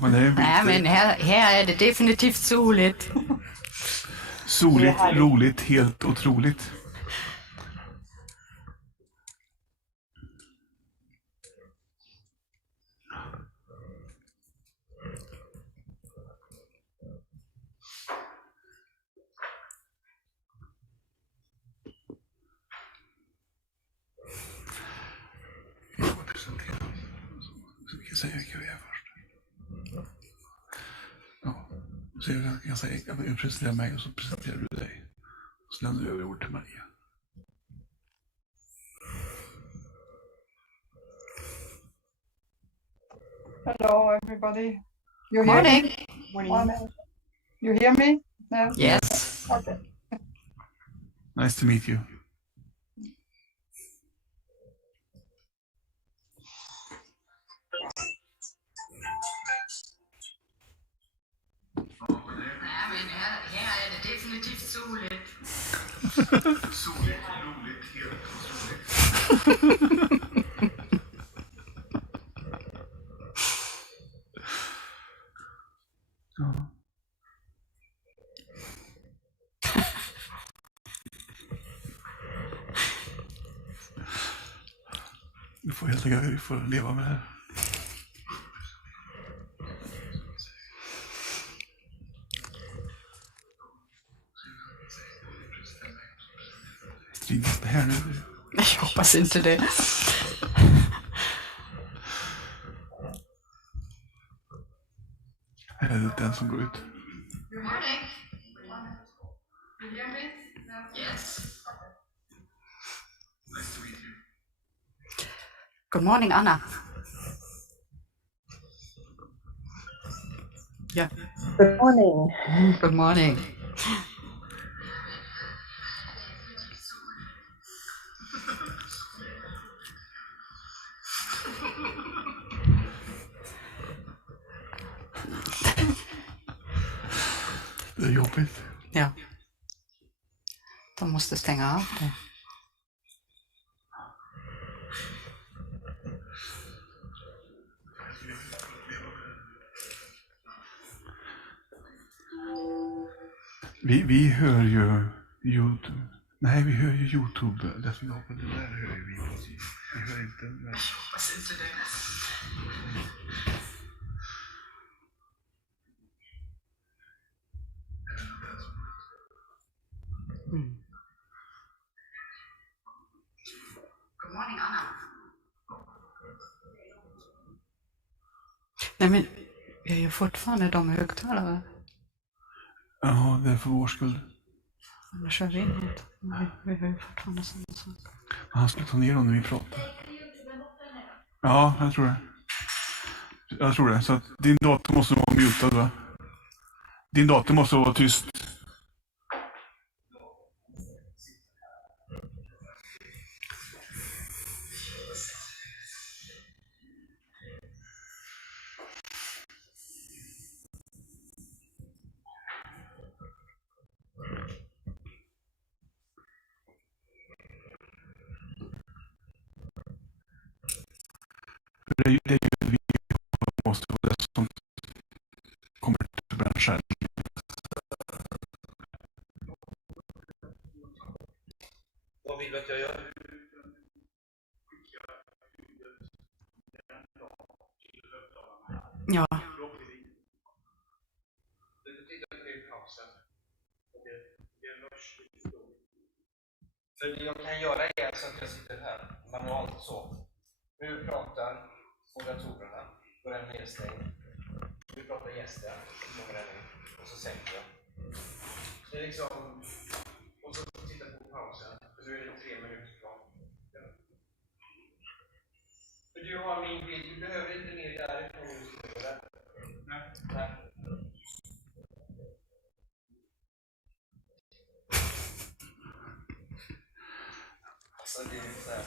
Ja, men det är Nej, men här är det definitivt soligt. Soligt, roligt, helt otroligt. Jag säger vilka vi är först. Ja, så jag säger att jag presenterar mig och så presenterar du dig. Och så lämnar vi över ord till Maria. Hello, everybody. You hear Morning. me? Morning. You hear me? No? Yes. Okay. Nice to meet you. Nej, men här är det definitivt soligt. Soligt, roligt, helt otroligt. Ja. Vi får helt enkelt vi får leva med det här. Stridigt det här nu. Jag hoppas inte det. Här är det den som går ut. Good morning. You hear me? Yes. Nice to meet you. Good morning, Anna. Yeah. Good morning. Good morning. Det är jobbigt. Ja. De måste stänga av det. Vi hör ju YouTube. Nej, vi hör ju YouTube. Det som jag på det där hör ju vi precis. Vi hör inte. Men... Jag hoppas inte det. Mm. Good morning, Anna. Nej, men jag är ju fortfarande de högtalare. Ja, det är för vår skull. Annars kör vi inget. Vi har ju fortfarande samma sak. Han skulle ta ner dem när vi pratar. Ja, jag tror det. Jag tror det. Så att din dator måste vara mutad, va? Din dator måste vara tyst. Det är ju vi måste vara det som kommer till branschen. Vad vill du att jag gör? Ja. Du får titta på din pausen. För det jag kan göra är så att jag sitter här manuellt så. Nu pratar och datorerna och den är nedstängd. Nu pratar gästen och så sänker jag. Det är liksom, och så titta på pausen. För nu är det 3 minuter kvar. Ja. För du har min bild, du behöver inte ner därifrån. Nej. Nej. Alltså det är så här.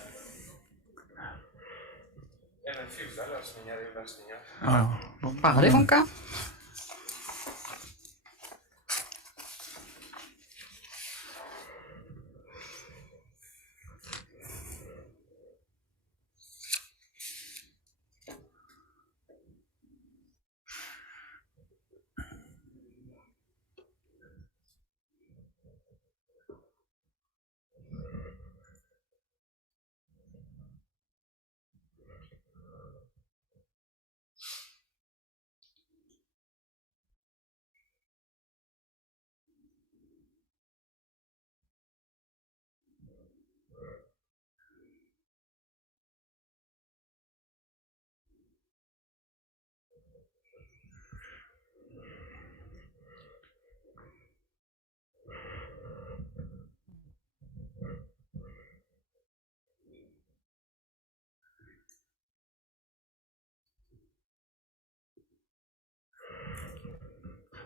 Även fula lösningar är lösningar. Ja. Ja, det funkar.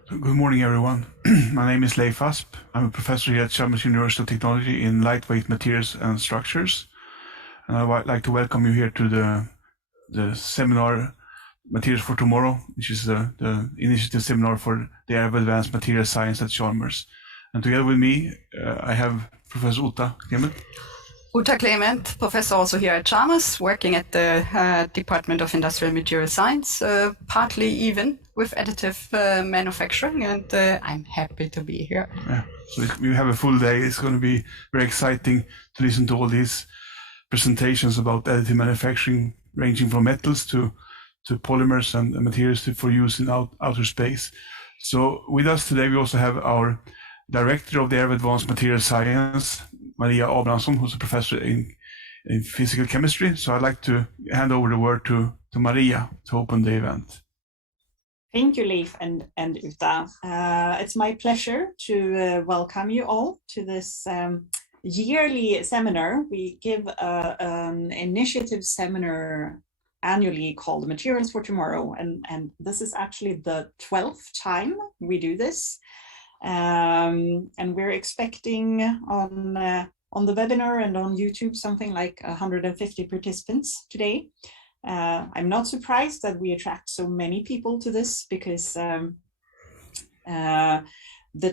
Good morning, everyone. My name is Leif Asp. I'm a professor here at Chalmers University of Technology in lightweight materials and structures. And I would like to welcome you here to the seminar Materials for Tomorrow, which is the initiative seminar for the area of advanced material science at Chalmers. And together with me, I have Professor Uta Clement. Uta Clement, professor also here at Chalmers, working at the Department of Industrial Material Science, partly even with additive manufacturing, and I'm happy to be here. Yeah, so we have a full day. It's going to be very exciting to listen to all these presentations about additive manufacturing, ranging from metals to polymers and materials for use in outer space. So with us today, we also have our Director of the Area of Advanced Material Science, Maria Abrahamsson, who's a professor in physical chemistry. So I'd like to hand over the word to Maria to open the event. Thank you, Leif and Uta. It's my pleasure to welcome you all to this yearly seminar. We give an initiative seminar annually called Materials for Tomorrow, and this is actually the 12th time we do this. And we're expecting on the webinar and on YouTube something like 150 participants today. I'm not surprised that we attract so many people to this, because the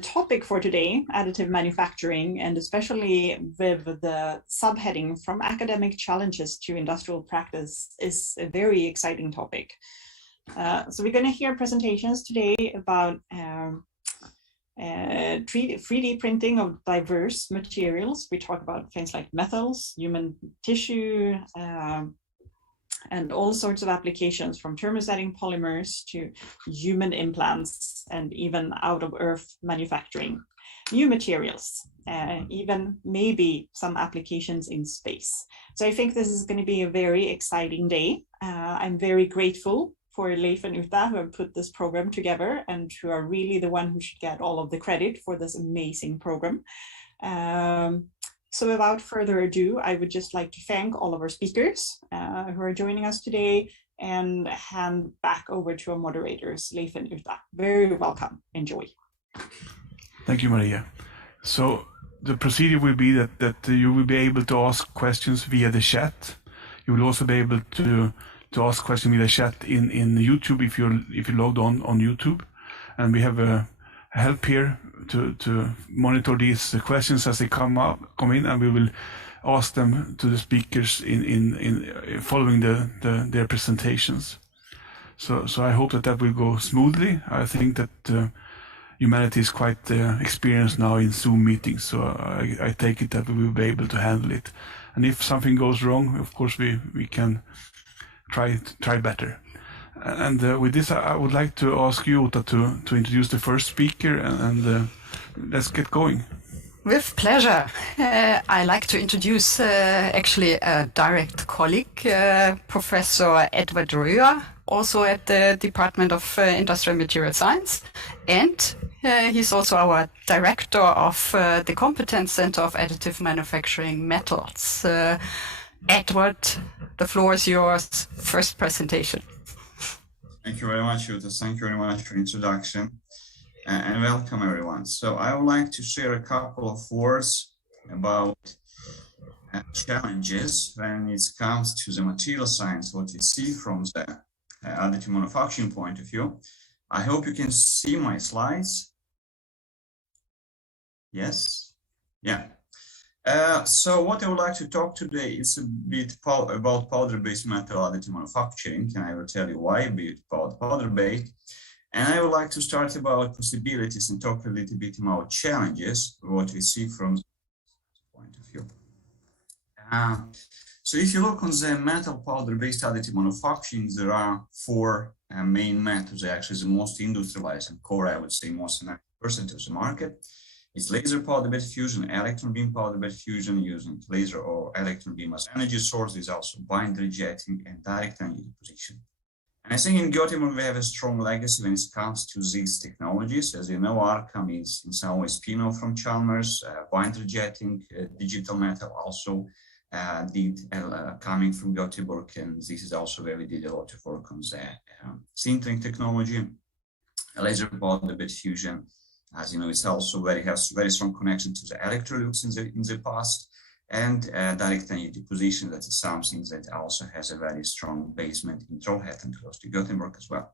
topic for today, additive manufacturing, and especially with the subheading from academic challenges to industrial practice, is a very exciting topic. So we're going to hear presentations today about 3D printing of diverse materials. We talk about things like metals, human tissue, and all sorts of applications, from thermosetting polymers to human implants, and even out of earth manufacturing, new materials, even maybe some applications in space. So I think this is going to be a very exciting day. I'm very grateful for Leif and Uta, who have put this program together and who are really the one who should get all of the credit for this amazing program. So without further ado, I would just like to thank all of our speakers who are joining us today, and hand back over to our moderators, Leif and Uta. Very welcome. Enjoy. Thank you, Maria. So the procedure will be that you will be able to ask questions via the chat. You will also be able to ask questions via the chat in YouTube if you logged on YouTube. And we have a help here to monitor these questions as they come in, and we will ask them to the speakers in following their presentations. So I hope that will go smoothly. I think that humanity is quite experienced now in Zoom meetings, so I take it that we will be able to handle it. And if something goes wrong, of course we can try better. And with this, I would like to ask you, Uta, to introduce the first speaker, and let's get going. With pleasure. I like to introduce actually a direct colleague, Professor Edward Röhr, also at the Department of Industrial Material Science. And he's also our director of the Competence Center of Additive Manufacturing Metals. Edward, the floor is yours. First presentation. Thank you very much, Uta. Thank you very much for the introduction, and welcome everyone. So I would like to share a couple of words about challenges when it comes to the material science, what we see from the additive manufacturing point of view. I hope you can see my slides. Yes? Yeah. So what I would like to talk today is a bit about powder-based metal additive manufacturing, and I will tell you why a bit about powder-based. And I would like to start about possibilities and talk a little bit about challenges, what we see from the point of view. So if you look on the metal powder-based additive manufacturing, there are four main methods, actually the most industrialized and core, I would say, most than 90% of the market. It's laser powder bed fusion, electron beam powder bed fusion using laser or electron beam as energy source. There's also binder jetting and direct energy deposition. And I think in Gothenburg we have a strong legacy when it comes to these technologies. As you know, Arcam is in some way spin-off from Chalmers. Binder jetting, digital metal also coming from Gothenburg, and this is also where we did a lot of work on the sintering technology. laser powder bed fusion, as you know, it's also has very strong connection to the Electrolux in the past, and direct energy deposition. That is something that also has a very strong basement in Trollhättan, close to Gothenburg as well.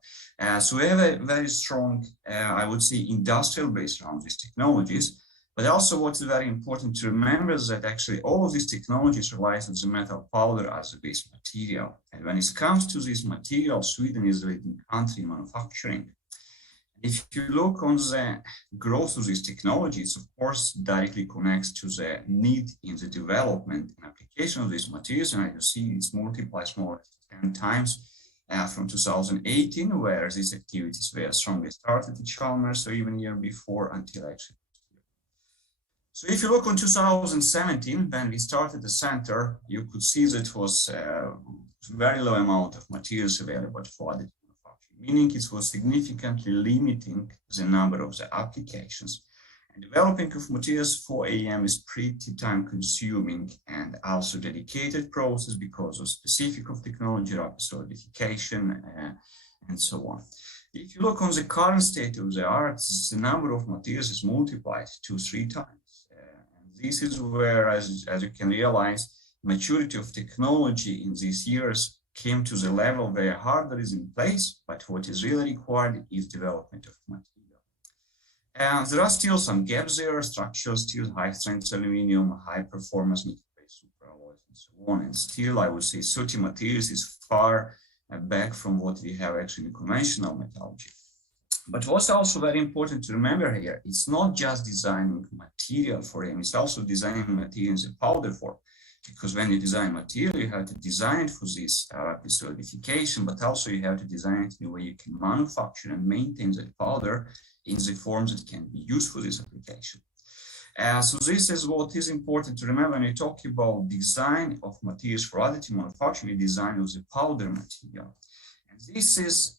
So we have a very strong, I would say, industrial base around these technologies. But also what's very important to remember is that actually all of these technologies rely on the metal powder as a base material. And when it comes to this material, Sweden is the leading country in manufacturing. If you look on the growth of these technologies, of course, directly connects to the need in the development and application of these materials. And you see it multiplies more than 10 times from 2018, where these activities were strongly started at Chalmers, or even a year before, until actually. So if you look on 2017, when we started the center, you could see that it was a very low amount of materials available for additive manufacturing, meaning it was significantly limiting the number of the applications. And developing of materials for AM is pretty time consuming and also dedicated process because of specific of technology, rapid solidification, and so on. If you look on the current state of the art, the number of materials is multiplied 2-3 times. This is where, as you can realize, maturity of technology in these years came to the level where hardware is in place, but what is really required is development of material. And there are still some gaps there, structural steel, high strength aluminum, high performance nickel-based superalloys, and so on. And still, I would say certain materials is far back from what we have actually in conventional metallurgy. But what's also very important to remember here, it's not just designing material for AM, it's also designing material in the powder form. Because when you design material, you have to design it for this rapid solidification, but also you have to design it in a way you can manufacture and maintain that powder in the forms that can be used for this application. So this is what is important to remember when you talk about design of materials for additive manufacturing, design of the powder material. This is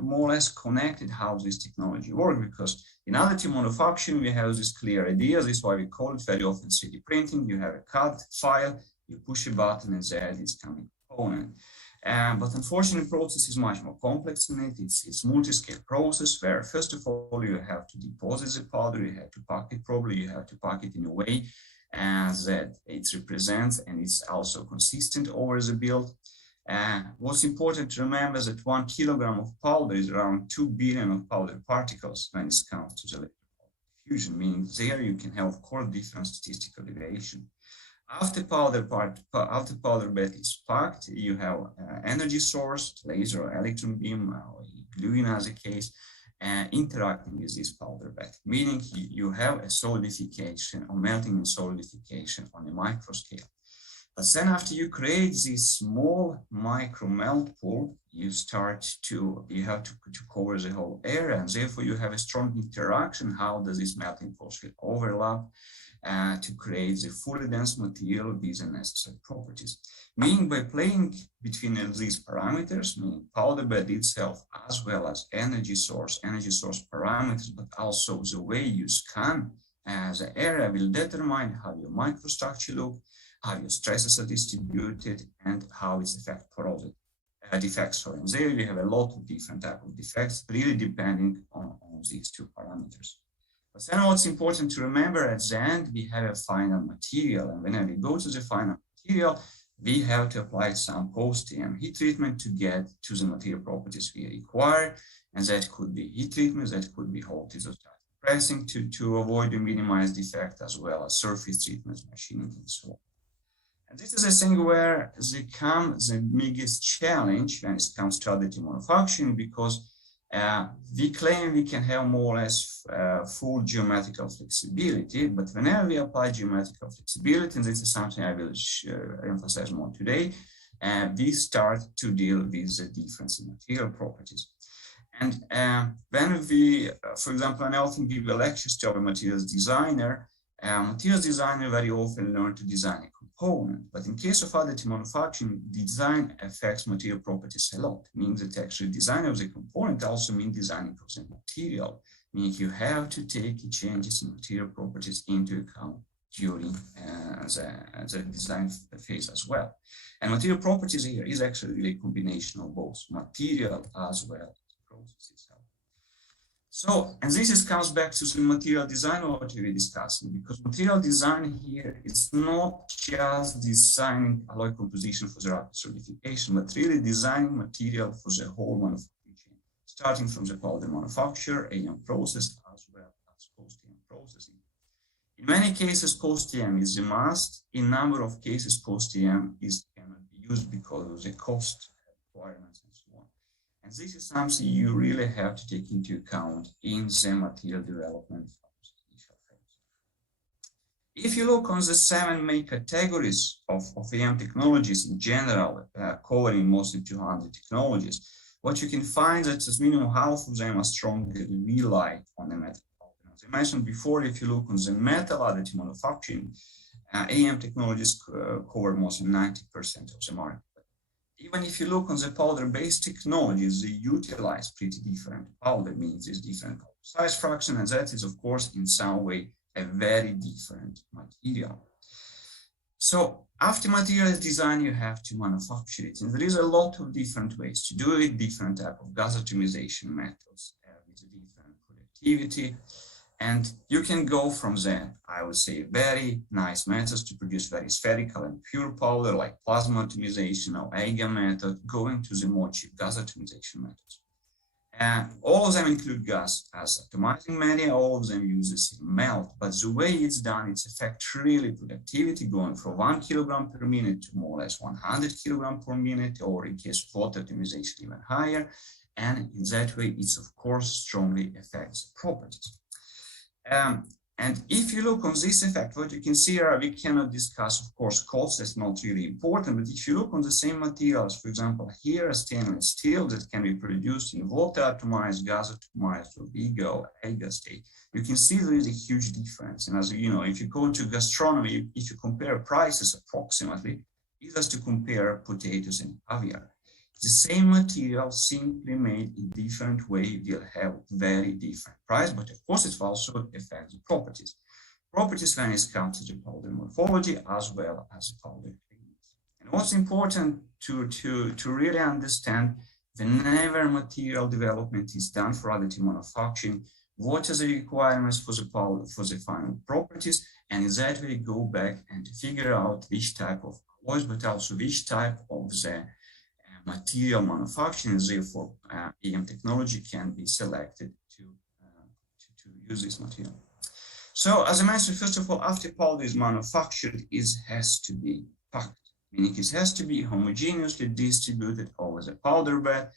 more or less connected how this technology works, because in additive manufacturing, we have this clear idea. This is why we call it very often 3D printing. You have a CAD file, you push a button and there is coming component. But unfortunately, the process is much more complex than it. It's multi-scale process where, first of all, you have to deposit the powder, you have to pack it properly, you have to pack it in a way that it represents and it's also consistent over the build. What's important to remember is that 1 kilogram of powder is around 2 billion of powder particles when it comes to the electron fusion, meaning there you can have, of course, different statistical deviation. After powder bed is packed, you have energy source, laser or electron beam, or gluing as a case, interacting with this powder bed, meaning you have a solidification or melting and solidification on a micro scale. But then after you create this small micro melt pool, you have to cover the whole area, and therefore you have a strong interaction. How does this melting pools will overlap to create the fully dense material with the necessary properties? Meaning by playing between these parameters, meaning powder bed itself, as well as energy source parameters, but also the way you scan the area will determine how your microstructure look, how your stresses are distributed, and how its effect corroded defects. So in there you have a lot of different type of defects, really depending on these two parameters. But then what's important to remember, at the end, we have a final material. And when we go to the final material, we have to apply some post-AM heat treatment to get to the material properties we require. And that could be heat treatment, that could be hot isostatic pressing to avoid and minimize defect, as well as surface treatments, machining, and so on. And this is a thing where the biggest challenge when it comes to additive manufacturing, because we claim we can have more or less full geometrical flexibility, but whenever we apply geometrical flexibility, and this is something I will emphasize more today, we start to deal with the difference in material properties. And when we, for example, I often give lectures to our materials designer, very often learn to design a component. But in case of additive manufacturing, design affects material properties a lot, meaning that actually design of the component also means designing of the material, meaning you have to take changes in material properties into account during the design phase as well. And material properties here is actually a combination of both material as well as process itself. So, and comes back to the material design what we were discussing, because material design here is not just designing alloy composition for the rapid solidification, but really designing material for the whole manufacturing chain, starting from the powder manufacture, AM process, as well as post-AM processing. In many cases, post-AM is a must. In number of cases, post-AM cannot be used because of the cost requirements and so on. And this is something you really have to take into account in the material development initial phase. If you look on the 7 main categories of AM technologies in general, covering mostly 200 technologies, what you can find that as minimum half of them are strongly rely on the metal. As I mentioned before, if you look on the metal additive manufacturing, AM technologies cover more than 90% of the market. Even if you look on the powder-based technologies, they utilize pretty different powder, means it's different size fraction, and that is, of course, in some way, a very different material. So after material design, you have to manufacture it. And there is a lot of different ways to do it, different type of gas atomization methods with a different productivity. And you can go from the, I would say, very nice methods to produce very spherical and pure powder like plasma atomization or EIGA method, going to the more cheap gas atomization methods. And all of them include gas as atomizing media, all of them use the same melt, but the way it's done, it's affect really productivity, going from 1 kilogram per minute to more or less 100 kilogram per minute, or in case of water atomization, even higher. And in that way, it's of course strongly affects properties. And if you look on this effect, what you can see here, we cannot discuss, of course, cost, that's not really important, but if you look on the same materials, for example, here a stainless steel that can be produced in water atomized, gas atomized, or EIGA state, you can see there is a huge difference. And as you know, if you go to gastronomy, if you compare prices approximately, it's just to compare potatoes and caviar. The same material simply made in different way will have very different price, but of course it also affects the properties. Properties when it comes to the powder morphology as well as the powder cleanness. And what's important to really understand, whenever material development is done for additive manufacturing, what are the requirements for the powder, for the final properties, and in that way go back and figure out which type of alloys, but also which type of the material manufacturing, therefore AM technology can be selected to use this material. So as I mentioned, first of all, after powder is manufactured, it has to be packed, meaning it has to be homogeneously distributed over the powder bed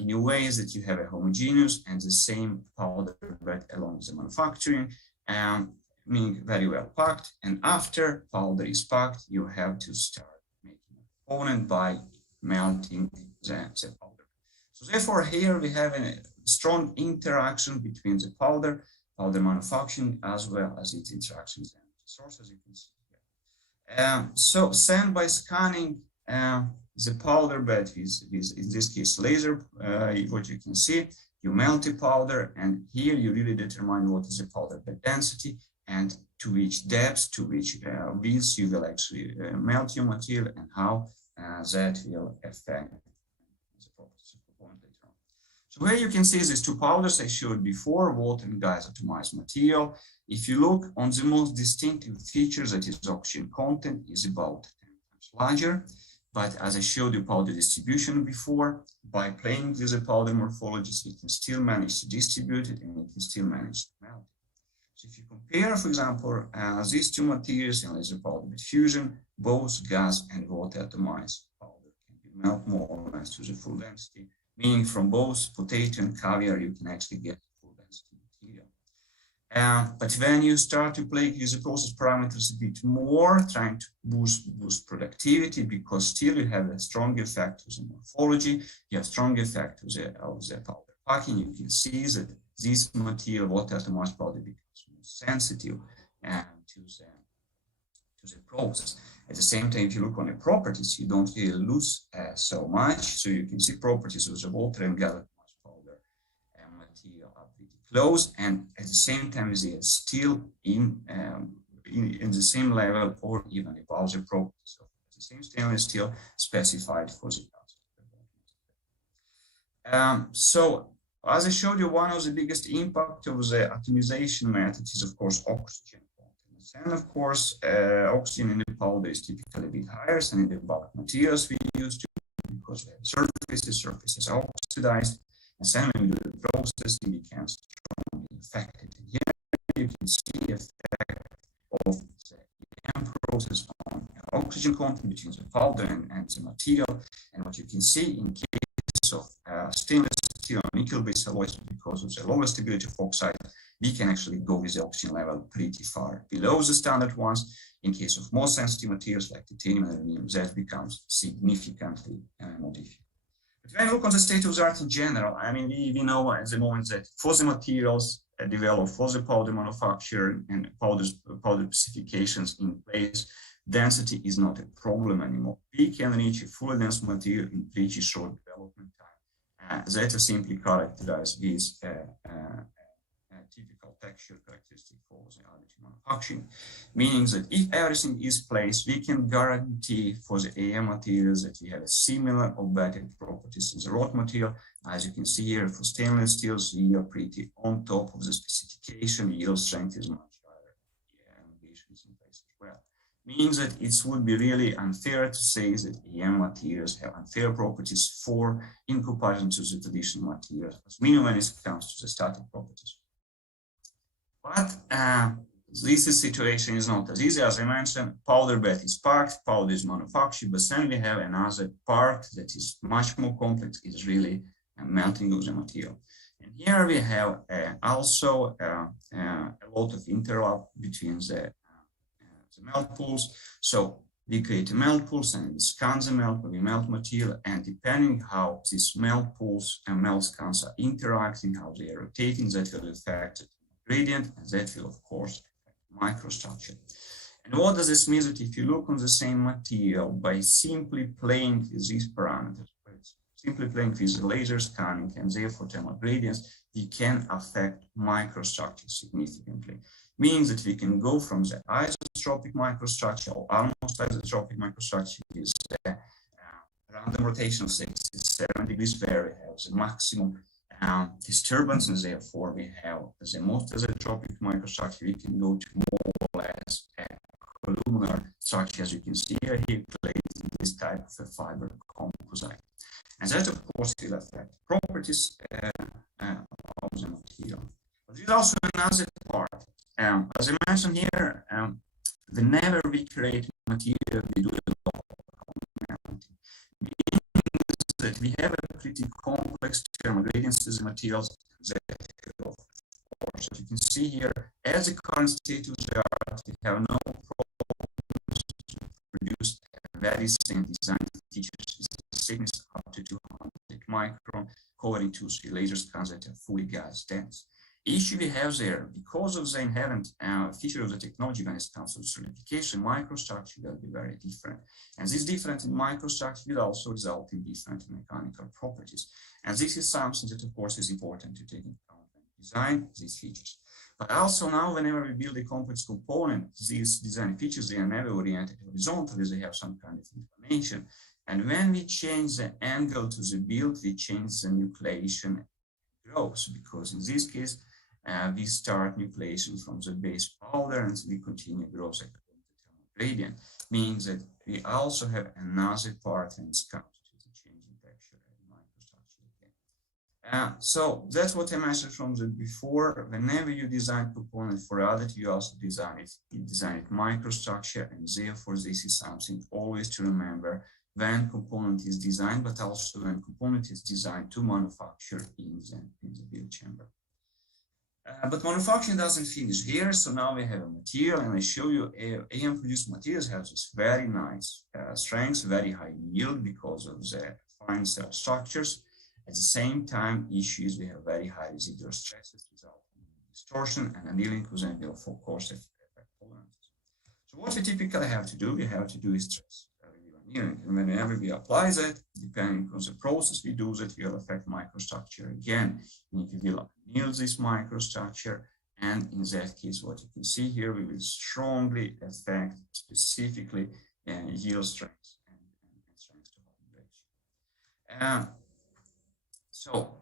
in a way that you have a homogeneous and the same powder bed along the manufacturing, meaning very well packed. And after powder is packed, you have to start making a component by melting the powder. So therefore here we have a strong interaction between the powder manufacturing as well as its interactions and the source, as you can see here. So sand by scanning the powder bed with in this case laser, what you can see, you melt the powder, and here you really determine what is the powder bed density and to which depth, to which width you will actually melt your material, and how that will affect the properties of the component later on. So here you can see these two powders I showed before, water and gas atomized material. If you look on the most distinctive features, that is oxygen content is about 10 times larger. But as I showed you powder distribution before, by playing with the powder morphologies, we can still manage to distribute it, and we can still manage to melt it. So if you compare, for example, these two materials in laser powder bed fusion, both gas and water atomized powder can be melted more or less to the full density, meaning from both potato and caviar, you can actually get full density material. But when you start to play with the process parameters a bit more, trying to boost productivity, because still you have a strong effect of the morphology, you have strong effect of the powder packing, you can see that this material, water atomized powder, becomes more sensitive to the process. At the same time, if you look on the properties, you don't really lose so much. So you can see properties of the water and gas atomized powder material are pretty close, and at the same time they are still in the same level or even above the properties. So the same stainless steel specified for the gas. So As I showed you, one of the biggest impact of the atomization method is, of course, oxygen content. And of course, oxygen in the powder is typically a bit higher than in the bulk materials we use to, because surfaces are oxidized. And then when we do the processing, we can strongly affect it. And here you can see the effect of the EM process on oxygen content between the powder and the material. And what you can see in case of stainless steel and nickel-based alloys, because of the lower stability of oxide, we can actually go with the oxygen level pretty far below the standard ones. In case of more sensitive materials like titanium and aluminum, that becomes significantly more difficult. But when we look on the state of the art in general, I mean, we know at the moment that for the materials developed for the powder manufacture and powder specifications in place, density is not a problem anymore. We can reach a fully dense material in pretty short development time. That is simply characterized with typical texture characteristic for the additive manufacturing, meaning that if everything is placed, we can guarantee for the AM materials that we have a similar or better properties in the raw material. As you can see here, for stainless steels, we are pretty on top of the specification. Yield strength is much higher. Innovation is in place as well. Means that it would be really unfair to say that AM materials have unfair properties in comparison to the traditional materials, minimum when it comes to the static properties. But this situation is not as easy. As I mentioned, powder bed is packed, powder is manufactured, but then we have another part that is much more complex, is really melting of the material. And here we have also a lot of interlap between the melt pools. So we create a melt pools and we scan the melt, we melt material, and depending how these melt pools and melt scans are interacting, how they are rotating, that will affect the gradient, and that will, of course, affect microstructure. And what does this mean? That if you look on the same material by simply playing with these parameters, simply playing with the laser scanning and therefore thermal gradients, we can affect microstructure significantly. Means that we can go from the isotropic microstructure or almost isotropic microstructure with random rotation of 67 degrees where we have the maximum disturbance, and therefore we have the most isotropic microstructure. We can go to more or less columnar structure, as you can see here, placed in this type of a fiber composite. And that, of course, will affect properties of the material. But there's also another part. As I mentioned here, whenever we create material, we do a local melting. Means that we have a pretty complex thermal gradients to the materials that, of course, as you can see here, as the current state of the art, we have no problems to produce a very same design features with thickness up to 200 micron, covering 2-3 laser scans that are fully gas dense. Issue we have there, because of the inherent feature of the technology when it comes to certification, microstructure will be very different. And this difference in microstructure will also result in different mechanical properties. And this is something that, of course, is important to take into account when design these features. But also now, whenever we build a complex component, these design features, they are never oriented horizontally, they have some kind of inclination. And when we change the angle to the build, we change the nucleation growth, because in this case, we start nucleation from the base powder and we continue growth according to thermal gradient, means that we also have another part when it comes to the changing texture and microstructure again. So that's what I mentioned from the before. Whenever you design component for additive, you also design it microstructure, and therefore this is something always to remember when component is designed, but also when component is designed to manufacture in the build chamber. But manufacturing doesn't finish here. So now we have a material, and I show you AM produced materials have this very nice strength, very high yield because of the fine cell structures. At the same time, issues we have very high residual stresses resulting in distortion and annealing, whose will, of course, affect tolerances. So what we typically have to do, is stress. And whenever we apply that, depending on the process we do that, will affect microstructure again. And if we will anneal this microstructure, and in that case, what you can see here, we will strongly affect specifically yield strength and strength to volume ratio. So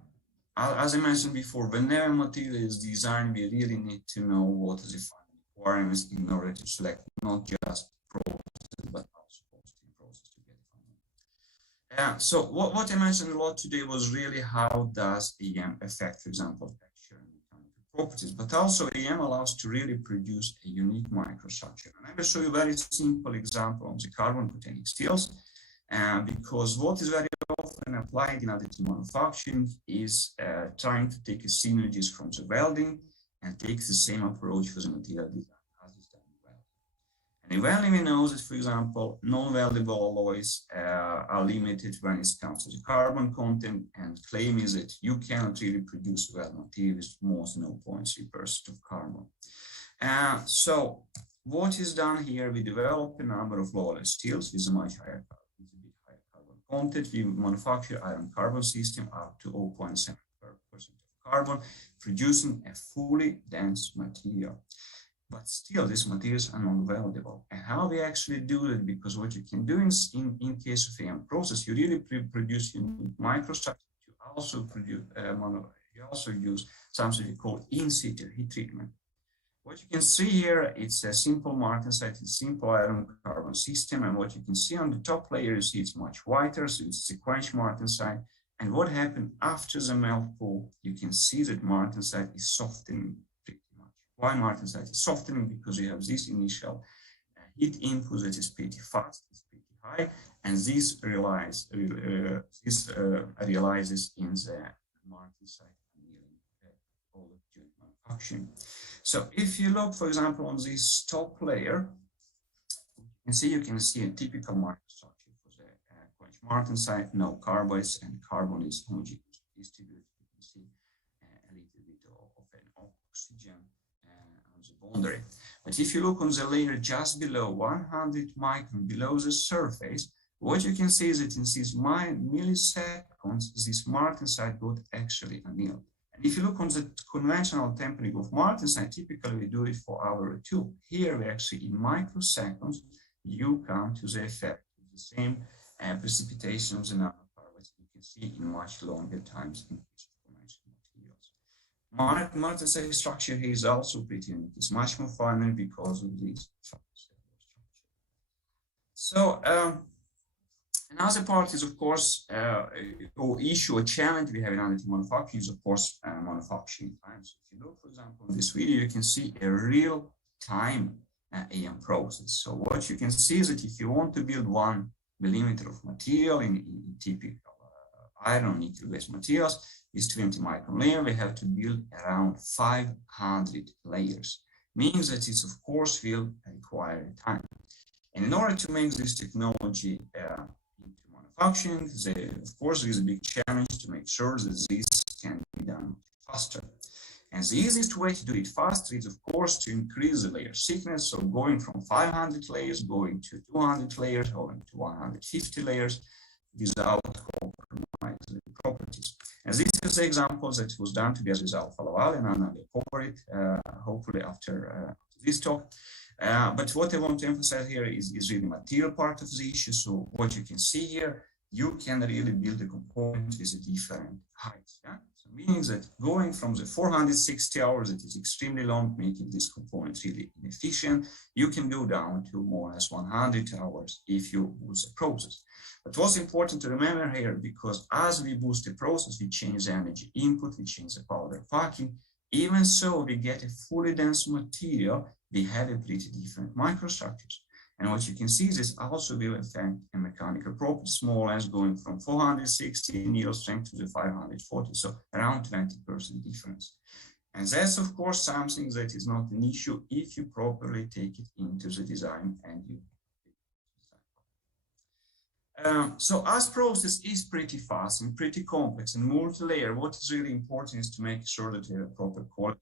as I mentioned before, whenever material is designed, we really need to know what is the final requirements in order to select not just process, but also costing process to get it final. So what I mentioned a lot today was really how does EM affect, for example, texture and mechanical properties, but also EM allows to really produce a unique microstructure. And I will show you a very simple example of the carbon-containing steels, because what is very often applied in additive manufacturing is trying to take synergies from the welding and take the same approach for the material design as is done in welding. And in welding, we know that, for example, non-weldable alloys are limited when it comes to the carbon content, and claim is that you cannot really produce weld material with more than 0.3% of carbon. So what is done here, we develop a number of low-alloy steels with a much higher carbon content. We manufacture iron carbon system up to 0.7% of carbon, producing a fully dense material. But still, these materials are non-weldable. And how we actually do it? Because what you can do in case of EM process, you really produce unique microstructure. You also produce, you also use something we call in-situ heat treatment. What you can see here, it's a simple martensite, it's a simple iron carbon system. And what you can see on the top layer, you see it's much whiter, so it's sequential martensite. And what happened after the melt pool, you can see that martensite is softening pretty much. Why martensite is softening? Because you have this initial heat input that is pretty fast, it's pretty high, and this realizes in the martensite all of during manufacturing. So if you look, for example, on this top layer, you can see a typical microstructure for the quench martensite, no carbonates, and carbon is homogeneous distributed. You can see a little bit of an oxygen on the boundary. But if you look on the layer just below 100 micron below the surface, what you can see is that in these milliseconds, this martensite got actually annealed. And if you look on the conventional tempering of martensite, typically we do it for hour or two. Here we actually, in microseconds, you come to the effect of the same precipitation of the nanoparticles you can see in much longer times in case of conventional materials. Martensite structure here is also pretty unique. It's much more finer because of these structure. So, another part is, of course, or issue or challenge we have in additive manufacturing is, of course, manufacturing time. So if you look, for example, in this video, you can see a real-time EM process. So what you can see is that if you want to build 1 millimeter of material in typical iron nickel-based materials, is 20 micron layer, we have to build around 500 layers. Means that it's, of course, will require time. And in order to make this technology functioning, of course, there is a big challenge to make sure that this can be done faster. And the easiest way to do it faster is, of course, to increase the layer thickness. So going from 500 layers, going to 200 layers, going to 150 layers without compromising the properties. And this is the example that was done together with Alfa Laval, and I will cover it hopefully after this talk. But what I want to emphasize here is really material part of the issue. So what you can see here, you can really build a component with a different height. Yeah? So meaning that going from the 460 hours, that is extremely long, making this component really inefficient, you can go down to more or less 100 hours if you boost the process. But what's important to remember here, because as we boost the process, we change the energy input, we change the powder packing. Even so, we get a fully dense material, we have a pretty different microstructures. And what you can see is this also will affect a mechanical property, more or less going from 460 needle strength to the 540, so around 20% difference. And that's, of course, something that is not an issue if you properly take it into the design and you. So as process is pretty fast and pretty complex and multi-layer, what is really important is to make sure that you have proper quality.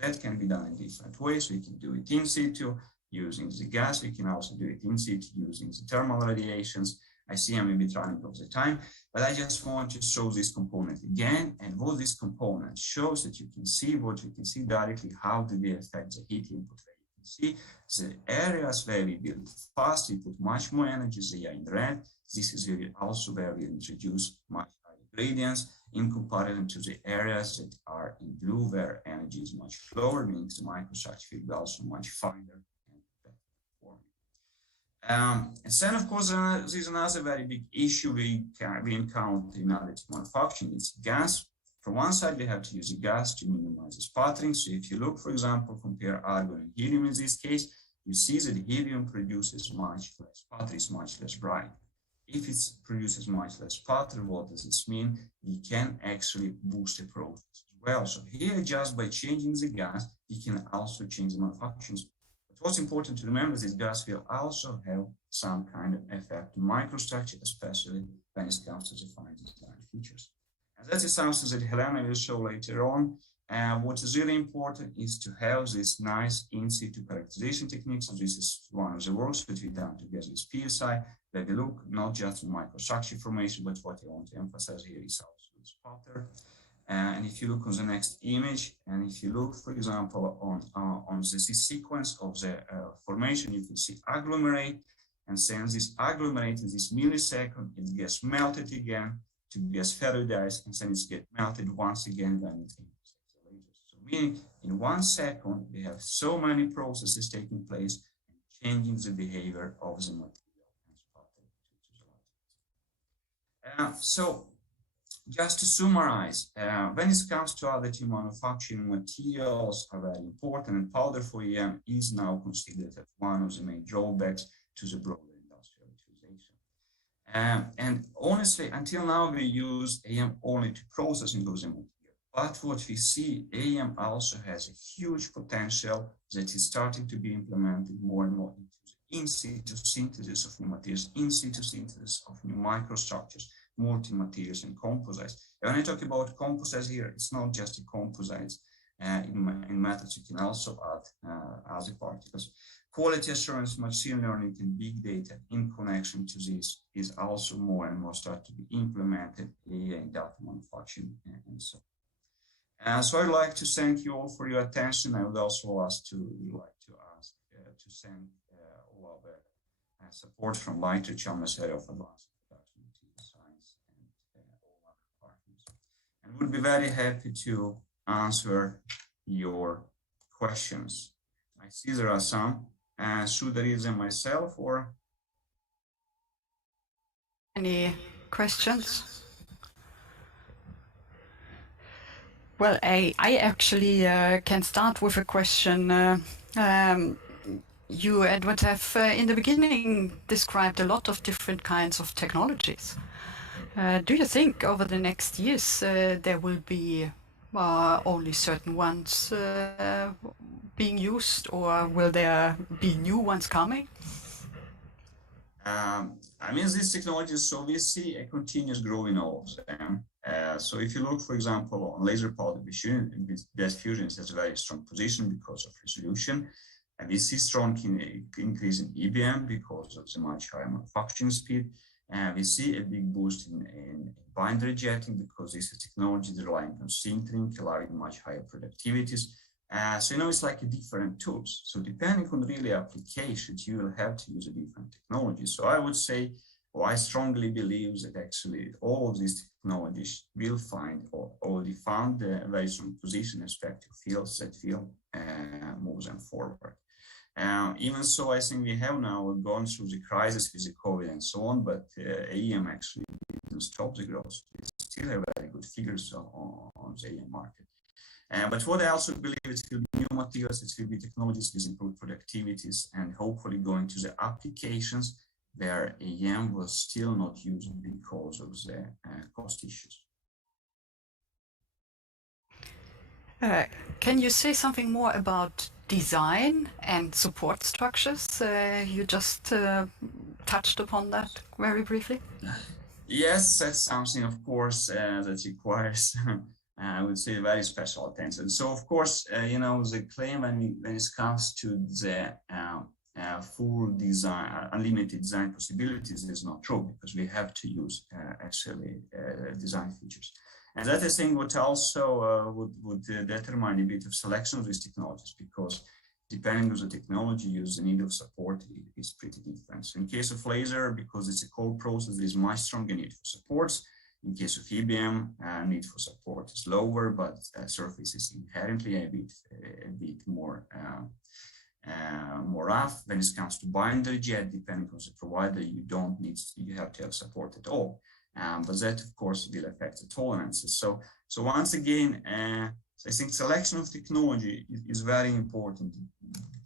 That can be done in different ways. We can do it in situ using the gas. We can also do it in situ using the thermal radiations. I see I may be running out of time, but I just want to show this component again. And what this component shows that you can see what you can see directly, how do they affect the heat input rate. You can see the areas where we build fast, we put much more energy, they are in red. This is really also where we introduce much higher gradients. in comparison to the areas that are in blue, where energy is much lower, means the microstructure will be also much finer and better performing. And then, of course, there's another very big issue we encounter in additive manufacturing. It's gas. From one side, we have to use the gas to minimize the sputtering. So if you look, for example, compare argon and helium in this case, you see that helium produces much less sputter, is much less bright. If it produces much less sputter, what does this mean? We can actually boost the process as well. So here, just by changing the gas, we can also change the manufacturing. But what's important to remember is this gas will also have some kind of effect on microstructure, especially when it comes to the fine design features. And that is something that Helena will show later on. What is really important is to have this nice in situ characterization techniques. So this is one of the works that we've done together with PSI, where we look not just at microstructure formation, but what I want to emphasize here is also the sputter. And if you look on the next image, and if you look, for example, on the sequence of the formation, you can see agglomerate, and then this agglomerate in this millisecond, it gets melted again to get ferroidized, and then it gets melted once again when it intersects the lasers. So meaning in 1 second, we have so many processes taking place and changing the behavior of the material. So just to summarize, when it comes to additive manufacturing, materials are very important, and powder for EM is now considered as one of the main drawbacks to the broader industrial utilization. And honestly, until now, we use AM only to process and those materials. But what we see, AM also has a huge potential that is starting to be implemented more and more into the in situ synthesis of new materials, in situ synthesis of new microstructures, multi-materials and composites. And when I talk about composites here, it's not just the composites. In methods, you can also add other particles. Quality assurance, machine learning, and big data in connection to this is also more and more start to be implemented in data manufacturing and so on. So I'd like to thank you all for your attention. I would also ask to send all of the support from Lighter Chalmers Area of Advanced Production Material Science and all other partners. And would be very happy to answer your questions. I see there are some. Should I read them myself or? Any questions? Well, I actually can start with a question. You, Edward, have in the beginning described a lot of different kinds of technologies. Do you think over the next years there will be only certain ones being used, or will there be new ones coming? I mean, these technologies, so we see a continuous growing of them. So if you look, for example, on laser powder gas fusion, it has a very strong position because of resolution. And we see strong increase in EBM because of the much higher manufacturing speed. And we see a big boost in binary jetting because this is technology relying on sintering, allowing much higher productivities. So, it's like a different tools. So depending on really applications, you will have to use a different technology. So I would say, or I strongly believe that actually all of these technologies will find or already found a very strong position in respective fields that will move them forward. Even so, I think we have now gone through the crisis with the COVID and so on, but AM actually didn't stop the growth. We still have very good figures on the AM market. But what I also believe, it will be new materials, it will be technologies with improved productivities, and hopefully going to the applications where AM was still not used because of the cost issues. Can you say something more about design and support structures? You just touched upon that very briefly. Yes, that's something, of course, that requires, I would say, very special attention. So, of course, the claim when it comes to the full design, unlimited design possibilities is not true, because we have to use actually design features. And that is thing what also would determine a bit of selection of these technologies, because depending on the technology used, the need of support is pretty different. So in case of laser, because it's a cold process, there is much stronger need for supports. In case of EBM, need for support is lower, but surface is inherently a bit more more rough. When it comes to binder jet, depending on the provider, you have to have support at all. But that, of course, will affect the tolerances. So once again, I think selection of technology is very important,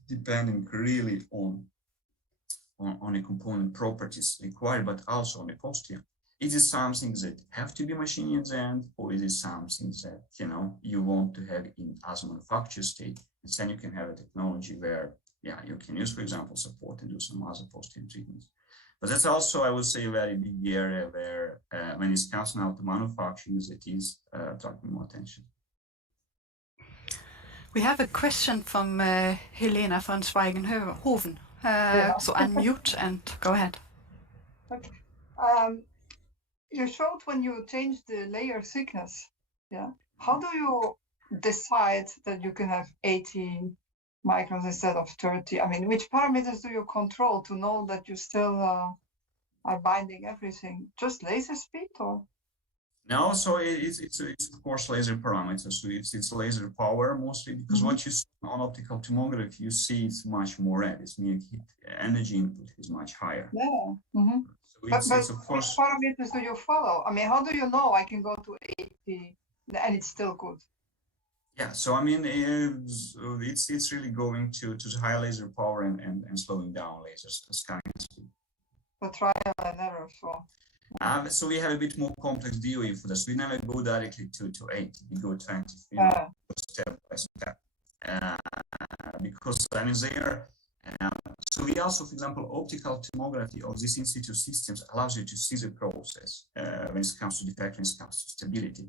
depending really on the component properties required, but also on the cost here. Is it something that have to be machined at the end, or is it something that you want to have in as a manufacturer state? And then you can have a technology where, you can use, for example, support and do some other post-in treatments. But that's also, I would say, a very big area where, when it comes now to manufacturing, it is attracting more attention. We have a question from Helena von Schweigenhoven. So unmute and go ahead. Okay. You showed when you changed the layer thickness. Yeah. How do you decide that you can have 80 microns instead of 30? I mean, which parameters do you control to know that you still are binding everything? Just laser speed, or? No, so it's of course laser parameters. So it's laser power mostly, because what you see on optical tomography, you see it's much more red. It's meaning energy input is much higher. Yeah. Mm-hmm. So it's of course. Which parameters do you follow? I mean, how do you know I can go to 80 and it's still good? Yeah, so I mean, it's really going to the high laser power and slowing down lasers scanning speed. The trial and error. So we have a bit more complex DOE for this. We never go directly to 80. We go 20, step by step. Because I mean, so we also, for example, optical tomography of these in situ systems allows you to see the process when it comes to defect, when it comes to stability.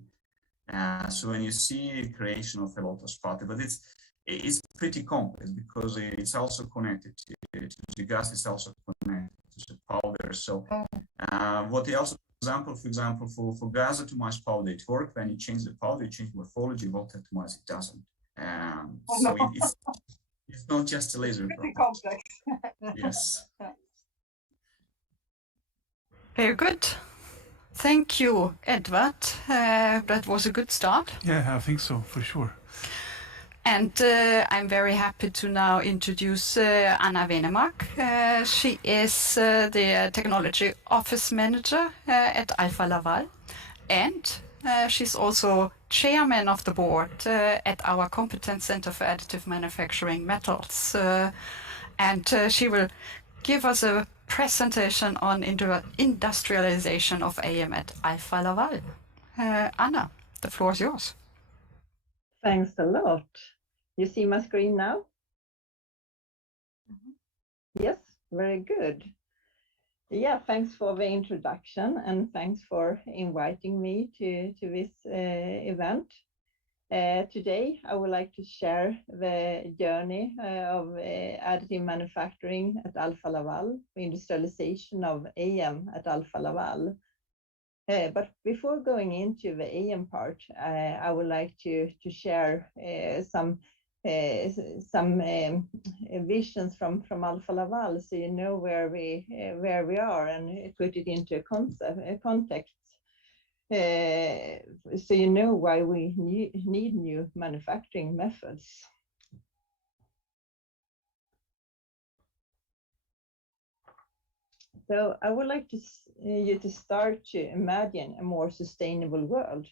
So when you see creation of a lot of sputter, but it's pretty complex because it's also connected to the gas, it's also connected to the powder. So what they also, for example, for gas atomized powder, it works when you change the powder, you change morphology. Volt atomized, it doesn't. So it's not just a laser. Pretty complex. Yes. Very good. Thank you, Edvard. That was a good start. Yeah, I think so, for sure. And I'm very happy to now introduce Anna Venemark. She is the Technology Office Manager at Alfa Laval. And she's also chairman of the board at our Competence Center for Additive Manufacturing Metals. And she will give us a presentation on industrialization of AM at Alfa Laval. Anna, the floor is yours. Thanks a lot. You see my screen now? Yes, very good. Yeah, thanks for the introduction and thanks for inviting me to this event. Today, I would like to share the journey of additive manufacturing at Alfa Laval, the industrialization of AM at Alfa Laval. But before going into the AM part, I would like to share some visions from Alfa Laval, so you know where we are and put it into a context. So you know why we need new manufacturing methods. So I would like you to start to imagine a more sustainable world.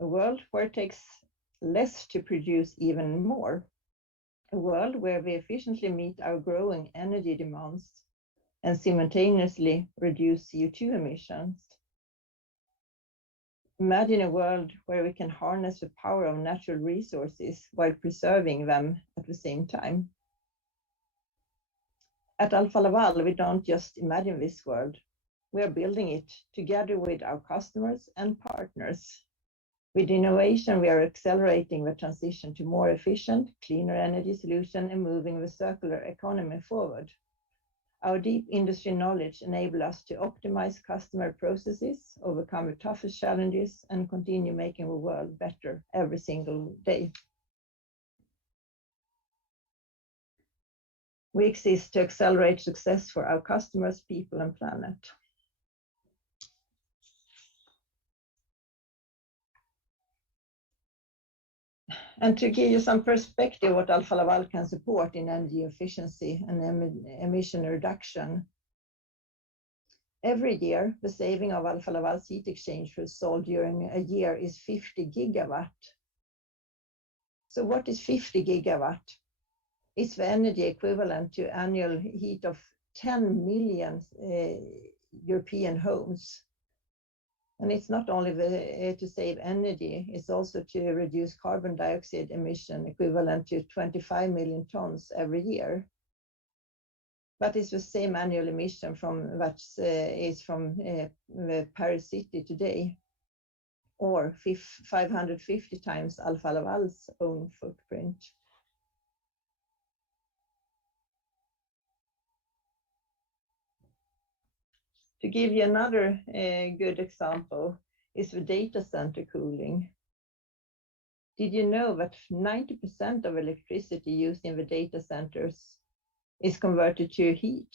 A world where it takes less to produce even more. A world where we efficiently meet our growing energy demands and simultaneously reduce CO2 emissions. Imagine a world where we can harness the power of natural resources while preserving them at the same time. At Alfa Laval, we don't just imagine this world. We are building it together with our customers and partners. With innovation, we are accelerating the transition to more efficient, cleaner energy solution and moving the circular economy forward. Our deep industry knowledge enables us to optimize customer processes, overcome the toughest challenges, and continue making the world better every single day. We exist to accelerate success for our customers, people, and planet. And to give you some perspective what Alfa Laval can support in energy efficiency and emission reduction, every year the saving of Alfa Laval's heat exchangers sold during a year is 50 gigawatt. So what is 50 gigawatt? It's the energy equivalent to annual heat of 10 million European homes. And it's not only to save energy, it's also to reduce carbon dioxide emission equivalent to 25 million tons every year. But it's the same annual emission from what is from the Paris city today, or 550 times Alfa Laval's own footprint. To give you another good example is the data center cooling. Did you know that 90% of electricity used in the data centers is converted to heat?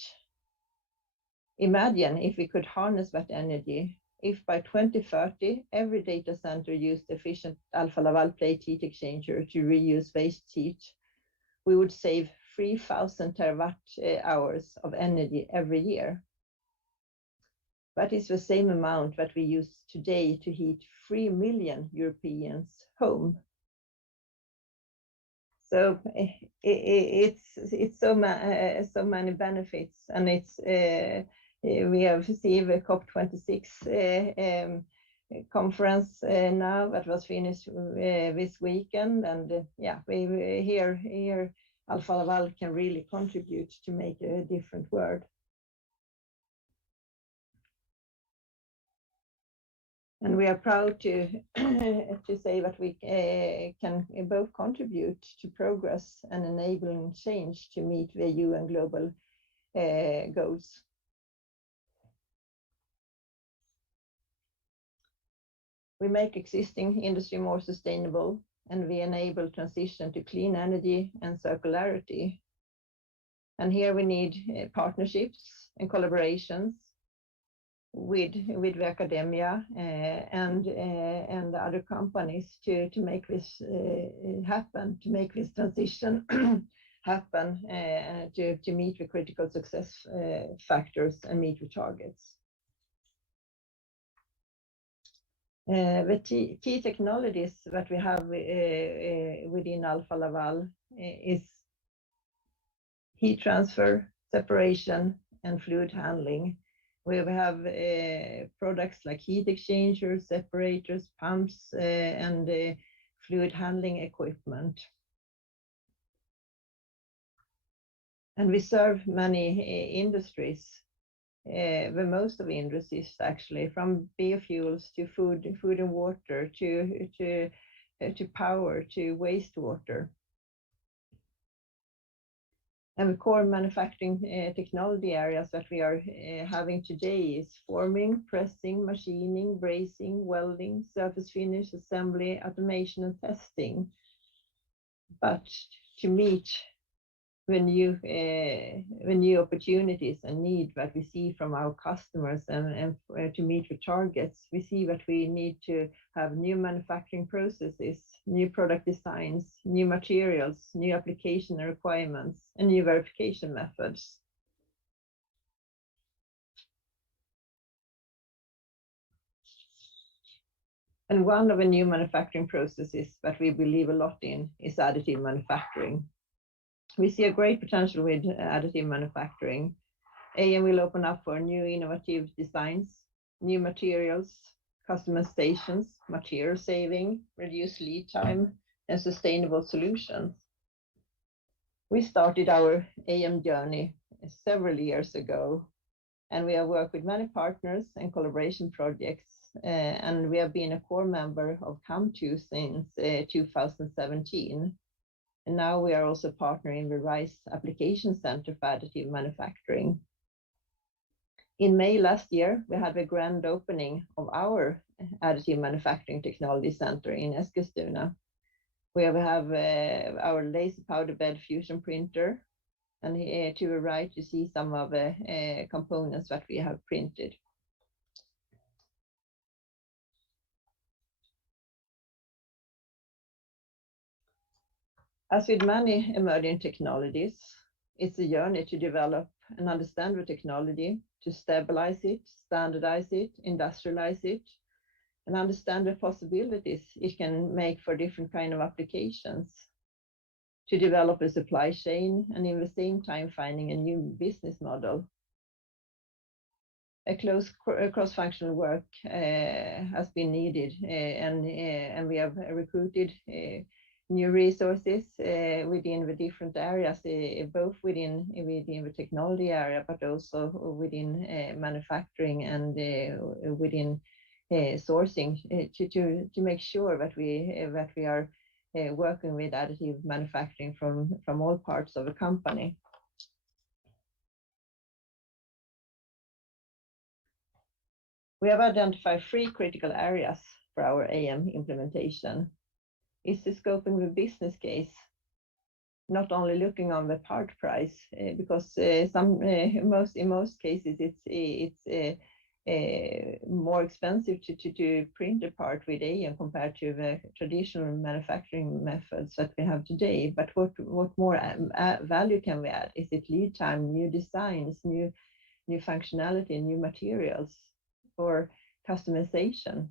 Imagine if we could harness that energy. If by 2030, every data center used efficient Alfa Laval plate heat exchanger to reuse waste heat, we would save 3,000 terawatt hours of energy every year. That is the same amount that we use today to heat 3 million Europeans' home. So it's so many benefits, and it's we have seen the COP26 conference now that was finished this weekend, and yeah, we here Alfa Laval can really contribute to make a different world. And we are proud to say that we can both contribute to progress and enabling change to meet the UN global goals. We make existing industry more sustainable, and we enable transition to clean energy and circularity. And here we need partnerships and collaborations with the academia and other companies to make this happen, to make this transition happen, to meet the critical success factors and meet the targets. The key technologies that we have within Alfa Laval is heat transfer, separation, and fluid handling. We have products like heat exchangers, separators, pumps, and fluid handling equipment. And we serve many industries. The most of the industries actually, from biofuels to food and water, to power, to wastewater. And the core manufacturing technology areas that we are having today is forming, pressing, machining, brazing, welding, surface finish, assembly, automation, and testing. But to meet the new opportunities and need that we see from our customers and to meet the targets, we see that we need to have new manufacturing processes, new product designs, new materials, new application requirements, and new verification methods. And one of the new manufacturing processes that we believe a lot in is additive manufacturing. We see a great potential with additive manufacturing. AM will open up for new innovative designs, new materials, customizations, material saving, reduced lead time, and sustainable solutions. We started our AM journey several years ago, and we have worked with many partners and collaboration projects, and we have been a core member of CAM2 since 2017. And now we are also partnering with RISE Application Center for Additive Manufacturing. In May last year, we had the grand opening of our Additive Manufacturing Technology Center in Eskilstuna, where we have our laser powder bed fusion printer. And here to the right, you see some of the components that we have printed. As with many emerging technologies, it's a journey to develop and understand the technology, to stabilize it, standardize it, industrialize it, and understand the possibilities it can make for different kind of applications, to develop a supply chain, and in the same time finding a new business model. A close cross-functional work has been needed, and we have recruited new resources within the different areas, both within the technology area, but also within manufacturing and within sourcing, to make sure that we are working with additive manufacturing from all parts of the company. We have identified 3 critical areas for our AM implementation. Is the scoping the business case, not only looking on the part price, because in most cases it's more expensive to print a part with AM compared to the traditional manufacturing methods that we have today. But what more value can we add? Is it lead time, new designs, new functionality, new materials, or customization?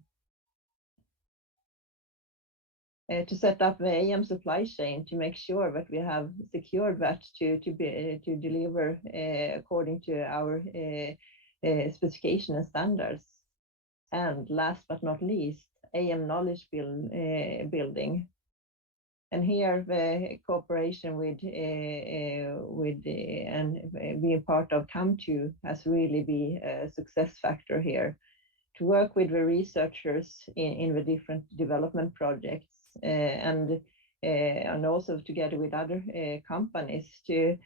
To set up the AM supply chain, to make sure that we have secured that to deliver according to our specification and standards. And last but not least, AM knowledge building. And here the cooperation with and being part of CAM2 has really been a success factor here. To work with the researchers in the different development projects, and also together with other companies to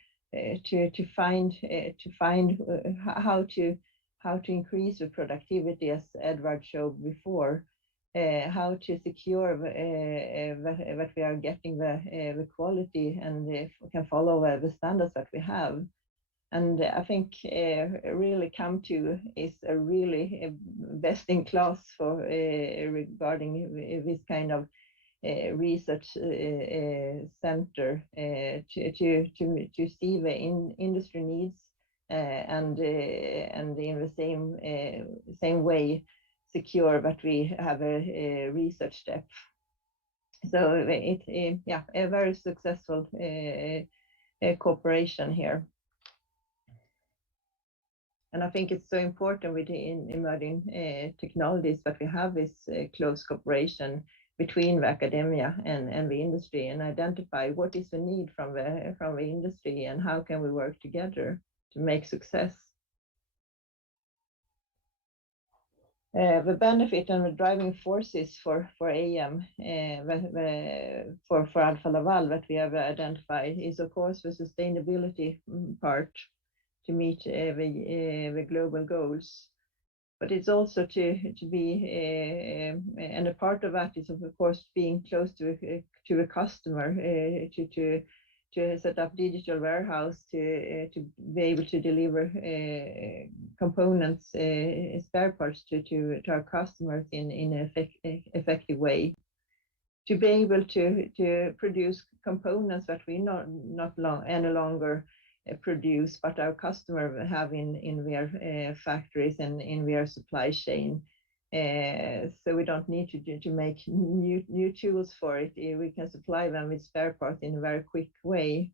find how to increase the productivity, as Edward showed before, how to secure that we are getting the quality and can follow the standards that we have. And I think really CAM2 is a really best in class for regarding this kind of research center to see the industry needs and in the same way secure that we have a research depth. So it's a very successful cooperation here. And I think it's so important within emerging technologies that we have this close cooperation between the academia and the industry, and identify what is the need from the industry and how can we work together to make success. The benefit and the driving forces for AM, for Alfa Laval that we have identified is of course the sustainability part, to meet the global goals. But it's also to be, and a part of that is of course being close to a customer, to set up digital warehouse, to be able to deliver components, spare parts to our customers in an effective way. To be able to produce components that we any longer produce, but our customer have in their factories and in their supply chain. So we don't need to make new tools for it. We can supply them with spare parts in a very quick way.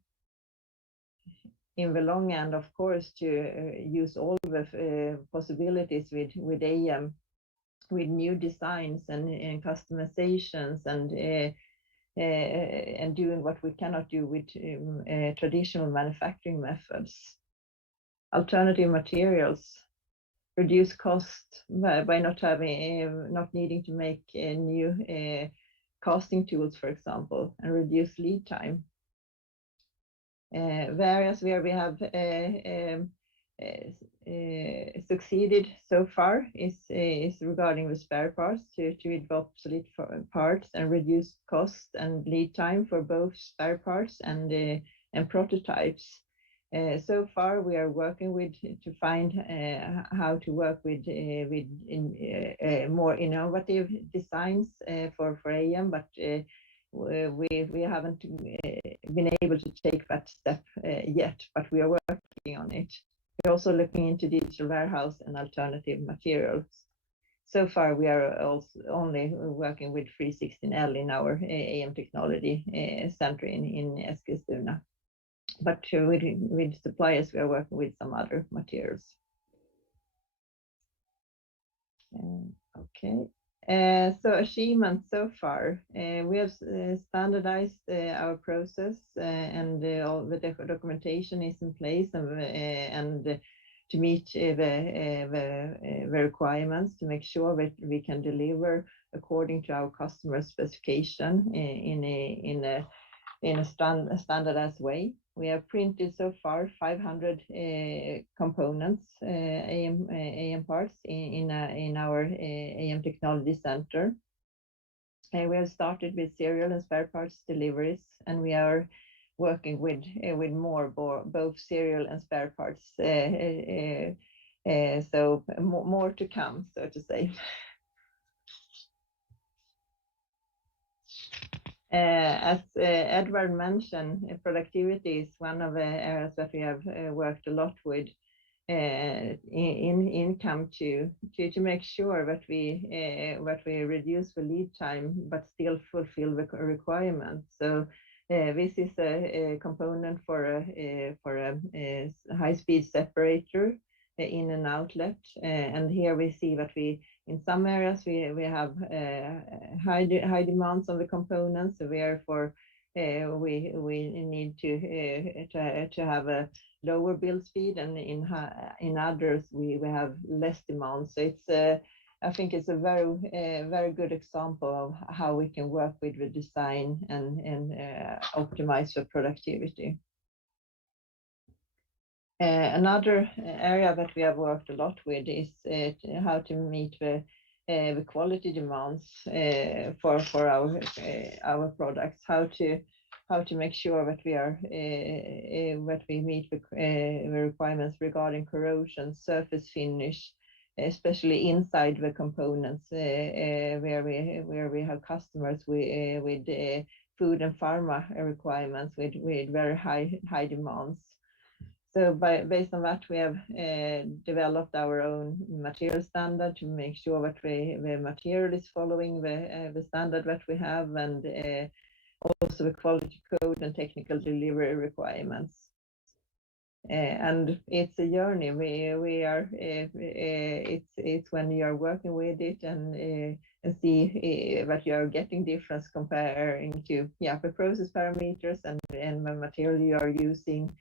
In the long end, of course, to use all the possibilities with AM, with new designs and customizations and doing what we cannot do with traditional manufacturing methods. Alternative materials, reduce cost by not needing to make new casting tools, for example, and reduce lead time. The areas where we have succeeded so far is regarding the spare parts, to develop obsolete parts and reduce cost and lead time for both spare parts and prototypes. So far, we are working to find how to work with more innovative designs for AM, but we haven't been able to take that step yet, but we are working on it. We're also looking into digital warehouse and alternative materials. So far, we are also only working with 316L in our AM Technology Center in Eskilstuna. But with suppliers, we are working with some other materials. Okay. So achievements so far, we have standardized our process and all the documentation is in place and to meet the requirements to make sure that we can deliver according to our customer specification in a standardized way. We have printed so far 500 components, AM parts in our AM Technology Center. We have started with serial and spare parts deliveries, and we are working with more both serial and spare parts. So more to come, so to say. As Edvard mentioned, productivity is one of the areas that we have worked a lot with in income to make sure that we reduce the lead time but still fulfill the requirements. So this is a component for a high-speed separator in an outlet, and here we see that in some areas we have high demands on the components, so therefore we need to have a lower build speed, and in others we have less demand. So it's I think it's a very good example of how we can work with the design and optimize the productivity. Another area that we have worked a lot with is how to meet the quality demands for our products. How to make sure that we meet the requirements regarding corrosion, surface finish, especially inside the components where we have customers with food and pharma requirements with very high demands. So based on that, we have developed our own material standard to make sure that the material is following the standard that we have, and also the quality code and technical delivery requirements. And it's a journey. We are it's when you are working with it and see that you are getting difference comparing to the process parameters and the material you are using.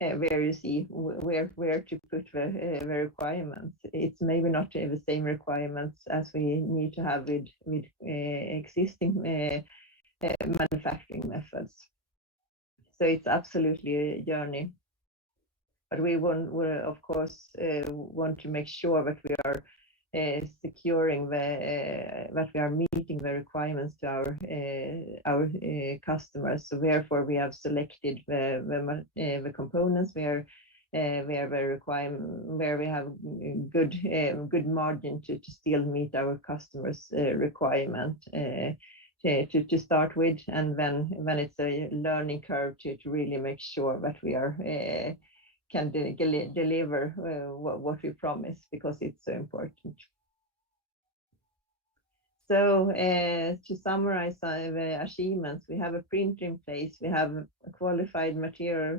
Where you see where to put the requirements. It's maybe not the same requirements as we need to have with existing manufacturing methods. So it's absolutely a journey. But we of course want to make sure that we are securing that we are meeting the requirements to our customers. So therefore, we have selected the components where we have good margin to still meet our customers' requirement to start with, and then it's a learning curve to really make sure that we are can deliver what we promise, because it's so important. So to summarize the achievements, we have a printer in place, we have a qualified material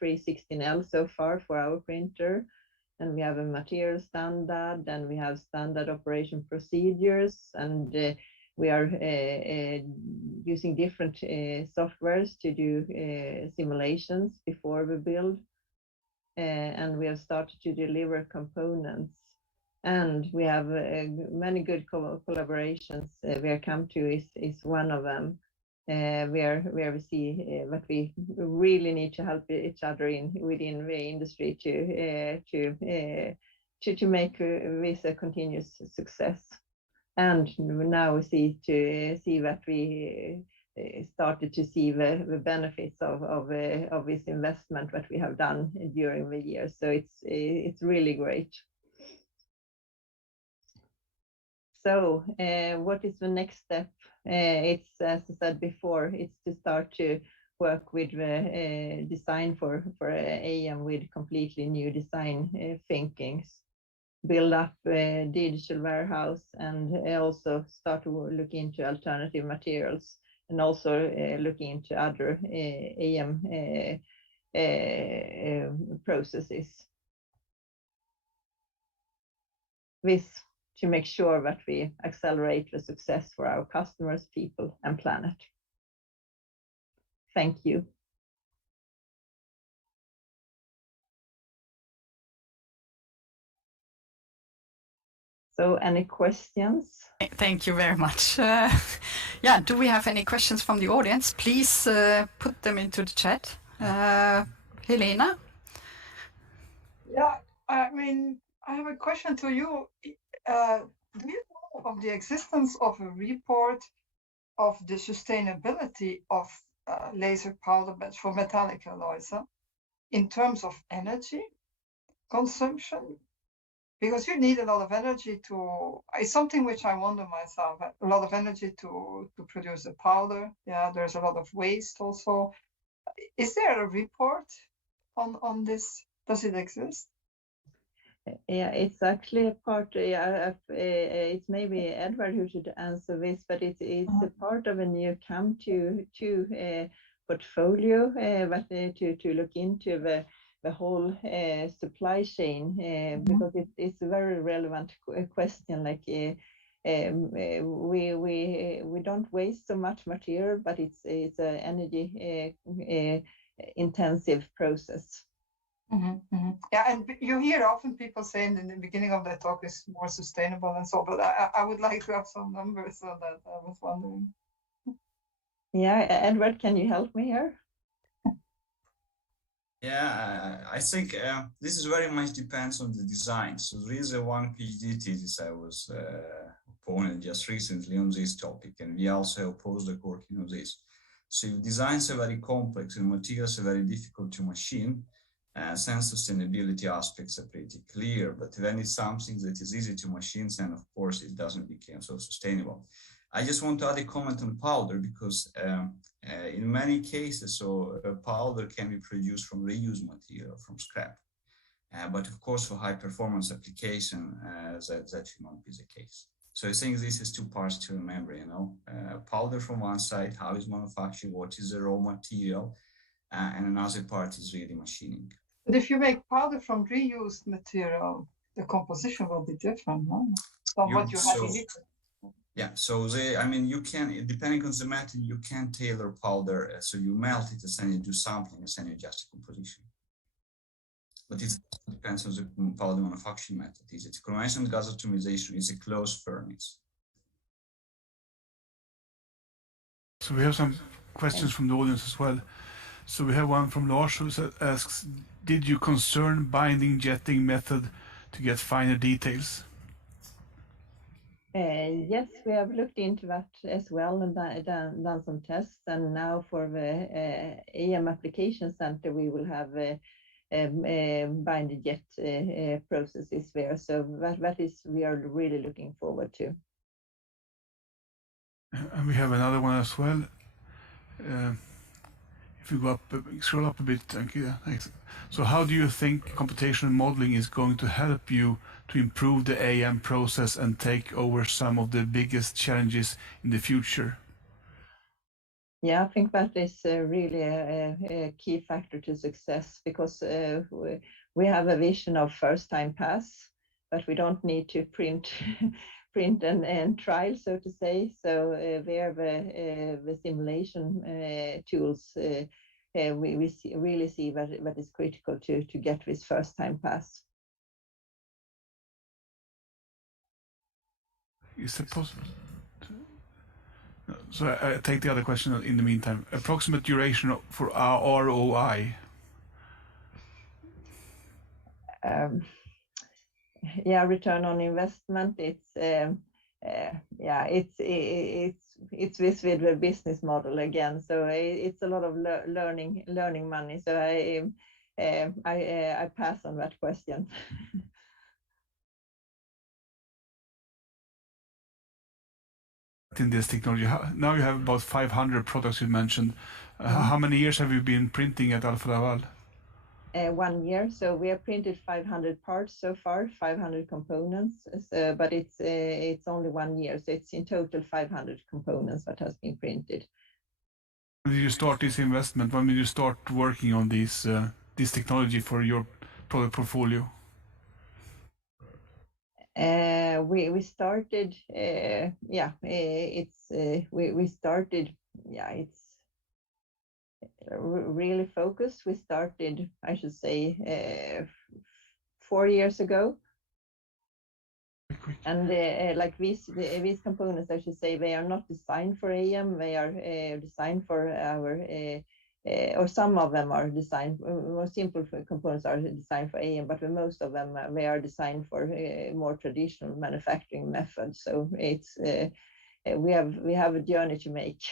316L so far for our printer, and we have a material standard, and we have standard operation procedures, and we are using different softwares to do simulations before we build. And we have started to deliver components, and we have many good collaborations. Where Come To is one of them, where we see that we really need to help each other within the industry to make this a continuous success. And now we see that we started to see the benefits of this investment that we have done during the year. So it's really great. So what is the next step? It's, as I said before, it's to start to work with design for AM with completely new design thinkings, build up a digital warehouse, and also start to look into alternative materials, and also looking into other AM processes. This to make sure that we accelerate the success for our customers, people, and planet. Thank you. So any questions? Thank you very much. Yeah, do we have any questions from the audience? Please put them into the chat. Helena? Yeah, I mean, I have a question to you. Do you know of the existence of a report of the sustainability of laser powder beds for metallic alloys in terms of energy consumption? Because you need a lot of energy to, it's something which I wonder myself, a lot of energy to produce a powder. Yeah, there's a lot of waste also. Is there a report on this? Does it exist? Yeah, it's actually a part, it's maybe Edward who should answer this, but it's a part of a new CAM2 portfolio, but to look into the whole supply chain, because it's a very relevant question. Like we don't waste so much material, but it's an energy intensive process. Yeah, and you hear often people saying in the beginning of their talk is more sustainable and so, but I would like to have some numbers on that. I was wondering. Yeah, Edward, can you help me here? Yeah, I think this is very much depends on the design. So there is a one PhD thesis I was opponent just recently on this topic, and we also have postdoc working on this. So if designs are very complex and materials are very difficult to machine, some sustainability aspects are pretty clear, but when it's something that is easy to machine, then of course it doesn't become so sustainable. I just want to add a comment on powder, because in many cases, so powder can be produced from reused material, from scrap. But of course, for high performance application, that should not be the case. So I think this is two parts to remember, you know, powder from one side, how is manufactured, what is the raw material, and another part is really machining. But if you make powder from reused material, the composition will be different, no? From what you have in it. Yeah, so I mean, you can, depending on the metal, you can tailor powder. So you melt it, and then you do sampling, and then you adjust the composition. But it depends on the powder manufacturing method. Is it conventional gas atomization? Is it closed furnace? So we have some questions from the audience as well. So we have one from Lars who asks, did you concern binding jetting method to get finer details? Yes, we have looked into that as well and done some tests. And now for the AM Application Center, we will have binder jet processes there. So that is, we are really looking forward to. And we have another one as well. If you go up, scroll up a bit, thank you. Thanks. So how do you think computational modeling is going to help you to improve the AM process and take over some of the biggest challenges in the future? Yeah, I think that is really a key factor to success, because we have a vision of first time pass, but we don't need to print and trial, so to say. So there the simulation tools, we really see that is critical to get this first time pass. Is it possible? So I take the other question in the meantime. Approximate duration for our ROI? Yeah, return on investment. It's yeah, it's this with the business model again. So it's a lot of learning money. So I pass on that question. In this technology, now you have about 500 products you mentioned. How many years have you been printing at Alfa Laval? 1 year. So we have printed 500 parts so far, 500 components, but it's only 1 year. So it's in total 500 components that has been printed. When did you start this investment? When did you start working on this technology for your product portfolio? We started, we started, it's really focused. We started, I should say, 4 years ago. And like these components, I should say, they are not designed for AM. They are designed for our, or some of them are designed. More simple components are designed for AM, but most of them they are designed for more traditional manufacturing methods. So it's we have a journey to make.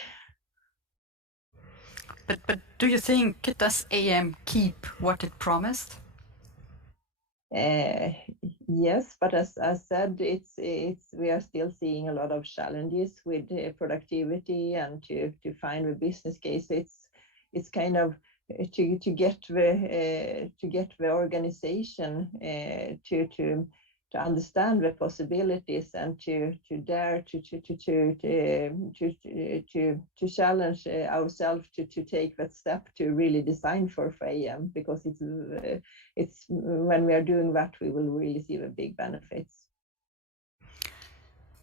But do you think does AM keep what it promised? Yes, but as I said, we are still seeing a lot of challenges with productivity and to find a business case. It's kind of to get the organization to understand the possibilities and to dare to challenge ourselves to take that step to really design for AM, because it's when we are doing that we will really see the big benefits.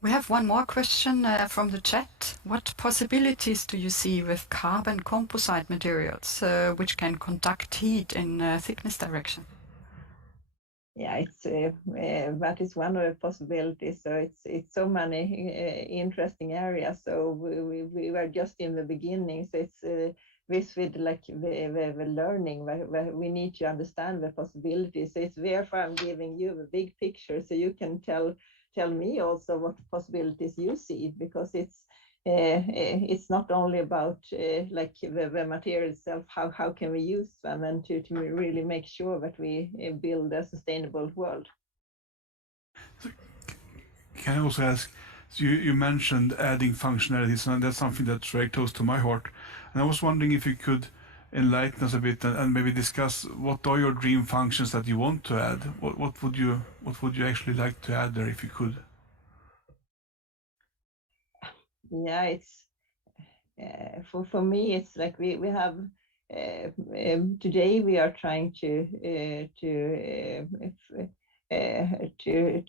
We have one more question from the chat. What possibilities do you see with carbon composite materials which can conduct heat in thickness direction? Yeah, it's that is one of the possibilities. So it's so many interesting areas. So we were just in the beginning. So it's this with like the learning where we need to understand the possibilities. So it's therefore I'm giving you the big picture, so you can tell me also what possibilities you see, because it's not only about like the material itself, how can we use them, and to really make sure that we build a sustainable world. So, can I also ask, so you mentioned adding functionalities, and that's something that's very close to my heart. And I was wondering if you could enlighten us a bit and maybe discuss what are your dream functions that you want to add? What would you actually like to add there if you could? Yeah, it's for me it's like we have today we are trying to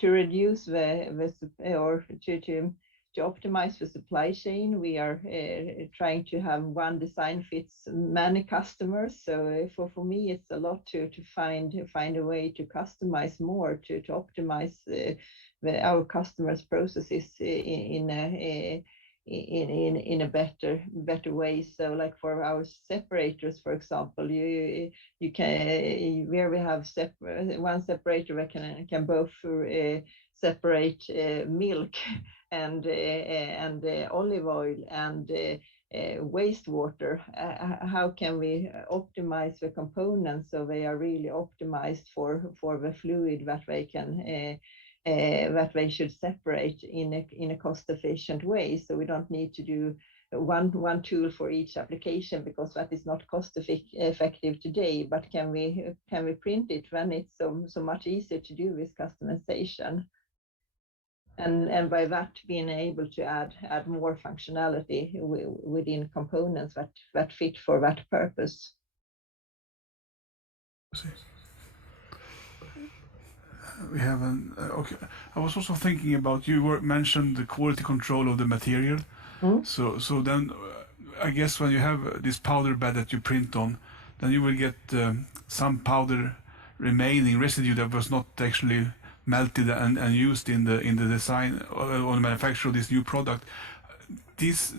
reduce to optimize the supply chain. We are trying to have one design fits many customers. So for me it's a lot to find a way to customize more, to optimize our customers' processes in a better way. So like for our separators, for example, you can where we have one separator that can both separate milk and olive oil and wastewater. How can we optimize the components so they are really optimized for the fluid that they can that they should separate in a cost-efficient way. So we don't need to do one tool for each application, because that is not cost-effective today. But can we print it, when it's so much easier to do this customization, and by that being able to add more functionality within components that fit for that purpose. We have okay. I was also thinking about, you mentioned the quality control of the material. So then I guess when you have this powder bed that you print on, then you will get some powder remaining residue that was not actually melted and used in the design or the manufacture of this new product. These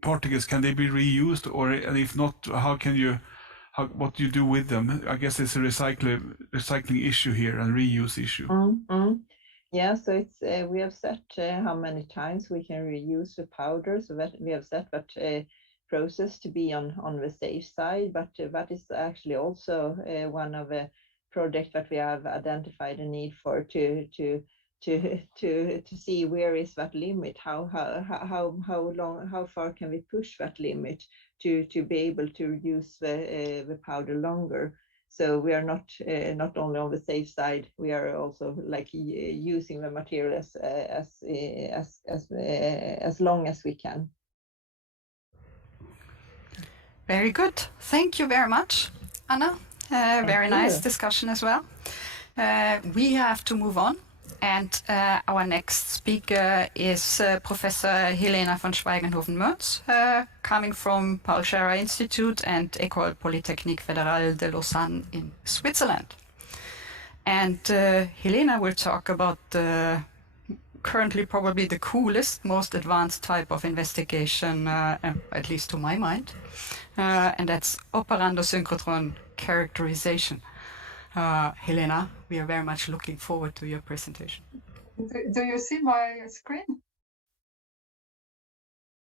particles, can they be reused, and if not, what do you do with them? I guess it's a recycling issue here and reuse issue. Yeah, so it's we have set how many times we can reuse the powder, so that we have set that process to be on the safe side. But that is actually also one of the projects that we have identified a need for to to see where is that limit, how long, how far can we push that limit to be able to use the powder longer. So we are not only on the safe side, we are also like using the material as long as we can. Very good. Thank you very much, Anna. Very nice discussion as well. We have to move on, and our next speaker is Professor Helena von Schweigenhofen-Mörz, coming from Paul Scherrer Institute and École Polytechnique Fédérale de Lausanne in Switzerland. And Helena will talk about currently probably the coolest, most advanced type of investigation, at least to my mind, and that's operando synchrotron characterization. Helena, we are very much looking forward to your presentation. Do you see my screen?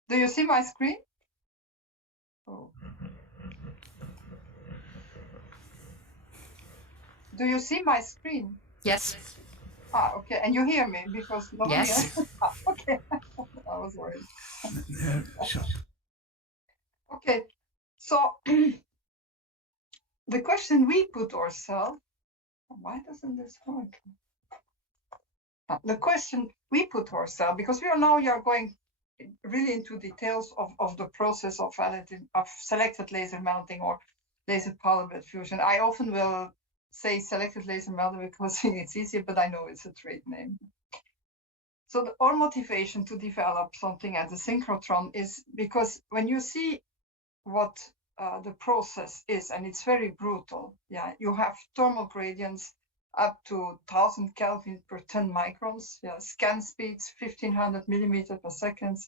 Do you see my screen? Oh. Do you see my screen? Yes. Okay. And you hear me because nobody Yes. else? Okay. I was worried. Yeah, sure. Okay. So the question we put ourselves, why doesn't this work? The question we put ourselves, because we are going really into details of the process of selected laser melting or laser powder bed fusion. I often will say selected laser melting because it's easier, but I know it's a trade name. So our motivation to develop something as a synchrotron is because when you see what the process is, and it's very brutal. Yeah, you have thermal gradients up to 1000 Kelvin per 10 microns. Yeah, scan speeds 1500 millimeters per second,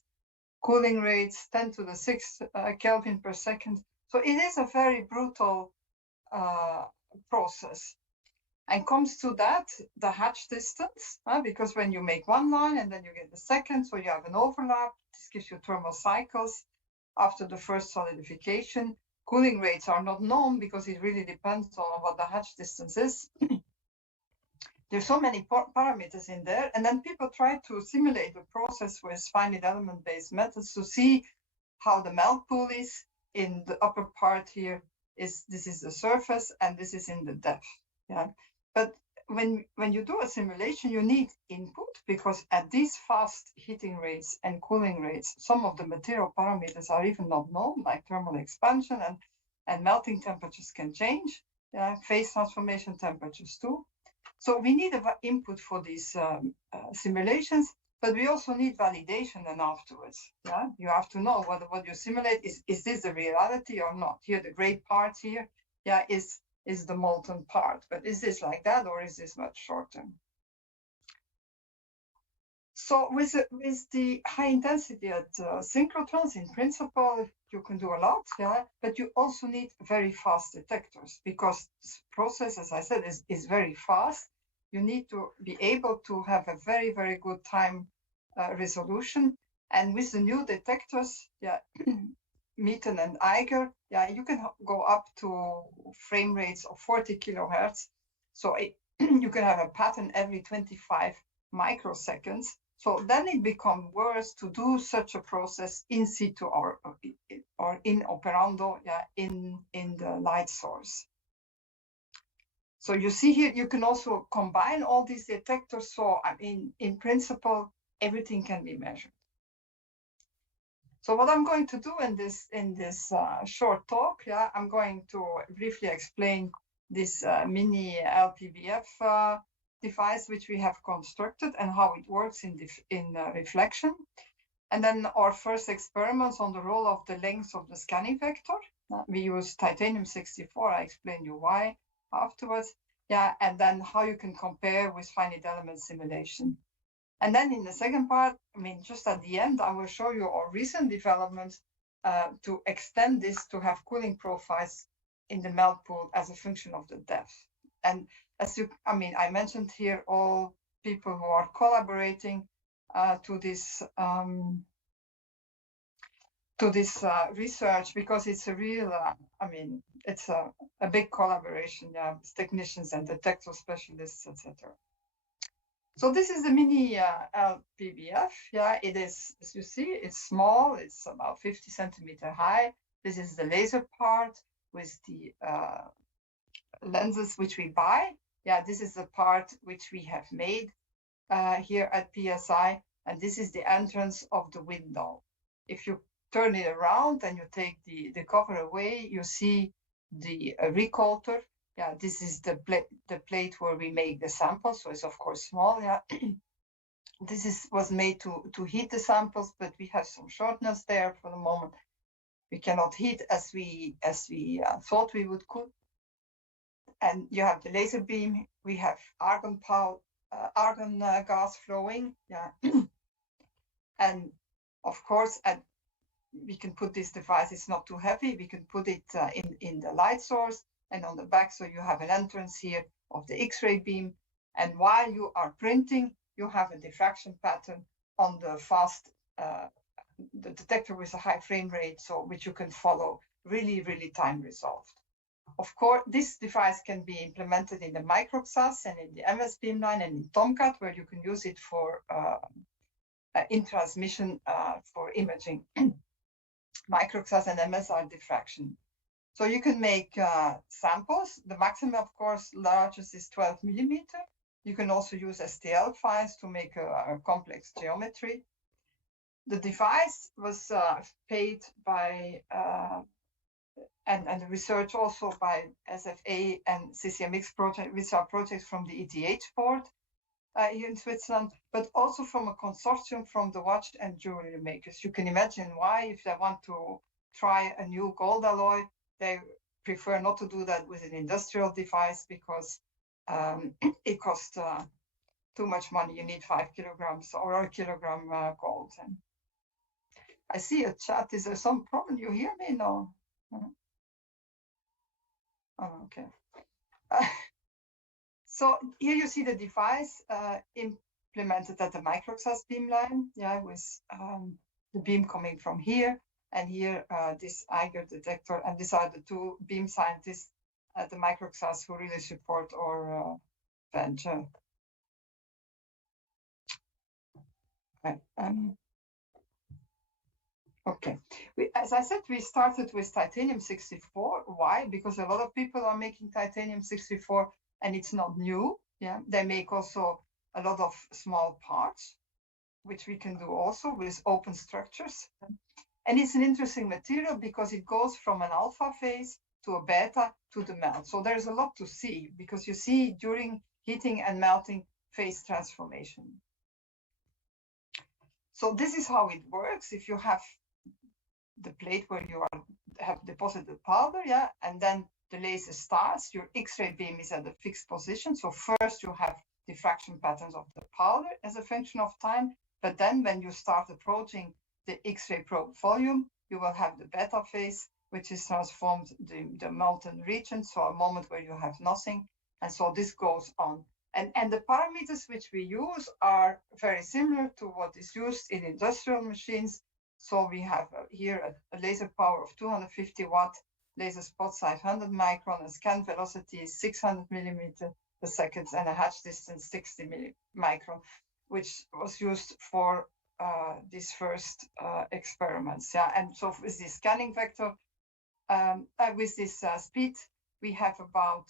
cooling rates 10 to the 6 Kelvin per second. So it is a very brutal process. And comes to that, the hatch distance, because when you make one line and then you get the second, so you have an overlap. This gives you thermal cycles. After the first solidification, cooling rates are not known because it really depends on what the hatch distance is. There's so many parameters in there. And then people try to simulate the process with finite element-based methods to see how the melt pool is in the upper part here. This is the surface and this is in the depth. Yeah. But when you do a simulation, you need input because at these fast heating rates and cooling rates, some of the material parameters are even not known, like thermal expansion and melting temperatures can change, phase transformation temperatures too. So we need an input for these simulations, but we also need validation then afterwards. Yeah, you have to know what you simulate is this the reality or not. Here, the gray part here, is the molten part, but is this like that or is this much shorter? So with the high intensity at synchrotrons, in principle, you can do a lot, but you also need very fast detectors because this process, as I said, is very fast. You need to be able to have a very, very good time resolution. And with the new detectors, Meithen and Eiger, you can go up to frame rates of 40 kilohertz. So you can have a pattern every 25 microseconds. So then it becomes worse to do such a process in situ or in operando, in the light source. So you see here, you can also combine all these detectors. So I mean, in principle, everything can be measured. So what I'm going to do in this short talk, I'm going to briefly explain this mini LPBF device which we have constructed and how it works in reflection. And then our first experiments on the role of the length of the scanning vector. We use titanium-64. I explain you why afterwards. And then how you can compare with finite element simulation. And then in the second part, I mean, just at the end, I will show you our recent developments to extend this to have cooling profiles in the melt pool as a function of the depth. And I mentioned here all people who are collaborating to this research because it's a real, it's a big collaboration, with technicians and detector specialists, etc. So this is the mini LPBF. Yeah, it is, as you see, it's small. It's about 50 centimeter high. This is the laser part with the lenses which we buy. Yeah, this is the part which we have made here at PSI, and this is the entrance of the window. If you turn it around and you take the cover away, you see the recolter. Yeah, this is the plate where we make the samples, so it's of course small. Yeah, this was made to heat the samples, but we have some shortness there for the moment. We cannot heat as we thought we could. And you have the laser beam. We have argon gas flowing. Yeah, and of course, we can put this device. It's not too heavy. We can put it in the light source and on the back, so you have an entrance here of the X-ray beam. And while you are printing, you have a diffraction pattern on the fast the detector with a high frame rate, so which you can follow really time resolved. Of course, this device can be implemented in the MicroXAS and in the MS Beamline and in Tomcat, where you can use it for in transmission for imaging. MicroXAS and MS are diffraction. So you can make samples. The maximum, of course, largest is 12 millimeter. You can also use STL files to make a complex geometry. The device was paid by and the research also by SFA and CCMX project, which are projects from the ETH board here in Switzerland, but also from a consortium from the watch and jewelry makers. You can imagine why, if they want to try a new gold alloy, they prefer not to do that with an industrial device because it costs too much money. You need 5 kilograms or a kilogram gold. And I see a chat. Is there some problem? You hear me? No. Oh, okay. So here you see the device implemented at the MicroXAS beamline, yeah, with the beam coming from here, and here this Eiger detector, and these are the two beam scientists at the MicroXAS who really support our venture. Okay, as I said, we started with titanium 64. Why? Because a lot of people are making titanium 64 and it's not new. Yeah, they make also a lot of small parts, which we can do also with open structures. And it's an interesting material because it goes from an alpha phase to a beta to the melt. So there's a lot to see because you see during heating and melting phase transformation. So this is how it works. If you have the plate where you have deposited powder, yeah, and then the laser starts, your X-ray beam is at a fixed position. So first you have diffraction patterns of the powder as a function of time, but then when you start approaching the X-ray probe volume, you will have the beta phase, which is transformed the molten region, so a moment where you have nothing, and so this goes on. And the parameters which we use are very similar to what is used in industrial machines. So we have here a laser power of 250 watt, laser spot size 100 micron, a scan velocity is 600 millimeter per second, and a hatch distance 60 micron, which was used for these first experiments. Yeah, and so with this scanning vector, with this speed, we have about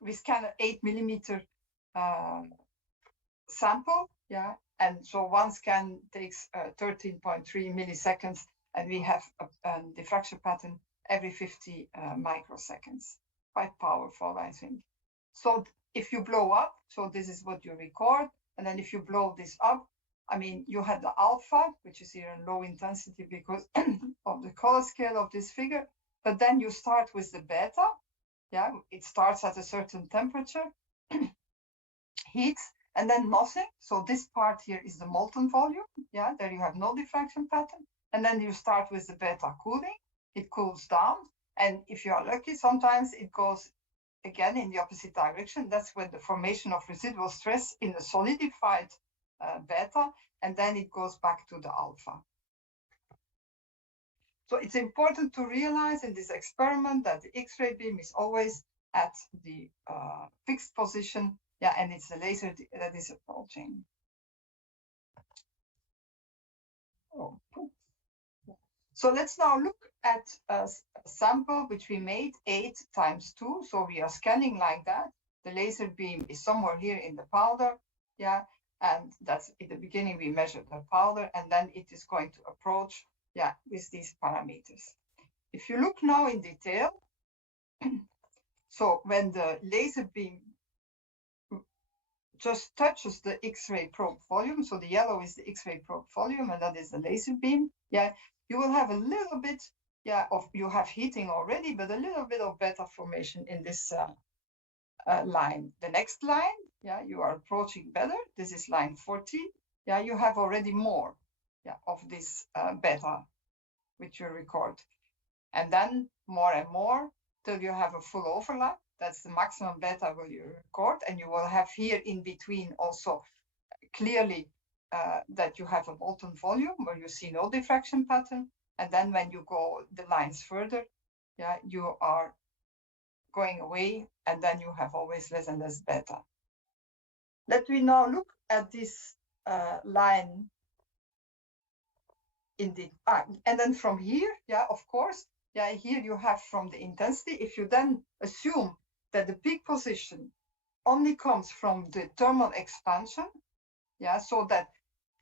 we scan an 8 millimeter sample. Yeah. And so one scan takes 13.3 milliseconds, and we have a diffraction pattern every 50 microseconds. Quite powerful, I think. So if you blow up, so this is what you record, and then if you blow this up, I mean, you had the alpha, which is here in low intensity because of the color scale of this figure, but then you start with the beta. Yeah, it starts at a certain temperature, heats, and then nothing. So this part here is the molten volume. Yeah, there you have no diffraction pattern. And then you start with the beta cooling. It cools down. And if you are lucky, sometimes it goes again in the opposite direction. That's when the formation of residual stress in the solidified beta, and then it goes back to the alpha. So it's important to realize in this experiment that the X-ray beam is always at the fixed position Yeah, and it's the laser that is approaching. Oh. So let's now look at a sample which we made 8 times 2. So we are scanning like that. The laser beam is somewhere here in the powder. Yeah, and that's in the beginning we measured the powder, and then it is going to approach, yeah, with these parameters. If you look now in detail, so when the laser beam just touches the X-ray probe volume, so the yellow is the X-ray probe volume, and that is the laser beam, yeah, you will have a little bit, yeah, you have heating already, but a little bit of beta formation in this line. The next line, yeah, you are approaching better. This is line 14. Yeah, you have already more, yeah, of this beta, which you record. And then more and more till you have a full overlap. That's the maximum beta will you record. And you will have here in between also clearly that you have a molten volume where you see no diffraction pattern. And then when you go the lines further, yeah, you are going away, and then you have always less and less beta. Let me now look at this line in the, and then from here, yeah, of course, yeah, here you have from the intensity. If you then assume that the peak position only comes from the thermal expansion, yeah, so that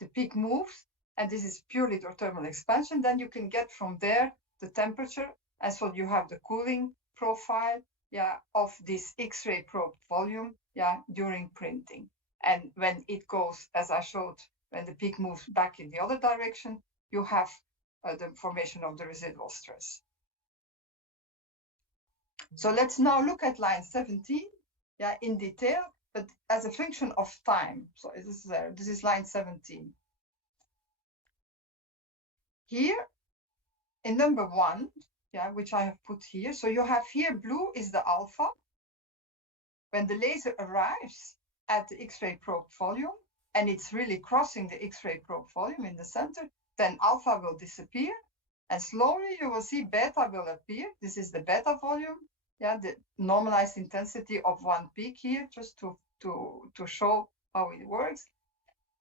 the peak moves, and this is purely the thermal expansion, then you can get from there the temperature, and so you have the cooling profile, yeah, of this X-ray probe volume, yeah, during printing. And when it goes, as I showed, when the peak moves back in the other direction, you have the formation of the residual stress. So let's now look at line 17, yeah, in detail, but as a function of time. So this is there. This is line 17. Here, in number 1, yeah, which I have put here. So you have here blue is the alpha. When the laser arrives at the X-ray probe volume, and it's really crossing the X-ray probe volume in the center, then alpha will disappear, and slowly you will see beta will appear. This is the beta volume, yeah, the normalized intensity of one peak here, just to show how it works.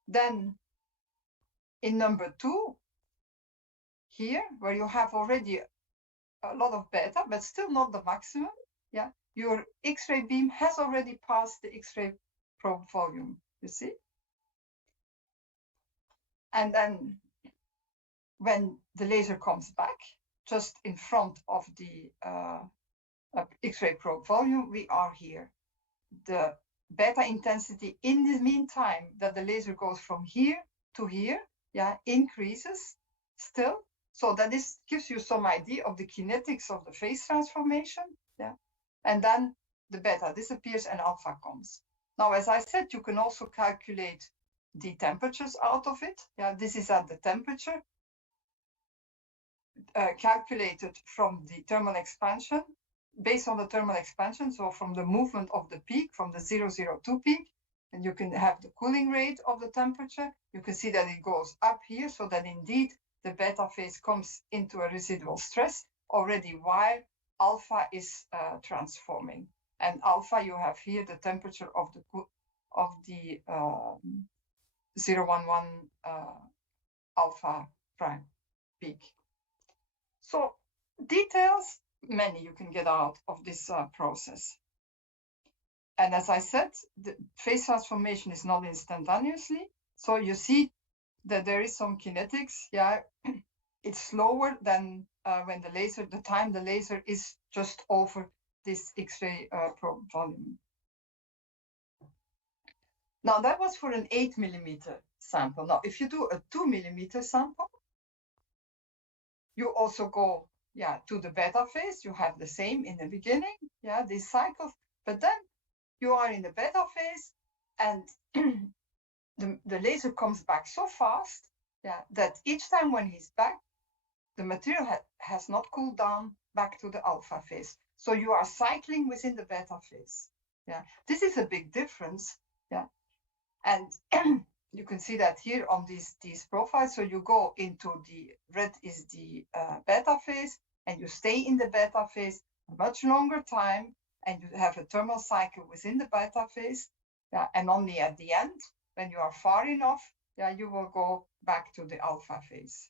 Then in number 2, here, where you have already a lot of beta, but still not the maximum, yeah, your X-ray beam has already passed the X-ray probe volume, you see? And then when the laser comes back, just in front of the X-ray probe volume, we are here. The beta intensity in the meantime that the laser goes from here to here, yeah, increases still. So that this gives you some idea of the kinetics of the phase transformation, yeah. And then the beta disappears and alpha comes. Now, as I said, you can also calculate the temperatures out of it. Yeah, this is at the temperature calculated from the thermal expansion, based on the thermal expansion. So from the movement of the peak, from the 002 peak, and you can have the cooling rate of the temperature. You can see that it goes up here, so that indeed the beta phase comes into a residual stress already while alpha is transforming. And alpha, you have here the temperature of the 011 alpha prime peak. So details, many you can get out of this process. And as I said, the phase transformation is not instantaneously. So you see that there is some kinetics. Yeah, it's slower than when the time the laser is just over this X-ray probe volume. Now that was for an 8 millimeter sample. Now, if you do a 2 millimeter sample, you also go, yeah, to the beta phase. You have the same in the beginning, yeah, these cycles, but then you are in the beta phase, and the laser comes back so fast, yeah, that each time when he's back, the material has not cooled down back to the alpha phase. So you are cycling within the beta phase. Yeah, this is a big difference. Yeah, and you can see that here on these profiles. So you go into the red is the beta phase, and you stay in the beta phase a much longer time, and you have a thermal cycle within the beta phase. Yeah, and only at the end, when you are far enough, yeah, you will go back to the alpha phase.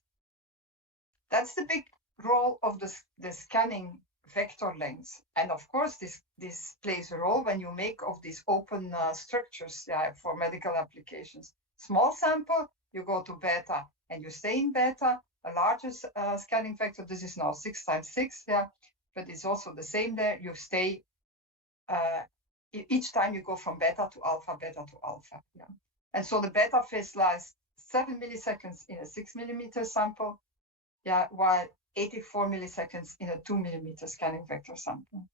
That's the big role of the scanning vector length. And of course, this plays a role when you make of these open structures, yeah, for medical applications. Small sample, you go to beta and you stay in beta. A larger scanning vector, this is now 6 × 6, yeah, but it's also the same there. You stay, each time you go from beta to alpha, yeah. And so the beta phase lasts 7 milliseconds in a 6 millimeter sample, yeah, while 84 milliseconds in a 2 millimeter scanning vector sample.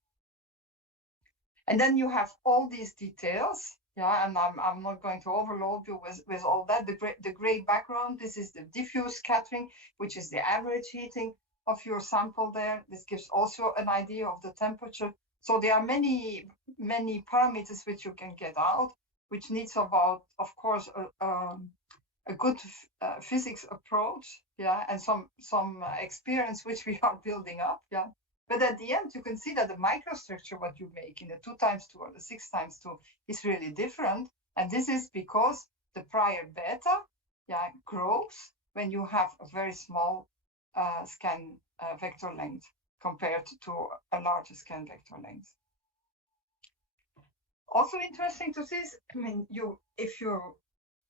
And then you have all these details, yeah, and I'm not going to overload you with all that. The gray background, this is the diffuse scattering, which is the average heating of your sample there. This gives also an idea of the temperature. So there are many parameters which you can get out, which needs about, of course, a good physics approach, yeah, and some experience which we are building up, yeah. But at the end, you can see that the microstructure what you make in the 2 × 2 or the 6 × 2 is really different, and this is because the prior beta, yeah, grows when you have a very small scan vector length compared to a larger scan vector length. Also interesting to see is, I mean, if you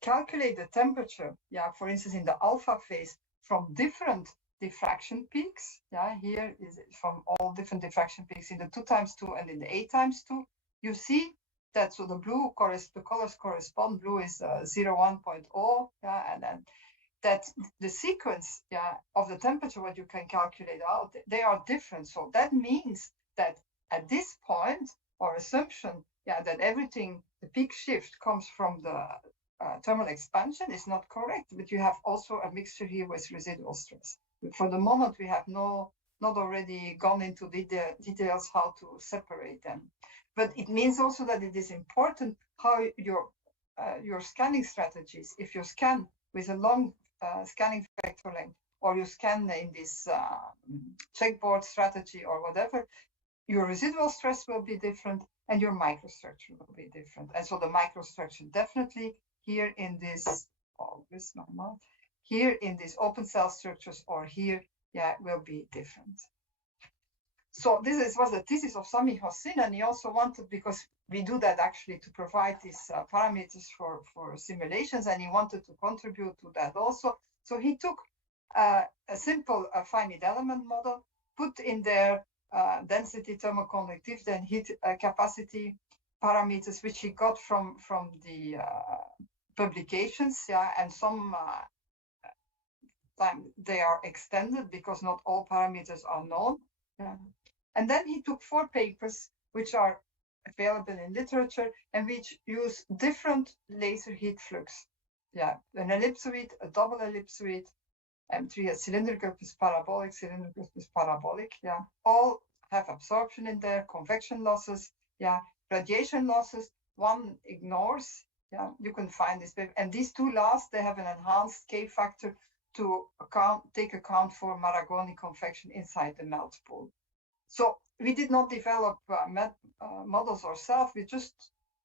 calculate the temperature, yeah, for instance, in the alpha phase from different diffraction peaks, yeah, here is from all different diffraction peaks in the 2 × 2 and in the 8 × 2, you see that, so the colors correspond. Blue is 0.1.0, yeah, and then that the sequence, yeah, of the temperature, what you can calculate out, they are different. So that means that at this point, our assumption, yeah, that everything, the peak shift comes from the thermal expansion is not correct, but you have also a mixture here with residual stress. For the moment, we have not already gone into the details how to separate them. But it means also that it is important how your scanning strategies, if you scan with a long scanning vector length, or you scan in this checkboard strategy or whatever, your residual stress will be different and your microstructure will be different. And so the microstructure definitely here in this, here in these open cell structures or here, yeah, will be different. So this was the thesis of Sami Hossein, and he also wanted, because we do that actually to provide these parameters for simulations, and he wanted to contribute to that also. So he took a simple finite element model, put in there density, thermoconductivity, and heat capacity parameters, which he got from the publications, yeah, and some time they are extended because not all parameters are known. Yeah. And then he took 4 papers which are available in literature and which use different laser heat flux. Yeah, an ellipsoid, a double ellipsoid, M3 a cylindrical plus parabolic, cylindrical plus parabolic. Yeah, all have absorption in there, convection losses, yeah, radiation losses. One ignores. Yeah, you can find this paper. And these 2 last, they have an enhanced K factor to take account for Maragoni convection inside the melt pool. So we did not develop models ourselves. We just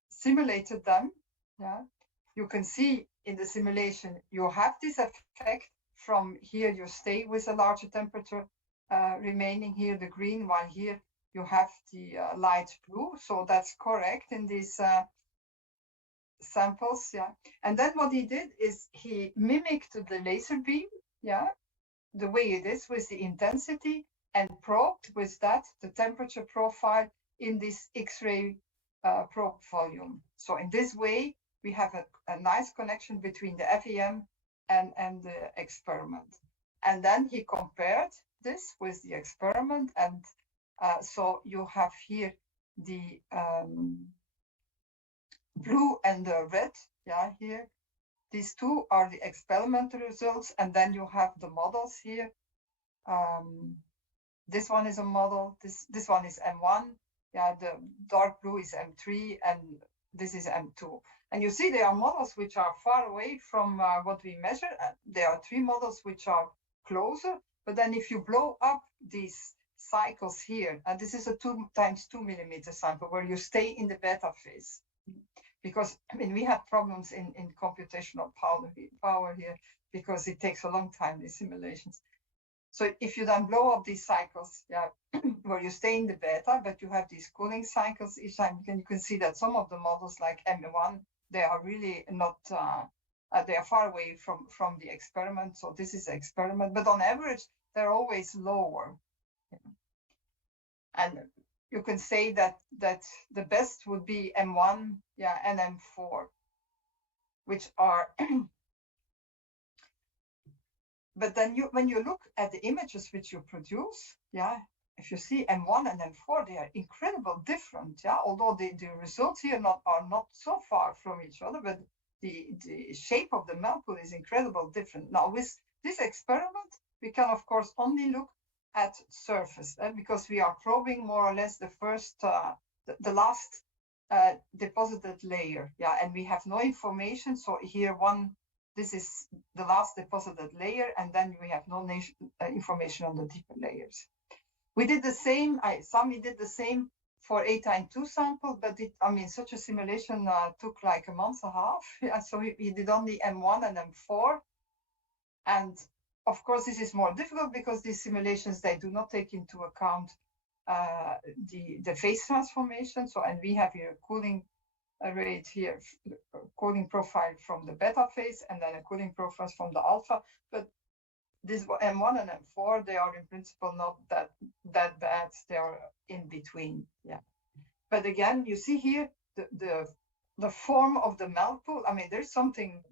simulated them. Yeah, you can see in the simulation you have this effect. From here you stay with a larger temperature remaining here, the green, while here you have the light blue. So that's correct in these samples. Yeah, and then what he did is he mimicked the laser beam. Yeah, the way it is with the intensity, and probed with that the temperature profile in this X-ray probe volume. So in this way, we have a nice connection between the FEM and the experiment. And then he compared this with the experiment. And so you have here the blue and the red, yeah, here. These 2 are the experimental results. And then you have the models here. This one is a model, this one is M1, yeah, the dark blue is M3, and this is M2. And you see there are models which are far away from what we measure. There are 3 models which are closer, but then if you blow up these cycles here, and this is a 2 × 2 millimeter sample where you stay in the beta phase. because I mean we have problems in computational power here because it takes a long time, these simulations. So if you then blow up these cycles, yeah, where you stay in the beta, but you have these cooling cycles each time, then you can see that some of the models like M1, they are really not, they are far away from the experiment. So this is the experiment, but on average, they're always lower. And you can say that the best would be M1, yeah, and M4, which are but then when you look at the images which you produce, yeah, if you see M1 and M4, they are incredibly different, yeah. Although the results here are not so far from each other, but the shape of the melt pool is incredibly different. Now with this experiment, we can of course only look at surface, because we are probing more or less the first, the last deposited layer, yeah, and we have no information. So here this is the last deposited layer, and then we have no information on the deeper layers. We did the same, Sami did the same for A-Time2 sample, but such a simulation took like a month and a half. Yeah, so he did only M1 and M4. And of course, this is more difficult because these simulations, they do not take into account the phase transformation. So, and we have here a cooling rate here, cooling profile from the beta phase, and then a cooling profile from the alpha. But this M1 and M4, they are in principle not that bad. They are in between, yeah. But again, you see here the form of the melt pool. I mean, there's something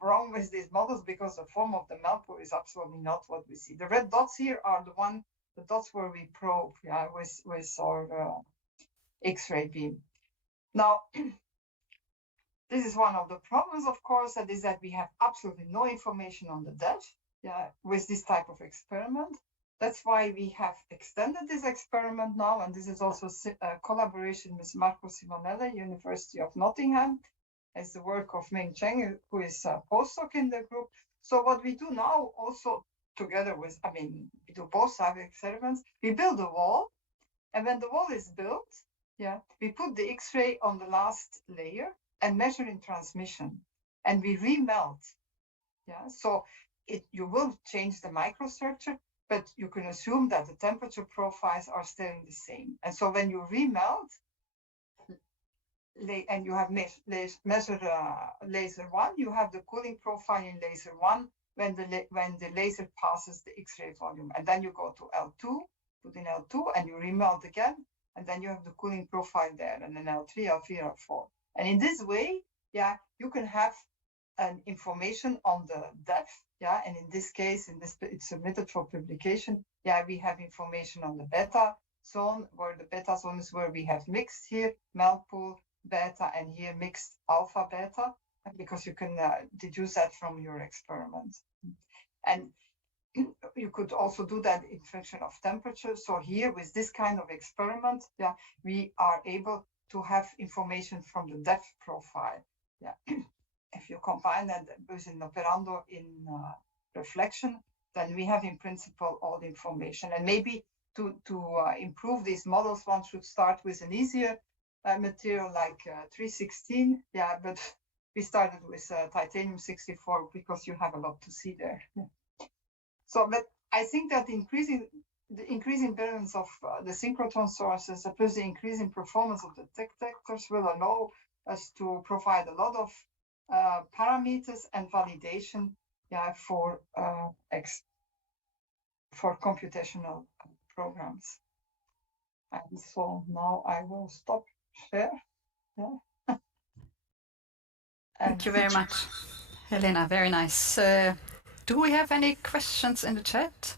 wrong with these models because the form of the melt pool is absolutely not what we see. The red dots here are the dots where we probe, yeah, with our X-ray beam. Now, this is one of the problems, of course, that is that we have absolutely no information on the depth, yeah, with this type of experiment. That's why we have extended this experiment now, and this is also a collaboration with Marco Simonelli, University of Nottingham, as the work of Meng Cheng, who is a postdoc in the group. So what we do now also together with, we do both type experiments, we build a wall, and when the wall is built, yeah, we put the X-ray on the last layer and measure in transmission, and we remelt. Yeah, so you will change the microstructure, but you can assume that the temperature profiles are staying the same. And so when you remelt, and you have measured laser 1, you have the cooling profile in laser 1 when the laser passes the X-ray volume, and then you go to L2, put in L2, and you remelt again. And then you have the cooling profile there, and then L3, L3, L4. And in this way, yeah, you can have an information on the depth, yeah. And in this case, it's submitted for publication. Yeah, we have information on the beta zone, where the beta zone is where we have mixed here, melt pool, beta, and here mixed alpha beta, because you can deduce that from your experiment. And you could also do that in function of temperature. So here with this kind of experiment, yeah, we are able to have information from the depth profile. Yeah, if you combine that with an operando in reflection, then we have in principle all the information. And maybe to improve these models, one should start with an easier material like 316. Yeah, but we started with titanium 64 because you have a lot to see there. Yeah. So, but I think that the increasing balance of the synchrotron sources, plus the increasing performance of the detectors, will allow us to provide a lot of parameters and validation, yeah, for computational programs. And so now I will stop share. Yeah. Thank you very much, Helena. Very nice. Do we have any questions in the chat?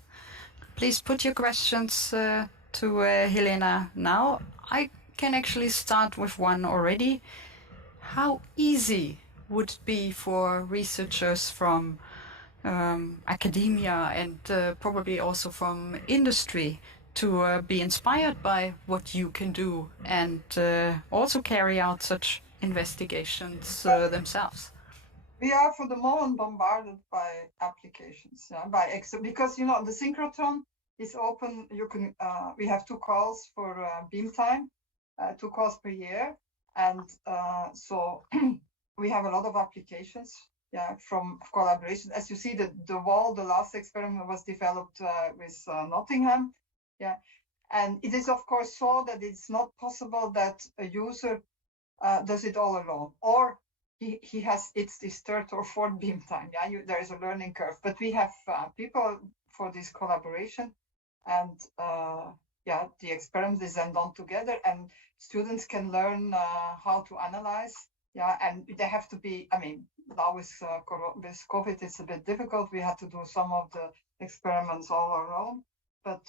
Please put your questions to Helena now. I can actually start with one already. How easy would it be for researchers from academia and probably also from industry to be inspired by what you can do and also carry out such investigations themselves? We are for the moment bombarded by applications, because the synchrotron is open. You can we have 2 calls for beam time, 2 calls per year, And so we have a lot of applications, yeah, from collaboration. As you see, the wall, the last experiment was developed with Nottingham, yeah. And it is, of course, so that it's not possible that a user does it all alone, or it's his third or fourth beam time. Yeah, there is a learning curve, but we have people for this collaboration, and yeah, the experiment is then done together, and students can learn how to analyze. Yeah, and they have to be. I mean, now with COVID, it's a bit difficult. We had to do some of the experiments all our own, but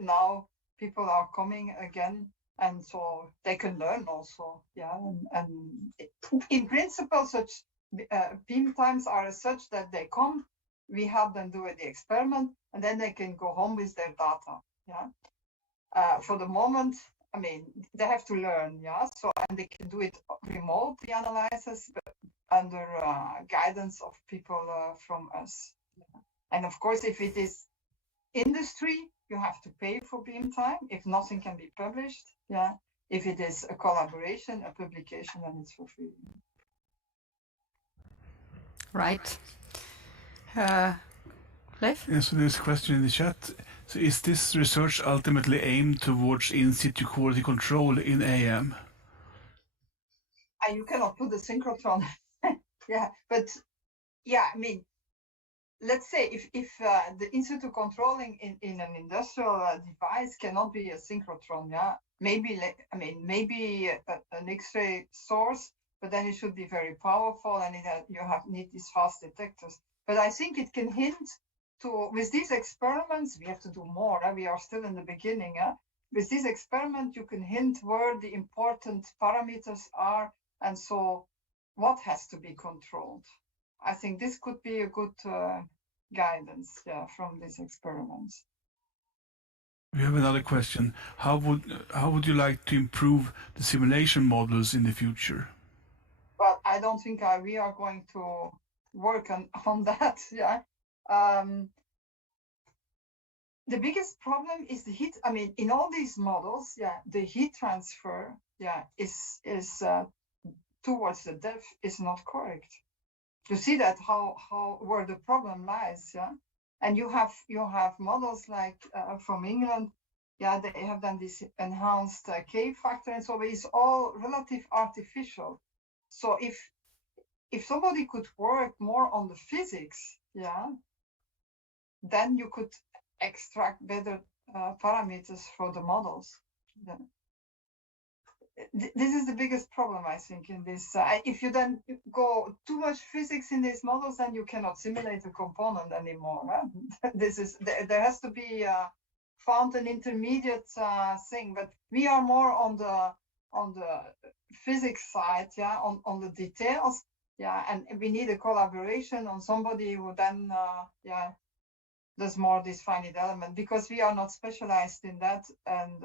now people are coming again, and so they can learn also. Yeah, and in principle, such beam times are such that they come, we help them do the experiment, and then they can go home with their data. Yeah. For the moment, I mean, they have to learn. Yeah. So, and they can do it remote, the analysis, but under guidance of people from us. Yeah. And of course, if it is industry, you have to pay for beam time if nothing can be published. Yeah. If it is a collaboration, a publication, then it's for free. Right. Leif? Yeah, so there's a question in the chat. So is this research ultimately aimed towards in situ quality control in AM? You cannot put the synchrotron. Yeah, but yeah, I mean, let's say if the in situ controlling in an industrial device cannot be a synchrotron, yeah, maybe an X-ray source, but then it should be very powerful, and need these fast detectors. But I think it can hint to, with these experiments, we have to do more. We are still in the beginning. With this experiment, you can hint where the important parameters are, and so what has to be controlled. I think this could be a good guidance, yeah, from these experiments. We have another question. How would you like to improve the simulation models in the future? Well, I don't think we are going to work on that. Yeah. The biggest problem is the heat. I mean, in all these models, yeah, the heat transfer, yeah, is towards the depth is not correct. You see that where the problem lies, yeah. And you have models like from England, yeah, they have done this enhanced K factor, and so it's all relative artificial. So if somebody could work more on the physics, yeah, then you could extract better parameters for the models. Yeah. This is the biggest problem, I think, in this. If you then go too much physics in these models, then you cannot simulate a component anymore. Right? There has to be found an intermediate thing, but we are more on the physics side, yeah, on the details, yeah, and we need a collaboration on somebody who then, yeah, does more this finite element, because we are not specialized in that, and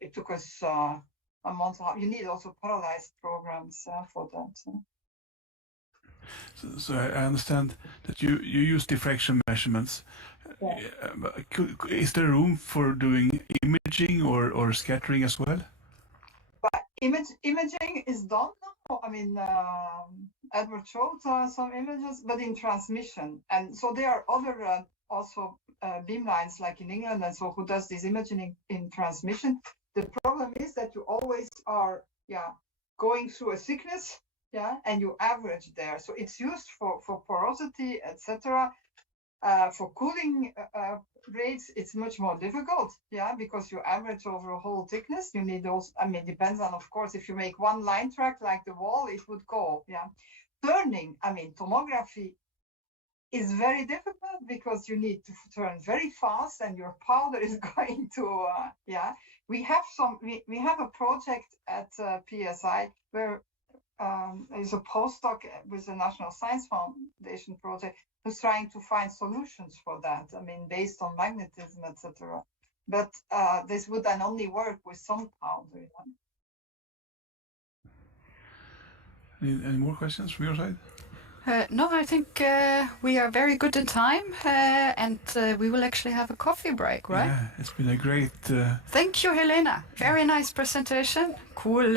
it took us a month. You need also parallelized programs for that. So I understand that you use diffraction measurements. Yeah. Is there room for doing imaging or scattering as well? But imaging is done now. I mean, Edward showed some images, but in transmission. And so there are other also beamlines like in England, and so who does this imaging in transmission. The problem is that you always are, yeah, going through a thickness, yeah, and you average there. So it's used for porosity, etc. For cooling rates, it's much more difficult, yeah, because you average over a whole thickness. You need those. I mean, depends on, of course, if you make one line track like the wall, it would go, yeah. Turning, I mean, tomography is very difficult because you need to turn very fast, and your powder is going to, yeah. We have a project at PSI where there's a postdoc with the National Science Foundation project who's trying to find solutions for that. I mean, based on magnetism, etc. But this would then only work with some powder. Any more questions from your side? No, I think we are very good in time, and we will actually have a coffee break, right? Yeah, it's been a great. Thank you, Helena. Very nice presentation. Cool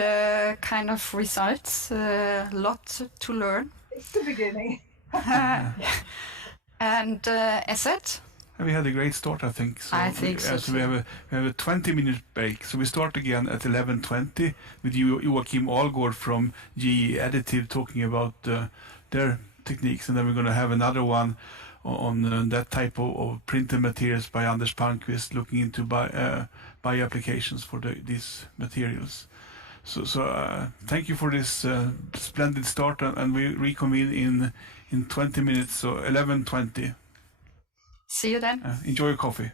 kind of results. Lot to learn. It's the beginning. And as said, We had a great start, I think. So I think so so we have a 20-minute break. So we start again at 11:20 with Joachim Algård from GE Additive talking about their techniques, and then we're going to have another one on that type of printed materials by Anders Palmqvist, looking into bio applications for these materials. So thank you for this splendid start, and we reconvene in 20 minutes, so 11:20. see you then. Enjoy your coffee.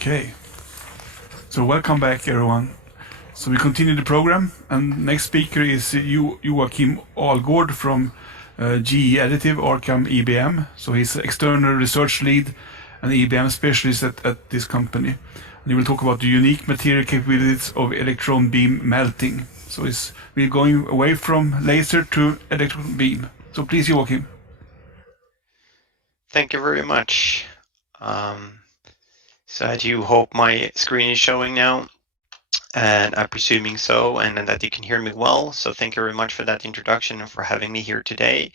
Okay. So welcome back, everyone. So we continue the program, and next speaker is Joachim Ahlgård from GE Additive, Arcam EBM. So he's external research lead and EBM specialist at this company. And he will talk about the unique material capabilities of electron beam melting. So we're going away from laser to electron beam. So please, Joachim. Thank you very much. So I do hope my screen is showing now, and I'm presuming so, and that you can hear me well. So thank you very much for that introduction and for having me here today.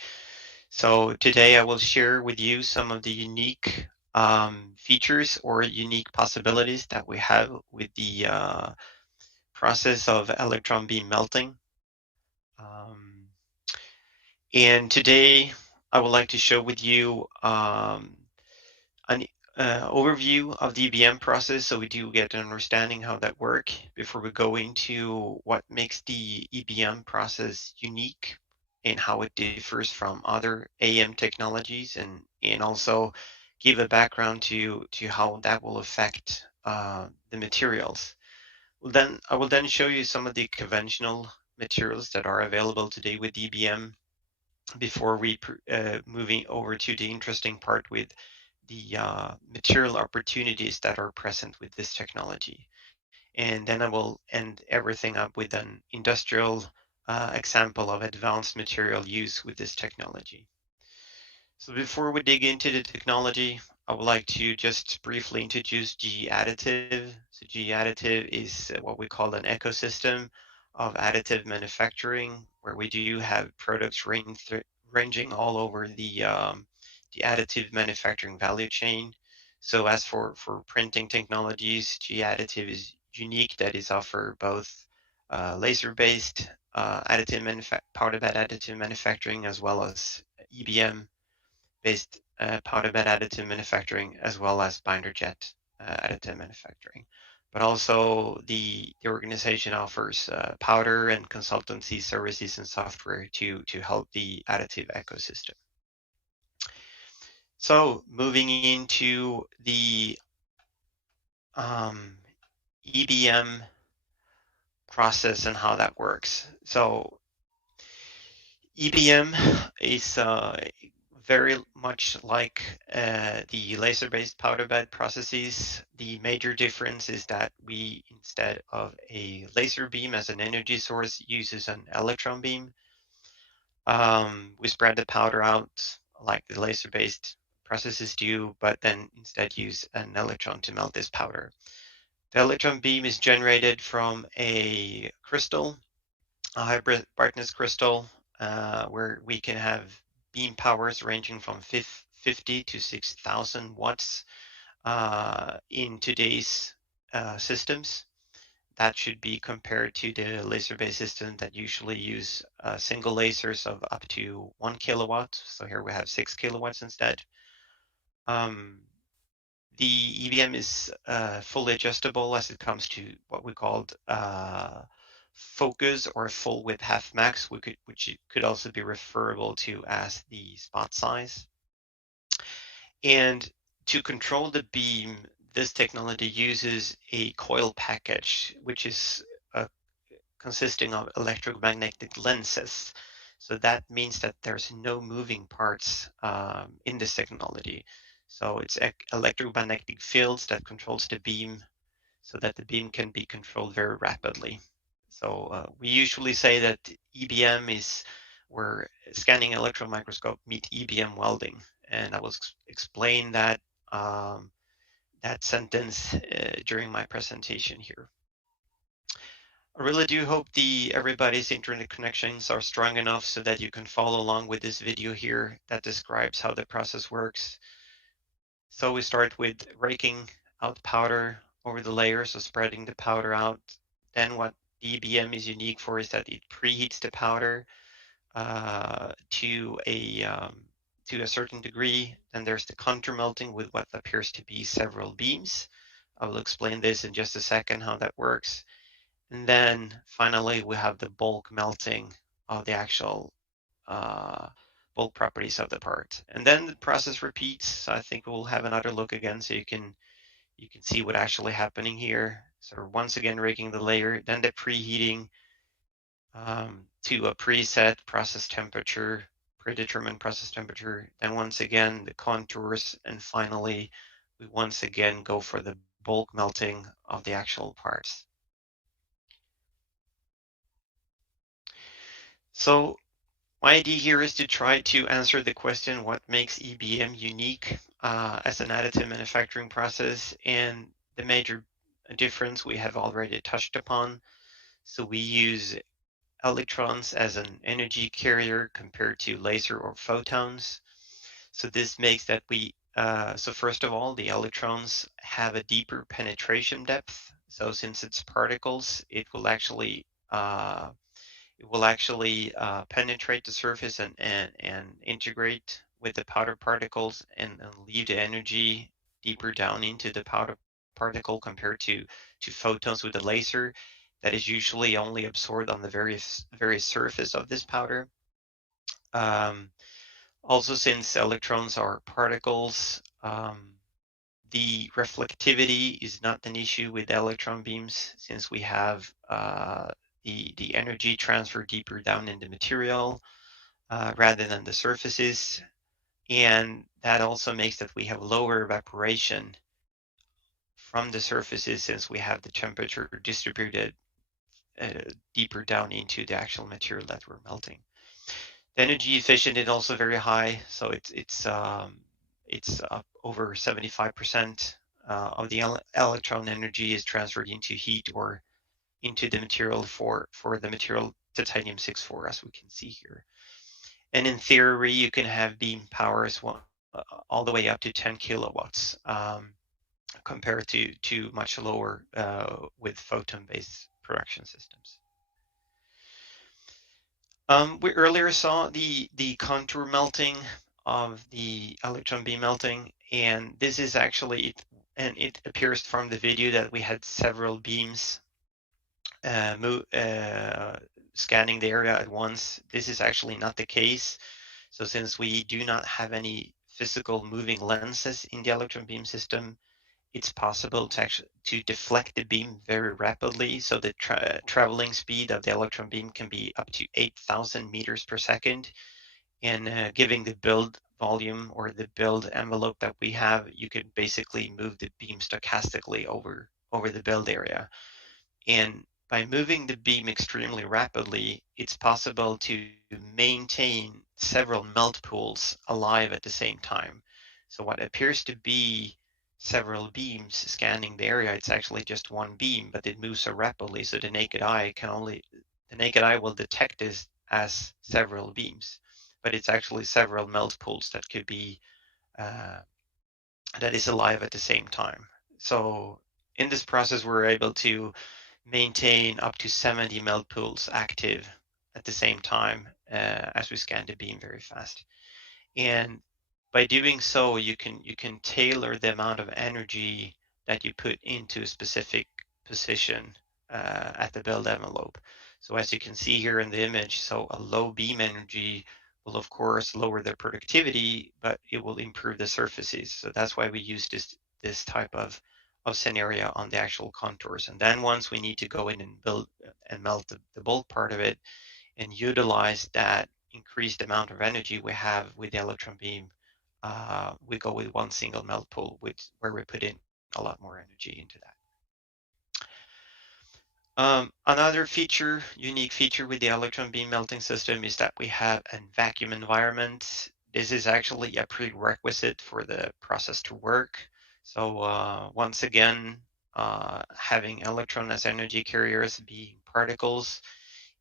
So today I will share with you some of the unique features or unique possibilities that we have with the process of electron beam melting. And today I would like to share with you an overview of the EBM process, so we do get an understanding how that works before we go into what makes the EBM process unique and how it differs from other AM technologies, and also give a background to how that will affect the materials. Then I will then show you some of the conventional materials that are available today with EBM before we moving over to the interesting part with the material opportunities that are present with this technology. And then I will end everything up with an industrial example of advanced material use with this technology. So before we dig into the technology, I would like to just briefly introduce GE Additive. So GE Additive is what we call an ecosystem of additive manufacturing, where we do have products ranging all over the additive manufacturing value chain. So as for printing technologies, GE Additive is unique that is offer both laser-based powder bed additive manufacturing, as well as EBM-based powder bed additive manufacturing, as well as binder jet additive manufacturing. But also the organization offers powder and consultancy services and software to help the additive ecosystem. So moving into the EBM process and how that works. So EBM is very much like the laser-based powder bed processes. The major difference is that we, instead of a laser beam as an energy source, uses an electron beam. We spread the powder out like the laser-based processes do, but then instead use an electron to melt this powder. The electron beam is generated from a crystal, a high brightness crystal, where we can have beam powers ranging from 50 to 6,000 watts in today's systems. That should be compared to the laser-based system that usually use single lasers of up to 1 kilowatt. So here we have 6 kilowatts instead. The EBM is fully adjustable as it comes to what we called focus or full width half max, which could also be referable to as the spot size. And to control the beam, this technology uses a coil package, which is consisting of electromagnetic lenses. So that means that there's no moving parts in this technology. So it's electromagnetic fields that controls the beam so that the beam can be controlled very rapidly. So we usually say that EBM is where scanning electron microscope meet EBM welding. And I will explain that that sentence during my presentation here. I really do hope everybody's internet connections are strong enough so that you can follow along with this video here that describes how the process works. So we start with raking out powder over the layers, so spreading the powder out. Then what the EBM is unique for is that it preheats the powder to a certain degree. Then there's the counter melting with what appears to be several beams. I will explain this in just a second how that works. And then finally we have the bulk melting of the actual bulk properties of the part. And then the process repeats. So I think we'll have another look again so you can you can see what actually happening here. So once again, raking the layer, then the preheating to a preset process temperature, predetermined process temperature. Then once again, the contours, and finally, we once again go for the bulk melting of the actual parts. So my idea here is to try to answer the question, what makes EBM unique as an additive manufacturing process? And the major difference we have already touched upon. So we use electrons as an energy carrier compared to laser or photons. So this makes that so first of all, the electrons have a deeper penetration depth. So since it's particles, it will actually penetrate the surface and integrate with the powder particles and leave the energy deeper down into the powder particle compared to photons with the laser that is usually only absorbed on the very surface of this powder. Also, since electrons are particles, the reflectivity is not an issue with electron beams, since we have the energy transfer deeper down in the material rather than the surfaces. And that also makes that we have lower evaporation from the surfaces, since we have the temperature distributed deeper down into the actual material that we're melting. The energy efficient is also very high, so it's up over 75% of the electron energy is transferred into heat or into the material for the material titanium 6-4, as we can see here. And in theory, you can have beam powers all the way up to 10 kilowatts compared to much lower with photon-based production systems. We earlier saw the contour melting of the electron beam melting, and this is actually, and it appears from the video that we had several beams scanning the area at once. This is actually not the case. So since we do not have any physical moving lenses in the electron beam system, it's possible to deflect the beam very rapidly. So the traveling speed of the electron beam can be up to 8,000 meters per second. And giving the build volume or the build envelope that we have, you could basically move the beam stochastically over the build area. And by moving the beam extremely rapidly, it's possible to maintain several melt pools alive at the same time. So what appears to be several beams scanning the area, it's actually just one beam, but it moves so rapidly, so the naked eye will detect this as several beams, but it's actually several melt pools that could be that is alive at the same time. So in this process, we're able to maintain up to 70 melt pools active at the same time as we scan the beam very fast. And by doing so, you can tailor the amount of energy that you put into a specific position at the build envelope. So as you can see here in the image, so a low beam energy will of course lower the productivity, but it will improve the surfaces. So that's why we use this type of scenario on the actual contours. And then once we need to go in and build and melt the bulk part of it and utilize that increased amount of energy we have with the electron beam, we go with one single melt pool, where we put in a lot more energy into that. Another unique feature with the electron beam melting system is that we have a vacuum environment. This is actually a prerequisite for the process to work. So once again, having electron as energy carriers being particles,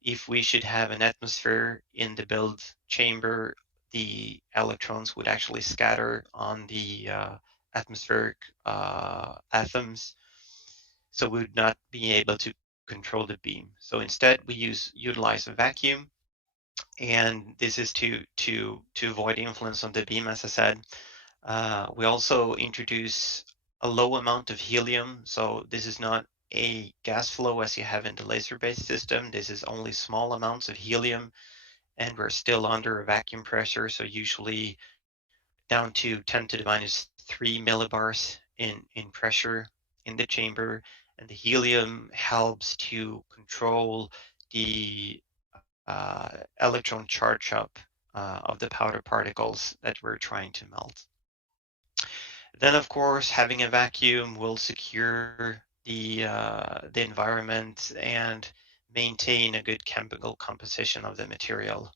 if we should have an atmosphere in the build chamber, the electrons would actually scatter on the atmospheric atoms, so we would not be able to control the beam. So instead, we utilize a vacuum, and this is to avoid influence on the beam, as I said. We also introduce a low amount of helium, so this is not a gas flow as you have in the laser-based system. This is only small amounts of helium, and we're still under a vacuum pressure, so usually down to 10⁻³ millibars in pressure in the chamber, and the helium helps to control the electron charge up of the powder particles that we're trying to melt. Then, of course, having a vacuum will secure the environment and maintain a good chemical composition of the material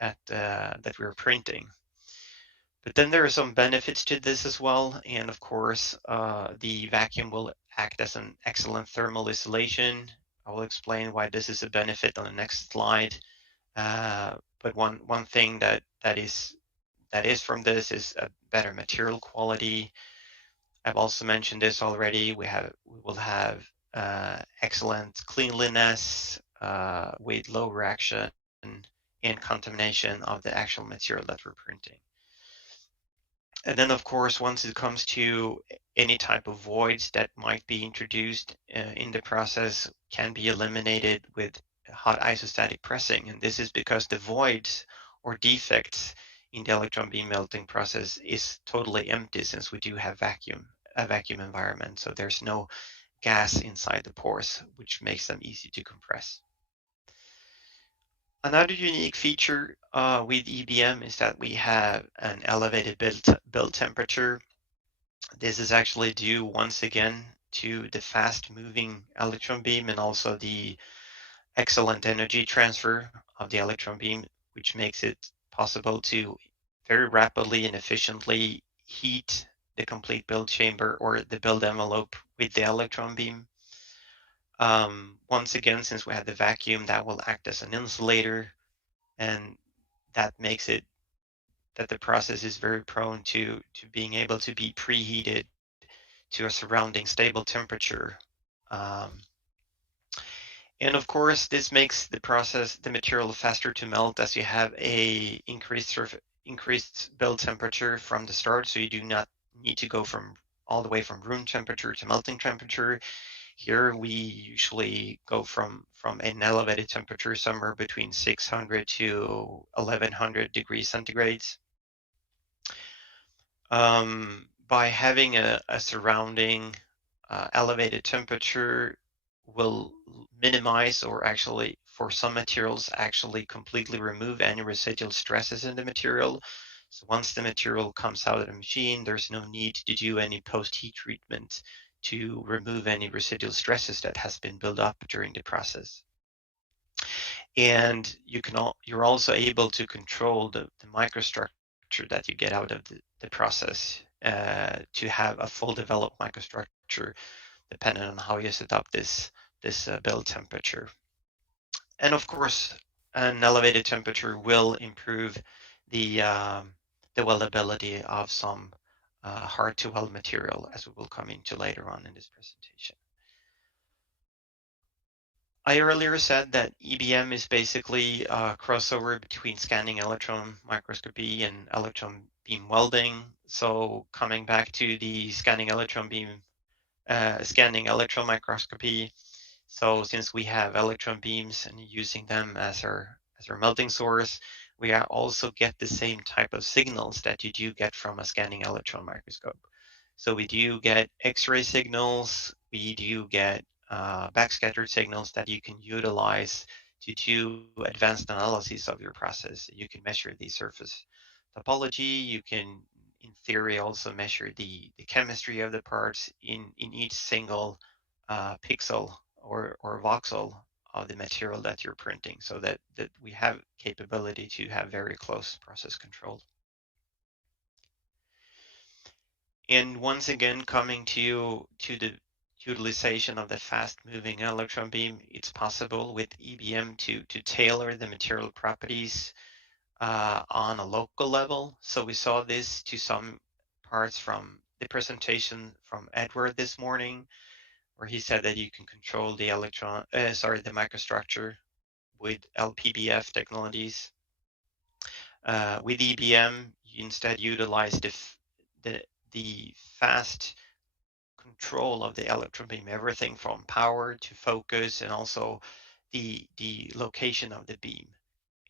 that we're printing. But then there are some benefits to this as well, and of course, the vacuum will act as an excellent thermal isolation. I will explain why this is a benefit on the next slide. But one thing that is from this is a better material quality. I've also mentioned this already. We will have excellent cleanliness with low reaction and contamination of the actual material that we're printing. And then, of course, once it comes to any type of voids that might be introduced in the process, can be eliminated with hot isostatic pressing. And this is because the voids or defects in the electron beam melting process is totally empty, since we do have a vacuum environment. So there's no gas inside the pores, which makes them easy to compress. Another unique feature with EBM is that we have an elevated build temperature. This is actually due once again to the fast moving electron beam and also the excellent energy transfer of the electron beam, which makes it possible to very rapidly and efficiently heat the complete build chamber or the build envelope with the electron beam. Once again, since we have the vacuum, that will act as an insulator, and that makes it that the process is very prone to being able to be preheated to a surrounding stable temperature. And of course, this makes the material faster to melt, as you have a increased build temperature from the start, so you do not need to go all the way from room temperature to melting temperature. Here we usually go from an elevated temperature somewhere between 600 to 1100 degrees centigrades. By having a surrounding elevated temperature will minimize, or actually for some materials actually completely remove any residual stresses in the material. So once the material comes out of the machine, there's no need to do any post-heat treatment to remove any residual stresses that has been built up during the process. And you're also able to control the microstructure that you get out of the process to have a full developed microstructure depending on how you set up this build temperature. And of course, an elevated temperature will improve the weldability of some hard to weld material, as we will come into later on in this presentation. I earlier said that EBM is basically a crossover between scanning electron microscopy and electron beam welding. So coming back to the scanning electron microscopy. So since we have electron beams and using them as our melting source, we also get the same type of signals that you do get from a scanning electron microscope. So we do get X-ray signals, we do get backscattered signals that you can utilize to do advanced analysis of your process. You can measure the surface topology, you can in theory also measure the chemistry of the parts in each single pixel or voxel of the material that you're printing, so that we have capability to have very close process control. And once again, coming to the utilization of the fast moving electron beam, it's possible with EBM to tailor the material properties on a local level. So we saw this to some parts from the presentation from Edward this morning, where he said that you can control the the microstructure with LPBF technologies. With EBM, you instead utilize the fast control of the electron beam, everything from power to focus, and also the location of the beam.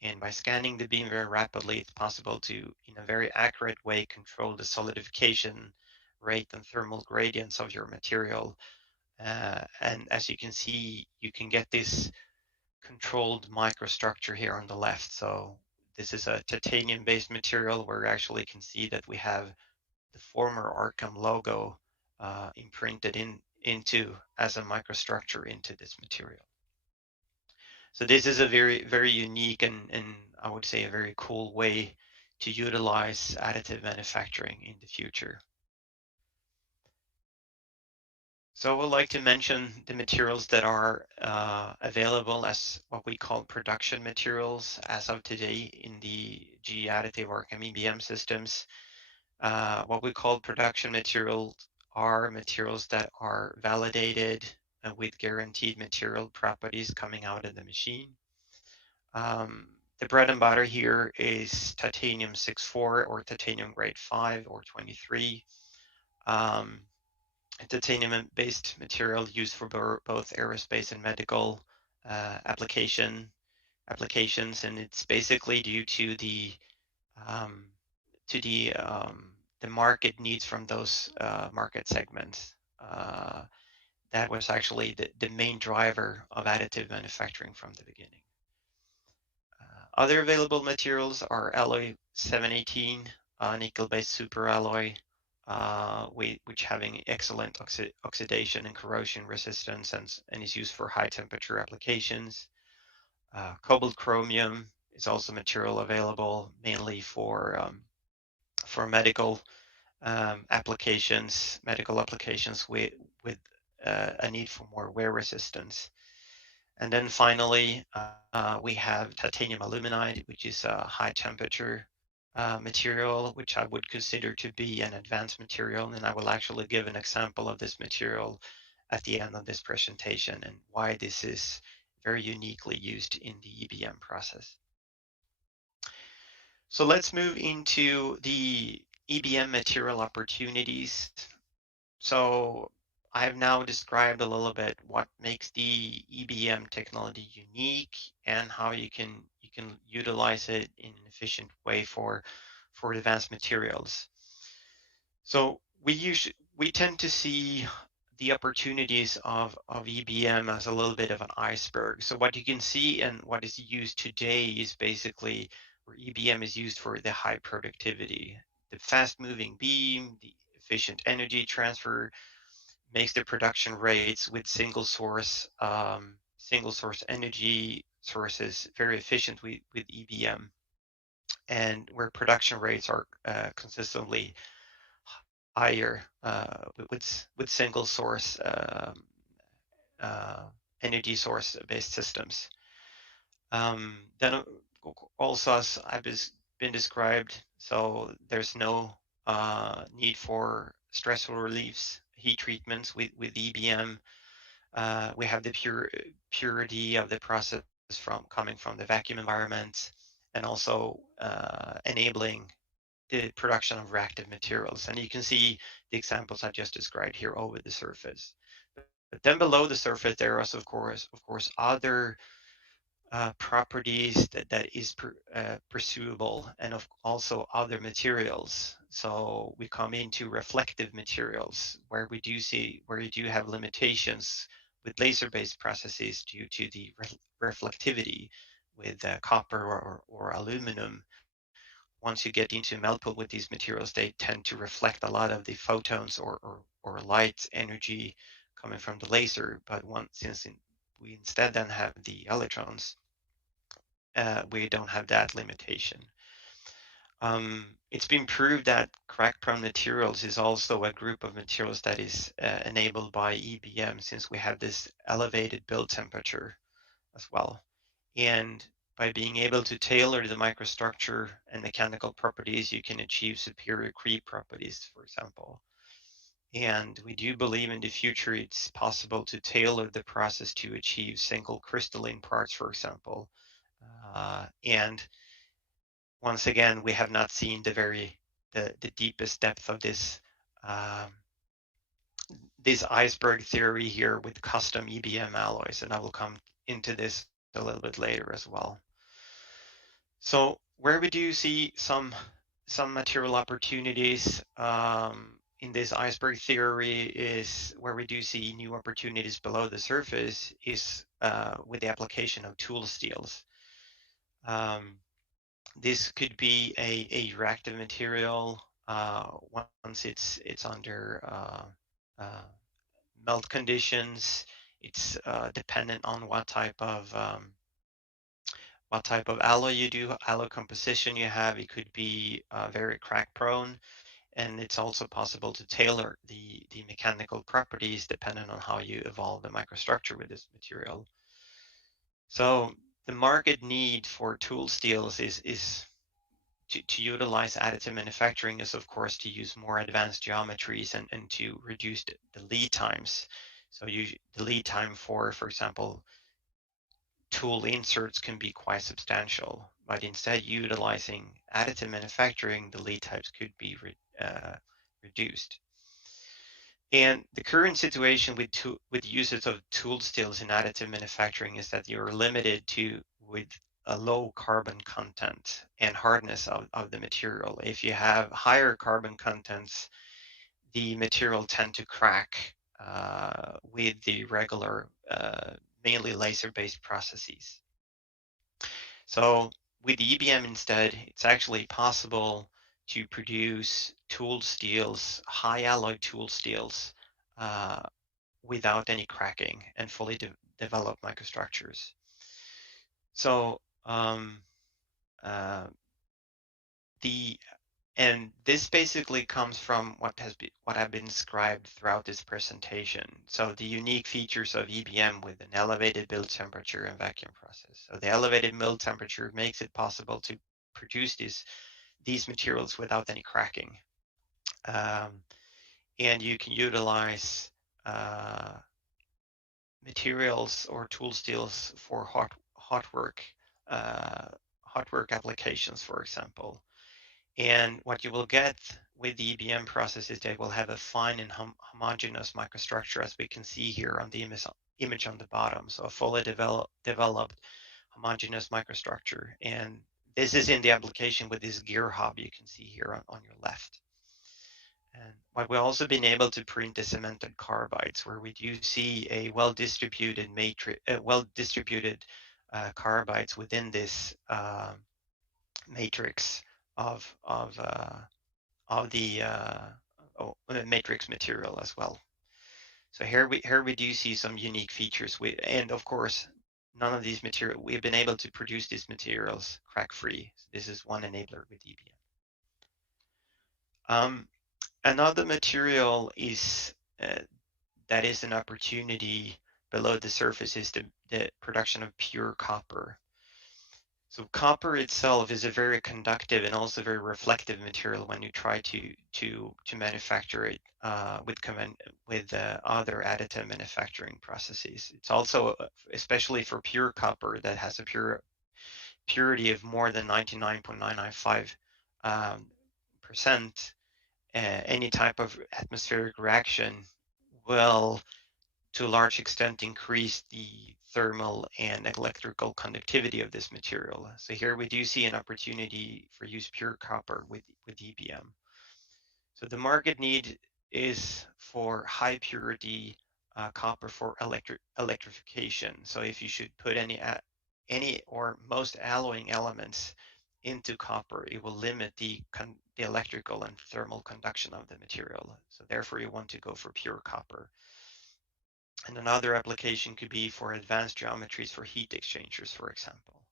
And by scanning the beam very rapidly, it's possible to, in a very accurate way, control the solidification rate and thermal gradients of your material. And as you can see, you can get this controlled microstructure here on the left. So this is a titanium-based material where you actually can see that we have the former Arcam logo imprinted into as a microstructure into this material. So this is a very, very unique and I would say a very cool way to utilize additive manufacturing in the future. So I would like to mention the materials that are available as what we call production materials as of today in the GE Additive Arcam EBM systems. What we call production materials are materials that are validated with guaranteed material properties coming out of the machine. The bread and butter here is titanium 6.4 or titanium grade 5 or 23. Titanium-based material used for both aerospace and medical applications, and it's basically due to the market needs from those market segments. That was actually the main driver of additive manufacturing from the beginning. Other available materials are alloy 718, nickel-based superalloy, which having excellent oxidation and corrosion resistance and is used for high temperature applications. Cobalt chromium is also material available mainly for medical applications with a need for more wear resistance. And then finally, we have titanium aluminide, which is a high temperature material, which I would consider to be an advanced material. And I will actually give an example of this material at the end of this presentation and why this is very uniquely used in the EBM process. So let's move into the EBM material opportunities. So I have now described a little bit what makes the EBM technology unique and how you can utilize it in an efficient way for advanced materials. So we tend to see the opportunities of EBM as a little bit of an iceberg. So what you can see and what is used today is basically where EBM is used for the high productivity, the fast moving beam, the efficient energy transfer, makes the production rates with single source energy sources very efficient with EBM, and where production rates are consistently higher with single source energy source based systems. Then also, as I've been described, so there's no need for stressful reliefs, heat treatments with EBM. We have the purity of the process coming from the vacuum environment, and also enabling the production of reactive materials. And you can see the examples I just described here over the surface. But then below the surface, there are also, of course, other properties that is pursuable, and also other materials. So we come into reflective materials where you do have limitations with laser-based processes due to the reflectivity with copper or aluminum. Once you get into melt pool with these materials, they tend to reflect a lot of the photons or light energy coming from the laser. But since we instead then have the electrons, we don't have that limitation. It's been proved that crack-prone materials is also a group of materials that is enabled by EBM, since we have this elevated build temperature as well. And by being able to tailor the microstructure and mechanical properties, you can achieve superior creep properties, for example. And we do believe in the future it's possible to tailor the process to achieve single crystalline parts, for example. And once again, we have not seen the deepest depth of this iceberg theory here with custom EBM alloys, and I will come into this a little bit later as well. So where we do see some material opportunities, in this iceberg theory is where we do see new opportunities below the surface is with the application of tool steels. This could be a reactive material once it's under melt conditions. It's dependent on what type of alloy you do, alloy composition you have. It could be very crack prone, and it's also possible to tailor the mechanical properties depending on how you evolve the microstructure with this material. So the market need for tool steels is to utilize additive manufacturing is, of course, to use more advanced geometries and to reduce the lead times. So the lead time for example, tool inserts can be quite substantial, but instead utilizing additive manufacturing, the lead times could be reduced. And the current situation with uses of tool steels in additive manufacturing is that you're limited with a low carbon content and hardness of the material. If you have higher carbon contents, the material tend to crack with the regular, mainly laser-based processes. So with EBM instead, it's actually possible to produce tool steels, high alloy tool steels, without any cracking and fully developed microstructures. So and this basically comes from what I've been described throughout this presentation. So the unique features of EBM with an elevated build temperature and vacuum process. So the elevated build temperature makes it possible to produce these materials without any cracking. And you can utilize materials or tool steels for hot work applications, for example. And what you will get with the EBM process is they will have a fine and homogeneous microstructure, as we can see here on the image on the bottom. So a fully developed homogeneous microstructure. And this is in the application with this gear hub you can see here on your left. And what we've also been able to print is cemented carbides, where we do see a well-distributed matrix, carbides within this matrix of the matrix material as well. So here we do see some unique features and of course none of these materials, we've been able to produce these materials crack free. So this is one enabler with EBM. Another material is that is an opportunity below the surface is the production of pure copper. So copper itself is a very conductive and also very reflective material when you try to manufacture it with other additive manufacturing processes. It's also, especially for pure copper that has a purity of more than 99.995%, any type of atmospheric reaction will to a large extent increase the thermal and electrical conductivity of this material. So here we do see an opportunity for use pure copper with EBM. So the market need is for high purity copper for electrification. So if you should put any or most alloying elements into copper, it will limit the electrical and thermal conduction of the material. So therefore you want to go for pure copper. And another application could be for advanced geometries for heat exchangers, for example.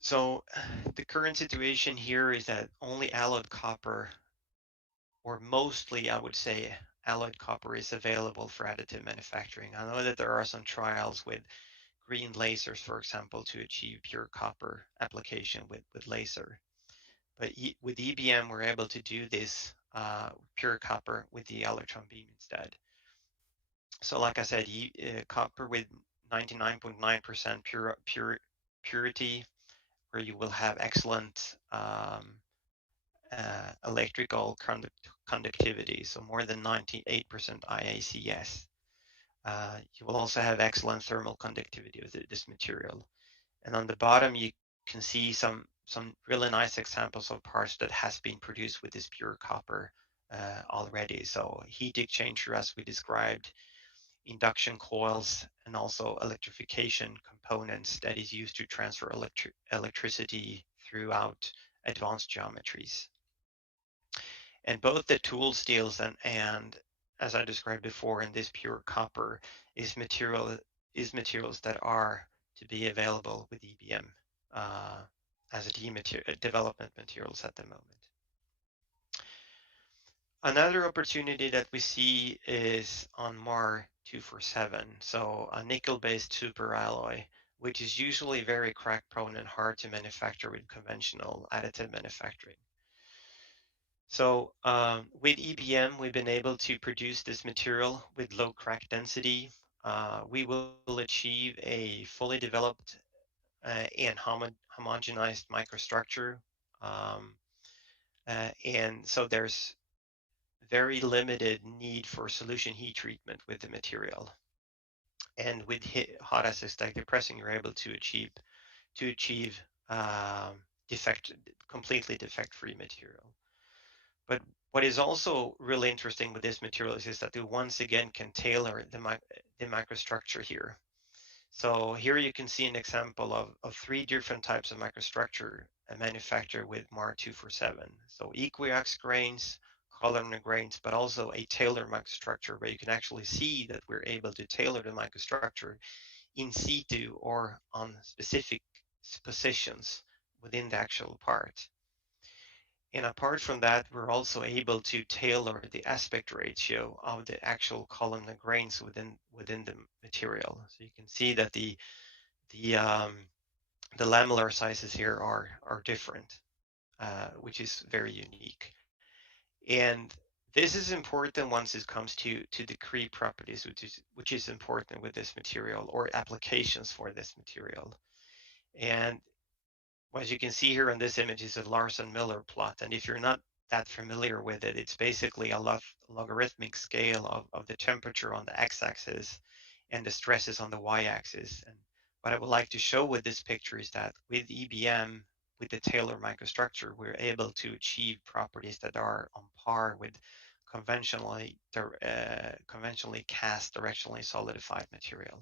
So the current situation here is that only alloyed copper, or mostly I would say alloyed copper, is available for additive manufacturing. I know that there are some trials with green lasers, for example, to achieve pure copper application with laser. But with EBM, we're able to do this pure copper with the electron beam instead. So like I said, copper with 99.9% purity, where you will have excellent electrical conductivity, so more than 98% IACS. You will also have excellent thermal conductivity of this material. And on the bottom, you can see some really nice examples of parts that has been produced with this pure copper already. So heat exchanger, as we described, induction coils, and also electrification components that is used to transfer electricity throughout advanced geometries. And both the tool steels and as I described before, in this pure copper is materials that are to be available with EBM as a development materials at the moment. Another opportunity that we see is on MAR 247, so a nickel-based superalloy, which is usually very crack-prone and hard to manufacture with conventional additive manufacturing. So with EBM, we've been able to produce this material with low crack density. We will achieve a fully developed and homogenized microstructure. And so there's very limited need for solution heat treatment with the material. And with hot acid static pressing, you're able to achieve completely defect-free material. But what is also really interesting with this material is that we once again can tailor the microstructure here. So here you can see an example of 3 different types of microstructure manufactured with MAR 247. So equiax grains, columnar grains, but also a tailored microstructure where you can actually see that we're able to tailor the microstructure in situ or on specific positions within the actual part. And apart from that, we're also able to tailor the aspect ratio of the actual columnar grains within the material. So you can see that the lamellar sizes here are different, which is very unique. And this is important once it comes to the Cree properties, which is important with this material, or applications for this material. And as you can see here in this image is a Larson-Miller plot. And if you're not that familiar with it, it's basically a logarithmic scale of the temperature on the x-axis and the stresses on the y-axis. And what I would like to show with this picture is that with EBM, with the Taylor microstructure, we're able to achieve properties that are on par with conventionally cast, directionally solidified material.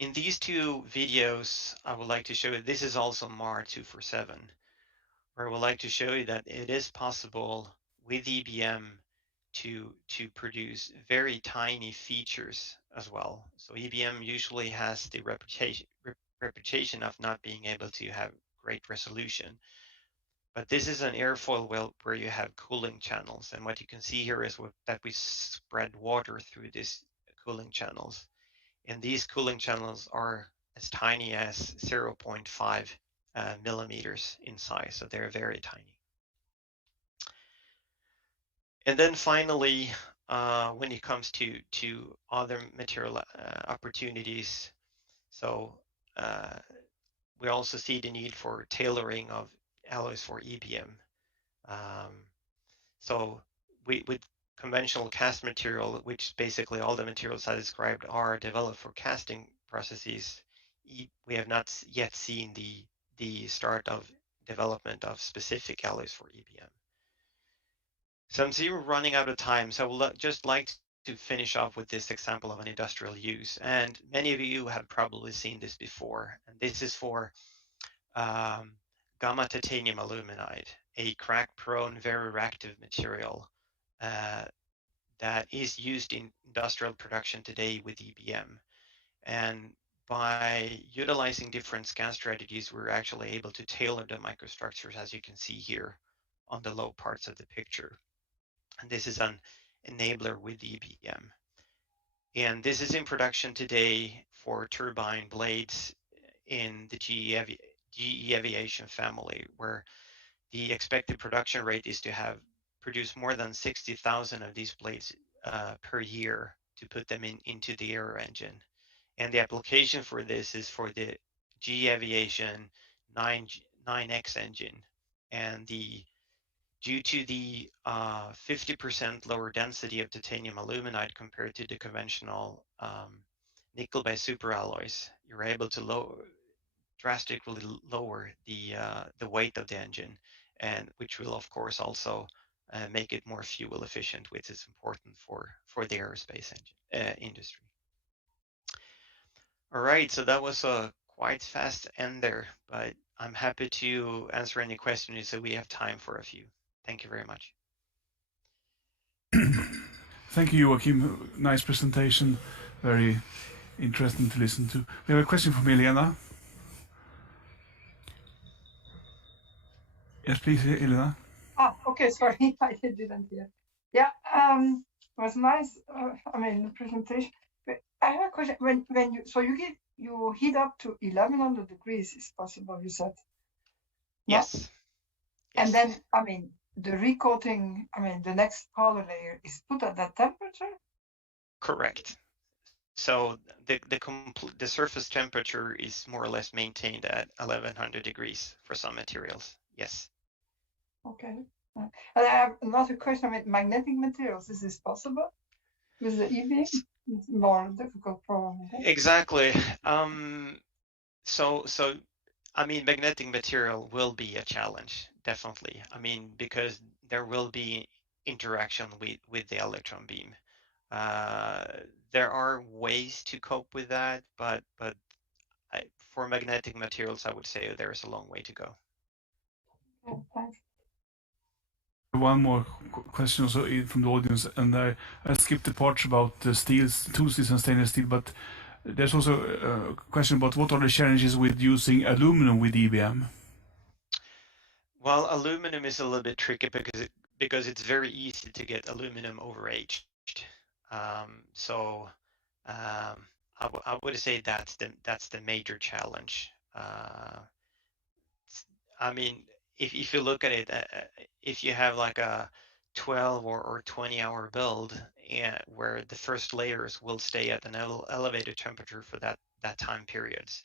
In these 2 videos, I would like to show you, this is also MAR 247, where I would like to show you that it is possible with EBM to produce very tiny features as well. So EBM usually has the reputation of not being able to have great resolution. But this is an airfoil weld where you have cooling channels. And what you can see here is that we spread water through these cooling channels. And these cooling channels are as tiny as 0.5 millimeters in size, so they're very tiny. And then finally, when it comes to other material opportunities, so we also see the need for tailoring of alloys for EBM. So with conventional cast material, which basically all the materials I described are developed for casting processes, we have not yet seen the start of development of specific alloys for EBM. So I'm running out of time, so I would just like to finish off with this example of an industrial use. And many of you have probably seen this before. And this is for gamma titanium aluminide, a crack-prone, very reactive material that is used in industrial production today with EBM. And by utilizing different scan strategies, we're actually able to tailor the microstructures, as you can see here on the low parts of the picture. And this is an enabler with EBM. And this is in production today for turbine blades in the GE Aviation family, where the expected production rate is to have produced more than 60,000 of these blades per year to put them into the aero engine. And the application for this is for the GE Aviation 9X engine. And due to the 50% lower density of titanium aluminide compared to the conventional nickel-based superalloys, you're able to drastically lower the weight of the engine. and which will of course also make it more fuel efficient, which is important for the aerospace industry. All right, so that was a quite fast end there, but I'm happy to answer any questions so we have time for a few. Thank you very much. Thank you, Joachim. Nice presentation. Very interesting to listen to. We have a question from Elena. Yes, please, Elena. Okay, sorry, I didn't hear. Yeah, it was nice. The presentation. But I have a question. When you heat up to 1100 degrees, is possible, you said. No? Yes. And then, the recoating, the next powder layer is put at that temperature? Correct. So the surface temperature is more or less maintained at 1100 degrees for some materials. Yes. Okay. And I have another question. Magnetic materials, is this possible with the EBM? It's more difficult problem. Exactly. So magnetic material will be a challenge, definitely. Because there will be interaction with the electron beam. There are ways to cope with that, but for magnetic materials, I would say there is a long way to go. Okay, thanks. One more question also from the audience, and I skipped the part about the steels, TUSIs and stainless steel, but there's also a question about what are the challenges with using aluminum with EBM? Well, aluminum is a little bit tricky because it's very easy to get aluminum overaged. I would say that's the major challenge. If you look at it, if you have like a 12 or 20 hour build where the first layers will stay at an elevated temperature for that time periods,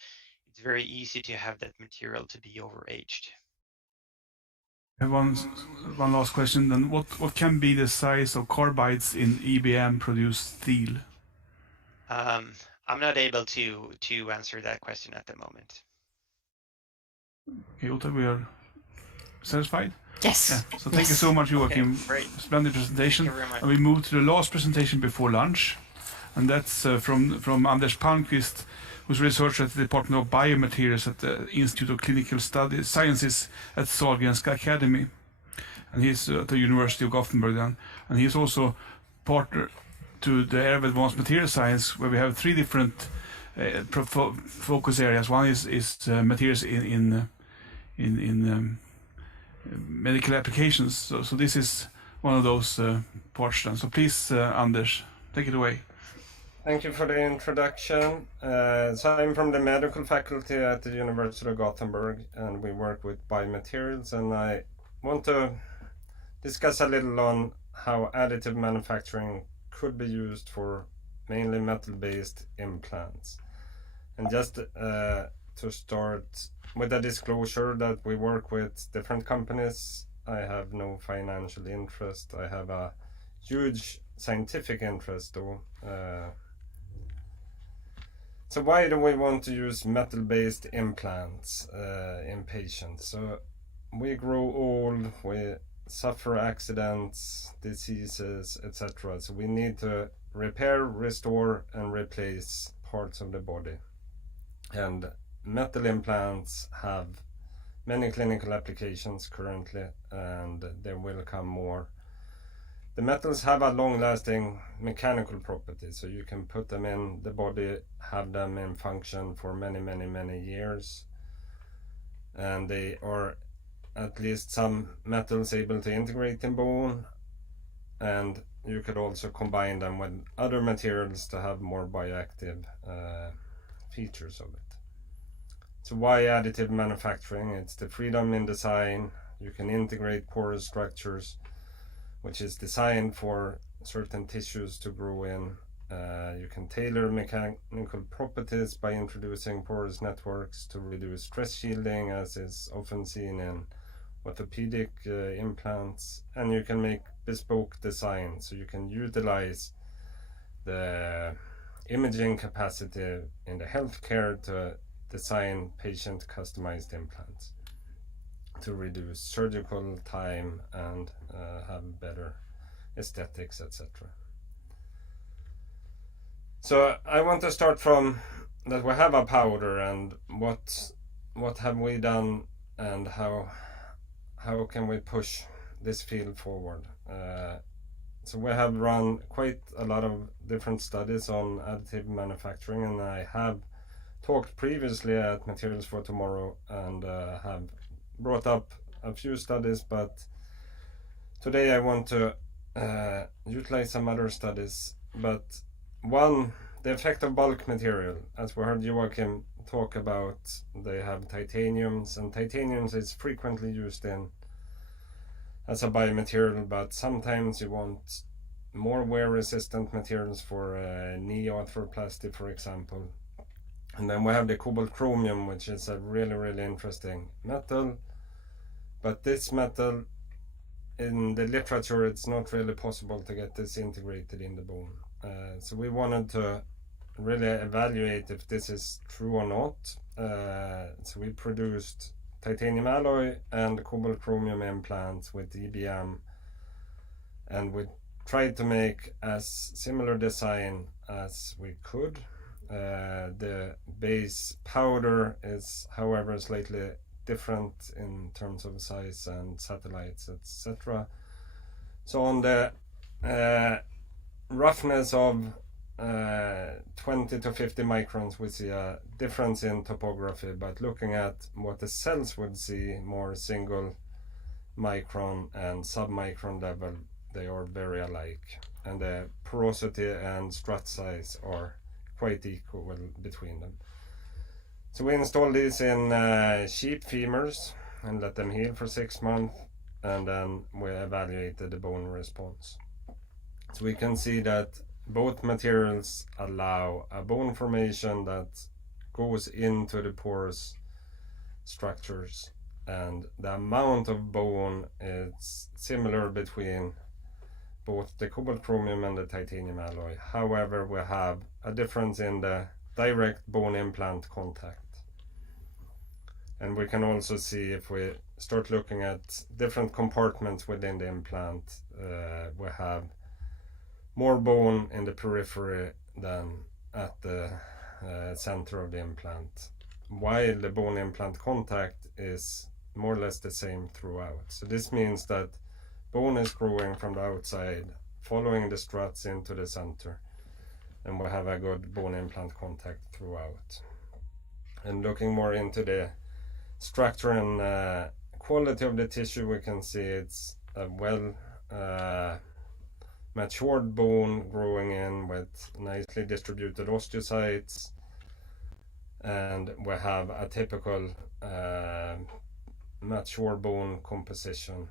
it's very easy to have that material to be overaged. And one last question then. What can be the size of carbides in EBM produced steel? I'm not able to answer that question at the moment. Okay, Uta, we are satisfied? Yes. Yeah. So thank you so much, Joachim. Okay, great. Splendid presentation. Thank you very much. And we move to the last presentation before lunch, and that's from Anders Palmqvist, who's a researcher at the Department of Biomaterials at the Institute of Clinical Sciences at Sahlgrenska Academy, and he's at the University of Gothenburg then, and he's also partner to the area of advanced material science, where we have three different focus areas. One is materials in medical applications. So this is one of those parts then. So please, Anders, take it away. Thank you for the introduction. So I'm from the medical faculty at the University of Gothenburg, and we work with biomaterials, and I want to discuss a little on how additive manufacturing could be used for mainly metal-based implants. And just to start with a disclosure that we work with different companies. I have no financial interest. I have a huge scientific interest though. So why do we want to use metal-based implants in patients? So we grow old, we suffer accidents, diseases, etc. So we need to repair, restore, and replace parts of the body. And metal implants have many clinical applications currently, and there will come more. The metals have a long-lasting mechanical property, so you can put them in the body, have them in function for many years, and they are at least some metals able to integrate in bone, and you could also combine them with other materials to have more bioactive features of it. So why additive manufacturing? It's the freedom in design. You can integrate porous structures, which is designed for certain tissues to grow in. You can tailor mechanical properties by introducing porous networks to reduce stress shielding, as is often seen in orthopedic implants. And you can make bespoke design, so you can utilize the imaging capacity in the healthcare to design patient customized implants. to reduce surgical time and have better aesthetics, etc. So I want to start from that we have a powder, and what have we done, and how can we push this field forward. So we have run quite a lot of different studies on additive manufacturing, and I have talked previously at Materials for Tomorrow and have brought up a few studies, but today I want to utilize some other studies. But one, the effect of bulk material, as we heard Joachim talk about, they have titaniums, and titaniums is frequently used as a biomaterial, but sometimes you want more wear-resistant materials for knee arthroplasty, for example. And then we have the cobalt chromium, which is a really, really interesting metal. But this metal, in the literature, it's not really possible to get this integrated in the bone. So we wanted to really evaluate if this is true or not. So we produced titanium alloy and cobalt chromium implants with EBM, and we tried to make as similar design as we could. The base powder is, however, slightly different in terms of size and satellites, etc. So on the roughness of 20 to 50 microns, we see a difference in topography, but looking at what the cells would see, more single micron and submicron level, they are very alike, and the porosity and strut size are quite equal between them. So we installed these in sheep femurs and let them heal for 6 months, and then we evaluated the bone response. So we can see that both materials allow a bone formation that goes into the porous structures, and the amount of bone is similar between both the cobalt chromium and the titanium alloy. However, we have a difference in the direct bone implant contact. And we can also see, if we start looking at different compartments within the implant, we have more bone in the periphery than at the center of the implant, while the bone implant contact is more or less the same throughout. So this means that bone is growing from the outside, following the struts into the center, and we have a good bone implant contact throughout. And looking more into the structure and quality of the tissue, we can see it's a well matured bone growing in with nicely distributed osteocytes, and we have a typical mature bone composition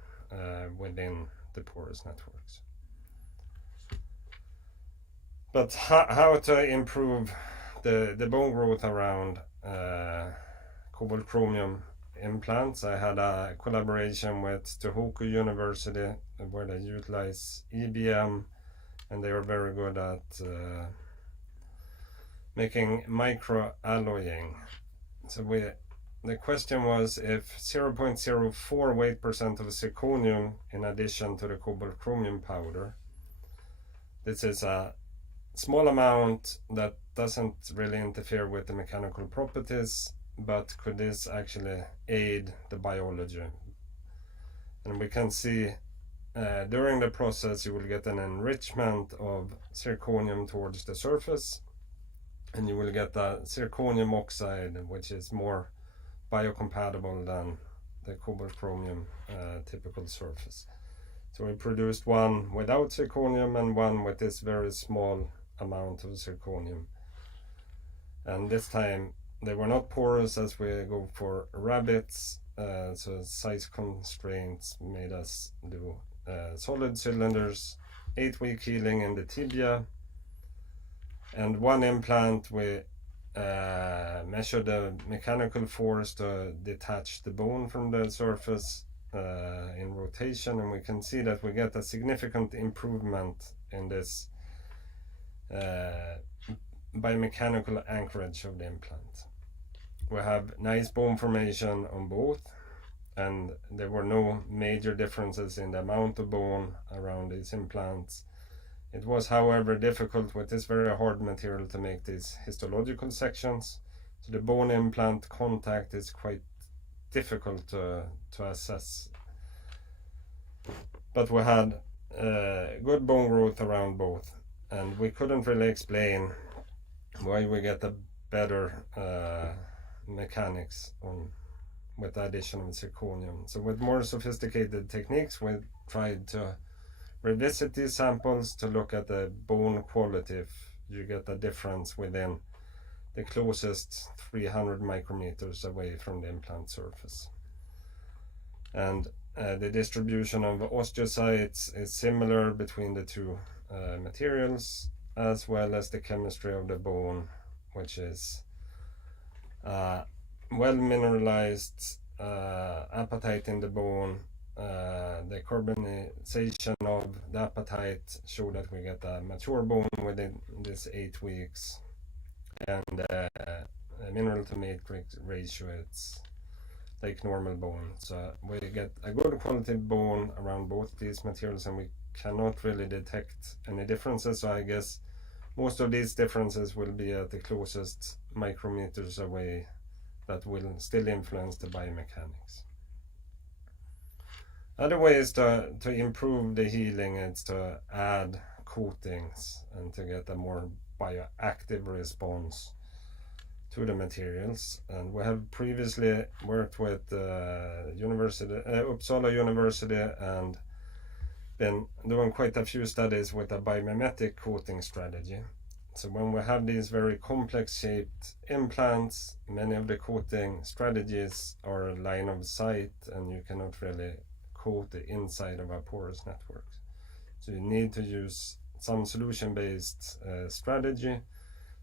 within the porous networks. But how to improve the bone growth around cobalt chromium implants? I had a collaboration with Tohoku University where they utilize EBM, and they are very good at making microalloying. So the question was if 0.04 weight percent of zirconium in addition to the cobalt chromium powder. This is a small amount that doesn't really interfere with the mechanical properties, but could this actually aid the biology? And we can see during the process you will get an enrichment of zirconium towards the surface, and you will get a zirconium oxide, which is more biocompatible than the cobalt chromium typical surface. So we produced one without zirconium and one with this very small amount of zirconium. And this time they were not porous as we go for rabbits, so size constraints made us do solid cylinders, 8-week healing in the tibia, and one implant we measure the mechanical force to detach the bone from the surface in rotation, and we can see that we get a significant improvement in this biomechanical anchorage of the implant. We have nice bone formation on both, and there were no major differences in the amount of bone around these implants. It was, however, difficult with this very hard material to make these histological sections. So the bone implant contact is quite difficult to assess. But we had good bone growth around both, and we couldn't really explain why we get a better mechanics with the addition of zirconium. So with more sophisticated techniques, we tried to revisit these samples to look at the bone quality, if you get a difference within the closest 300 micrometers away from the implant surface. And the distribution of osteocytes is similar between the two materials, as well as the chemistry of the bone, which is well mineralized, apatite in the bone. The carbonization of the apatite show that we get a mature bone within this 8 weeks, and mineral to matrix ratio, it's like normal bone. So we get a good quality bone around both these materials, and we cannot really detect any differences. So I guess most of these differences will be at the closest micrometers away, that will still influence the biomechanics. Other ways to improve the healing is to add coatings and to get a more bioactive response to the materials. And we have previously worked with Uppsala University and been doing quite a few studies with a biomimetic coating strategy. So when we have these very complex shaped implants, many of the coating strategies are line of sight, and you cannot really coat the inside of a porous network. So you need to use some solution-based strategy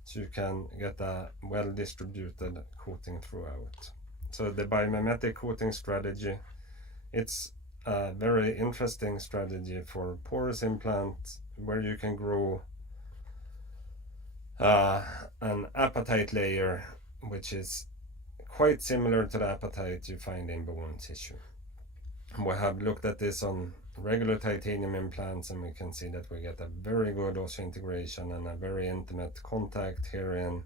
so you can get a well-distributed coating throughout. So the biomimetic coating strategy, it's a very interesting strategy for porous implants, where you can grow an apatite layer, which is quite similar to the apatite you find in bone tissue. We have looked at this on regular titanium implants, and we can see that we get a very good osseointegration and a very intimate contact here in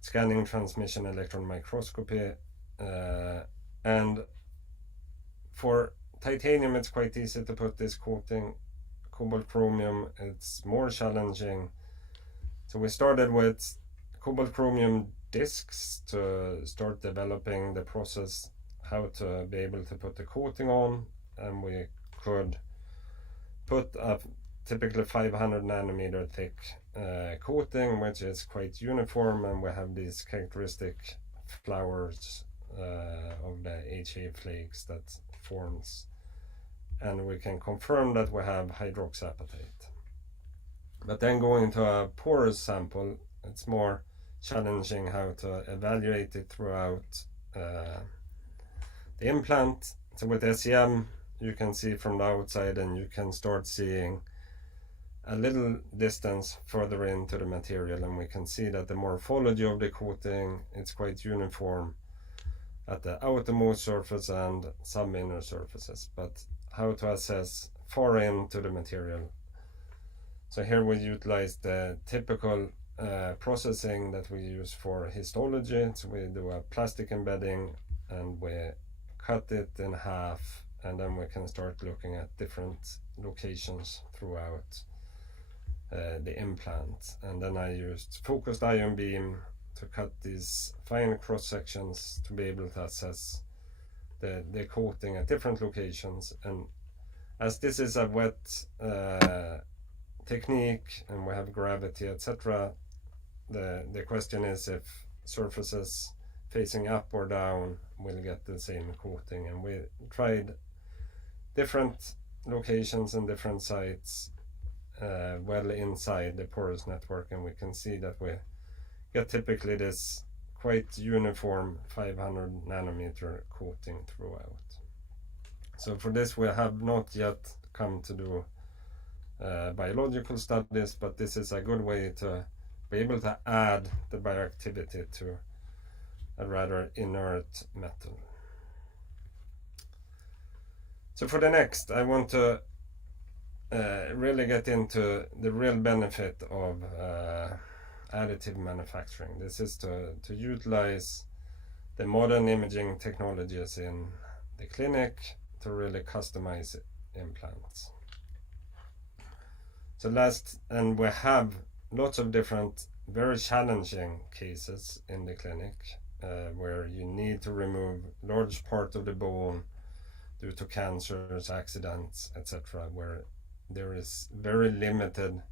scanning transmission electron microscopy. And for titanium, it's quite easy to put this coating. Cobalt chromium, it's more challenging. So we started with cobalt chromium discs to start developing the process, how to be able to put the coating on, and we could put a typically 500 nanometer thick coating, which is quite uniform, and we have these characteristic flowers of the HA flakes that forms, and we can confirm that we have hydroxyapatite. But then going to a porous sample, it's more challenging how to evaluate it throughout the implant. So with SEM, you can see from the outside, and you can start seeing a little distance further into the material, and we can see that the morphology of the coating, it's quite uniform at the outermost surface and some inner surfaces. But how to assess far into the material? So here we utilize the typical processing that we use for histology. So we do a plastic embedding, and we cut it in half, and then we can start looking at different locations throughout the implant. And then I used focused ion beam to cut these fine cross sections to be able to assess the coating at different locations. And as this is a wet technique and we have gravity, etc., the question is if surfaces facing up or down will get the same coating. And we tried different locations and different sites well inside the porous network, and we can see that we get typically this quite uniform 500 nanometer coating throughout. So for this we have not yet come to do biological studies, but this is a good way to be able to add the bioactivity to a rather inert metal. So for the next, I want to really get into the real benefit of additive manufacturing. This is to utilize the modern imaging technologies in the clinic to really customize implants. So and we have lots of different very challenging cases in the clinic where you need to remove large part of the bone due to cancers, accidents, etc., where there is very limited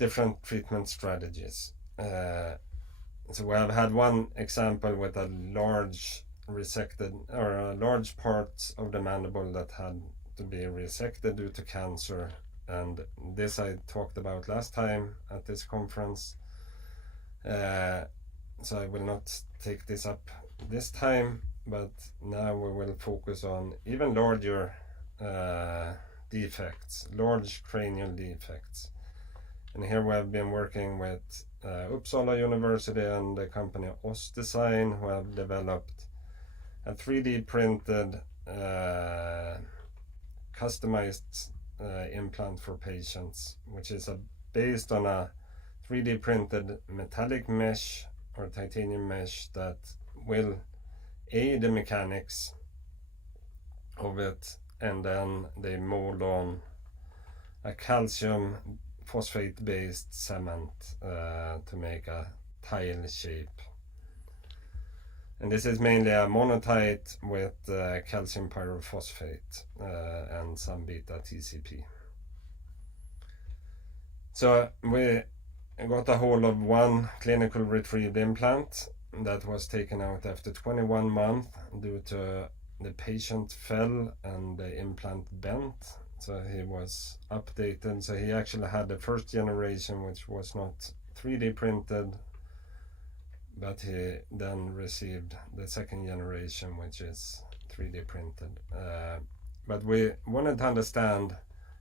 different treatment strategies. So we have had one example with a large resected, or a large part of the mandible that had to be resected due to cancer. And this I talked about last time at this conference. So I will not take this up this time, but now we will focus on even larger defects, large cranial defects. And here we have been working with Uppsala University and the company OssDesign, who have developed a 3D printed customized implant for patients, which is based on a 3D printed metallic mesh or titanium mesh that will aid the mechanics of it, and then they mold on a calcium phosphate based cement to make a tile shape. And this is mainly a monotite with calcium pyrophosphate and some beta TCP. So we got a hold of one clinical retrieved implant that was taken out after 21 months due to the patient fell and the implant bent. So he was updated. So he actually had the first generation, which was not 3D printed, but he then received the second generation, which is 3D printed. But we wanted to understand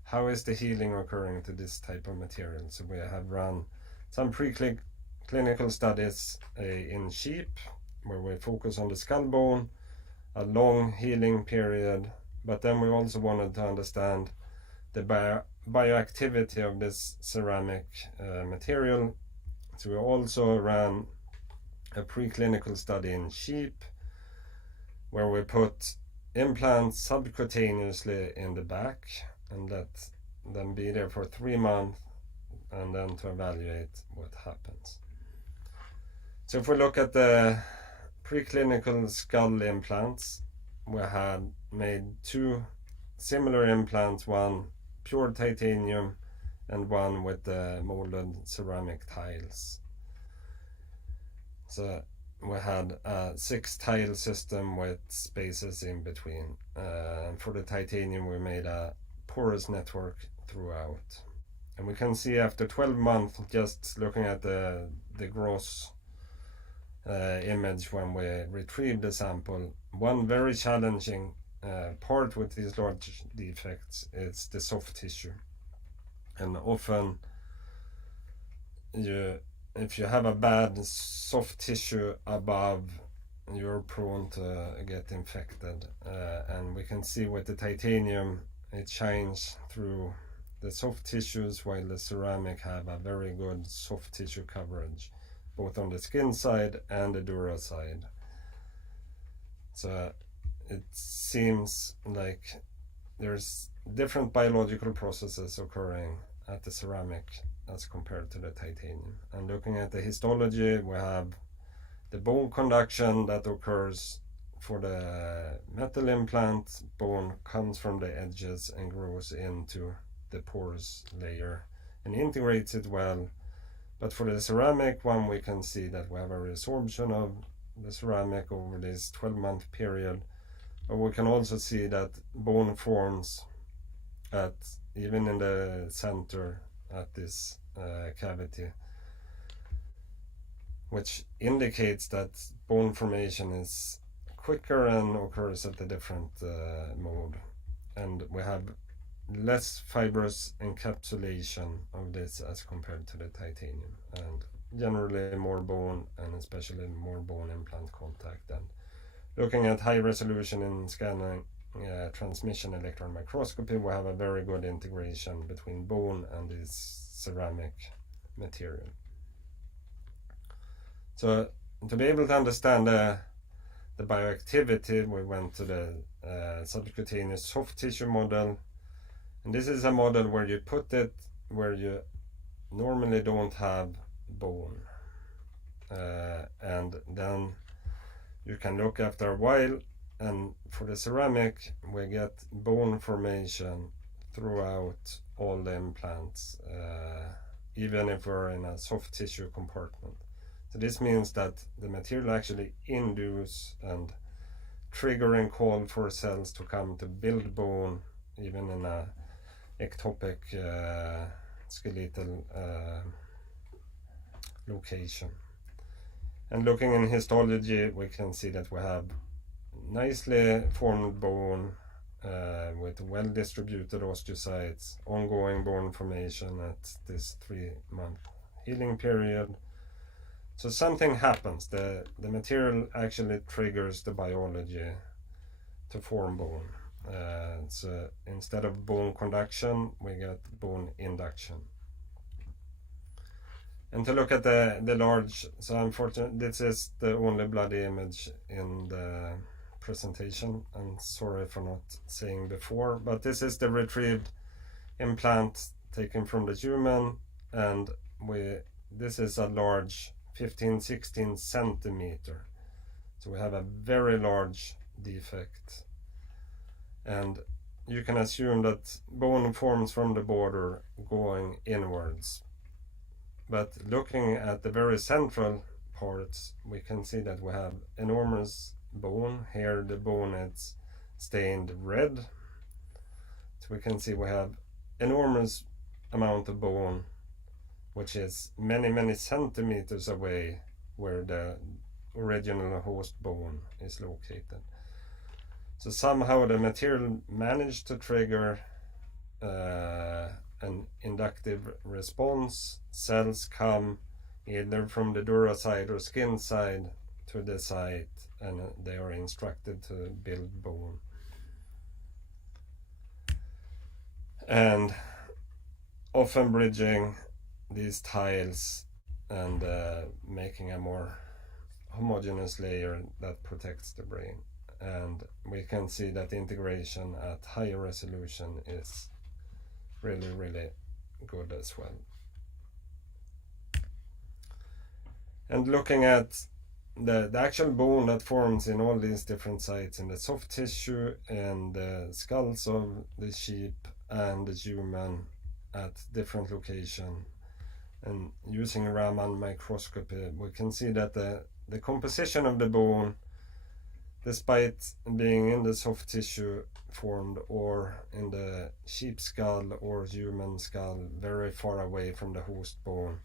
how is the healing occurring to this type of material. So we have run some preclinical studies in sheep, where we focus on the skull bone, a long healing period, but then we also wanted to understand the bioactivity of this ceramic material. So we also ran a preclinical study in sheep, where we put implants subcutaneously in the back and let them be there for 3 months, and then to evaluate what happens. So if we look at the preclinical skull implants, we had made 2 similar implants, one pure titanium and one with the molded ceramic tiles. So we had a 6 tile system with spaces in between. And for the titanium, we made a porous network throughout. And we can see after 12 months, just looking at the gross image when we retrieved the sample, one very challenging part with these large defects is the soft tissue. And often if you have a bad soft tissue above, you're prone to get infected. And we can see with the titanium, it shines through the soft tissues, while the ceramic have a very good soft tissue coverage, both on the skin side and the dura side. So it seems like there's different biological processes occurring at the ceramic as compared to the titanium. And looking at the histology, we have the bone conduction that occurs for the metal implant. Bone comes from the edges and grows into the porous layer and integrates it well. But for the ceramic one, we can see that we have a resorption of the ceramic over this 12-month period. But we can also see that bone forms even in the center at this cavity, which indicates that bone formation is quicker and occurs at a different mode. And we have less fibrous encapsulation of this as compared to the titanium, and generally more bone, and especially more bone implant contact. And looking at high resolution in scanning transmission electron microscopy, we have a very good integration between bone and this ceramic material. So to be able to understand the bioactivity, we went to the subcutaneous soft tissue model, and this is a model where you put it where you normally don't have bone, and then you can look after a while, and for the ceramic we get bone formation throughout all the implants, even if we're in a soft tissue compartment. So this means that the material actually induce and trigger and call for cells to come to build bone, even in a ectopic skeletal location. And looking in histology, we can see that we have nicely formed bone with well-distributed osteocytes, ongoing bone formation at this 3-month healing period. So something happens. The material actually triggers the biology to form bone. So instead of bone conduction, we get bone induction. And to look at the large, so unfortunately, this is the only bloody image in the presentation. I'm sorry for not saying before, but this is the retrieved implant taken from the human, and this is a large 15-16 centimeter. So we have a very large defect. And you can assume that bone forms from the border going inwards. But looking at the very central parts, we can see that we have enormous bone. Here the bone is stained red. So we can see we have enormous amount of bone, which is many centimeters away where the original host bone is located. So somehow the material managed to trigger an inductive response. Cells come either from the dura side or skin side to the site, and they are instructed to build bone. And often bridging these tiles and making a more homogeneous layer that protects the brain. And we can see that the integration at higher resolution is really good as well. And looking at the actual bone that forms in all these different sites in the soft tissue and the skulls of the sheep and the human at different locations, and using Raman microscopy, we can see that the composition of the bone, despite being in the soft tissue formed or in the sheep skull or human skull very far away from the host bone,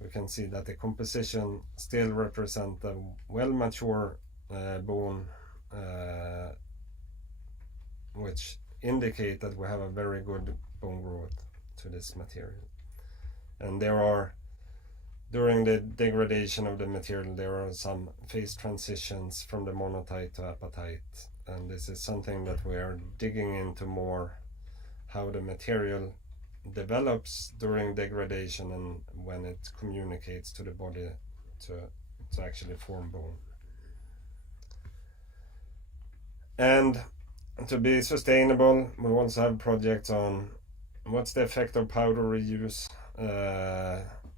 we can see that the composition still represents a well-mature bone, which indicate that we have a very good bone growth to this material. And during the degradation of the material, there are some phase transitions from the monotite to apatite, and this is something that we are digging into more, how the material develops during degradation and when it communicates to the body to actually form bone. And to be sustainable, we also have projects on what's the effect of powder reuse,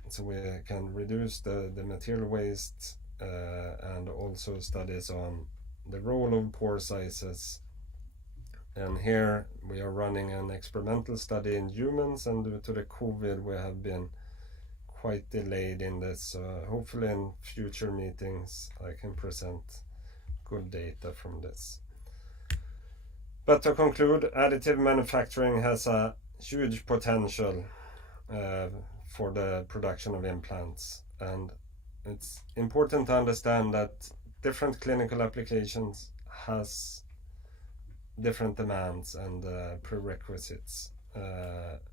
so we can reduce the material waste, and also studies on the role of pore sizes. And here we are running an experimental study in humans, and due to the COVID we have been quite delayed in this. Hopefully in future meetings I can present good data from this. But to conclude, additive manufacturing has a huge potential for the production of implants, and it's important to understand that different clinical applications has different demands and prerequisites,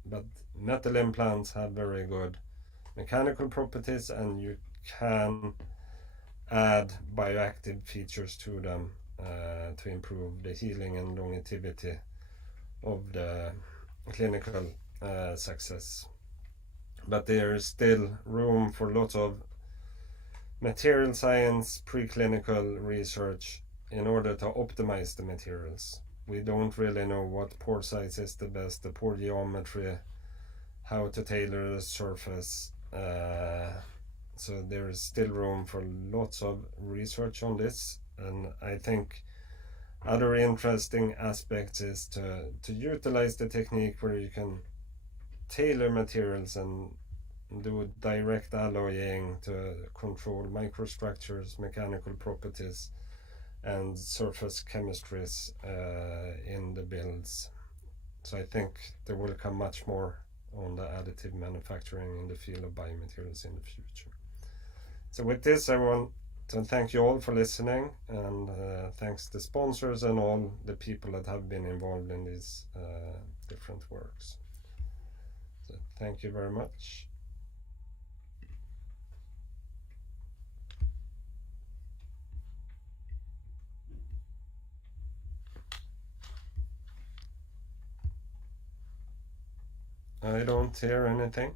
but metal implants have very good mechanical properties, and you can add bioactive features to them to improve the healing and longevity of the clinical success. But there is still room for lots of material science, preclinical research in order to optimize the materials. We don't really know what pore size is the best, the pore geometry, how to tailor the surface. So there is still room for lots of research on this, and I think other interesting aspects is to utilize the technique where you can tailor materials and do direct alloying to control microstructures, mechanical properties, and surface chemistries in the builds. So I think there will come much more on the additive manufacturing in the field of biomaterials in the future. So with this, I want to thank you all for listening, and thanks the sponsors and all the people that have been involved in these different works. So thank you very much. I don't hear anything.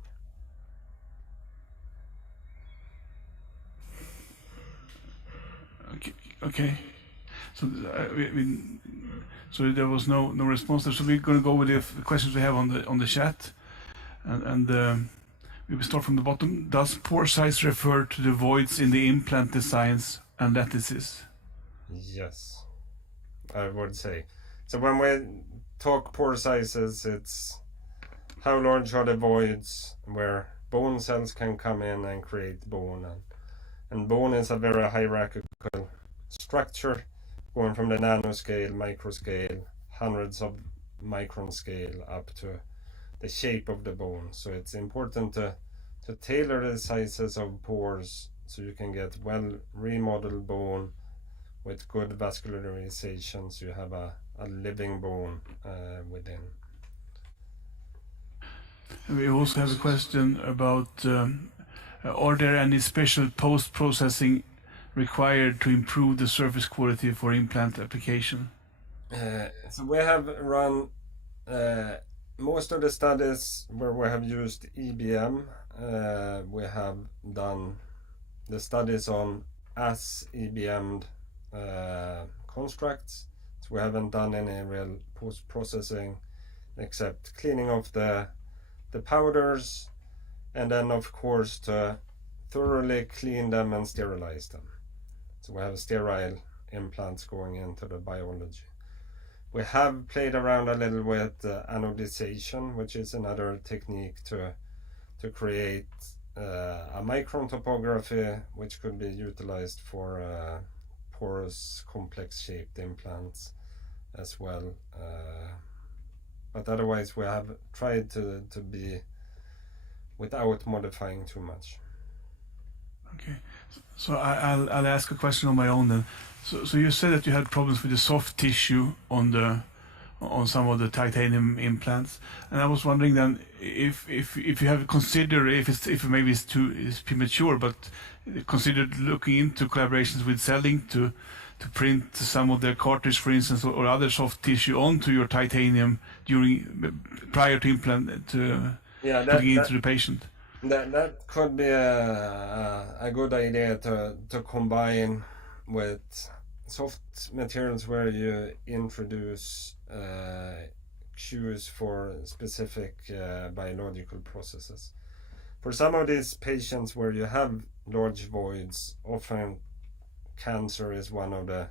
Okay. So so there was no response there. So we're going to go with the questions we have on the chat, and we will start from the bottom. Does pore size refer to the voids in the implant designs and lattices? Yes, I would say. So when we talk pore sizes, it's how large are the voids where bone cells can come in and create bone. And bone is a very hierarchical structure, going from the nanoscale, microscale, hundreds of micron scale up to the shape of the bone. So it's important to tailor the sizes of pores so you can get well remodeled bone with good vascularization, so you have a living bone within. We also have a question about are there any special post-processing required to improve the surface quality for implant application? So we have run most of the studies where we have used EBM. We have done the studies on as EBM'd constructs. So we haven't done any real post-processing except cleaning off the powders, and then of course to thoroughly clean them and sterilize them. So we have sterile implants going into the biology. We have played around a little with anodization, which is another technique to create a micron topography, which could be utilized for porous, complex shaped implants as well. But otherwise, we have tried to be without modifying too much. Okay, so I'll ask a question on my own then. So you said that you had problems with the soft tissue on some of the titanium implants, and I was wondering then if you have considered if maybe it's premature, but considered looking into collaborations with Selling to print some of their cartridge, for instance, or other soft tissue onto your titanium prior to implant putting it into the patient. That could be a good idea to combine with soft materials where you introduce cues for specific biological processes. For some of these patients where you have large voids, often cancer is one of the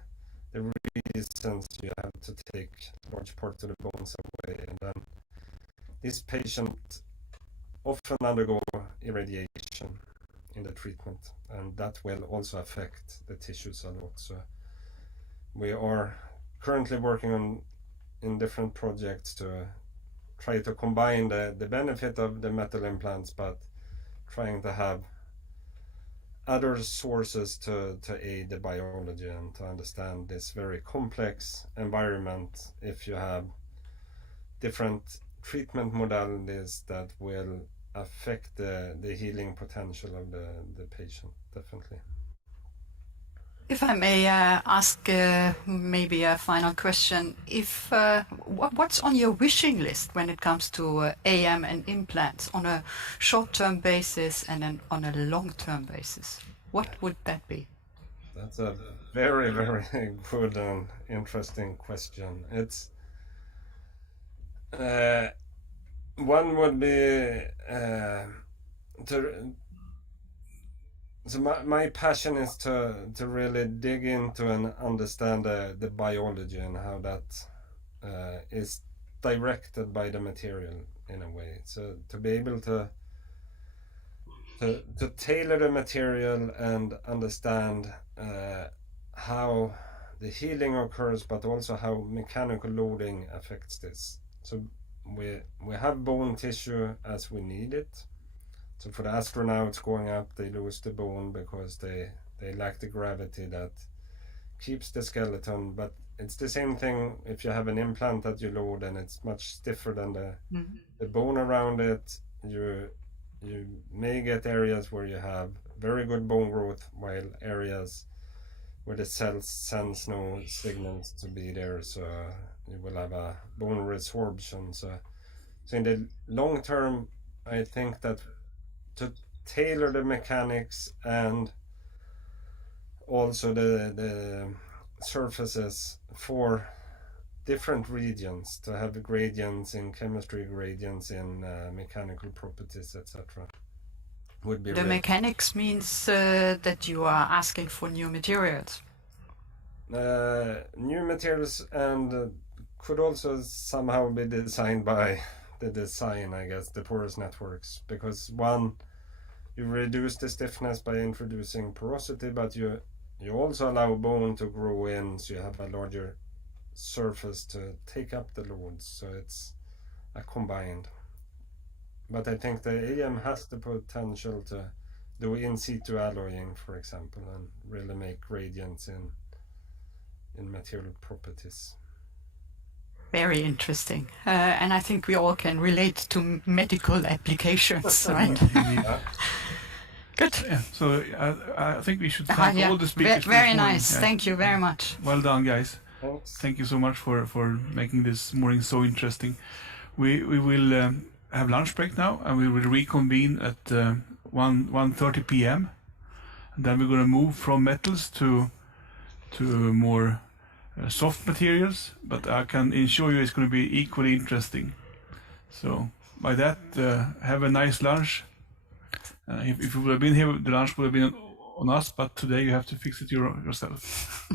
reasons you have to take large parts of the bones away, and then this patient often undergo irradiation in the treatment, and that will also affect the tissues a lot. So we are currently working in different projects to try to combine the benefit of the metal implants, but trying to have other sources to aid the biology and to understand this very complex environment if you have different treatment modalities that will affect the healing potential of the patient, definitely. If I may ask maybe a final question, if what's on your wishing list when it comes to AM and implants on a short-term basis and then on a long-term basis? What would that be? That's a very, very good and interesting question. It's one would be to. So my passion is to really dig into and understand the biology and how that is directed by the material in a way. So to be able to tailor the material and understand how the healing occurs, but also how mechanical loading affects this. So we have bone tissue as we need it. So for the astronauts going up, they lose the bone because they lack the gravity that keeps the skeleton. But it's the same thing if you have an implant that you load and it's much stiffer than the bone around it. You may get areas where you have very good bone growth, while areas where the cells sense no signals to be there, so you will have a bone resorption. So in the long term, I think that to tailor the mechanics and also the surfaces for different regions, to have gradients in chemistry, gradients in mechanical properties, etc. would be The really. mechanics means that you are asking for new materials. New materials and could also somehow be designed by the design, I guess, the porous networks, because one, you reduce the stiffness by introducing porosity, but you also allow bone to grow in, so you have a larger surface to take up the loads. So it's a combined. But I think the AM has the potential to do in situ alloying, for example, and really make gradients in material properties. Very interesting. And I think we all can relate to medical applications, right? Good. Yeah, so I think we should thank all the speakers. Very nice. Yeah. Thank you very much. Well done, guys. Thanks. Thank you so much for making this morning so interesting. We will have lunch break now, and we will reconvene at 1:30 p.m. And then we're going to move from metals to more soft materials, but I can assure you it's going to be equally interesting. So by that, have a nice lunch. If you would have been here, the lunch would have been on us, but today you have to fix it yourself.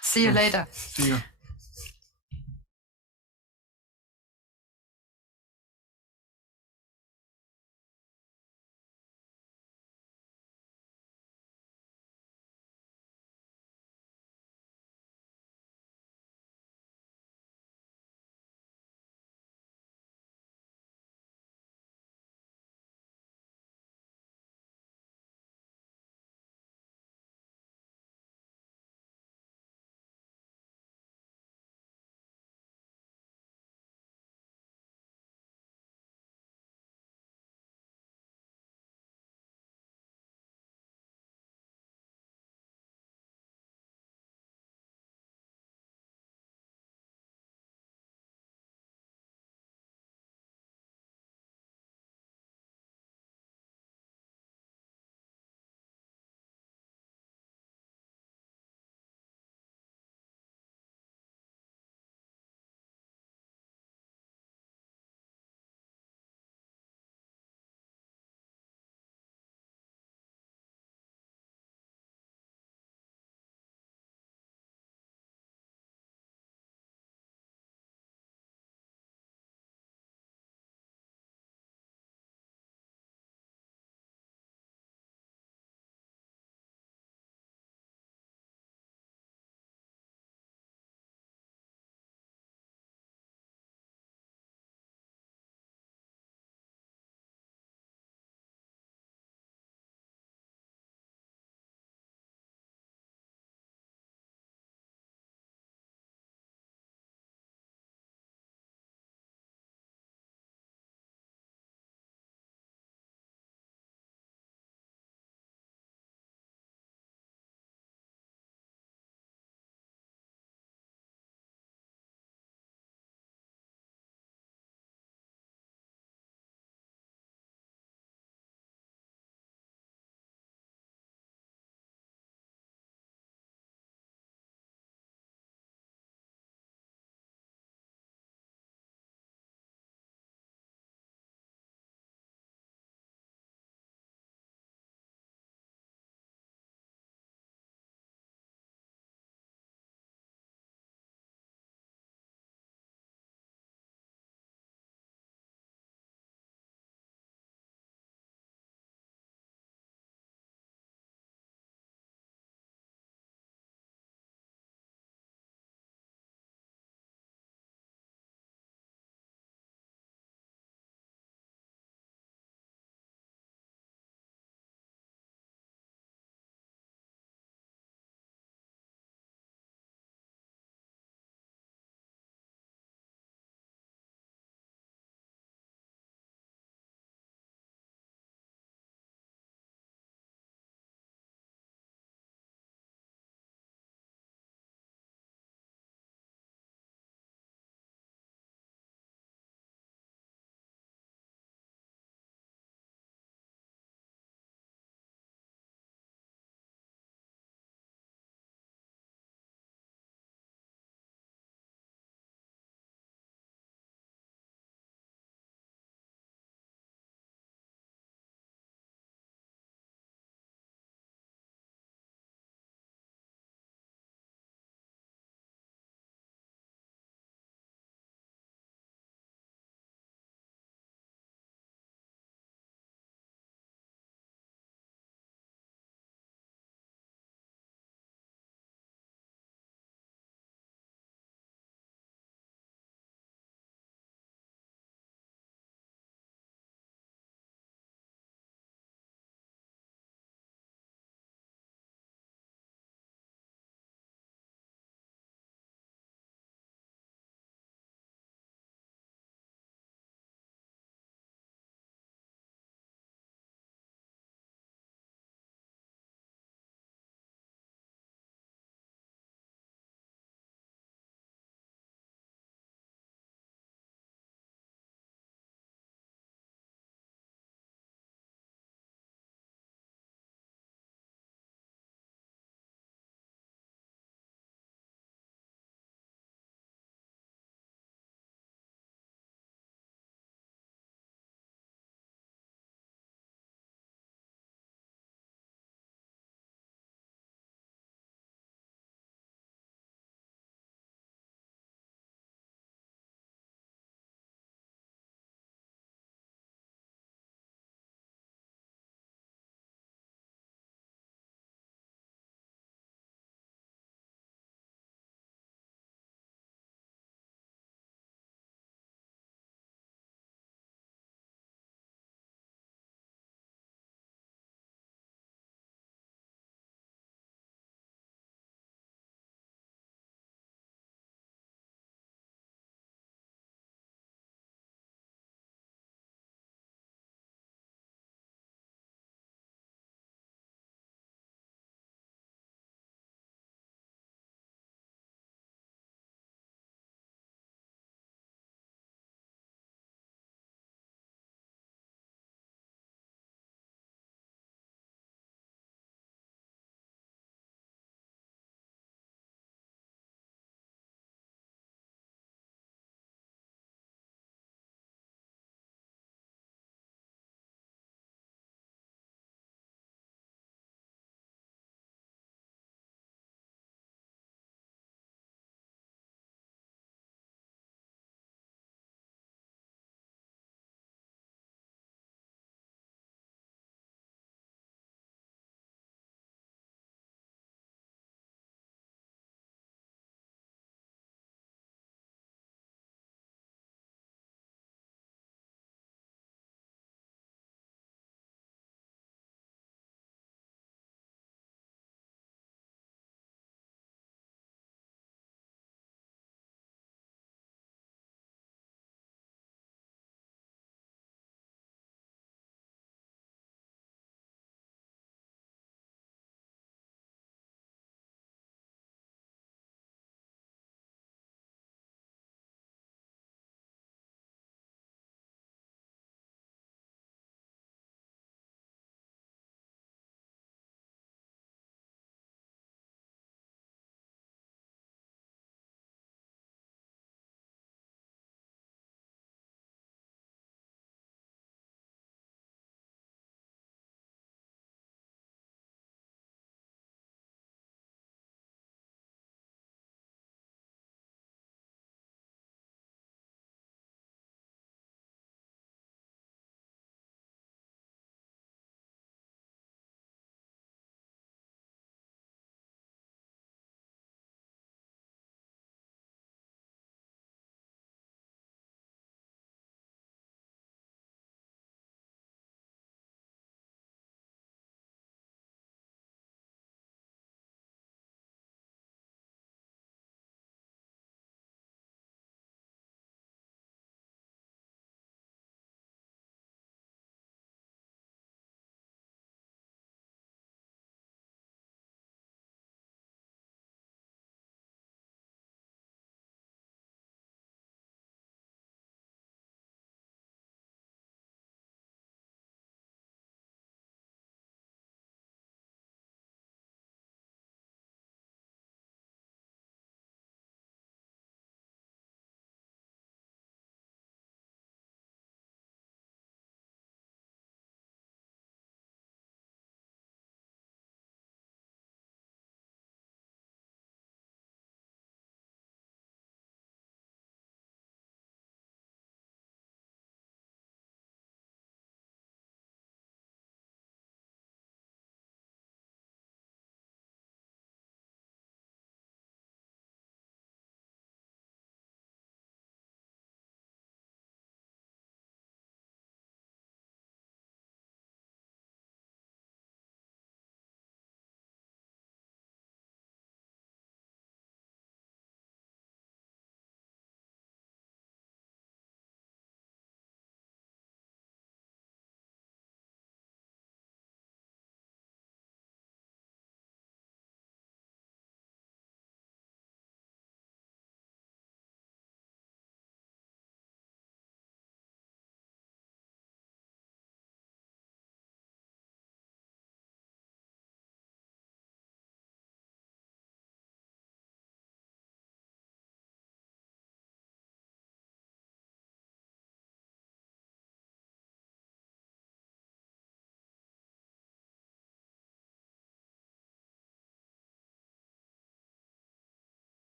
See you later. See you.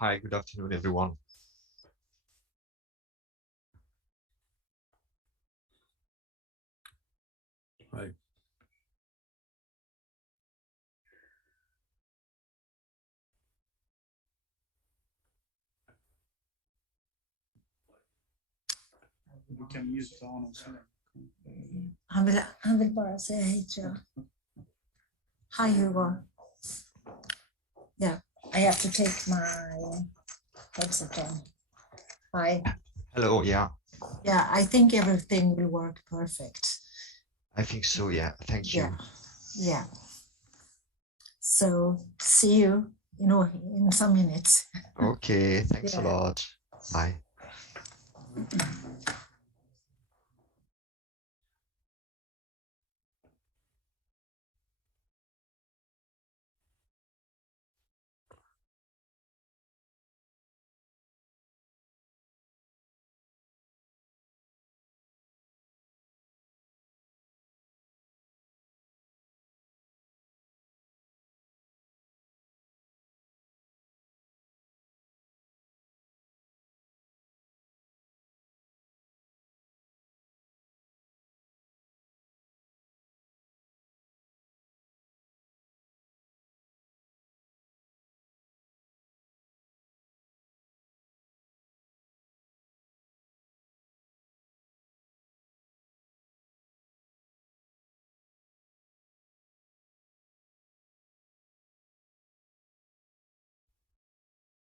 Hi, good afternoon, everyone. Hi. Du kan mjuta honom så länge. Han vill bara säga hej, tror jag. Hi, Hugo. Yeah, I have to take my headset on. Hi. Hello, yeah, Yeah, I think everything will work perfect. I think so, yeah, thank you. Yeah. So see you, in some minutes. Okay, thanks a Yeah. lot. Bye.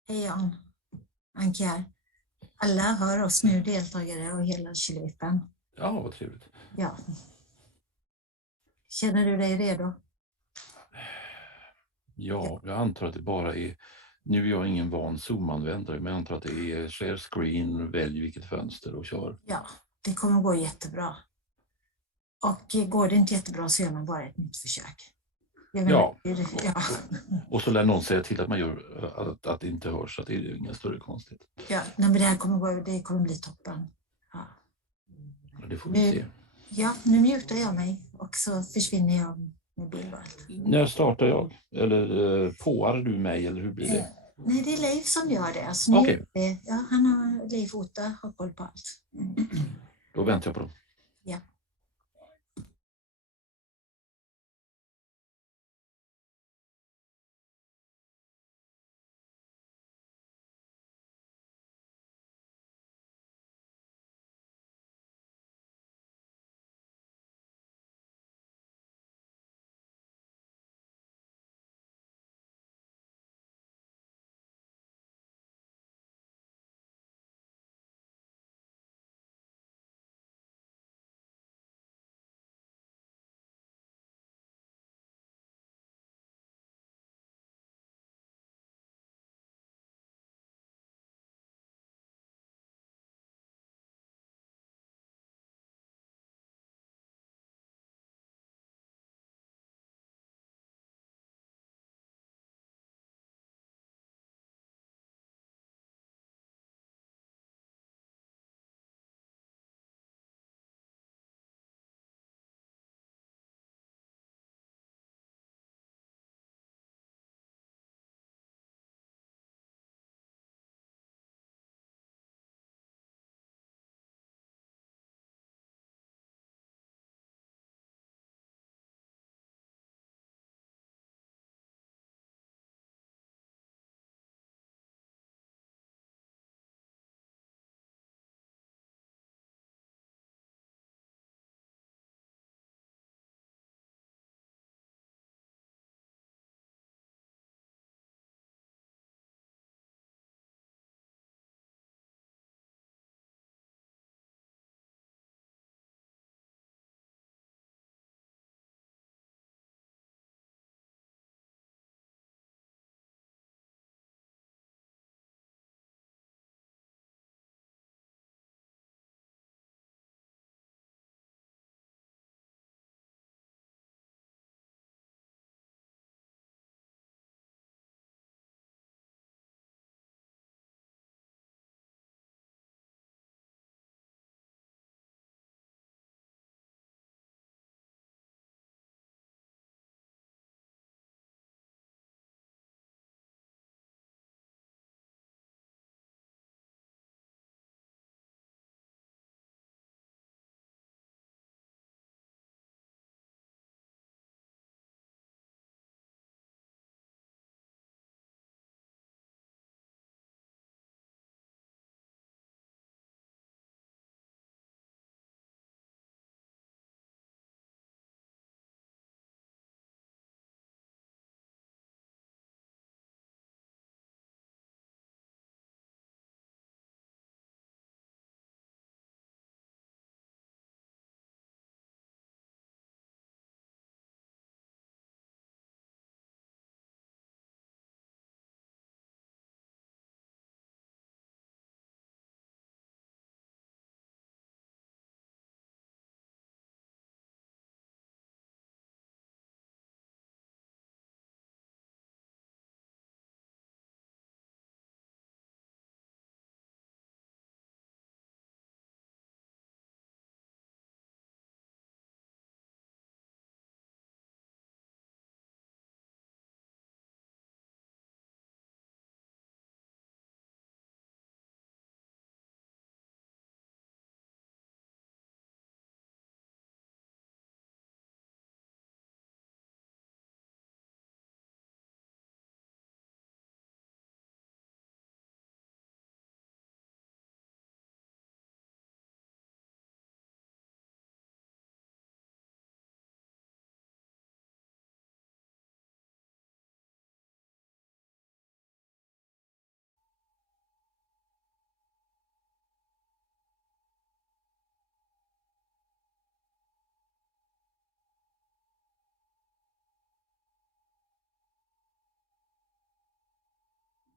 Hej Jan, Anki här. Alla hör oss nu, deltagare och hela Kylvippen. Ja, vad trevligt. Ja. Känner du dig redo? Ja, jag antar att det bara är... Nu är jag ingen van Zoom-användare, men jag antar att det är share screen, välj vilket fönster och kör. Ja, det kommer gå jättebra. Och går det inte jättebra så gör man bara ett nytt försök. Ja. Ja. Och så lär någon säga till att man gör att det inte hörs, så att det är ingen större konstigt. Ja, nej, men det kommer bli toppen. Ja. Det får vi se. Ja, nu mutar jag mig och så försvinner jag med bild och allt. När startar jag? Eller påar du mig, eller hur blir det? Nej, det är Leif som gör det. Alltså, Okej. Leif Ota har koll på allt. Då väntar jag på dem. Ja.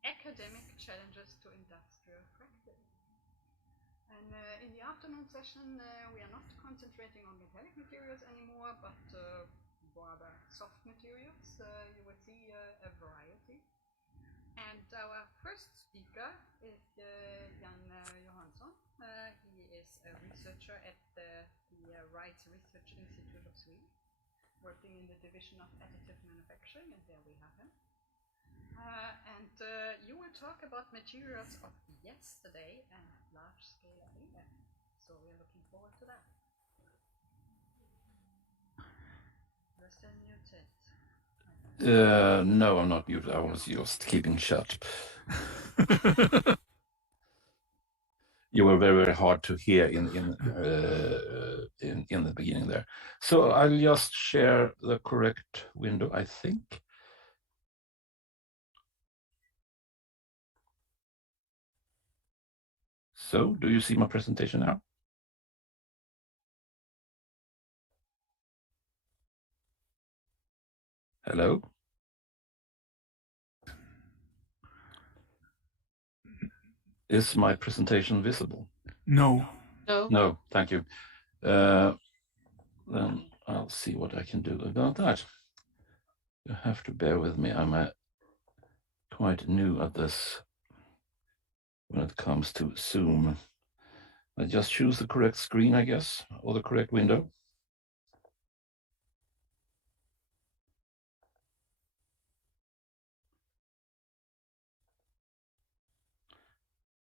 academic challenges to industrial practice. And in the afternoon session, we are not concentrating on metallic materials anymore, but rather soft materials. You will see a variety. And our first speaker is Jan Johansson. He is a researcher at the RISE Research Institute of Sweden, working in the division of additive manufacturing, and there we have him. And you will talk about materials of yesterday and large-scale AM. So we are looking forward to that. You're still muted. No, I'm not muted. I was just keeping shut. You were very, very hard to hear in the beginning there. So I'll just share the correct window, I think. So, do you see my presentation now? Hello? Is my presentation visible? No. No, thank you. Then I'll see what I can do about that. You have to bear with me. I'm quite new at this when it comes to Zoom. I just choose the correct screen, I guess, or the correct window.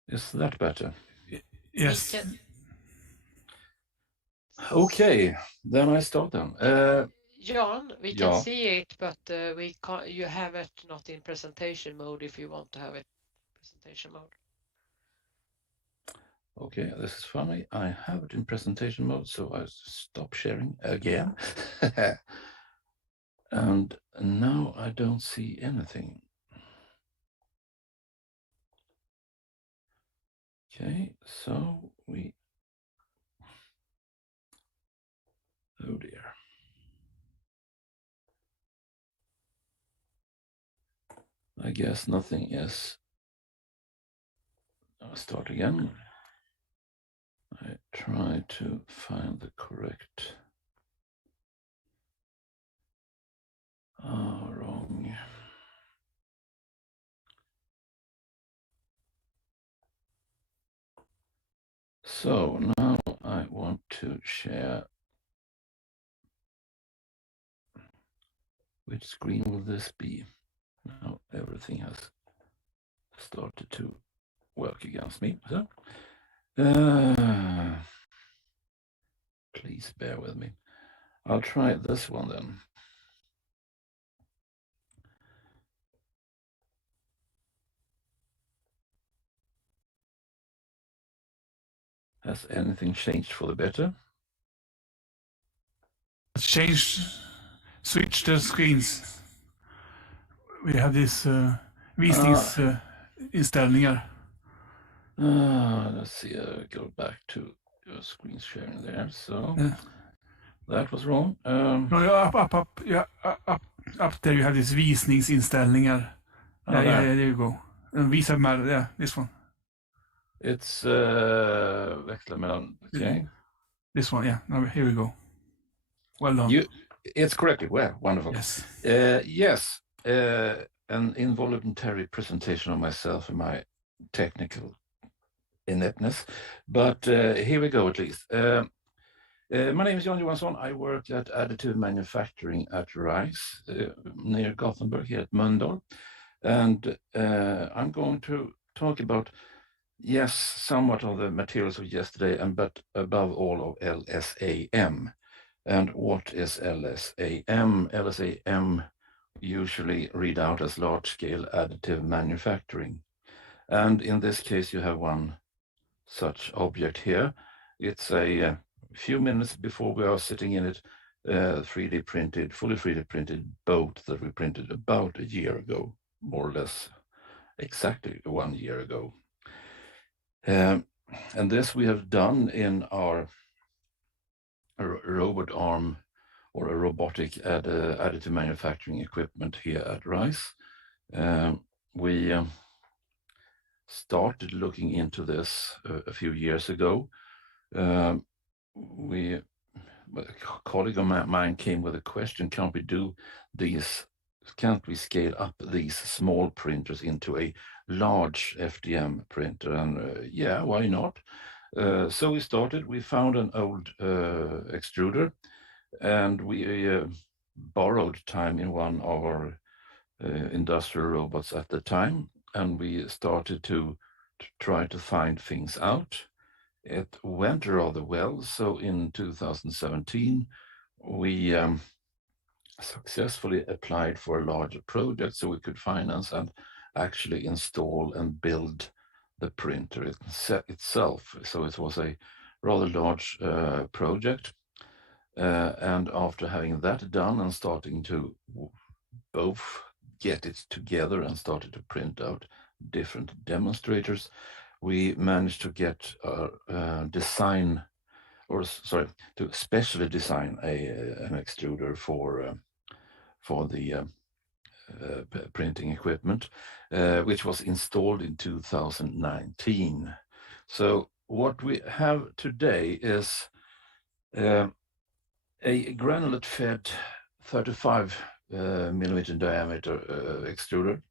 Is that better? Yes. Okay, then I start then. Jan, we can see it, but we can't. You have it not in presentation mode if you want to have it presentation mode. Okay, this is funny. I have it in presentation mode, so I stop sharing again. And now I don't see anything. Okay, so we... Oh dear. I guess nothing is... I'll start again. I try to find the correct... wrong. So now I want to share. Which screen will this be? Now everything has started to work against me. So, please bear with me. I'll try this one then. Has anything changed for the better? Switch the screens. We have this visningsinställningar. Let's see, go back to your screen sharing there. So that was wrong. No, up. Yeah, up there you have this visningsinställningar. Yeah, there you go. Visa med, yeah, this one. It's växla mellan, okay. This one, yeah. Now, here we go. Well done. It's correctly. Well, wonderful. Yes. Yes. An involuntary presentation of myself and my technical ineptness, but here we go at least. My name is Jan Johansson. I work at additive manufacturing at RISE near Gothenburg here at Mölndal, and I'm going to talk about somewhat of the materials of yesterday, but above all of LSAM. And what is LSAM? LSAM usually read out as large-scale additive manufacturing. And in this case, you have one such object here. It's a few minutes before we are sitting in it, 3D printed, fully 3D printed boat that we printed about a year ago, more or less exactly 1 year ago. And this we have done in our robot arm or a robotic additive manufacturing equipment here at RISE. We started looking into this a few years ago. A colleague of mine came with a question: can't we scale up these small printers into a large FDM printer? And yeah, why not? So we found an old extruder, and we borrowed time in one of our industrial robots at the time, and we started to try to find things out. It went rather well. So in 2017, we successfully applied for a larger project so we could finance and actually install and build the printer itself. So it was a rather large project. And after having that done and starting to both get it together and started to print out different demonstrators, we managed to get to specially design an extruder for the printing equipment, which was installed in 2019. So what we have today is a granulate-fed 35 millimeter diameter extruder.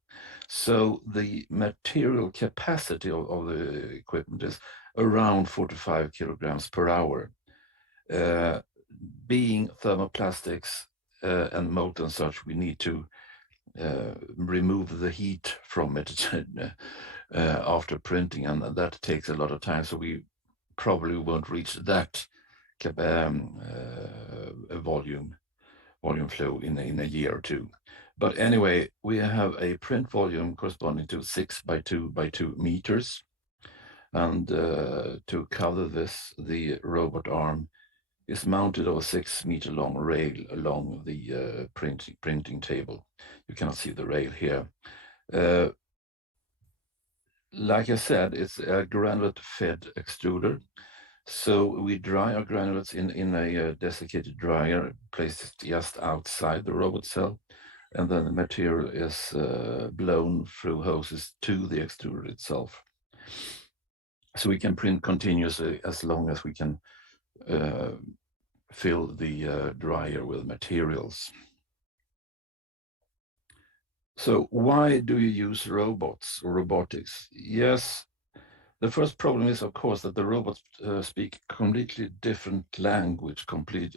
So the material capacity of the equipment is around 45 kilograms per hour. Being thermoplastics and molten such, we need to remove the heat from it after printing, and that takes a lot of time. So we probably won't reach that volume flow in a year or two. But anyway, we have a print volume corresponding to 6 by 2 by 2 meters. And to cover this, the robot arm is mounted on a 6 meter long rail along the printing table. You cannot see the rail here. Like I said, it's a granulate-fed extruder. So we dry our granulates in a desiccated dryer, placed just outside the robot cell, and then the material is blown through hoses to the extruder itself. So we can print continuously as long as we can fill the dryer with materials. So why do you use robots or robotics? Yes, the first problem is, of course, that the robots speak completely different language compared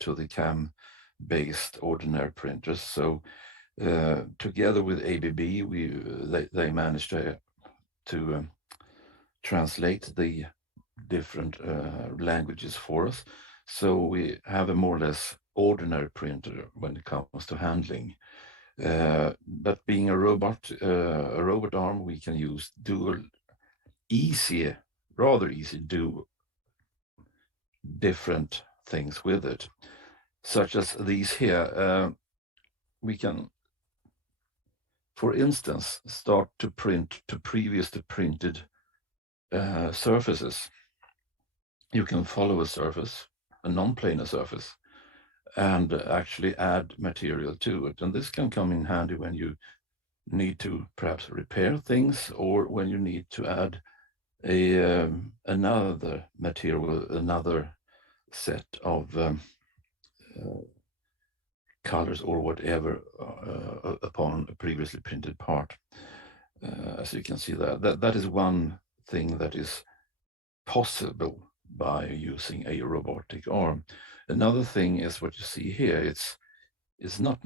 to the CAM-based ordinary printers. So together with ABB, they managed to translate the different languages for us. So we have a more or less ordinary printer when it comes to handling. But being a robot arm, we can use rather easy do different things with it, such as these here. We can, for instance, start to print to previously printed surfaces. You can follow a surface, a non-planar surface, and actually add material to it. And this can come in handy when you need to perhaps repair things, or when you need to add another material, another set of colors or whatever upon a previously printed part. As you can see there, that is one thing that is possible by using a robotic arm. Another thing is what you see here. It's not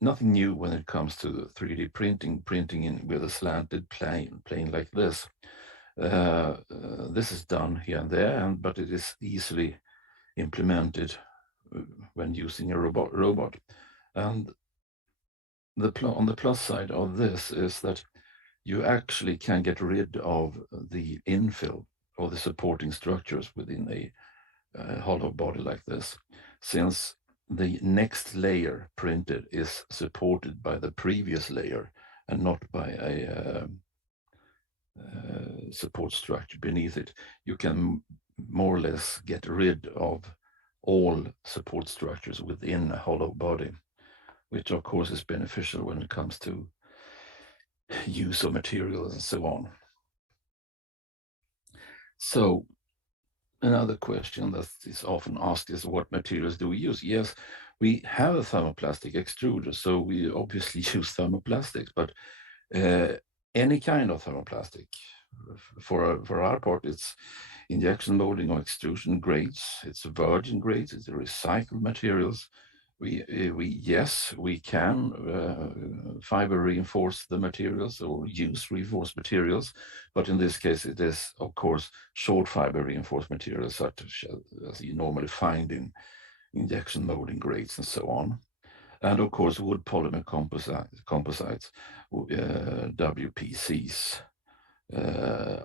nothing new when it comes to 3D printing with a slanted plane like this. This is done here and there, but it is easily implemented when using a robot. And on the plus side of this is that you actually can get rid of the infill or the supporting structures within a hollow body like this, since the next layer printed is supported by the previous layer and not by a support structure beneath it. You can more or less get rid of all support structures within a hollow body, which of course is beneficial when it comes to use of materials and so on. So another question that is often asked is, what materials do we use? Yes, we have a thermoplastic extruder, so we obviously use thermoplastics, but any kind of thermoplastic. For our part, it's injection molding or extrusion grades, it's virgin grades, it's recycled materials. Yes, we can fiber reinforce the materials or use reinforced materials, but in this case it is of course short fiber reinforced materials such as you normally find in injection molding grades and so on. And of course wood polymer composites, WPCs,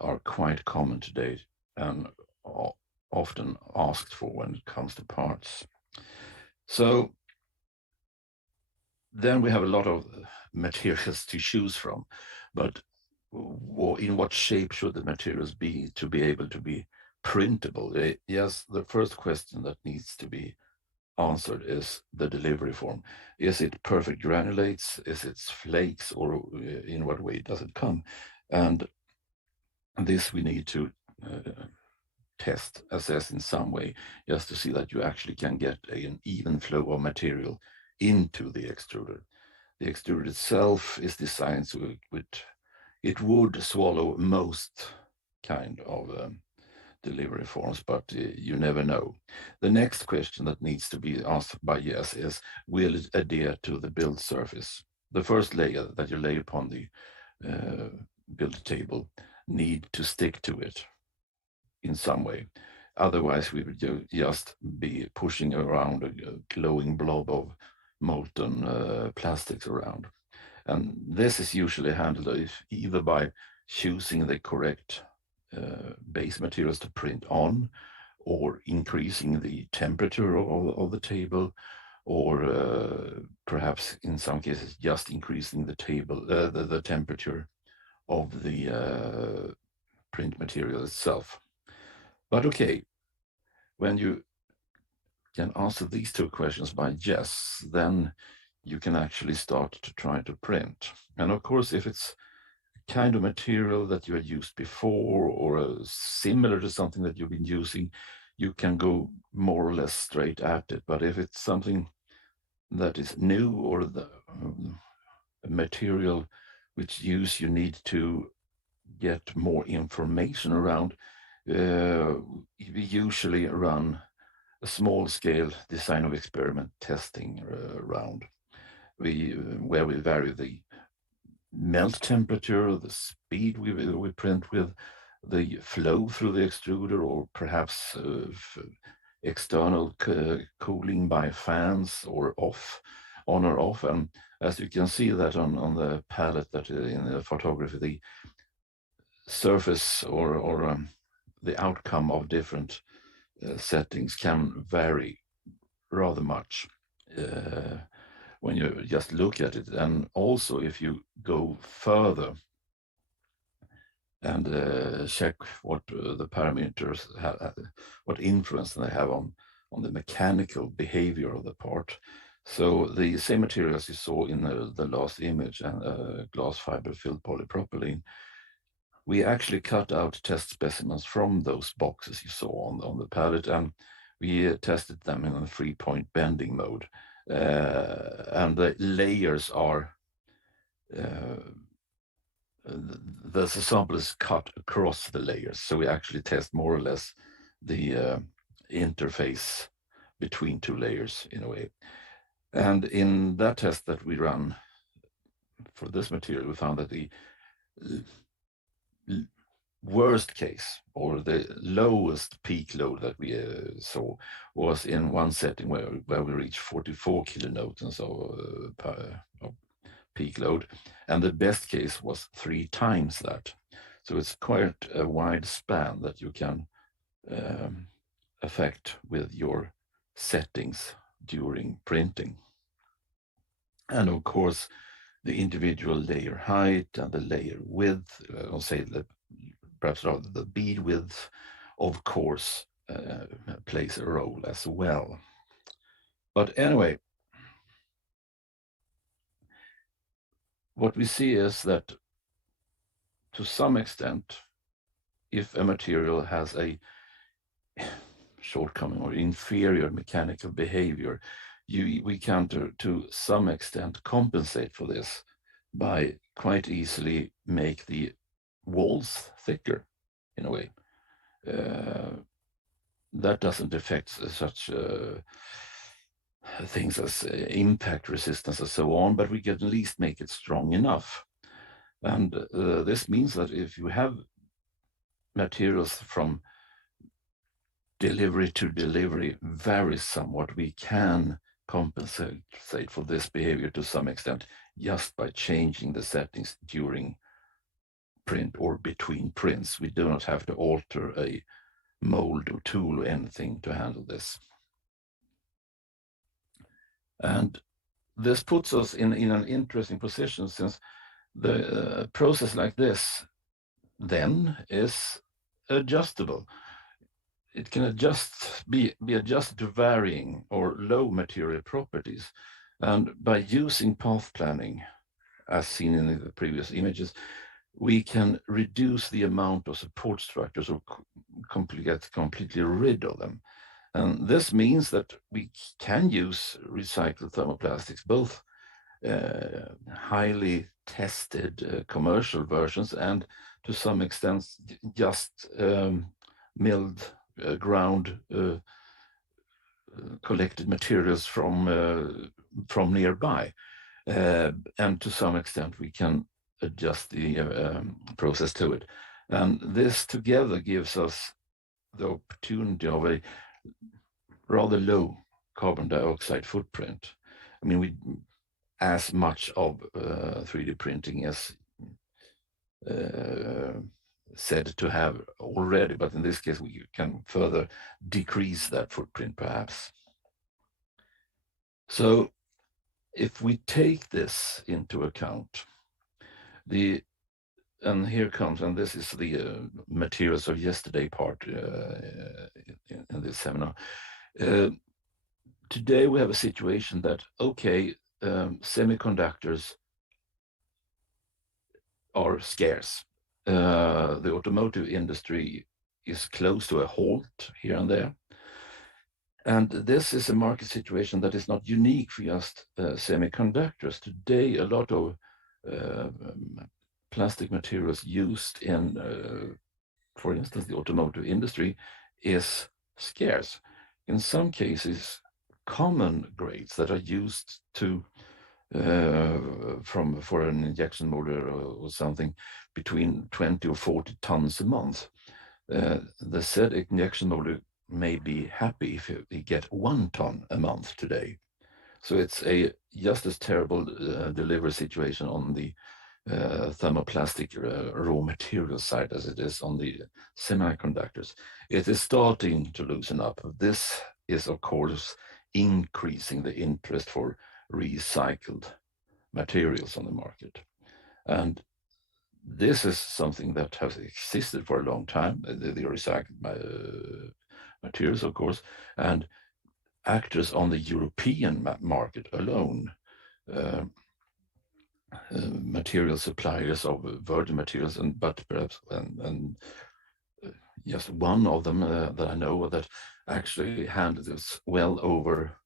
are quite common today and often asked for when it comes to parts. So then we have a lot of materials to choose from, but in what shape should the materials be to be able to be printable? Yes, the first question that needs to be answered is the delivery form. Is it perfect granulates? Is it flakes? Or in what way does it come? And this we need to assess in some way, just to see that you actually can get an even flow of material into the extruder. The extruder itself is designed so it would swallow most kind of delivery forms, but you never know. The next question that needs to be answered by yes is, will it adhere to the build surface? The first layer that you lay upon the build table need to stick to it in some way. Otherwise, we would just be pushing around a glowing blob of molten plastics around. And this is usually handled either by choosing the correct base materials to print on, or increasing the temperature of the table, or perhaps in some cases just increasing the temperature of the print material itself. But okay, when you can answer these two questions by yes, then you can actually start to try to print. And of course, if it's a kind of material that you had used before, or similar to something that you've been using, you can go more or less straight at it. But if it's something that is new, or the material which you need to get more information around, we usually run a small-scale design of experiment testing round, where we vary the melt temperature, the speed we print with, the flow through the extruder, or perhaps external cooling by fans, or on or off. And as you can see that on the palette that in the photography, the surface or the outcome of different settings can vary rather much when you just look at it. And also, if you go further and check what the parameters have, what influence they have on the mechanical behavior of the part. So the same materials you saw in the last image, and glass fiber filled polypropylene, we actually cut out test specimens from those boxes you saw on the palette, and we tested them in a 3-point bending mode. And the layers are, the sample is cut across the layers. So we actually test more or less the interface between two layers in a way. And in that test that we run for this material, we found that the worst case, or the lowest peak load that we saw, was in one setting where we reached 44 kilonewtons of peak load, and the best case was 3 times that. So it's quite a wide span that you can affect with your settings during printing. And of course, the individual layer height and the layer width, I'll say perhaps rather the bead width, of course, plays a role as well. But anyway, what we see is that to some extent, if a material has a shortcoming or inferior mechanical behavior, we can to some extent compensate for this by quite easily make the walls thicker in a way. That doesn't affect such things as impact resistance and so on, but we can at least make it strong enough. And this means that if you have materials from delivery to delivery varies somewhat, we can compensate for this behavior to some extent just by changing the settings during print or between prints. We do not have to alter a mold or tool or anything to handle this. And this puts us in an interesting position, since the process like this then is adjustable. It can be adjusted to varying or low material properties. And by using path planning, as seen in the previous images, we can reduce the amount of support structures or get completely rid of them. And this means that we can use recycled thermoplastics, both highly tested commercial versions and to some extent just milled, ground, collected materials from nearby. And to some extent we can adjust the process to it. And this together gives us the opportunity of a rather low carbon dioxide footprint. I mean, as much of 3D printing as said to have already, but in this case we can further decrease that footprint perhaps. So if we take this into account, and here comes, and this is the materials of yesterday part in this seminar. Today we have a situation that, okay, semiconductors are scarce. The automotive industry is close to a halt here and there. And this is a market situation that is not unique for just semiconductors. Today, a lot of plastic materials used in, for instance, the automotive industry is scarce. In some cases, common grades that are used to for an injection molded or something between 20 or 40 tons a month. The said injection molder may be happy if we get 1 ton a month today. So it's a just as terrible delivery situation on the thermoplastic raw material side as it is on the semiconductors. It is starting to loosen up. This is, of course, increasing the interest for recycled materials on the market. And this is something that has existed for a long time, the recycled materials, of course, and actors on the European market alone, material suppliers of virgin materials, but perhaps just one of them that I know that actually handles well over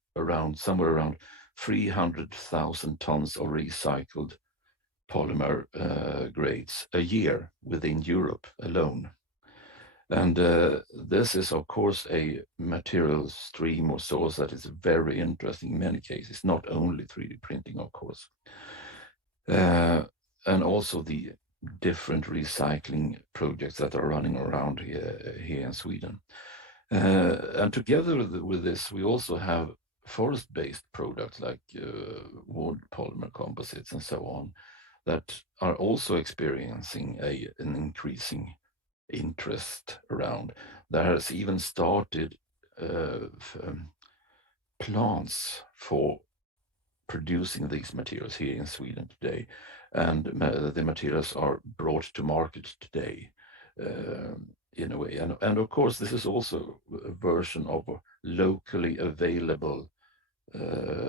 somewhere around 300,000 tons of recycled polymer grades a year within Europe alone. And this is, of course, a material stream or source that is very interesting in many cases, not only 3D printing, of course. And also the different recycling projects that are running around here in Sweden. And together with this, we also have forest-based products like wood polymer composites and so on that are also experiencing an increasing interest around. There has even started plants for producing these materials here in Sweden today, and the materials are brought to market today in a way. And of course, this is also a version of locally available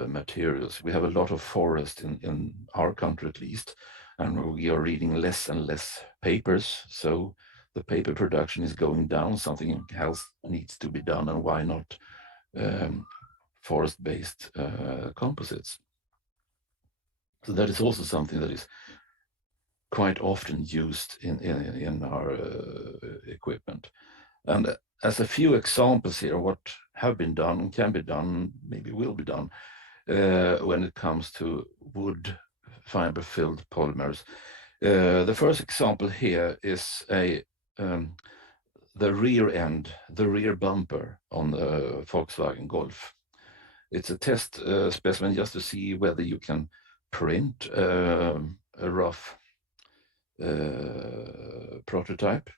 materials. We have a lot of forest in our country at least, and we are reading less and less papers, so the paper production is going down, something else needs to be done, and why not forest-based composites? So that is also something that is quite often used in our equipment. And as a few examples here, what have been done, can be done, maybe will be done, when it comes to wood fiber-filled polymers. The first example here is the rear end, the rear bumper on the Volkswagen Golf. It's a test specimen just to see whether you can print a rough prototype.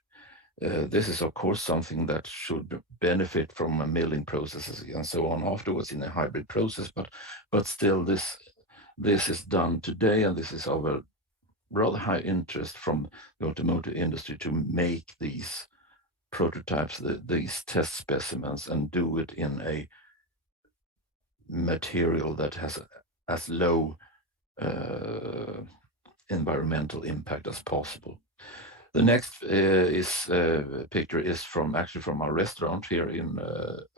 This is of course something that should benefit from milling processes and so on afterwards in a hybrid process, but still this is done today, and this is of a rather high interest from the automotive industry to make these prototypes, these test specimens, and do it in a material that has as low environmental impact as possible. The next picture is from our restaurant here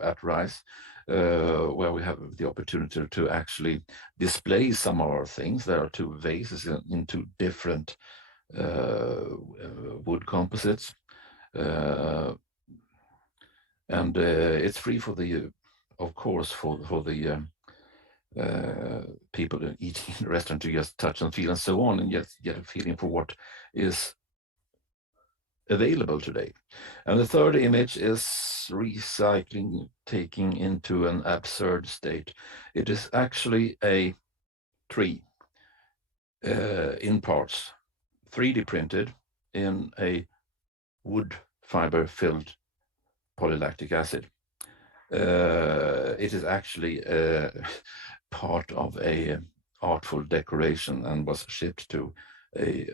at RISE, where we have the opportunity to actually display some of our things. There are two vases in two different wood composites, and it's free for the, of course, for the people eating in the restaurant to just touch and feel and so on, and just get a feeling for what is available today. And the third image is recycling taking into an absurd state. It is actually a tree in parts, 3D printed in a wood fiber filled polylactic acid. It is actually part of a artful decoration and was shipped to a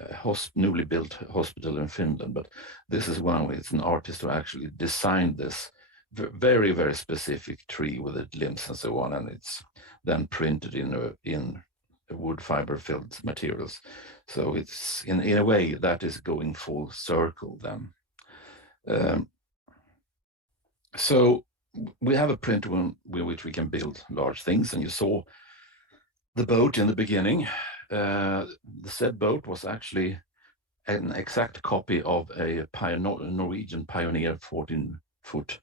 newly built hospital in Finland. But this is one way. It's an artist who actually designed this very, very specific tree with its limbs and so on, and it's then printed in a wood fiber filled materials. So it's in a way that is going full circle then. So we have a printer with which we can build large things, and you saw the boat in the beginning. The said boat was actually an exact copy of a Norwegian Pioneer 14-foot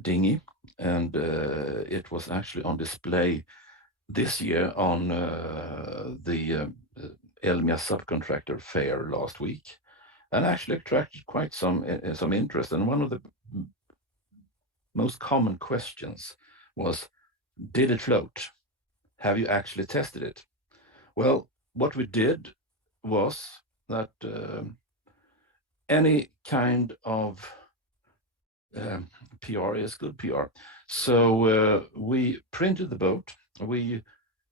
dinghy, and it was actually on display this year on the Elmia Subcontractor Fair last week, and actually attracted quite some interest. And one of the most common questions was, did it float? Have you actually tested it? Well, what we did was that any kind of PR is good PR. So we printed the boat, we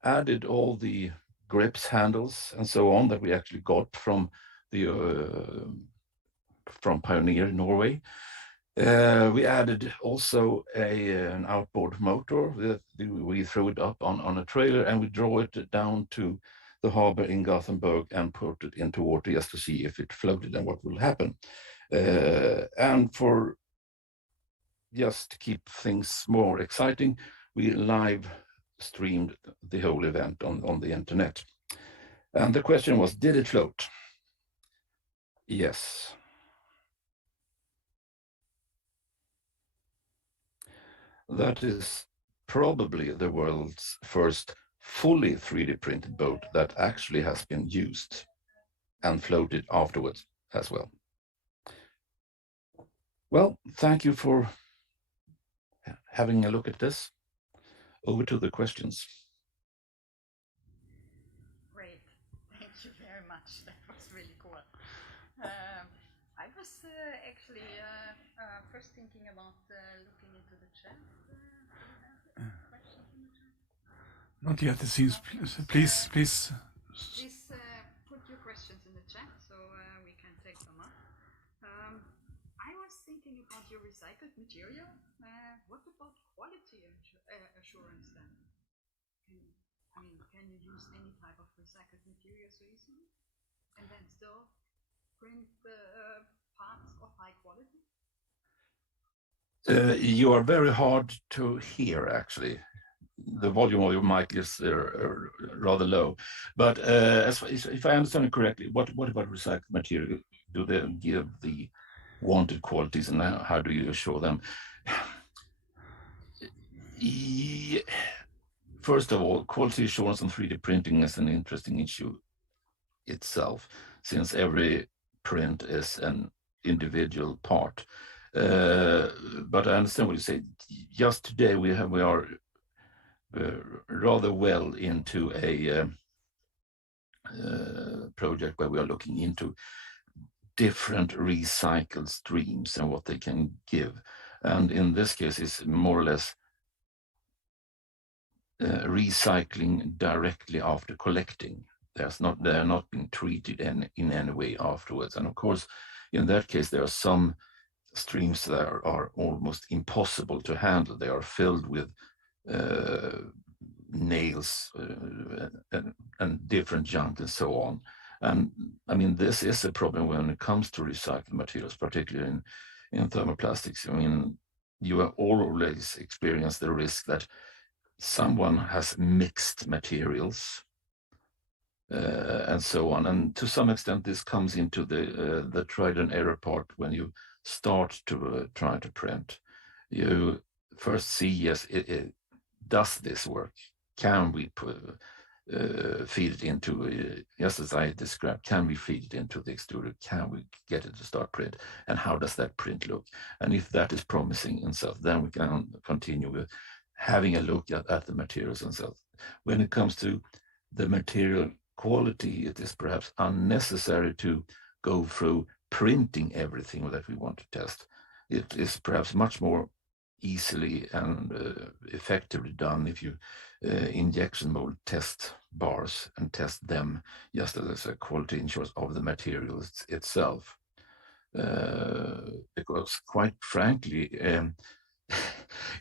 added all the grips, handles, and so on that we actually got from Pioneer Norway. We added also an outboard motor that we threw it up on a trailer, and we drove it down to the harbor in Gothenburg and put it into water just to see if it floated and what will happen. And for just to keep things more exciting, we live streamed the whole event on the internet. And the question was, did it float? Yes. That is probably the world's first fully 3D printed boat that actually has been used and floated afterwards as well. Well, thank you for having a look at this. Over to the questions. Great, thank you very much. That was really cool. I was actually first thinking about looking into the chat. Questions in the chat? Not yet, it seems. Please. Please put your questions in the chat so we can take them up. I was thinking about your recycled material. What about quality assurance then? Can you use any type of recycled material so easily? And then still print the You are very hard to hear, actually. The volume of your mic is rather low. But if I understand it correctly, what about recycled material? Do they give the wanted qualities, and how do you assure them? First of all, quality assurance on 3D printing is an interesting issue itself, since every print is an individual part. But I understand what you say. Just today we are rather well into a project where we are looking into different recycled streams and what they can give. And in this case, it's more or less recycling directly after collecting. They're not being treated in any way afterwards. And of course, in that case, there are some streams that are almost impossible to handle. They are filled with nails and different junk and so on. And I mean, this is a problem when it comes to recycled materials, particularly in thermoplastics. I mean, you have always experienced the risk that someone has mixed materials and so on. And to some extent, this comes into the trial and error part when you start to try to print. You first see, yes, does this work? Can we feed it into, just as I described, can we feed it into the extruder? Can we get it to start print? And how does that print look? And if that is promising in itself, then we can continue with having a look at the materials themselves. When it comes to the material quality, it is perhaps unnecessary to go through printing everything that we want to test. It is perhaps much more easily and effectively done if you injection mold test bars and test them just as a quality assurance of the materials itself. Because quite frankly,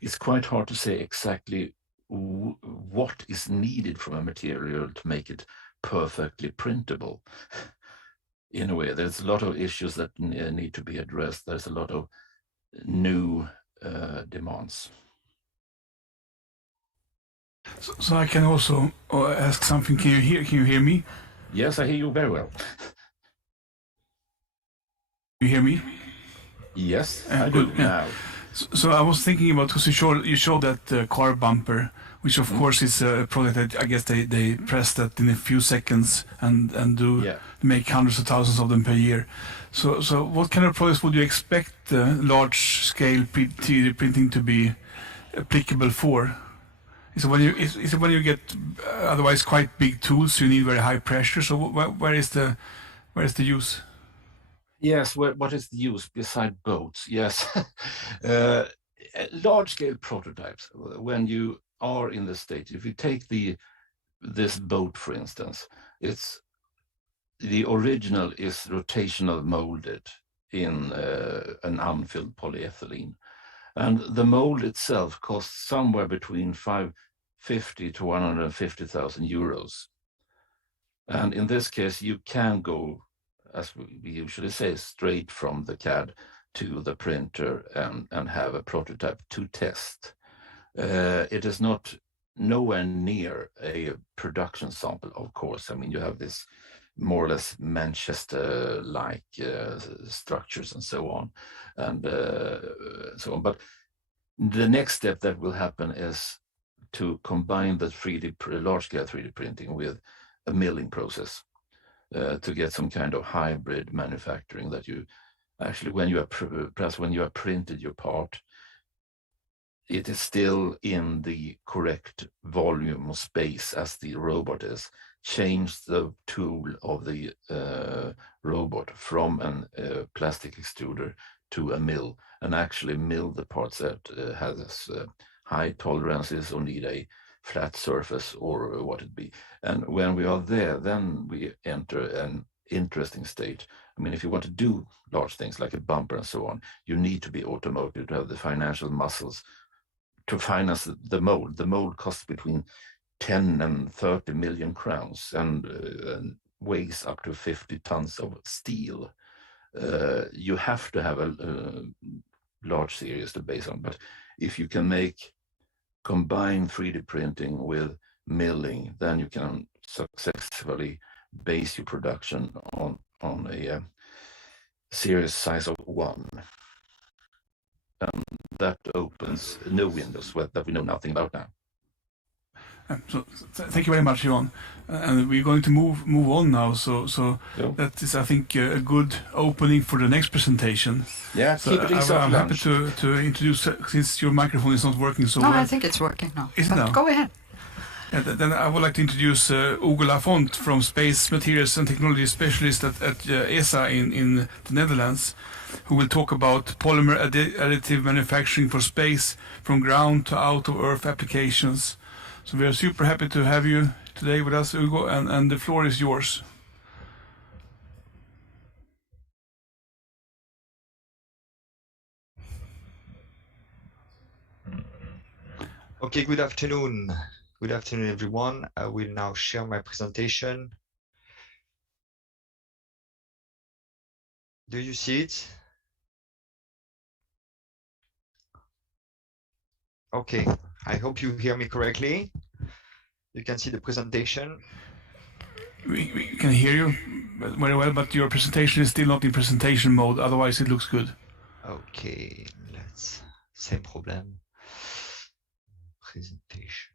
it's quite hard to say exactly what is needed from a material to make it perfectly printable. In a way, there's a lot of issues that need to be addressed. There's a lot of new demands. So I can also ask something. Can you hear me? Yes, I hear you very well. You hear me? Yes, I do now. So I was thinking about, because you showed that car bumper, which of course is a product that I guess they press that in a few seconds and make hundreds of thousands of them per year. So what kind of products would you expect large scale 3D printing to be applicable for? Is it when you get otherwise quite big tools, you need very high pressure? So where is the use? Yes, what is the use beside boats? Yes, large-scale prototypes. When you are in the stage, if you take this boat, for instance, the original is rotational molded in an unfilled polyethylene, and the mold itself costs somewhere between 550 to 150,000 euros. And in this case, you can go, as we usually say, straight from the CAD to the printer and have a prototype to test. It is nowhere near a production sample, of course. I mean, you have this more or less Manchester-like structures and so on, and so on. But the next step that will happen is to combine the large-scale 3D printing with a milling process. To get some kind of hybrid manufacturing that you actually, when you have printed your part, it is still in the correct volume or space as the robot is. Change the tool of the robot from a plastic extruder to a mill and actually mill the parts that has high tolerances or need a flat surface or what it be. And when we are there, then we enter an interesting stage. I mean, if you want to do large things like a bumper and so on, you need to be automotive, to have the financial muscles to finance the mold. The mold costs between 10 and 30 million crowns and weighs up to 50 tons of steel. You have to have large series to base on. But if you can combine 3D printing with milling, then you can successfully base your production on a series size of 1. And that opens new windows that we know nothing about now. So thank you very much, Johan. And we're going to move on now. So Yeah. that is, I think, a good opening for the next presentation. Yeah, So keep it easy I'm after happy lunch. to introduce, since your microphone is not working so No, well. I think it's working now. Is it But now? go ahead. Yeah, then I would like to introduce Hugo Lafont from Space Materials and Technology Specialist at ESA in the Netherlands, who will talk about polymer additive manufacturing for space, from ground to out of Earth applications. So we are super happy to have you today with us, Hugo, and the floor is yours. Okay, good afternoon. Good afternoon, everyone. I will now share my presentation. Do you see it? Okay, I hope you hear me correctly. You can see the presentation. We can hear you very well, but your presentation is still not in presentation mode. Otherwise, it looks good. Okay, same problem. Presentation.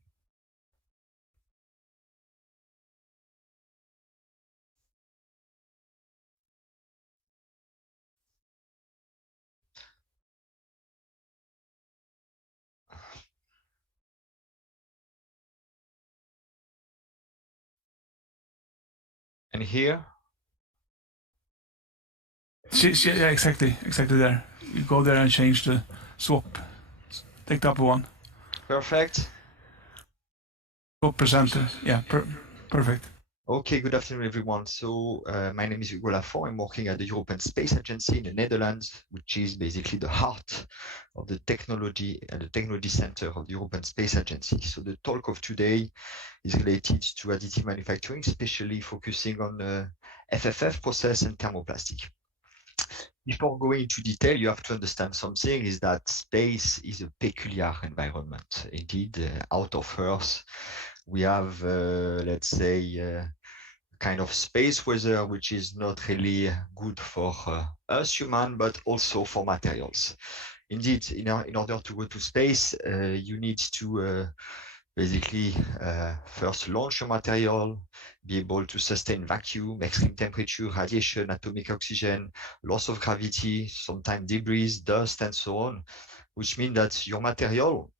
And here? Yeah, exactly there. You go there and change the swap. Take the upper one. Perfect. Swap presenter. Yeah, perfect. Okay, good afternoon, everyone. So my name is Hugo Lafont. I'm working at the European Space Agency in the Netherlands, which is basically the heart of the technology and the technology center of the European Space Agency. So the talk of today is related to additive manufacturing, especially focusing on the FFF process and thermoplastic. Before going into detail, you have to understand something, is that space is a peculiar environment. Indeed, out of Earth, we have, let's say, kind of space weather, which is not really good for us human, but also for materials. Indeed, in order to go to space, you need to basically first launch your material, be able to sustain vacuum, extreme temperature, radiation, atomic oxygen, loss of gravity, sometimes debris, dust, and so on, which means that your material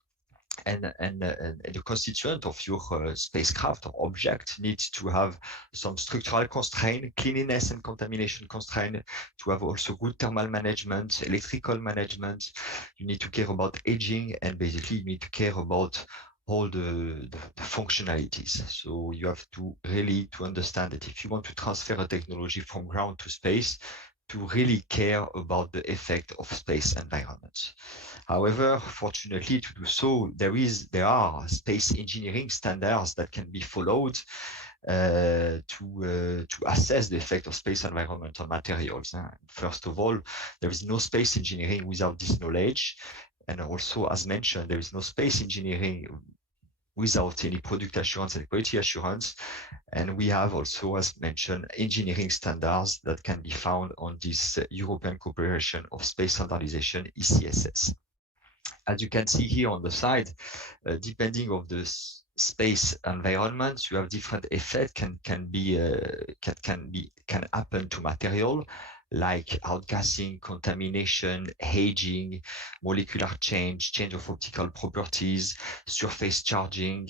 and the constituent of your spacecraft or object needs to have some structural constraint, cleanliness and contamination constraint, to have also good thermal management, electrical management. You need to care about aging, and basically you need to care about all the functionalities. So you have to really understand that if you want to transfer a technology from ground to space, to really care about the effect of space environments. However, fortunately, to do so, there are space engineering standards that can be followed to assess the effect of space environment on materials. First of all, there is no space engineering without this knowledge. And also, as mentioned, there is no space engineering without any product assurance and quality assurance. And we have also, as mentioned, engineering standards that can be found on this European Cooperation of Space Standardization, ECSS. As you can see here on the side, depending on the space environment, you have different effects can happen to material, like outgassing, contamination, aging, molecular change of optical properties, surface charging,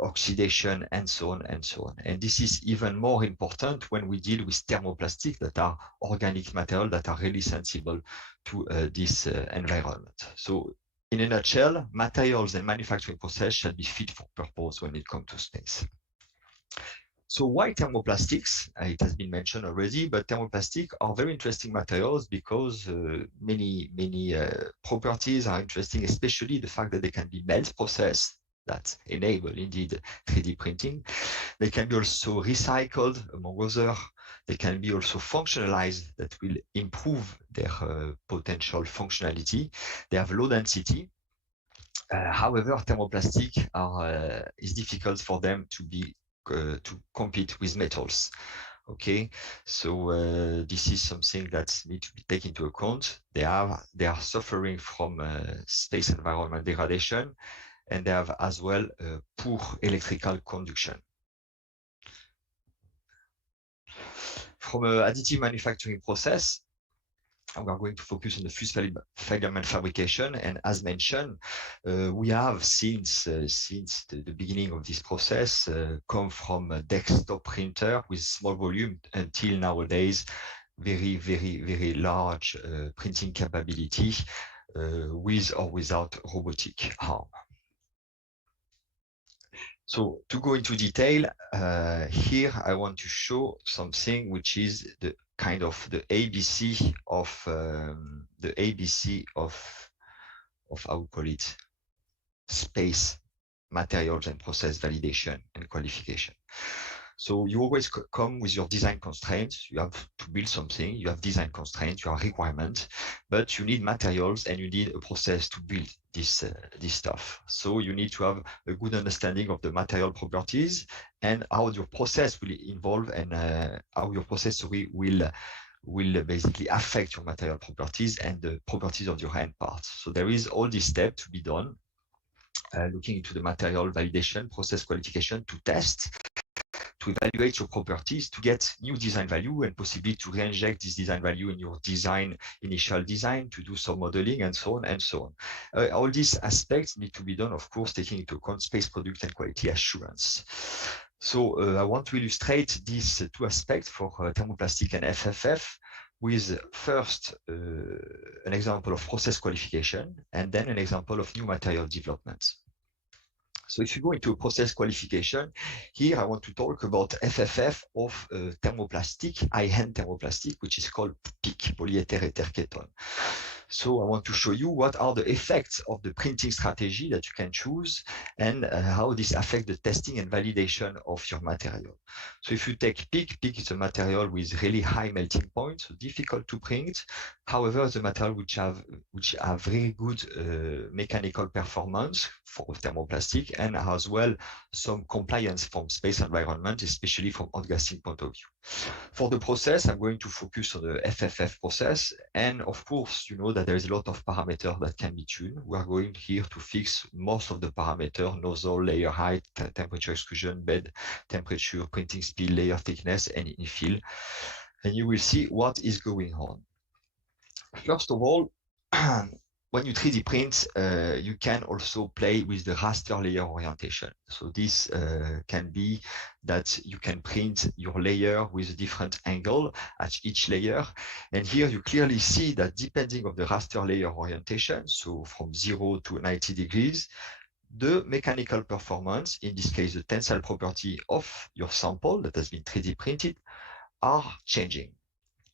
oxidation, and so on and so on. And this is even more important when we deal with thermoplastic, that are organic material that are really sensible to this environment. So in a nutshell, materials and manufacturing process shall be fit for purpose when it comes to space. So why thermoplastics? It has been mentioned already, but thermoplastics are very interesting materials because many properties are interesting, especially the fact that they can be melt processed, that enable indeed 3D printing. They can be also recycled, among other They can be also functionalized that will improve their potential functionality. They have low density. However, thermoplastic is difficult for them to compete with metals. Okay, so this is something that needs to be taken into account. They are suffering from space environment degradation, and they have as well poor electrical conduction. From an additive manufacturing process, we are going to focus on the fused filament fabrication, and as mentioned, we have since the beginning of this process come from a desktop printer with small volume until nowadays very large printing capability with or without robotic arm. So to go into detail, here I want to show something which is the kind of the ABC of how we call it, space, materials and process validation and qualification. So you always come with your design constraints. You have to build something, you have design constraints, you have requirements, but you need materials and you need a process to build this stuff. So you need to have a good understanding of the material properties and how your process will involve and how your process will basically affect your material properties and the properties of your end parts. So there is all this step to be done, looking into the material validation, process qualification, to test, to evaluate your properties, to get new design value and possibly to reinject this design value in your initial design, to do some modeling and so on and so on. All these aspects need to be done, of course, taking into account space, product and quality assurance. So I want to illustrate these two aspects for thermoplastic and FFF with first an example of process qualification and then an example of new material development. So if you go into a process qualification, here I want to talk about FFF of thermoplastic, high-end thermoplastic, which is called PEEK, polyether ether ketone. So I want to show you what are the effects of the printing strategy that you can choose and how this affects the testing and validation of your material. So if you take PEEK, PEEK is a material with really high melting point, so difficult to print. However, the material which have very good mechanical performance for thermoplastic and as well some compliance from space environment, especially from outgassing point of view. For the process, I'm going to focus on the FFF process. And of course, you know that there is a lot of parameters that can be tuned. We are going here to fix most of the parameters: nozzle, layer height, temperature exclusion, bed temperature, printing speed, layer thickness, and infill. And you will see what is going on. First of all, when you 3D print, you can also play with the raster layer orientation. So this can be that you can print your layer with a different angle at each layer. And here you clearly see that depending on the raster layer orientation, so from 0 to 90 degrees, the mechanical performance, in this case, the tensile property of your sample that has been 3D printed, are changing,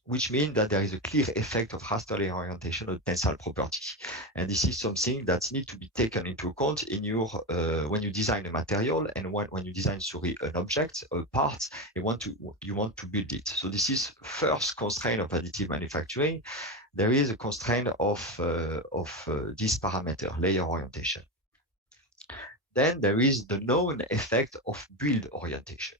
which means that there is a clear effect of raster layer orientation on tensile property. And this is something that needs to be taken into account in your when you design a material and when you design, an object, a part, you want to build it. So this is first constraint of additive manufacturing. There is a constraint of this parameter, layer orientation. Then there is the known effect of build orientation.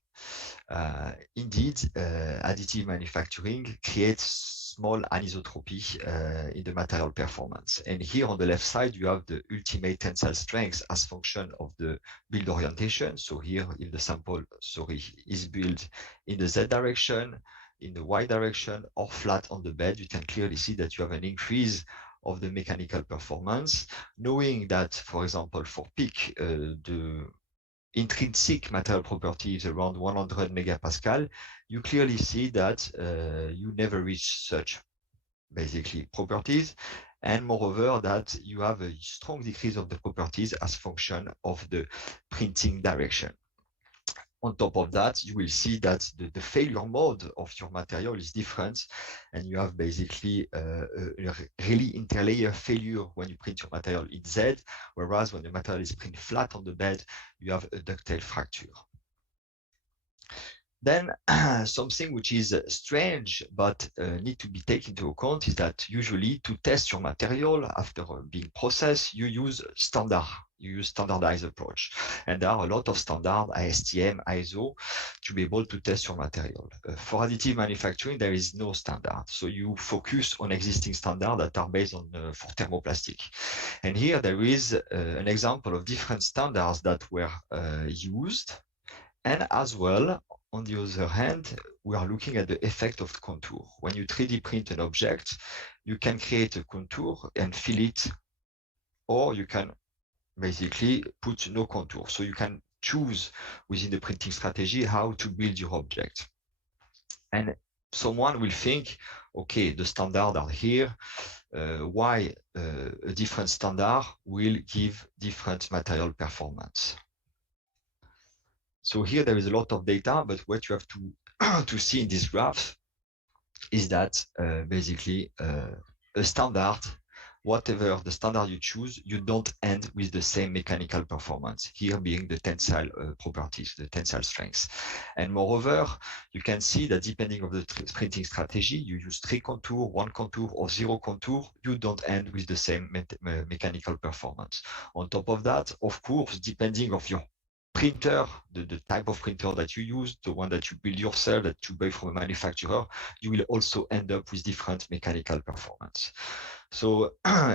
Indeed, additive manufacturing creates small anisotropy in the material performance. And here on the left side, you have the ultimate tensile strength as function of the build orientation. So here, if the sample, is built in the Z direction, in the Y direction, or flat on the bed, you can clearly see that you have an increase of the mechanical performance, knowing that, for example, for PEEK, the intrinsic material property is around 100 megapascal, you clearly see that you never reach such basically properties, and moreover that you have a strong decrease of the properties as function of the printing direction. On top of that, you will see that the failure mode of your material is different, and you have basically a really interlayer failure when you print your material in Z, whereas when the material is printed flat on the bed, you have a ductile fracture. Then something which is strange but need to be taken into account is that usually to test your material after being processed, you use standardized approach. And there are a lot of standard ASTM, ISO to be able to test your material. For additive manufacturing, there is no standard. So you focus on existing standards that are based on for thermoplastic. And here there is an example of different standards that were used. And as well, on the other hand, we are looking at the effect of contour. When you 3D print an object, you can create a contour and fill it, or you can basically put no contour. So you can choose within the printing strategy how to build your object. And someone will think, okay, the standards are here. Why a different standard will give different material performance? So here there is a lot of data, but what you have to see in this graph is that basically a standard, whatever the standard you choose, you don't end with the same mechanical performance, here being the tensile properties, the tensile strengths. And moreover, you can see that depending on the printing strategy, you use 3 contour, 1 contour, or 0 contour, you don't end with the same mechanical performance. On top of that, of course, depending on your printer, the type of printer that you use, the one that you build yourself, that you buy from a manufacturer, you will also end up with different mechanical performance. So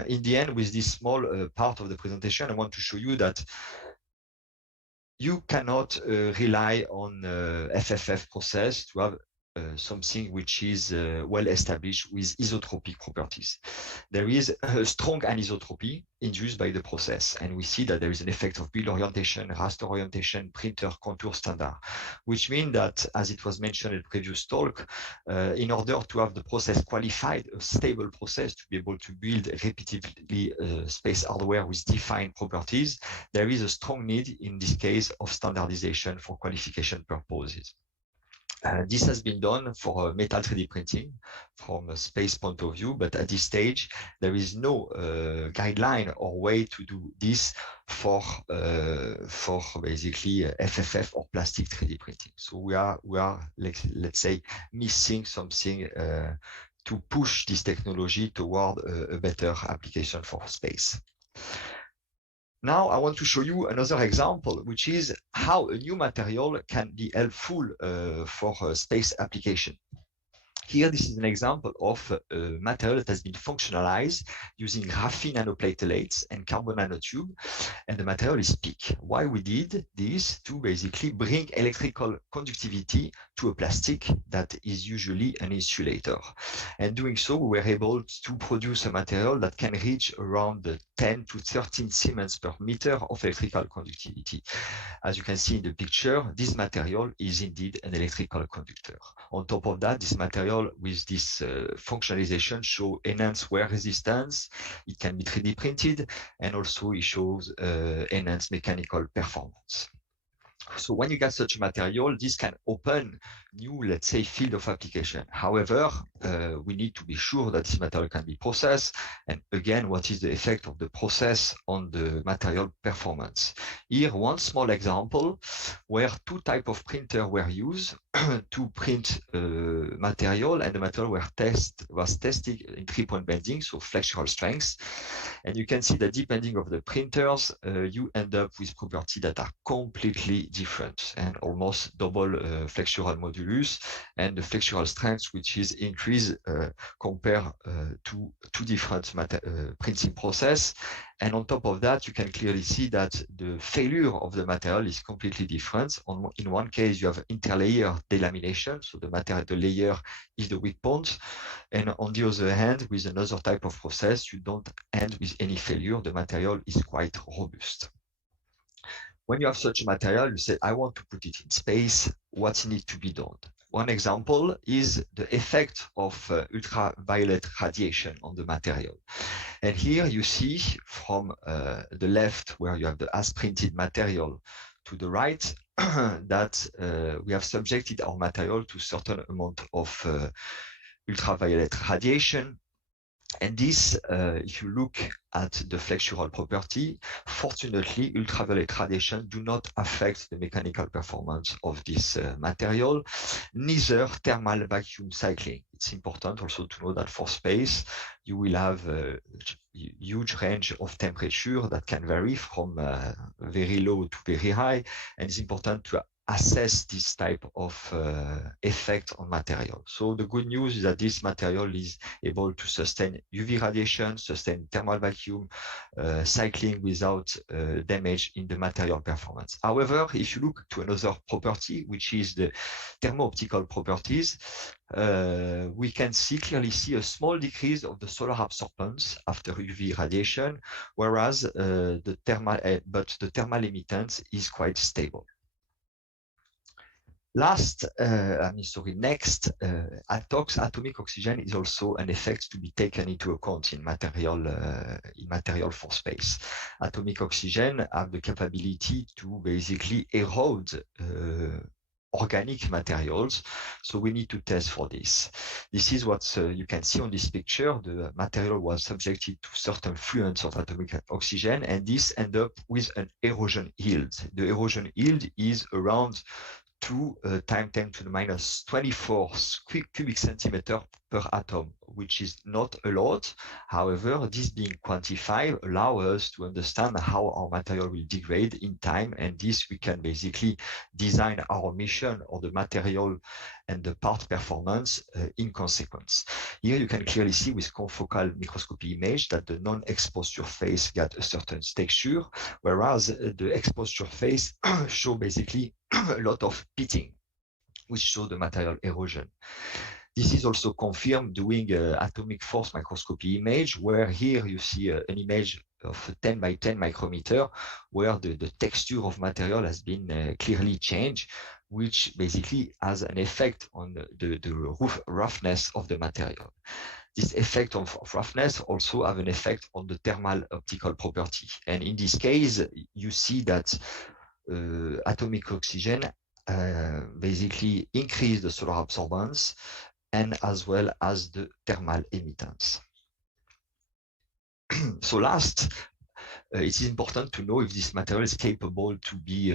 in the end, with this small part of the presentation, I want to show you that you cannot rely on FFF process to have something which is well established with isotropic properties. There is a strong anisotropy induced by the process, and we see that there is an effect of build orientation, raster orientation, printer contour standard, which means that, as it was mentioned in the previous talk, in order to have the process qualified, a stable process to be able to build repeatedly space hardware with defined properties, there is a strong need in this case of standardization for qualification purposes. This has been done for metal 3D printing from a space point of view, but at this stage, there is no guideline or way to do this for basically FFF or plastic 3D printing. So we are let's say, missing something to push this technology toward a better application for space. Now I want to show you another example, which is how a new material can be helpful for space application. Here, this is an example of a material that has been functionalized using graphene nanoplatelets and carbon nanotube, and the material is PEEK. Why we did this? To basically bring electrical conductivity to a plastic that is usually an insulator. And doing so, we were able to produce a material that can reach around the 10 to 13 Siemens per meter of electrical conductivity. As you can see in the picture, this material is indeed an electrical conductor. On top of that, this material with this functionalization show enhanced wear resistance. It can be 3D printed, and also it shows enhanced mechanical performance. So when you get such a material, this can open new, let's say, field of application. However, we need to be sure that this material can be processed. And again, what is the effect of the process on the material performance? Here, one small example where 2 types of printer were used to print material, and the material was tested in 3-point bending, so flexural strengths. And you can see that depending on the printers, you end up with properties that are completely different and almost double flexural modulus, and the flexural strength which is increased compared to 2 different printing process. And on top of that, you can clearly see that the failure of the material is completely different. In one case, you have interlayer delamination, so the layer is the weak point. And on the other hand, with another type of process, you don't end with any failure. The material is quite robust. When you have such a material, you say, I want to put it in space. What needs to be done? One example is the effect of ultraviolet radiation on the material. And here you see from the left, where you have the as printed material, to the right, that we have subjected our material to a certain amount of ultraviolet radiation. And this, if you look at the flexural property, fortunately, ultraviolet radiation do not affect the mechanical performance of this material, neither thermal vacuum cycling. It's important also to know that for space, you will have a huge range of temperature that can vary from very low to very high, and it's important to assess this type of effect on material. So the good news is that this material is able to sustain UV radiation, sustain thermal vacuum cycling without damage in the material performance. However, if you look to another property, which is the thermo-optical properties, we can clearly see a small decrease of the solar absorbance after UV radiation, whereas the thermal emittance is quite stable. Next, atomic oxygen is also an effect to be taken into account in material for space. Atomic oxygen have the capability to basically erode organic materials, so we need to test for this. This is what you can see on this picture. The material was subjected to certain fluence of atomic oxygen, and this ended up with an erosion yield. The erosion yield is around 2 times 10 to the minus 24 cubic centimeter per atom, which is not a lot. However, this being quantified allows us to understand how our material will degrade in time, and this we can basically design our mission or the material and the part performance in consequence. Here you can clearly see with confocal microscopy image that the non-exposed surface got a certain texture, whereas the exposed surface show basically a lot of pitting, which show the material erosion. This is also confirmed doing atomic force microscopy image, where here you see an image of a 10 by 10 micrometer, where the texture of material has been clearly changed, which basically has an effect on the roughness of the material. This effect of roughness also have an effect on the thermal optical property. And in this case, you see that atomic oxygen basically increase the solar absorbance and as well as the thermal emittance. So last, it is important to know if this material is capable to be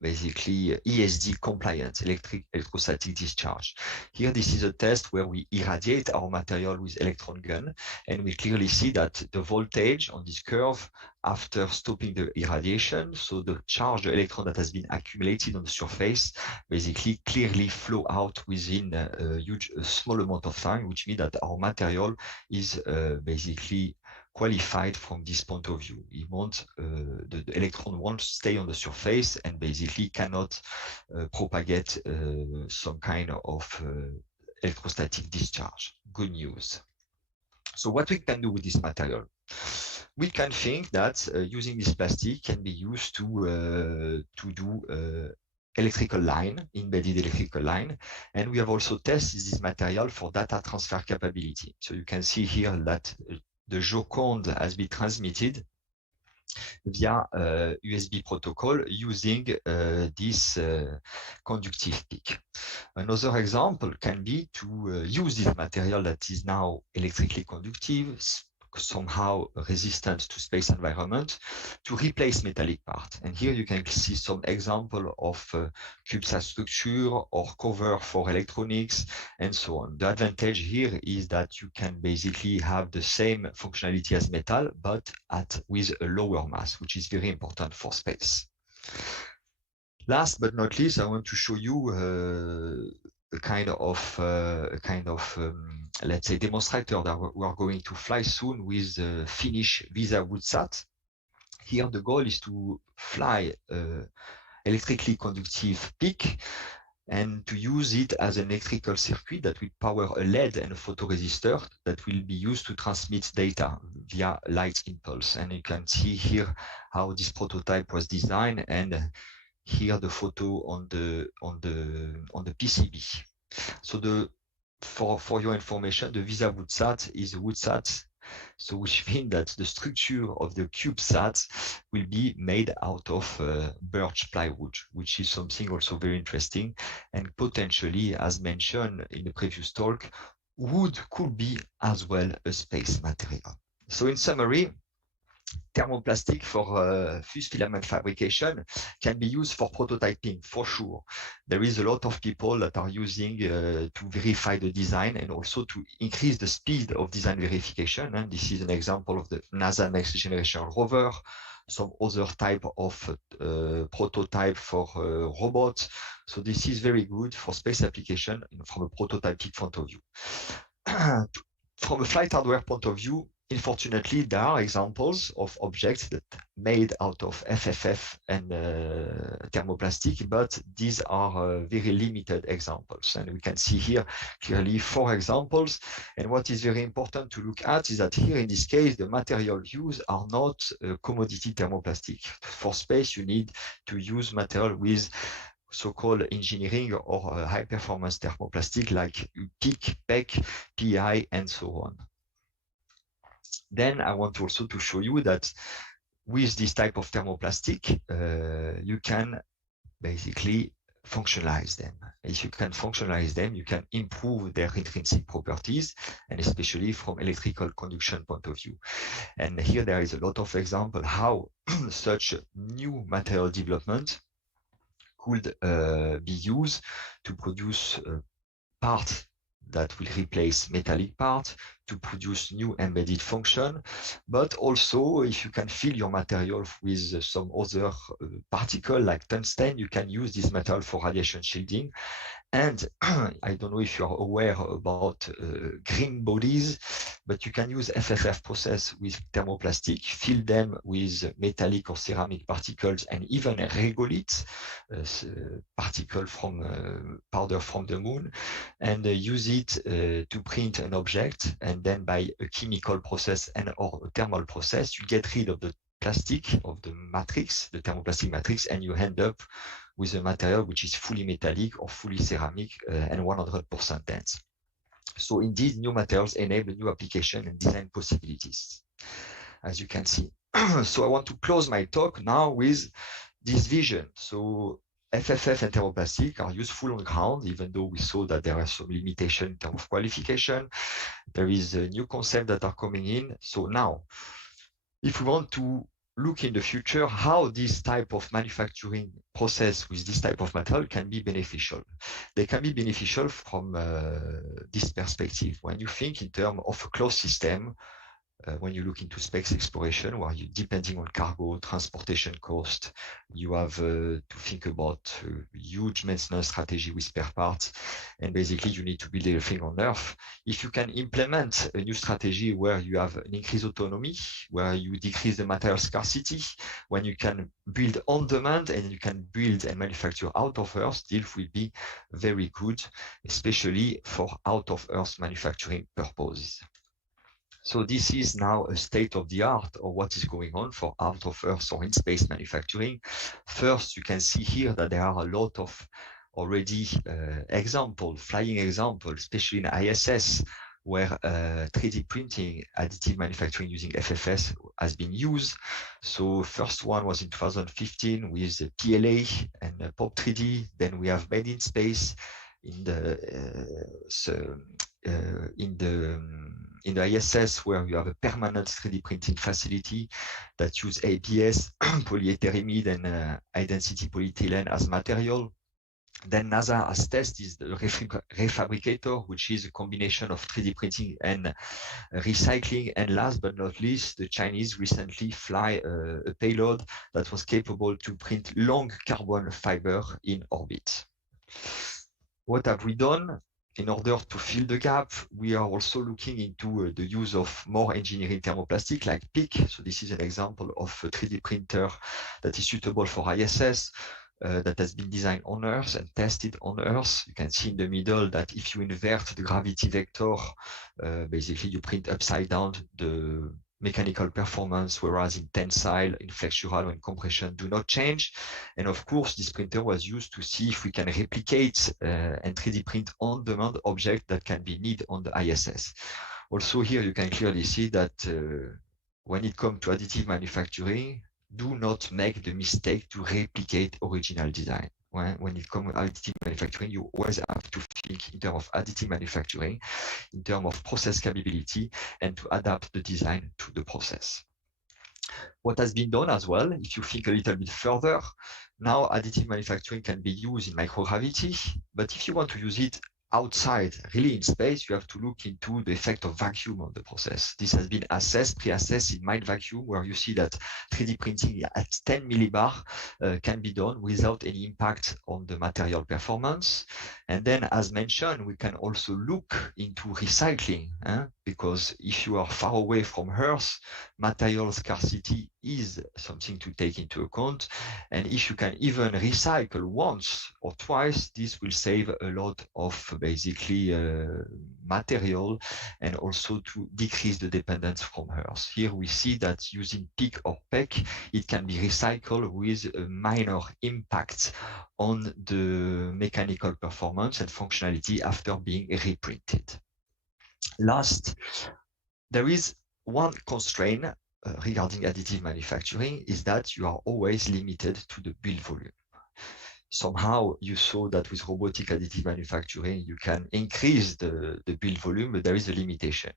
basically ESD compliant, electrostatic discharge. Here, this is a test where we irradiate our material with electron gun, and we clearly see that the voltage on this curve after stopping the irradiation, so the charged electron that has been accumulated on the surface, basically clearly flow out within a small amount of time, which means that our material is basically qualified from this point of view. It won't, the electron won't stay on the surface and basically cannot propagate some kind of electrostatic discharge. Good news. So what we can do with this material? We can think that using this plastic can be used to do electrical line, embedded electrical line. And we have also tested this material for data transfer capability. So you can see here that the Joconde has been transmitted via USB protocol using this conductive peak. Another example can be to use this material that is now electrically conductive, somehow resistant to space environment, to replace metallic part. And here you can see some example of CubeSat structure or cover for electronics and so on. The advantage here is that you can basically have the same functionality as metal, but with a lower mass, which is very important for space. Last but not least, I want to show you a kind of let's say demonstrator that we are going to fly soon with the Finnish VISA-WOODSAT. Here the goal is to fly electrically conductive peak and to use it as an electrical circuit that will power a LED and a photoresistor that will be used to transmit data via light impulse. And you can see here how this prototype was designed, and here the photo on the PCB. So for your information, the VISA-WOODSAT is a WOODSAT, so which means that the structure of the CubeSat will be made out of birch plywood, which is something also very interesting, and potentially, as mentioned in the previous talk, wood could be as well a space material. So in summary, thermoplastic for fused filament fabrication can be used for prototyping, for sure. There is a lot of people that are using to verify the design and also to increase the speed of design verification. And this is an example of the NASA Next Generation rover, some other type of prototype for robots. So this is very good for space application from a prototyping point of view. From a flight hardware point of view, unfortunately, there are examples of objects that made out of FFF and thermoplastic, but these are very limited examples. And we can see here clearly 4 examples. And what is very important to look at is that here in this case, the material used are not commodity thermoplastic. For space, you need to use material with so-called engineering or high-performance thermoplastic like PEEK, PEC, PI, and so on. Then I want also to show you that with this type of thermoplastic, you can basically functionalize them. If you can functionalize them, you can improve their intrinsic properties, and especially from electrical conduction point of view. And here there is a lot of example how such new material development could be used to produce parts that will replace metallic parts, to produce new embedded function, but also if you can fill your material with some other particle like tungsten, you can use this metal for radiation shielding. And I don't know if you're aware about green bodies, but you can use FFF process with thermoplastic, fill them with metallic or ceramic particles, and even regolith, particle from powder from the moon, and use it to print an object. And then by a chemical process and or a thermal process, you get rid of the plastic of the matrix, the thermoplastic matrix, and you end up with a material which is fully metallic or fully ceramic and 100% dense. So indeed, new materials enable new application and design possibilities, as you can see. So I want to close my talk now with this vision. So FFF and thermoplastic are useful on ground, even though we saw that there are some limitations in terms of qualification. There is a new concept that are coming in. So now, if we want to look in the future how this type of manufacturing process with this type of material can be beneficial. They can be beneficial from this perspective. When you think in terms of a closed system, when you look into space exploration, where you depending on cargo, transportation cost, you have to think about huge maintenance strategy with spare parts, and basically you need to build everything on Earth. If you can implement a new strategy where you have an increased autonomy, where you decrease the material scarcity, when you can build on demand and you can build and manufacture out of Earth, this will be very good, especially for out of Earth manufacturing purposes. So this is now a state of the art of what is going on for out of Earth or in space manufacturing. First, you can see here that there are a lot of already flying examples, especially in ISS, where 3D printing, additive manufacturing using FFS has been used. So first one was in 2015 with PLA and POP3D. Then we have Made in Space in the ISS, where you have a permanent 3D printing facility that use ABS, polyethylamide, and high-density polyethylene as material. Then NASA has tested the refabricator, which is a combination of 3D printing and recycling. And last but not least, the Chinese recently fly a payload that was capable to print long carbon fiber in orbit. What have we done? In order to fill the gap, we are also looking into the use of more engineering thermoplastic like PEEK. So this is an example of a 3D printer that is suitable for ISS, that has been designed on Earth and tested on Earth. You can see in the middle that if you invert the gravity vector, basically you print upside down the mechanical performance, whereas in tensile, in flexural, and compression do not change. And of course, this printer was used to see if we can replicate and 3D print on-demand object that can be needed on the ISS. Also here, you can clearly see that when it comes to additive manufacturing, do not make the mistake to replicate original design. when it comes to additive manufacturing, you always have to think in terms of additive manufacturing, in terms of process capability, and to adapt the design to the process. What has been done as well, if you think a little bit further, now additive manufacturing can be used in microgravity, but if you want to use it outside, really in space, you have to look into the effect of vacuum on the process. This has been pre-assessed in mild vacuum, where you see that 3D printing at 10 millibar can be done without any impact on the material performance. And then, as mentioned, we can also look into recycling, because if you are far away from Earth, material scarcity is something to take into account. And if you can even recycle once or twice, this will save a lot of basically material, and also to decrease the dependence from Earth. Here we see that using PIC or PEC, it can be recycled with a minor impact on the mechanical performance and functionality after being reprinted. Last, there is one constraint regarding additive manufacturing, is that you are always limited to the build volume. Somehow you saw that with robotic additive manufacturing, you can increase the build volume, but there is a limitation.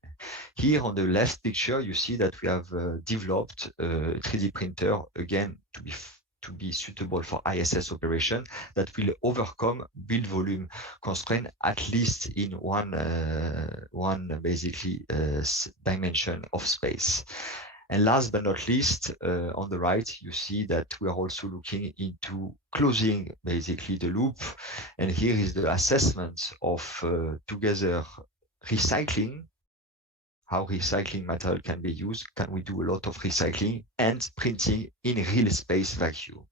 Here on the left picture, you see that we have developed a 3D printer, again, to be suitable for ISS operation, that will overcome build volume constraint, at least in one basically dimension of space. And last but not least, on the right, you see that we are also looking into closing basically the loop. And here is the assessment of together recycling, how recycling material can be used. Can we do a lot of recycling and printing in real space vacuum?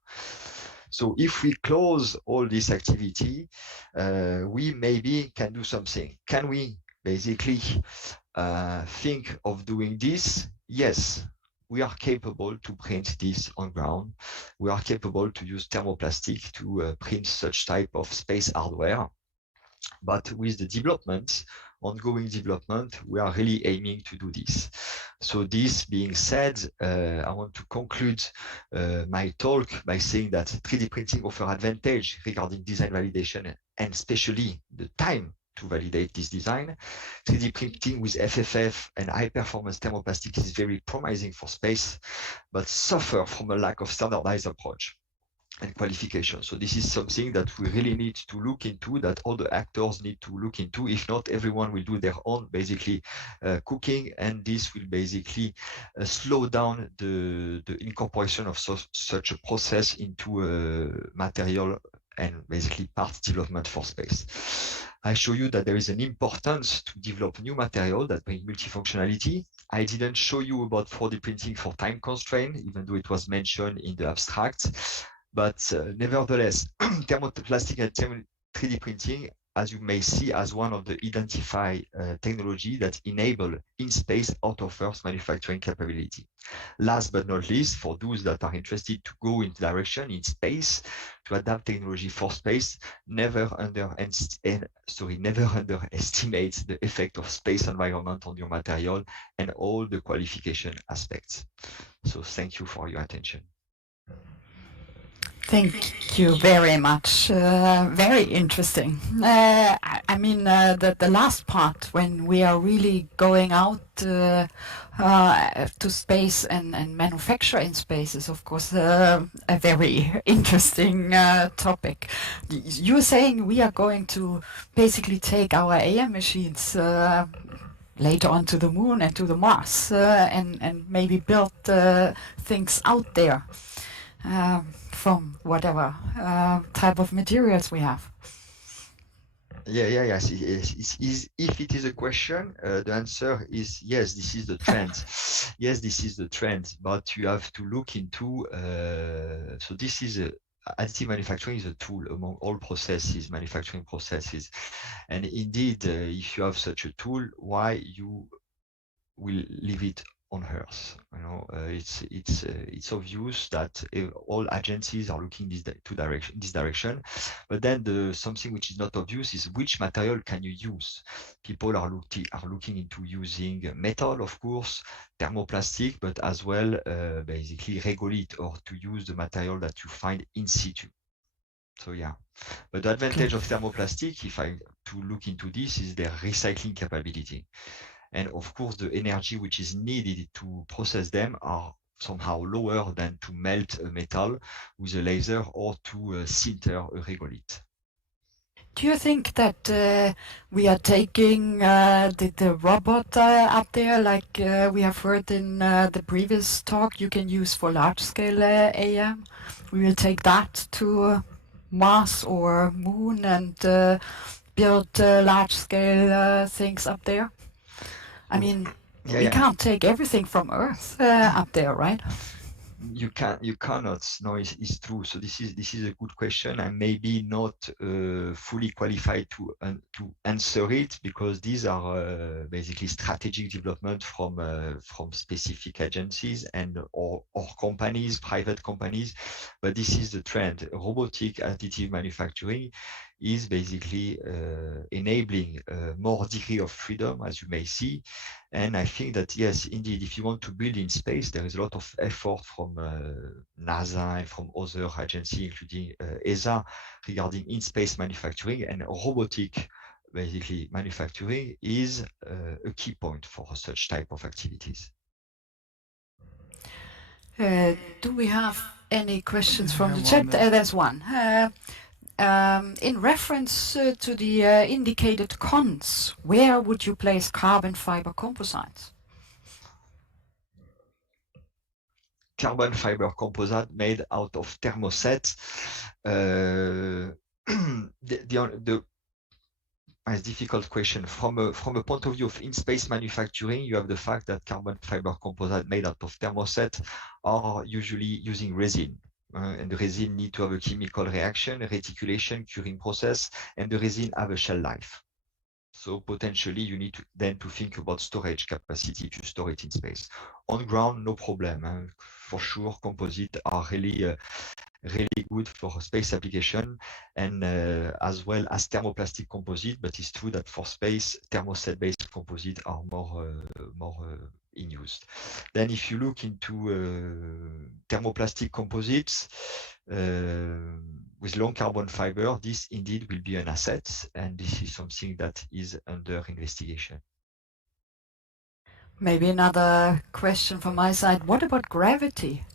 So if we close all this activity, we maybe can do something. Can we basically think of doing this? Yes, we are capable to print this on ground. We are capable to use thermoplastic to print such type of space hardware. But with the development, ongoing development, we are really aiming to do this. So this being said, I want to conclude my talk by saying that 3D printing offers advantage regarding design validation, and especially the time to validate this design. 3D printing with FFF and high-performance thermoplastic is very promising for space, but suffer from a lack of standardized approach and qualification. So this is something that we really need to look into, that all the actors need to look into. If not, everyone will do their own basically cooking, and this will basically slow down the incorporation of such a process into material and basically parts development for space. I show you that there is an importance to develop new material that bring multifunctionality. I didn't show you about 4D printing for time constraint, even though it was mentioned in the abstract. But nevertheless, thermoplastic and 3D printing, as you may see, as one of the identified technology that enable in-space out-of-Earth manufacturing capability. Last but not least, for those that are interested to go in direction in space, to adapt technology for space, never underestimate the effect of space environment on your material and all the qualification aspects. So thank you for your attention. Thank you very much. Very interesting. I mean, the last part, when we are really going out to space and manufacture in space, is of course a very interesting topic. You're saying we are going to basically take our AM machines later on to the moon and to the Mars and maybe build things out there. From whatever type of materials we have. Yes. If it is a question, the answer is yes, this is the trend. Yes, this is the trend, but you have to look into, so this is additive manufacturing is a tool among all processes, manufacturing processes. And indeed, if you have such a tool, why you will leave it on Earth? You know, it's obvious that all agencies are looking this direction. But then something which is not obvious is which material can you use. People are looking into using metal, of course, thermoplastic, but as well basically regolith, or to use the material that you find in situ. So yeah, but the advantage of thermoplastic, if I to look into this, is their recycling capability. And of course, the energy which is needed to process them are somehow lower than to melt a metal with a laser or to sinter a regolith. Do you think that we are taking the robot out there, like we have heard in the previous talk, you can use for large-scale AM? We will take that to Mars or Moon and build large-scale things up there? I mean, we can't take everything from Earth up there, right? You cannot. No, it's true. So this is a good question. I'm maybe not fully qualified to answer it, because these are basically strategic development from specific agencies and or companies, private companies. But this is the trend. Robotic additive manufacturing is basically enabling more degree of freedom, as you may see. And I think that, yes, indeed, if you want to build in space, there is a lot of effort from NASA and from other agencies, including ESA, regarding in-space manufacturing, and robotic, basically, manufacturing is a key point for such type of activities. Do we have any questions from the chat? There's one. In reference to the indicated cons, where would you place carbon fiber composites? Carbon fiber composite made out of thermoset. It's a difficult question. From a point of view of in-space manufacturing, you have the fact that carbon fiber composite made out of thermoset are usually using resin. And the resin need to have a chemical reaction, reticulation, curing process, and the resin have a shelf life. So potentially you need then to think about storage capacity to store it in space. On ground, no problem. For sure, composites are really good for space application, and as well as thermoplastic composite. But it's true that for space, thermoset-based composites are more in use. Then if you look into thermoplastic composites with long carbon fiber, this indeed will be an asset, and this is something that is under investigation. Maybe another question from my side. What about gravity?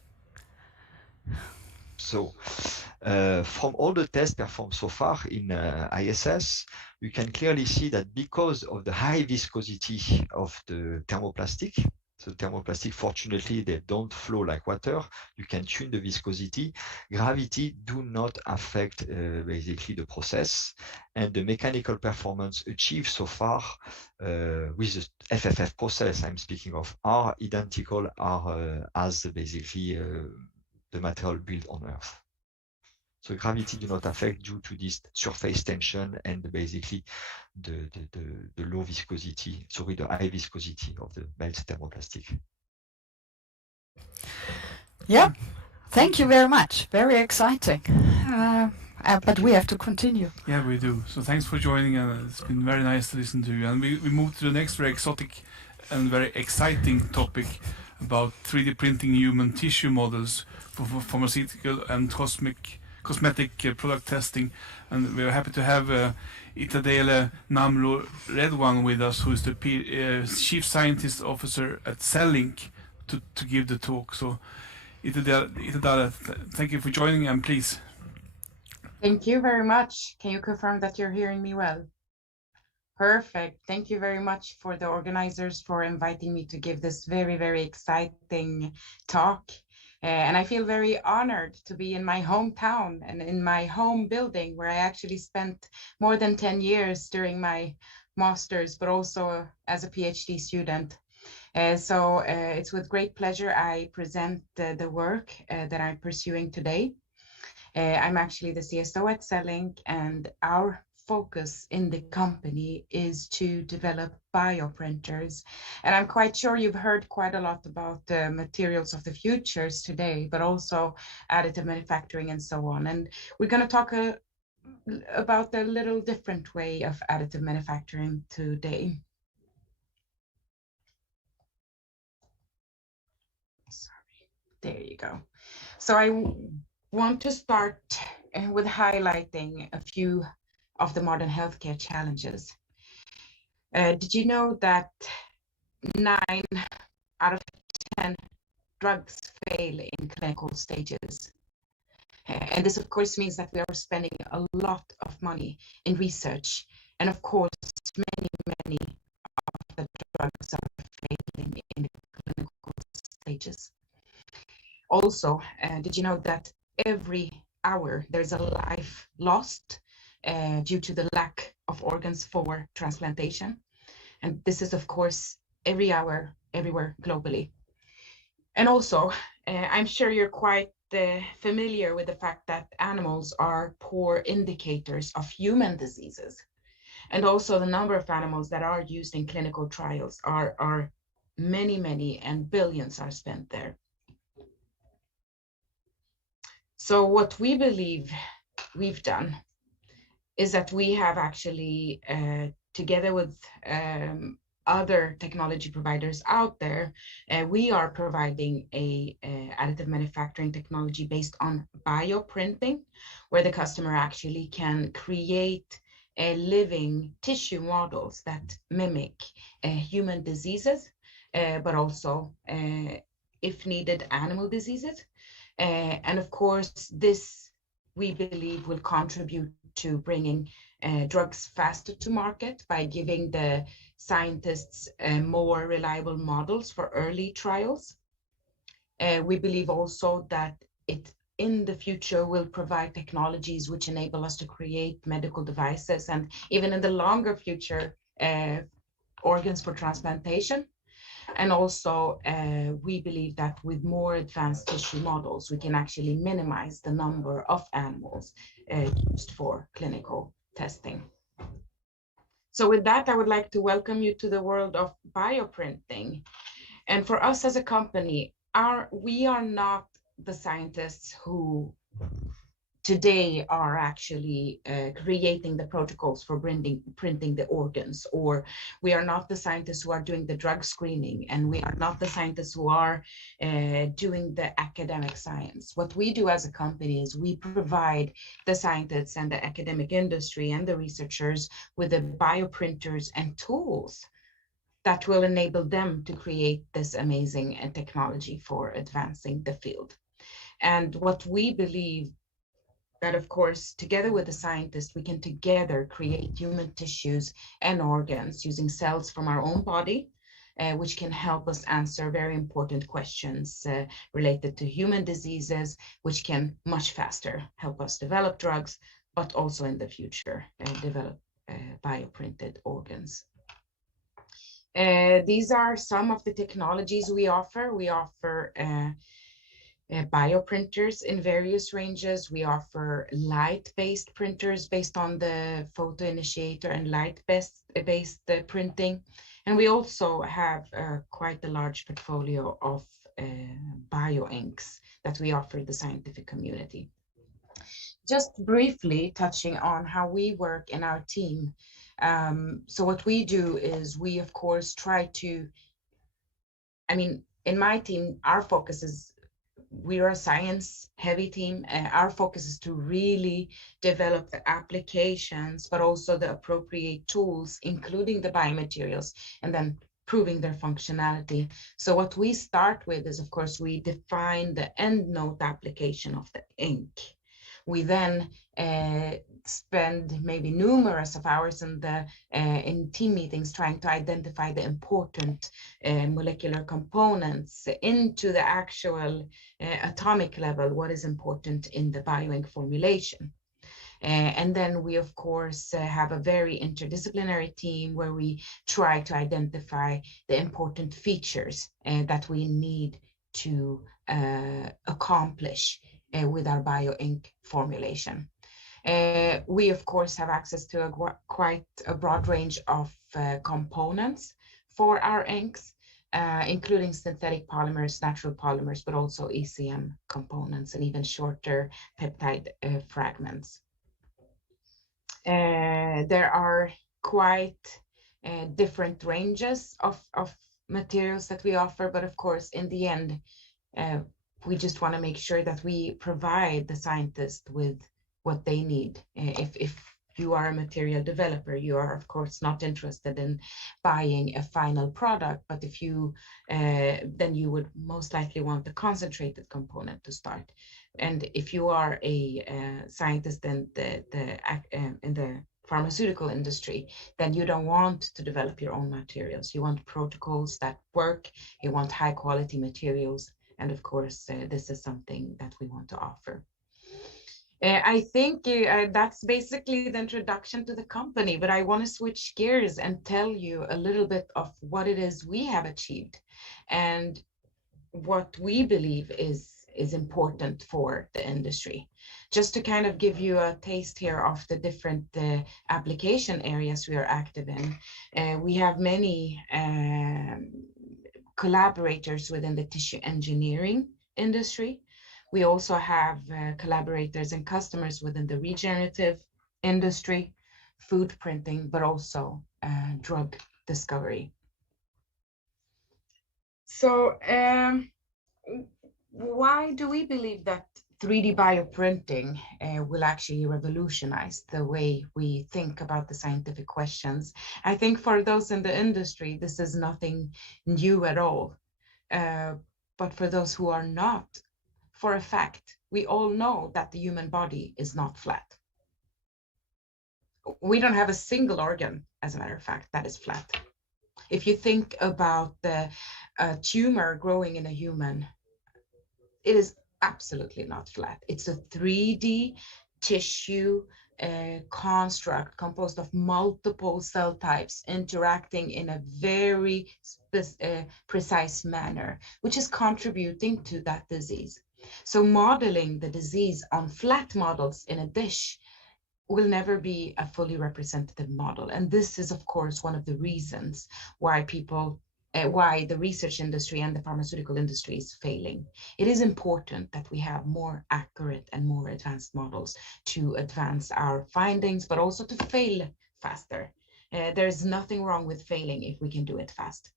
So from all the tests performed so far in ISS, you can clearly see that because of the high viscosity of the thermoplastic, so thermoplastic, fortunately, they don't flow like water. You can tune the viscosity. Gravity do not affect basically the process, and the mechanical performance achieved so far with the FFF process I'm speaking of are identical as basically the material built on Earth. So gravity do not affect due to this surface tension and basically the low viscosity, sorry, the high viscosity of the melt thermoplastic. Yeah, thank you very much. Very exciting. But we have to continue. Yeah, we do. So thanks for joining. It's been very nice to listen to you. And we move to the next very exotic and very exciting topic about 3D printing human tissue models for pharmaceutical and cosmetic product testing. And we're happy to have Itadele Namlo Redwan with us, who is the Chief Scientist Officer at CellLink, to give the talk. So Itadele, thank you for joining, and please. Thank you very much. Can you confirm that you're hearing me well? Perfect. Thank you very much for the organizers for inviting me to give this very, very exciting talk. And I feel very honored to be in my hometown and in my home building, where I actually spent more than 10 years during my master's, but also as a PhD student. So it's with great pleasure I present the work that I'm pursuing today. I'm actually the CSO at CellLink, and our focus in the company is to develop bioprinters. And I'm quite sure you've heard quite a lot about the materials of the futures today, but also additive manufacturing and so on. And we're going to talk about a little different way of additive manufacturing today. Sorry, there you go. So I want to start with highlighting a few of the modern healthcare challenges. Did you know that 9 out of 10 drugs fail in clinical stages? And this, of course, means that we are spending a lot of money in research. And of course, many of the drugs are failing in the clinical stages. Also, did you know that every hour there's a life lost due to the lack of organs for transplantation? And this is, of course, every hour, everywhere globally. And also, I'm sure you're quite familiar with the fact that animals are poor indicators of human diseases. And also the number of animals that are used in clinical trials are many, and billions are spent there. So what we believe we've done is that we have actually, together with other technology providers out there, we are providing a additive manufacturing technology based on bioprinting, where the customer actually can create living tissue models that mimic human diseases, but also, if needed, animal diseases. And of course, this, we believe, will contribute to bringing drugs faster to market by giving the scientists more reliable models for early trials. We believe also that it, in the future, will provide technologies which enable us to create medical devices, and even in the longer future, organs for transplantation. And also, we believe that with more advanced tissue models, we can actually minimize the number of animals used for clinical testing. So with that, I would like to welcome you to the world of bioprinting. And for us as a company, we are not the scientists who today are actually creating the protocols for printing the organs, or we are not the scientists who are doing the drug screening, and we are not the scientists who are doing the academic science. What we do as a company is we provide the scientists and the academic industry and the researchers with the bioprinters and tools that will enable them to create this amazing technology for advancing the field. And what we believe that, of course, together with the scientists, we can together create human tissues and organs using cells from our own body, which can help us answer very important questions related to human diseases, which can much faster help us develop drugs, but also in the future develop bioprinted organs. These are some of the technologies we offer. We offer bioprinters in various ranges. We offer light-based printers based on the photo initiator and light-based printing. And we also have quite a large portfolio of bioinks that we offer the scientific community. Just briefly touching on how we work in our team. So what we do is we, of course, try to, in my team, our focus is, we are a science-heavy team. Our focus is to really develop the applications, but also the appropriate tools, including the biomaterials, and then proving their functionality. So what we start with is, of course, we define the end node application of the ink. We then spend maybe numerous of hours in team meetings trying to identify the important molecular components into the actual atomic level, what is important in the bioink formulation. And then we, of course, have a very interdisciplinary team where we try to identify the important features that we need to accomplish with our bioink formulation. We, of course, have access to quite a broad range of components for our inks, including synthetic polymers, natural polymers, but also ECM components and even shorter peptide fragments. There are quite different ranges of materials that we offer, but of course, in the end, we just want to make sure that we provide the scientist with what they need. If you are a material developer, you are of course not interested in buying a final product, but if you then you would most likely want the concentrated component to start. And if you are a scientist in the pharmaceutical industry, then you don't want to develop your own materials. You want protocols that work, you want high quality materials, and of course this is something that we want to offer. I think that's basically the introduction to the company, but I want to switch gears and tell you a little bit of what it is we have achieved and what we believe is important for the industry. Just to kind of give you a taste here of the different application areas we are active in, we have many collaborators within the tissue engineering industry. We also have collaborators and customers within the regenerative industry, food printing, but also drug discovery. So why do we believe that 3D bioprinting will actually revolutionize the way we think about the scientific questions? I think for those in the industry, this is nothing new at all. But for those who are not, for a fact, we all know that the human body is not flat. We don't have a single organ, as a matter of fact, that is flat. If you think about the tumor growing in a human, it is absolutely not flat. It's a 3D tissue construct composed of multiple cell types interacting in a very precise manner, which is contributing to that disease. So modeling the disease on flat models in a dish will never be a fully representative model. And this is, of course, one of the reasons why why the research industry and the pharmaceutical industry is failing. It is important that we have more accurate and more advanced models to advance our findings, but also to fail faster. There's nothing wrong with failing if we can do it fast.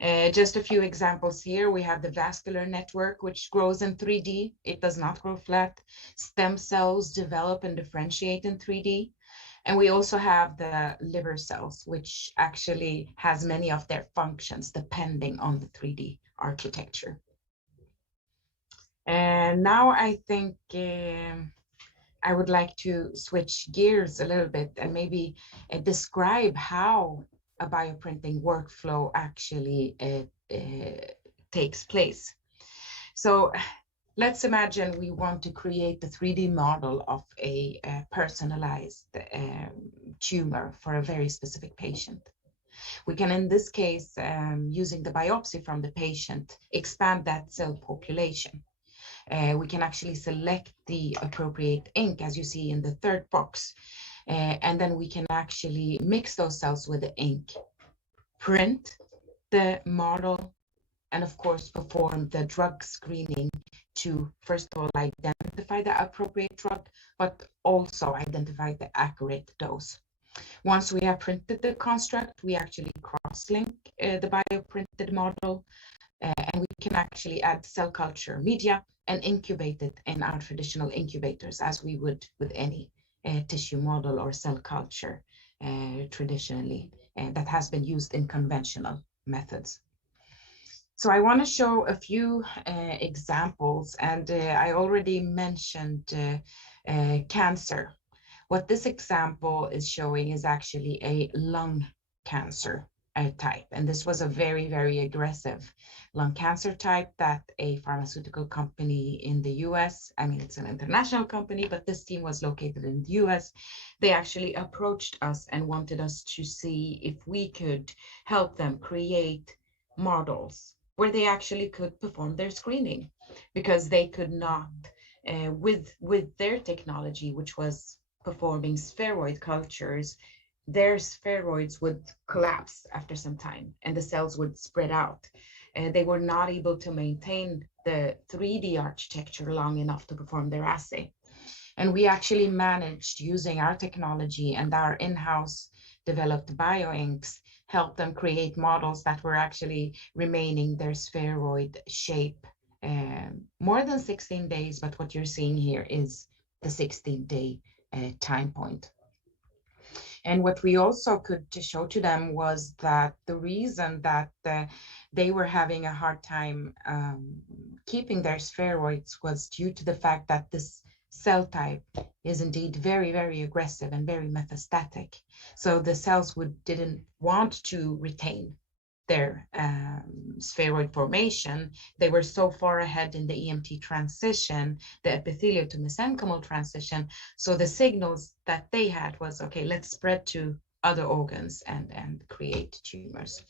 Just a few examples here. We have the vascular network, which grows in 3D. It does not grow flat. Stem cells develop and differentiate in 3D. And we also have the liver cells, which actually has many of their functions depending on the 3D architecture. And now I think I would like to switch gears a little bit and maybe describe how a bioprinting workflow actually takes place. So let's imagine we want to create the 3D model of a personalized tumor for a very specific patient. We can, in this case, using the biopsy from the patient, expand that cell population. We can actually select the appropriate ink, as you see in the third box, and then we can actually mix those cells with the ink, print the model, and of course perform the drug screening to first of all identify the appropriate drug, but also identify the accurate dose. Once we have printed the construct, we actually cross-link the bioprinted model, and we can actually add cell culture media and incubate it in our traditional incubators, as we would with any tissue model or cell culture traditionally that has been used in conventional methods. So I want to show a few examples, and I already mentioned cancer. What this example is showing is actually a lung cancer type, and this was a very, very aggressive lung cancer type that a pharmaceutical company in the US, I mean, it's an international company, but this team was located in the US. They actually approached us and wanted us to see if we could help them create models where they actually could perform their screening, because they could not, with their technology, which was performing spheroid cultures, their spheroids would collapse after some time and the cells would spread out. They were not able to maintain the 3D architecture long enough to perform their assay. And we actually managed, using our technology and our in-house developed bioinks, help them create models that were actually remaining their spheroid shape more than 16 days. But what you're seeing here is the 16-day time point. And what we also could show to them was that the reason that they were having a hard time keeping their spheroids was due to the fact that this cell type is indeed very, very aggressive and very metastatic. So the cells didn't want to retain their spheroid formation. They were so far ahead in the EMT transition, the epithelial to mesenchymal transition. So the signals that they had was, okay, let's spread to other organs and create tumors.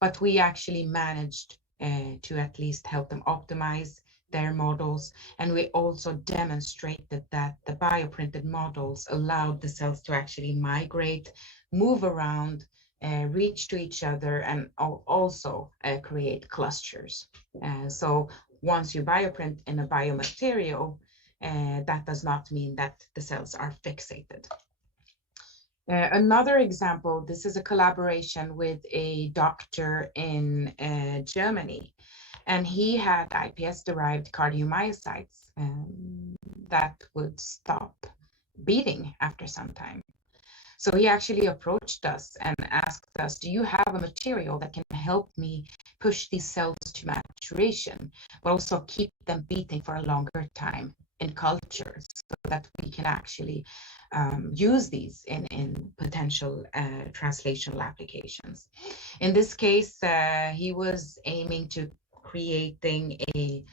But we actually managed to at least help them optimize their models. And we also demonstrated that the bioprinted models allowed the cells to actually migrate, move around, reach to each other, and also create clusters. So once you bioprint in a biomaterial, that does not mean that the cells are fixated. Another example, this is a collaboration with a doctor in Germany, and he had iPS-derived cardiomyocytes that would stop beating after some time. So he actually approached us and asked us, do you have a material that can help me push these cells to maturation, but also keep them beating for a longer time in cultures so that we can actually use these in potential translational applications. In this case, he was aiming to creating a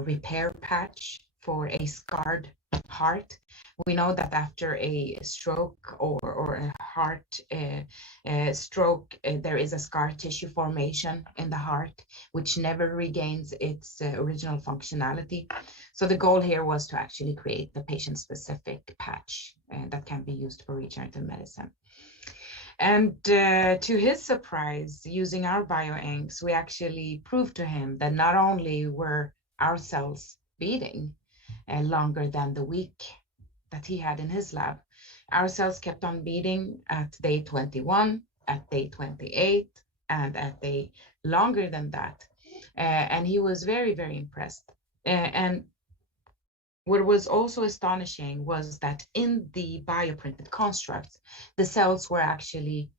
repair patch for a scarred heart. We know that after a stroke or a heart stroke, there is a scar tissue formation in the heart, which never regains its original functionality. So the goal here was to actually create the patient-specific patch that can be used for regenerative medicine. And to his surprise, using our bioinks, we actually proved to him that not only were our cells beating longer than the week that he had in his lab, our cells kept on beating at day 21, at day 28, and at day longer than that. And he was very, very impressed. And what was also astonishing was that in the bioprinted constructs, the cells were actually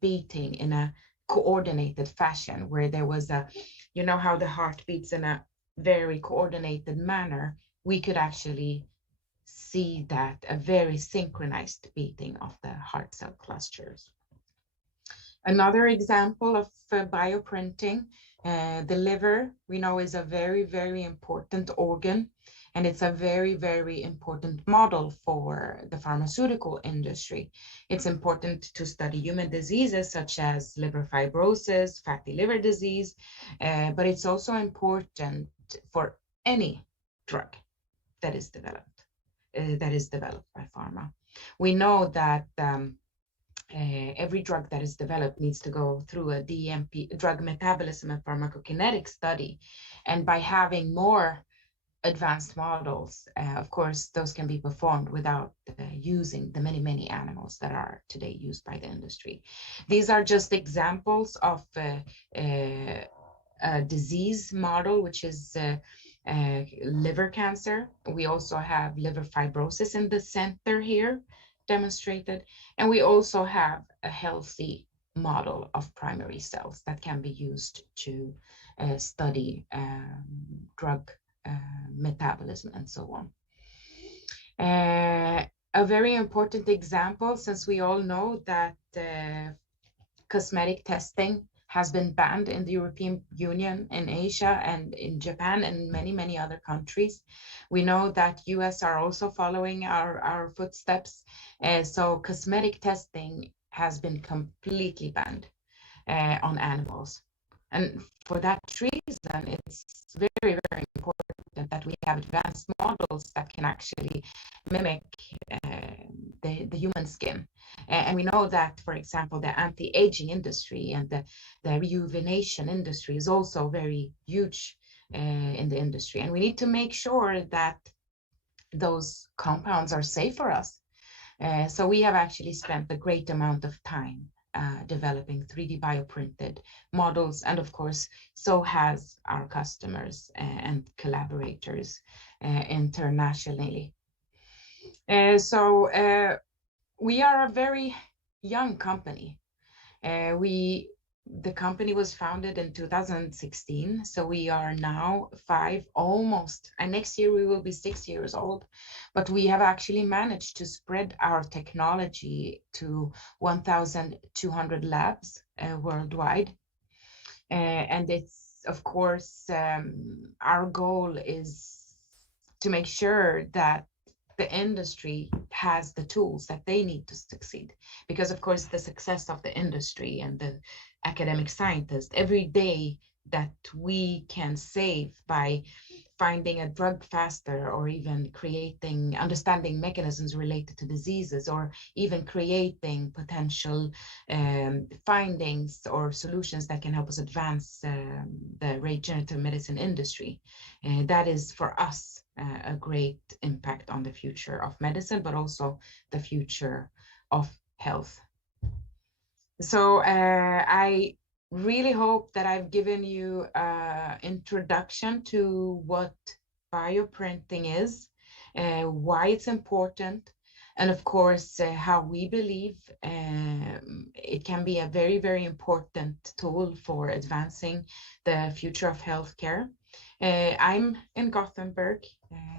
beating in a coordinated fashion, where there was a, you know how the heart beats in a very coordinated manner. We could actually see that a very synchronized beating of the heart cell clusters. Another example of bioprinting, the liver, we know, is a very, very important organ, and it's a very, very important model for the pharmaceutical industry. It's important to study human diseases such as liver fibrosis, fatty liver disease, but it's also important for any drug that is developed by pharma. We know that every drug that is developed needs to go through a DMP, drug metabolism and pharmacokinetic study. And by having more advanced models, of course, those can be performed without using the many, many animals that are today used by the industry. These are just examples of a disease model, which is liver cancer. We also have liver fibrosis in the center here demonstrated, and we also have a healthy model of primary cells that can be used to study drug metabolism and so on. A very important example, since we all know that cosmetic testing has been banned in the European Union, in Asia, and in Japan, and many, many other countries. We know that US are also following our footsteps. So cosmetic testing has been completely banned on animals. And for that reason, it's very, very important that we have advanced models that can actually mimic the human skin. And we know that, for example, the anti-aging industry and the rejuvenation industry is also very huge in the industry. And we need to make sure that those compounds are safe for us. So we have actually spent a great amount of time developing 3D bioprinted models, and of course, so has our customers and collaborators internationally. We are a very young company. The company was founded in 2016, so we are now almost, and next year we will be 6 years old, but we have actually managed to spread our technology to 1,200 labs worldwide. And it's, of course, our goal is to make sure that the industry has the tools that they need to succeed. Because of course, the success of the industry and the academic scientists, every day that we can save by finding a drug faster, or even understanding mechanisms related to diseases, or even creating potential findings or solutions that can help us advance the regenerative medicine industry. That is for us a great impact on the future of medicine, but also the future of health. So I really hope that I've given you an introduction to what bioprinting is, why it's important, and of course, how we believe it can be a very, very important tool for advancing the future of healthcare. I'm in Gothenburg.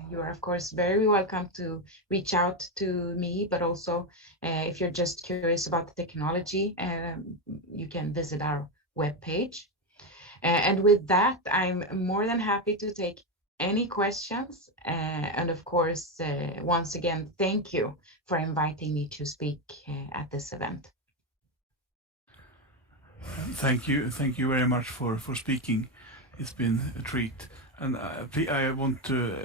You are, of course, very welcome to reach out to me, but also if you're just curious about the technology, you can visit our webpage. And with that, I'm more than happy to take any questions. And of course, once again, thank you for inviting me to speak at this event. Thank you very much for speaking. It's been a treat, and I want to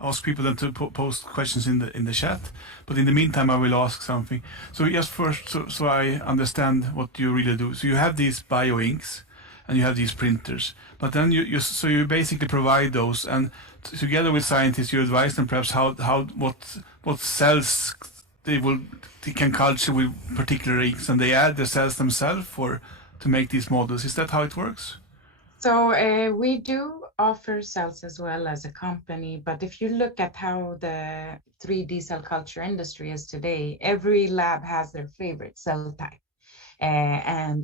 ask people then to post questions in the chat. But in the meantime, I will ask something. So just first, so I understand what you really do. So you have these bioinks, and you have these printers. But then you basically provide those, and together with scientists, you advise them perhaps what cells they can culture with particular inks, and they add the cells themselves to make these models. Is that how it works? So we do offer cells as well as a company, but if you look at how the 3D cell culture industry is today, every lab has their favorite cell type. I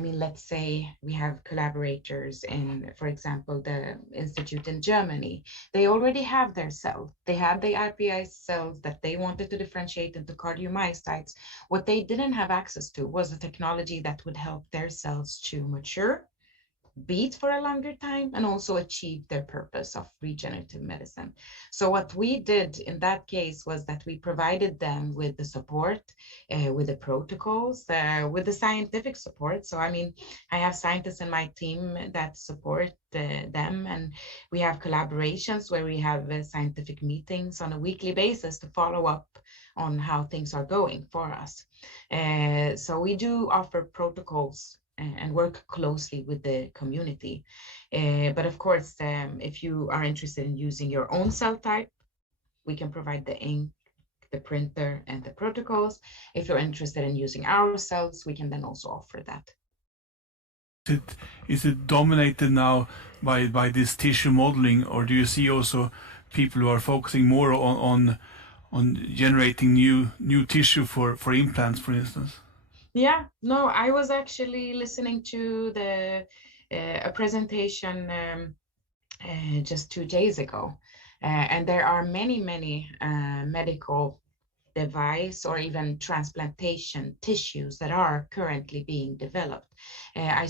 mean, let's say we have collaborators in, for example, the institute in Germany. They already have their cell. They had the iPS cells that they wanted to differentiate into cardiomyocytes. What they didn't have access to was a technology that would help their cells to mature, beat for a longer time, and also achieve their purpose of regenerative medicine. So what we did in that case was that we provided them with the support, with the protocols, with the scientific support. So I mean, I have scientists in my team that support them, and we have collaborations where we have scientific meetings on a weekly basis to follow up on how things are going for us. So we do offer protocols and work closely with the community. But of course, if you are interested in using your own cell type, we can provide the ink, the printer, and the protocols. If you're interested in using our cells, we can then also offer that. Is it dominated now by this tissue modeling, or do you see also people who are focusing more on generating new tissue for implants, for instance? Yeah, no, I was actually listening to a presentation just 2 days ago, and there are many medical device or even transplantation tissues that are currently being developed. I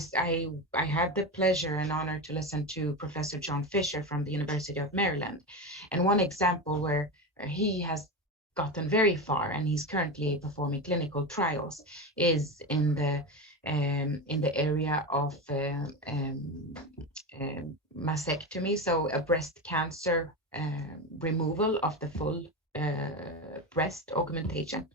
had the pleasure and honor to listen to Professor John Fisher from the University of Maryland, and one example where he has gotten very far and he's currently performing clinical trials is in the area of mastectomy, so a breast cancer removal of the full breast augmentation.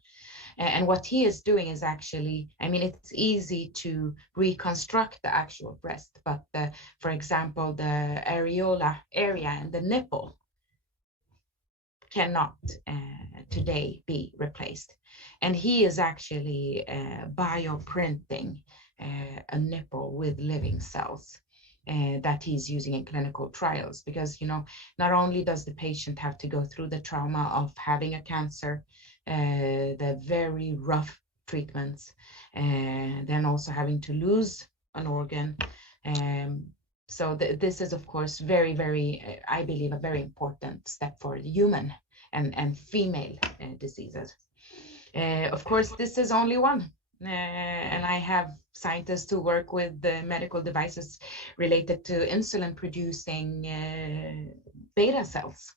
And what he is doing is actually, I mean, it's easy to reconstruct the actual breast, but for example, the areola area and the nipple cannot today be replaced. And he is actually bioprinting a nipple with living cells. that he's using in clinical trials, because not only does the patient have to go through the trauma of having a cancer, the very rough treatments, and then also having to lose an organ. So this is, of course, very, very, I believe, a very important step for human and female diseases. Of course, this is only one. And I have scientists who work with the medical devices related to insulin producing beta cells,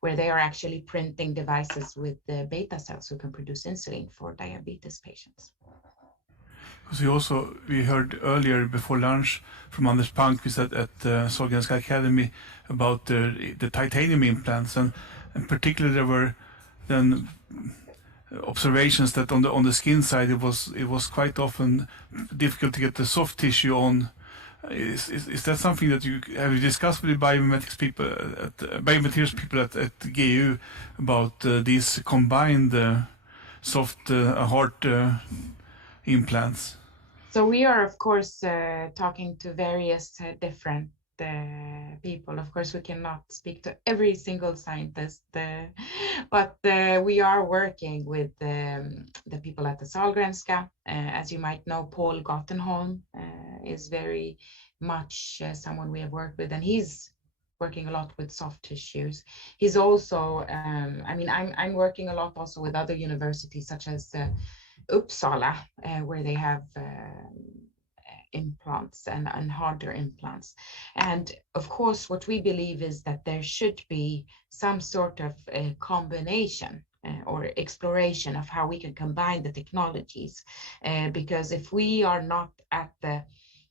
where they are actually printing devices with the beta cells who can produce insulin for diabetes patients. We heard earlier before lunch from Anders Palmqvist at Sahlgrenska Academy about the titanium implants, and in particular there were then observations that on the skin side it was quite often difficult to get the soft tissue on. Is that something that you have discussed with the biomaterials people at GU about these combined soft hard implants? So we are, of course, talking to various different people. Of course, we cannot speak to every single scientist, but we are working with the people at the Sahlgrenska. As you might know, Paul Gottenholm is very much someone we have worked with, and he's working a lot with soft tissues. He's also, I'm working a lot also with other universities such as Uppsala, where they have implants and harder implants. And of course, what we believe is that there should be some sort of a combination or exploration of how we can combine the technologies. Because if we are not at the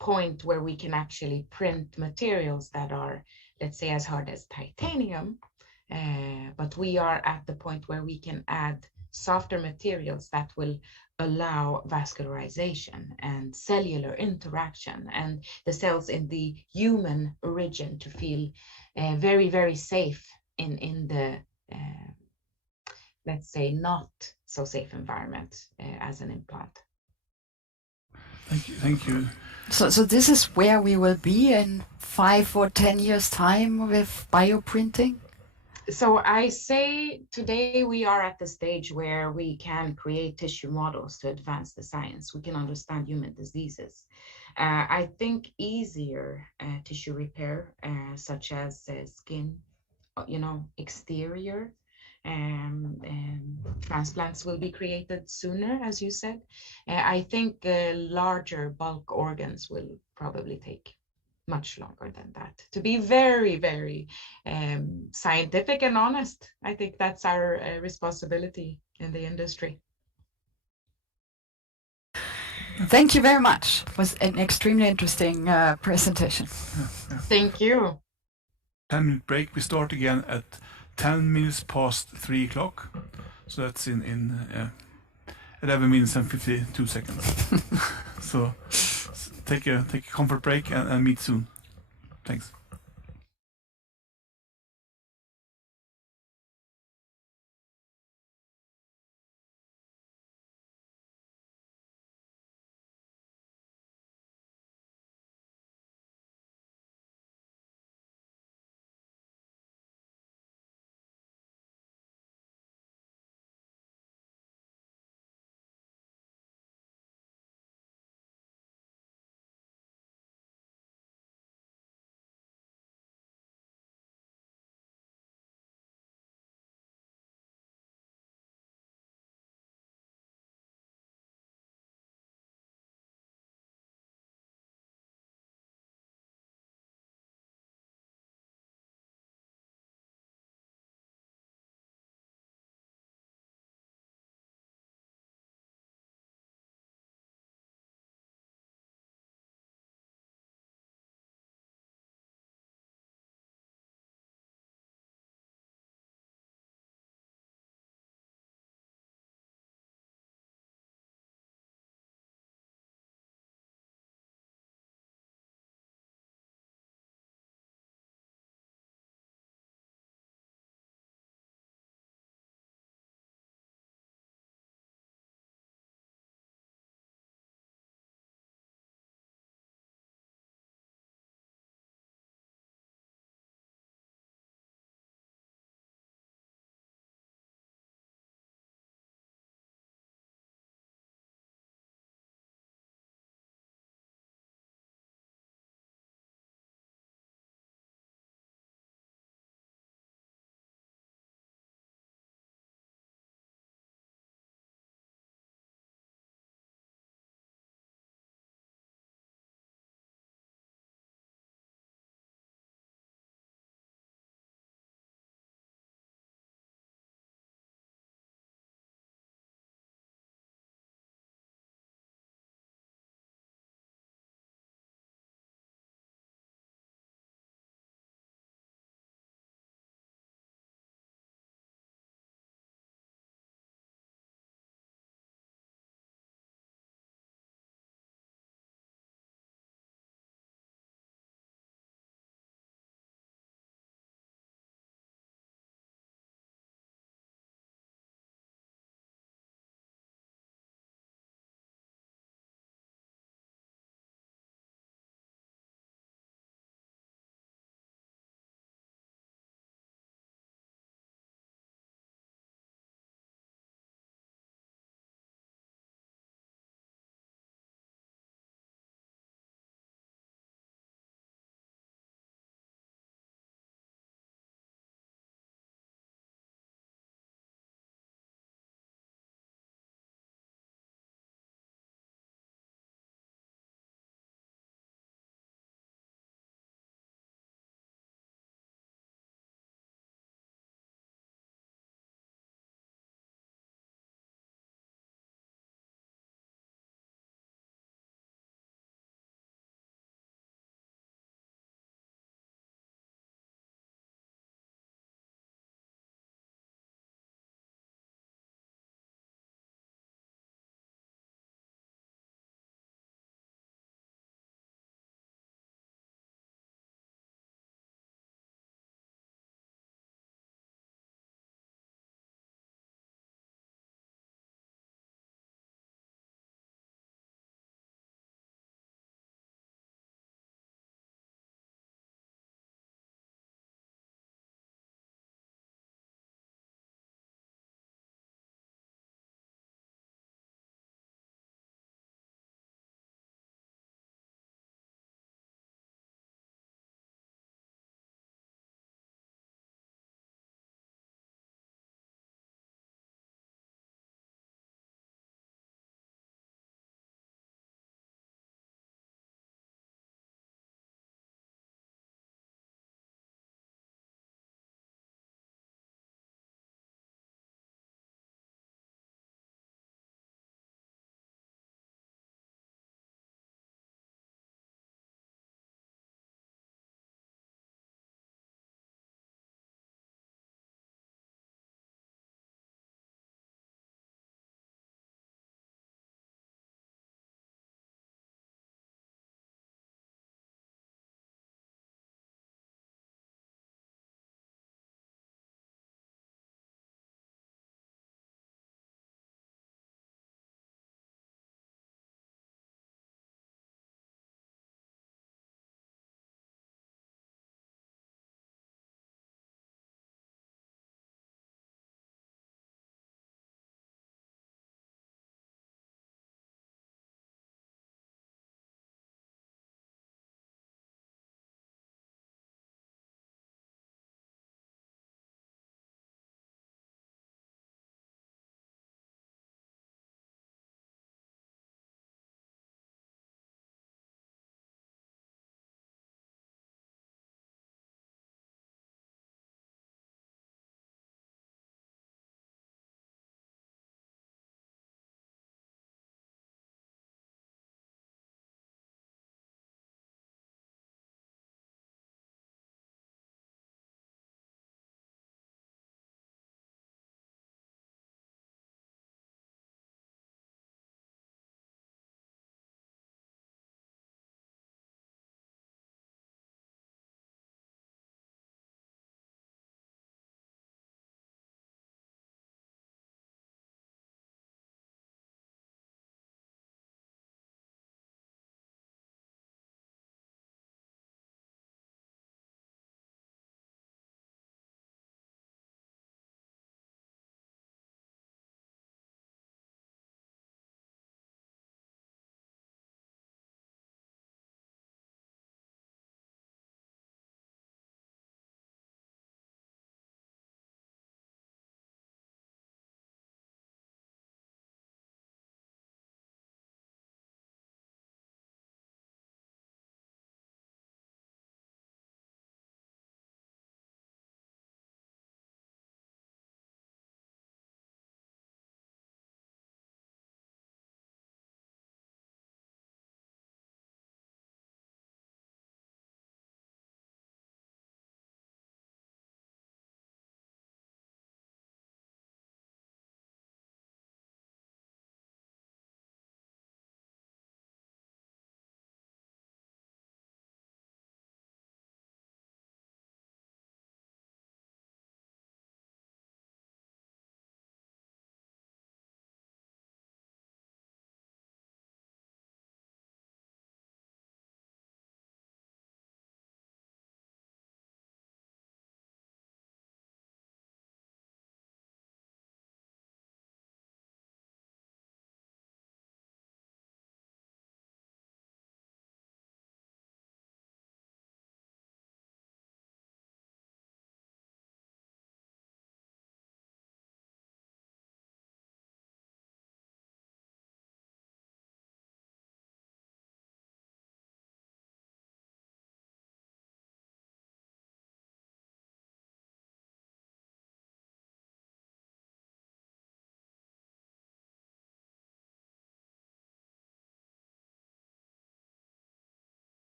point where we can actually print materials that are, let's say, as hard as titanium, but we are at the point where we can add softer materials that will allow vascularization and cellular interaction and the cells in the human origin to feel very, very safe in the, let's say, not so safe environment as an implant. Thank you. So this is where we will be in 5 or 10 years' time with bioprinting? So I say today we are at the stage where we can create tissue models to advance the science. We can understand human diseases. I think easier tissue repair, such as skin, exterior, transplants will be created sooner, as you said. I think larger bulk organs will probably take much longer than that. To be very, very scientific and honest, I think that's our responsibility in the industry. Thank you very much. It was an extremely interesting presentation. Thank you. 10-minute break. We start again at 10 minutes past 3 o'clock. So that's in 11 minutes and 52 seconds. So take a comfort break and meet soon. Thanks.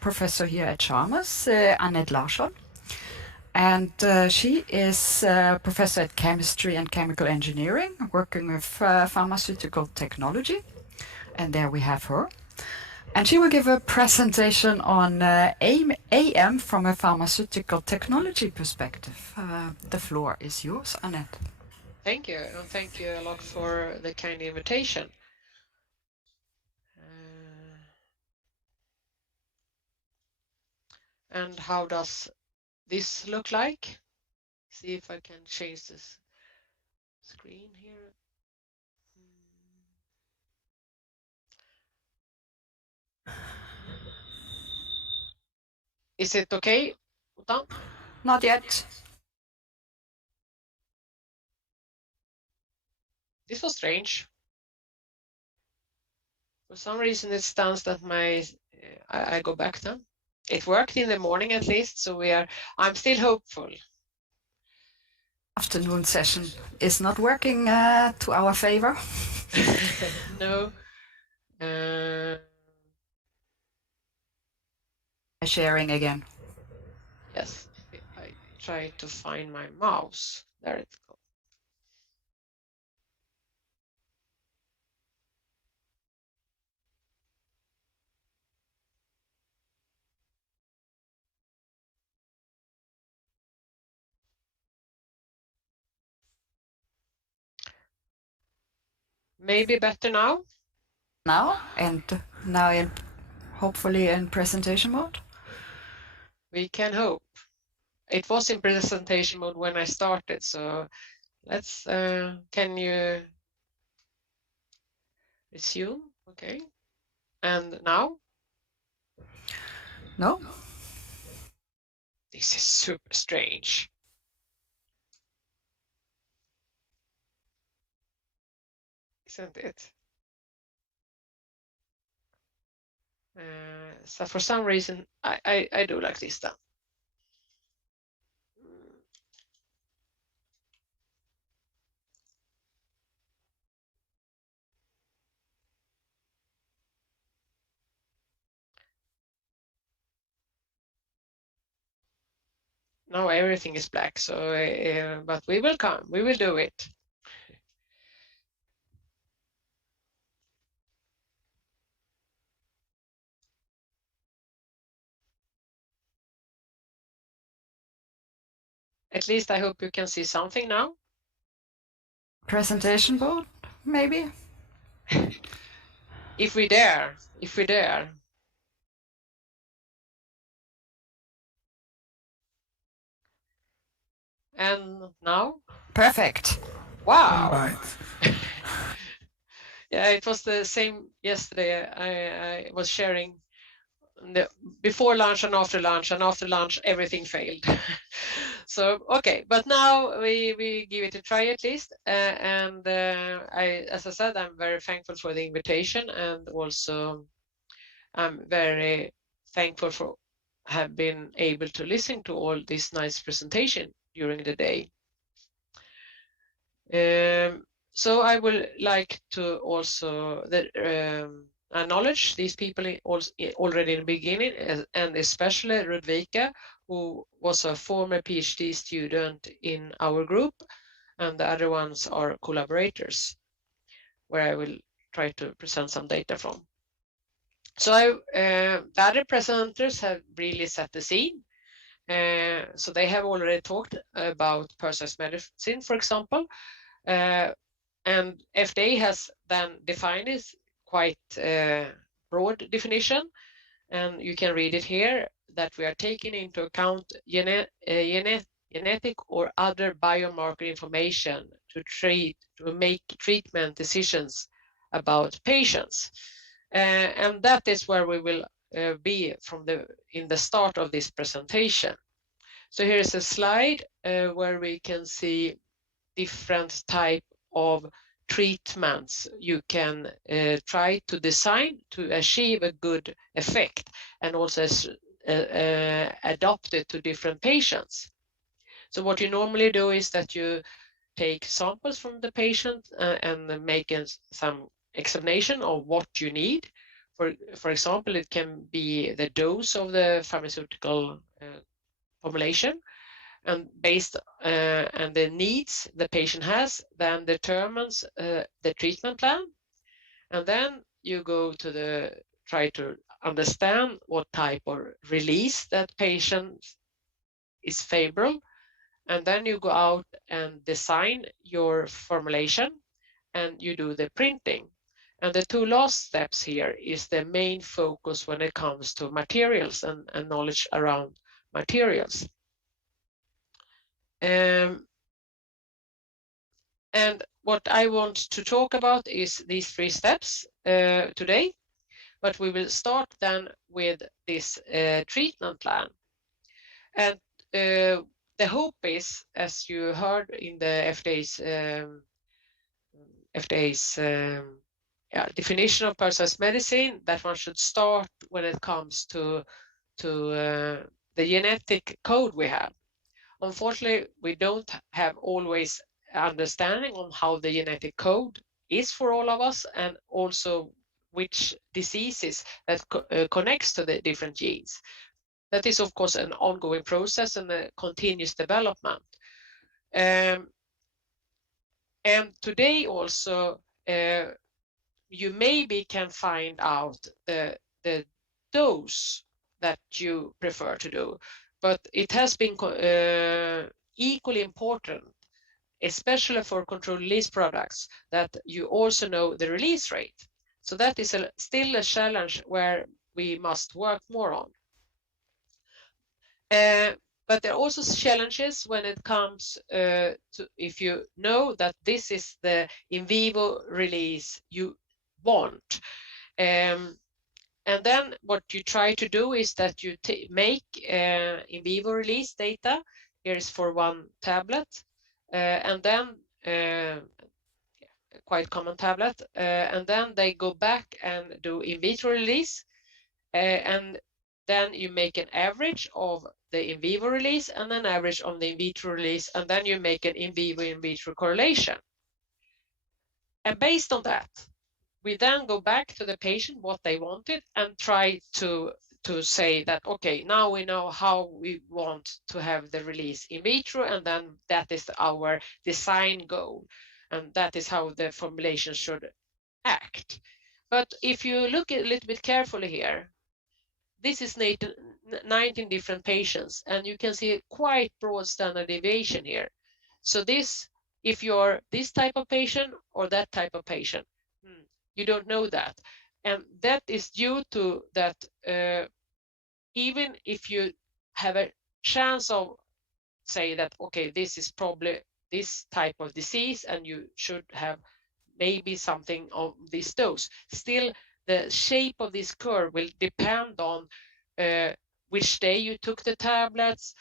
professor here at Chalmers, Annette Larsson. And she is professor at chemistry and chemical engineering, working with pharmaceutical technology. And there we have her. And she will give a presentation on AM from a pharmaceutical technology perspective. The floor is yours, Annette. Thank you, and thank you a lot for the kind invitation. And how does this look like? See if I can change this screen here. Is it okay? Not yet. This was strange. For some reason it stands that I go back then. It worked in the morning at least, so I'm still hopeful. Afternoon session is not working to our favor. No. Sharing again. Yes, I try to find my mouse. There it goes. Maybe better now? Now, and now hopefully in presentation mode? We can hope. It was in presentation mode when I started, so let's, can you resume? Okay. And now? No. This is super strange. Isn't it? So for some reason, I do like this then. Now everything is black, so but we will do it. At least I hope you can see something now. Presentation board, maybe? If we dare. And now? Perfect. Wow. Right. Yeah, it was the same yesterday. I was sharing before lunch and after lunch everything failed. So okay, but now we give it a try at least. And as I said, I'm very thankful for the invitation, and also I'm very thankful for have been able to listen to all this nice presentation during the day. So I would like to also acknowledge these people already in the beginning, and especially Ludvika, who was a former PhD student in our group, and the other ones are collaborators, where I will try to present some data from. So the other presenters have really set the scene. So they have already talked about personalized medicine, for example, and FDA has then defined this quite broad definition, and you can read it here, that we are taking into account genetic or other biomarker information to make treatment decisions about patients. And that is where we will be in the start of this presentation. So here is a slide where we can see different type of treatments you can try to design to achieve a good effect, and also adapt it to different patients. So what you normally do is that you take samples from the patient and make some examination of what you need For example, it can be the dose of the pharmaceutical formulation, and based on the needs the patient has, then determines the treatment plan. And then you go to try to understand what type of release that patient is favorable. And then you go out and design your formulation and you do the printing. And the two last steps here is the main focus when it comes to materials and knowledge around materials. And what I want to talk about is these 3 steps today, but we will start then with this treatment plan. And the hope is, as you heard in the FDA's definition of personalized medicine, that one should start when it comes to the genetic code we have. Unfortunately, we don't have always understanding on how the genetic code is for all of us, and also which diseases that connects to the different genes. That is, of course, an ongoing process and a continuous development. And today also, you maybe can find out the dose that you prefer to do, but it has been equally important, especially for controlled release products, that you also know the release rate. So that is still a challenge where we must work more on. But there are also challenges when it comes to if you know that this is the in vivo release you want. And then what you try to do is that you make in vivo release data. Here is for 1 tablet, and then quite common tablet, and then they go back and do in vitro release, and then you make an average of the in vivo release and an average of the in vitro release, and then you make an in vivo in vitro correlation. And based on that, we then go back to the patient what they wanted and try to say that, okay, now we know how we want to have the release in vitro, and then that is our design goal, and that is how the formulation should act. But if you look a little bit carefully here, this is 19 different patients, and you can see a quite broad standard deviation here. So this, if you're this type of patient or that type of patient, you don't know that. And that is due to that even if you have a chance of say that, okay, this is probably this type of disease and you should have maybe something of this dose, still the shape of this curve will depend on which day you took the tablets,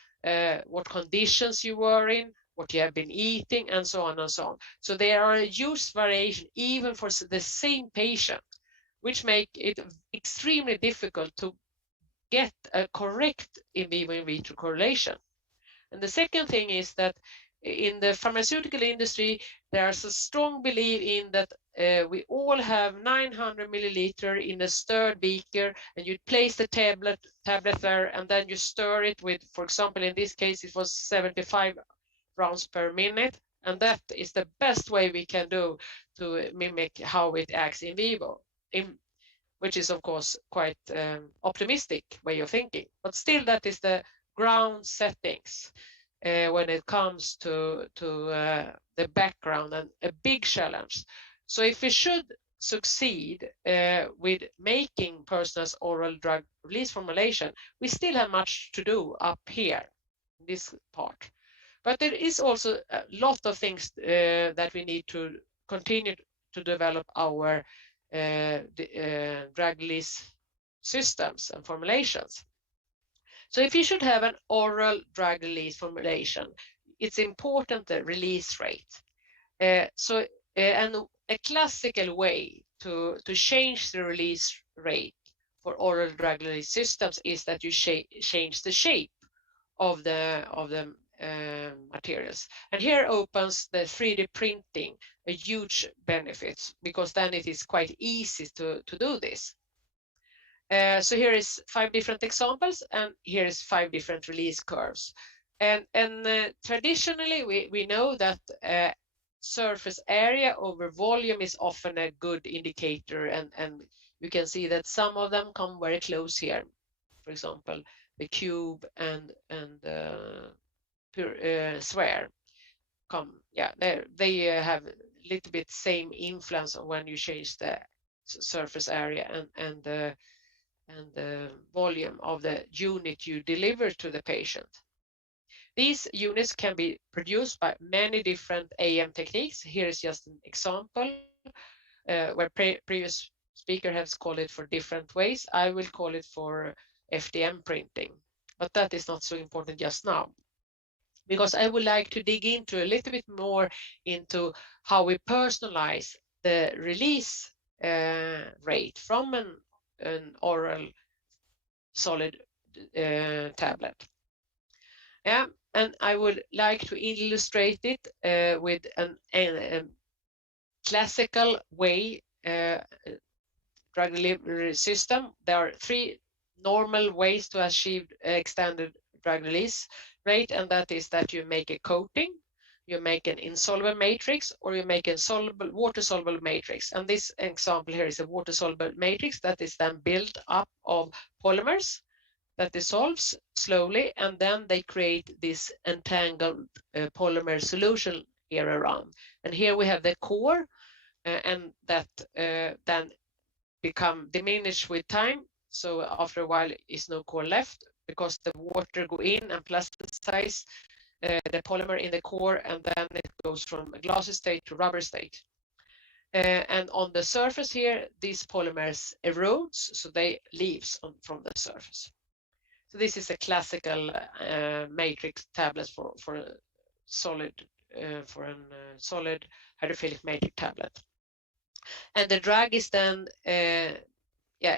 what conditions you were in, what you have been eating, and so on and so on. So there are a huge variation even for the same patient, which make it extremely difficult to get a correct in vivo in vitro correlation. And the second thing is that in the pharmaceutical industry, there's a strong belief in that we all have 900 milliliter in a stirred beaker, and you place the tablet there, and then you stir it with, for example, in this case, it was 75 rounds per minute, and that is the best way we can do to mimic how it acts in vivo, which is of course quite optimistic way of thinking, but still that is the ground settings when it comes to the background, and a big challenge. So if we should succeed with making personalized oral drug release formulation, we still have much to do up here, this part. But there is also a lot of things that we need to continue to develop our drug release systems and formulations. So if you should have an oral drug release formulation, it's important the release rate. And a classical way to change the release rate for oral drug release systems is that you change the shape of the materials. And here opens the 3D printing a huge benefit, because then it is quite easy to do this. So here is 5 different examples, and here is 5 different release curves. And traditionally, we know that surface area over volume is often a good indicator, and you can see that some of them come very close here. For example, the cube and sphere come, yeah, they have a little bit same influence on when you change the surface area and the volume of the unit you deliver to the patient. These units can be produced by many different AM techniques. Here is just an example where previous speaker has called it for different ways. I will call it for FDM printing, but that is not so important just now, because I would like to dig into a little bit more into how we personalize the release rate from an oral solid tablet. Yeah, and I would like to illustrate it with a classical way drug delivery system. There are 3 normal ways to achieve extended drug release rate, and that is that you make a coating, you make an insoluble matrix, or you make a soluble water-soluble matrix. And this example here is a water-soluble matrix that is then built up of polymers that dissolves slowly, and then they create this entangled polymer solution here around. And here we have the core, and that then become diminished with time. So after a while, is no core left because the water go in and plasticize the polymer in the core, and then it goes from a glassy state to rubber state. And on the surface here, these polymers erodes, so they leaves from the surface. So this is a classical matrix tablet for a solid solid hydrophilic matrix tablet. And the drug is then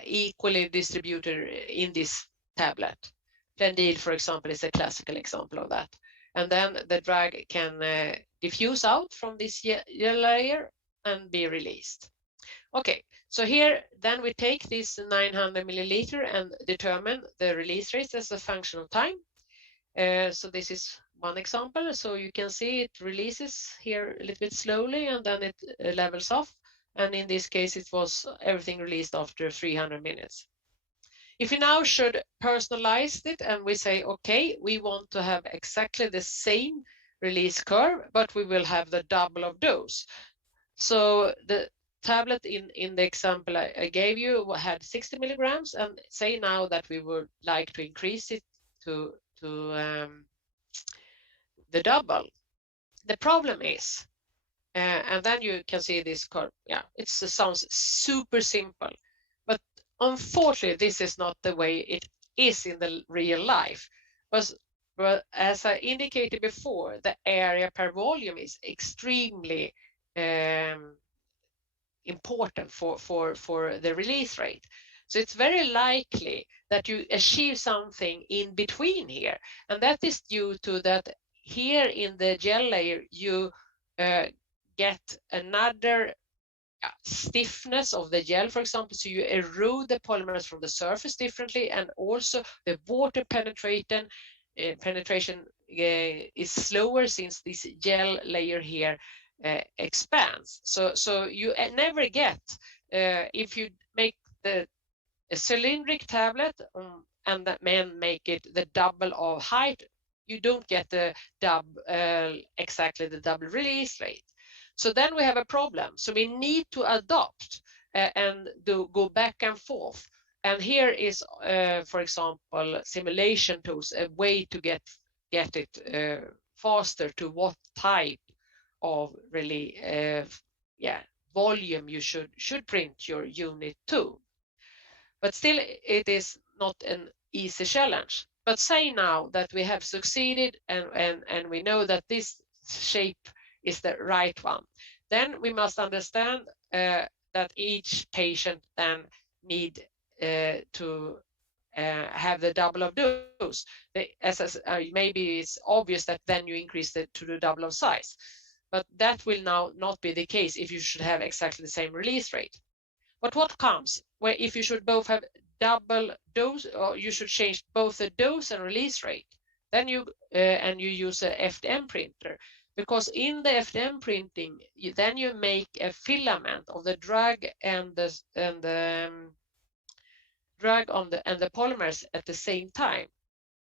equally distributed in this tablet. Plendil, for example, is a classical example of that. And then the drug can diffuse out from this yellow layer and be released. Okay, so here then we take this 900 milliliter and determine the release rate as a function of time. So this is one example. So you can see it releases here a little bit slowly, and then it levels off. And in this case, it was everything released after 300 minutes. If you now should personalize it and we say, okay, we want to have exactly the same release curve, but we will have the double of dose. So the tablet in the example I gave you had 60 milligrams, and say now that we would like to increase it to the double. The problem is, and then you can see this curve. Yeah, it sounds super simple, but unfortunately, this is not the way it is in the real life. But as I indicated before, the area per volume is extremely important for the release rate. So it's very likely that you achieve something in between here, and that is due to that here in the gel layer you get another stiffness of the gel, for example, so you erode the polymers from the surface differently, and also the water penetration is slower since this gel layer here expands. So you never get, if you make a cylindric tablet and that man make it the double of height, you don't get the exactly the double release rate. So then we have a problem. So we need to adopt and go back and forth. And here is, for example, simulation tools, a way to get it faster to what type of really volume you should print your unit to. But still, it is not an easy challenge. But say now that we have succeeded and we know that this shape is the right one, then we must understand that each patient then need to have the double of dose. Maybe it's obvious that then you increase it to the double of size, but that will now not be the case if you should have exactly the same release rate. But what comes where if you should both have double dose, or you should change both the dose and release rate. Then you use a FDM printer, because in the FDM printing, then you make a filament of the drug and the drug on the polymers at the same time,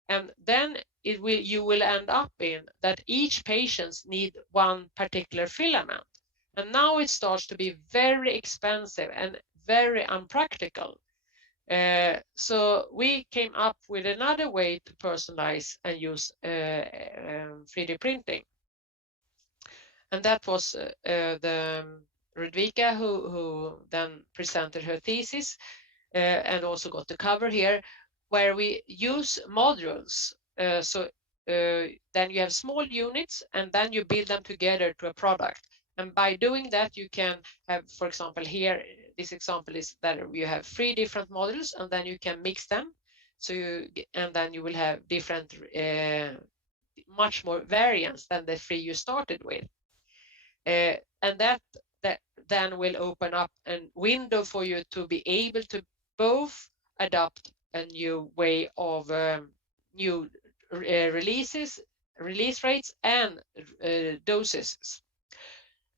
and then you will end up in that each patient need one particular filament, and now it starts to be very expensive and very unpractical. So we came up with another way to personalize and use 3D printing. And that was the Rudvika who then presented her thesis and also got the cover here, where we use modules. Then you have small units and then you build them together to a product. And by doing that, you can have, for example, here, this example is that you have 3 different modules and then you can mix them. And then you will have different, much more variants than the 3 you started with. And that then will open up a window for you to be able to both adopt a new way of new release rates and doses.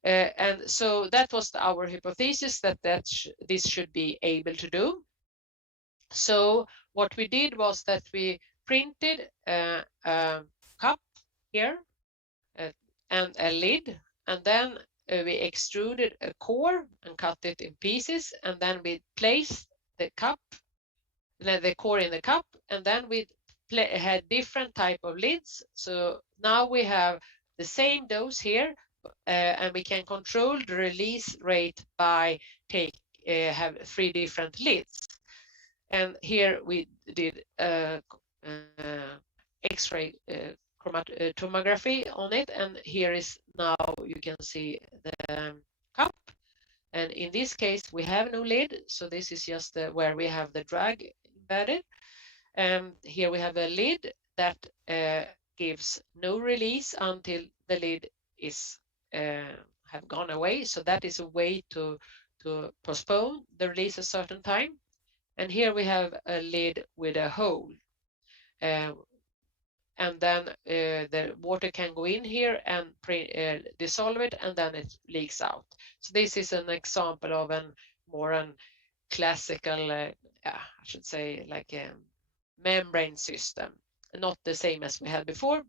And so that was our hypothesis, that this should be able to do. So what we did was that we printed a cup here and a lid, and then we extruded a core and cut it in pieces, and then we placed the core in the cup, and then we had different type of lids. So now we have the same dose here, and we can control the release rate by have 3 different lids. And here we did X-ray tomography on it, and here is now you can see the cup. And in this case we have no lid, so this is just where we have the drug embedded. Here we have a lid that gives no release until the lid is have gone away. So that is a way to postpone the release a certain time. And here we have a lid with a hole. And then the water can go in here and dissolve it, and then it leaks out. So this is an example of a more classical, I should say, like a membrane system. Not the same as we had before,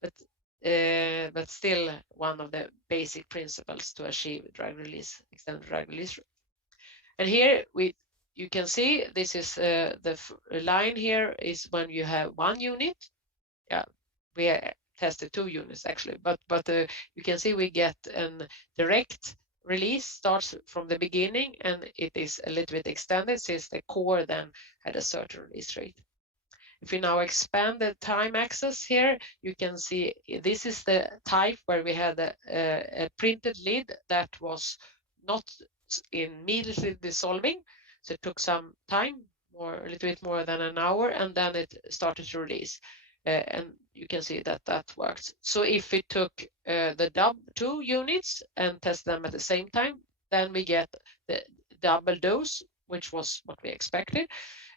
but still one of the basic principles to achieve drug release, extended drug release. And here you can see this is the line here is when you have 1 unit. Yeah, we tested 2 units actually, but you can see we get a direct release, starts from the beginning, and it is a little bit extended since the core then had a certain release rate. If we now expand the time axis here, you can see this is the type where we had a printed lid that was not immediately dissolving, so it took some time, a little bit more than an hour, and then it started to release. And you can see that works. So if we took the 2 units and test them at the same time, then we get the double dose, which was what we expected.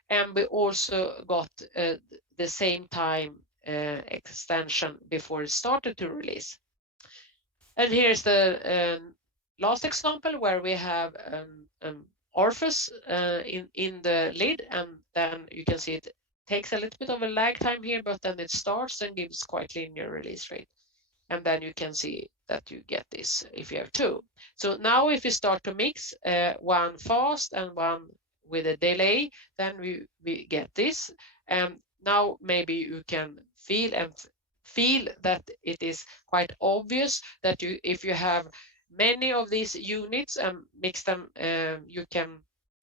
And we also got the same time extension before it started to release. And here's the last example where we have orifice in the lid, and then you can see it takes a little bit of a lag time here, but then it starts and gives quite linear release rate. And then you can see that you get this if you have 2. So now if you start to mix one fast and one with a delay, then we get this. And now maybe you can feel that it is quite obvious that if you have many of these units and mix them, you can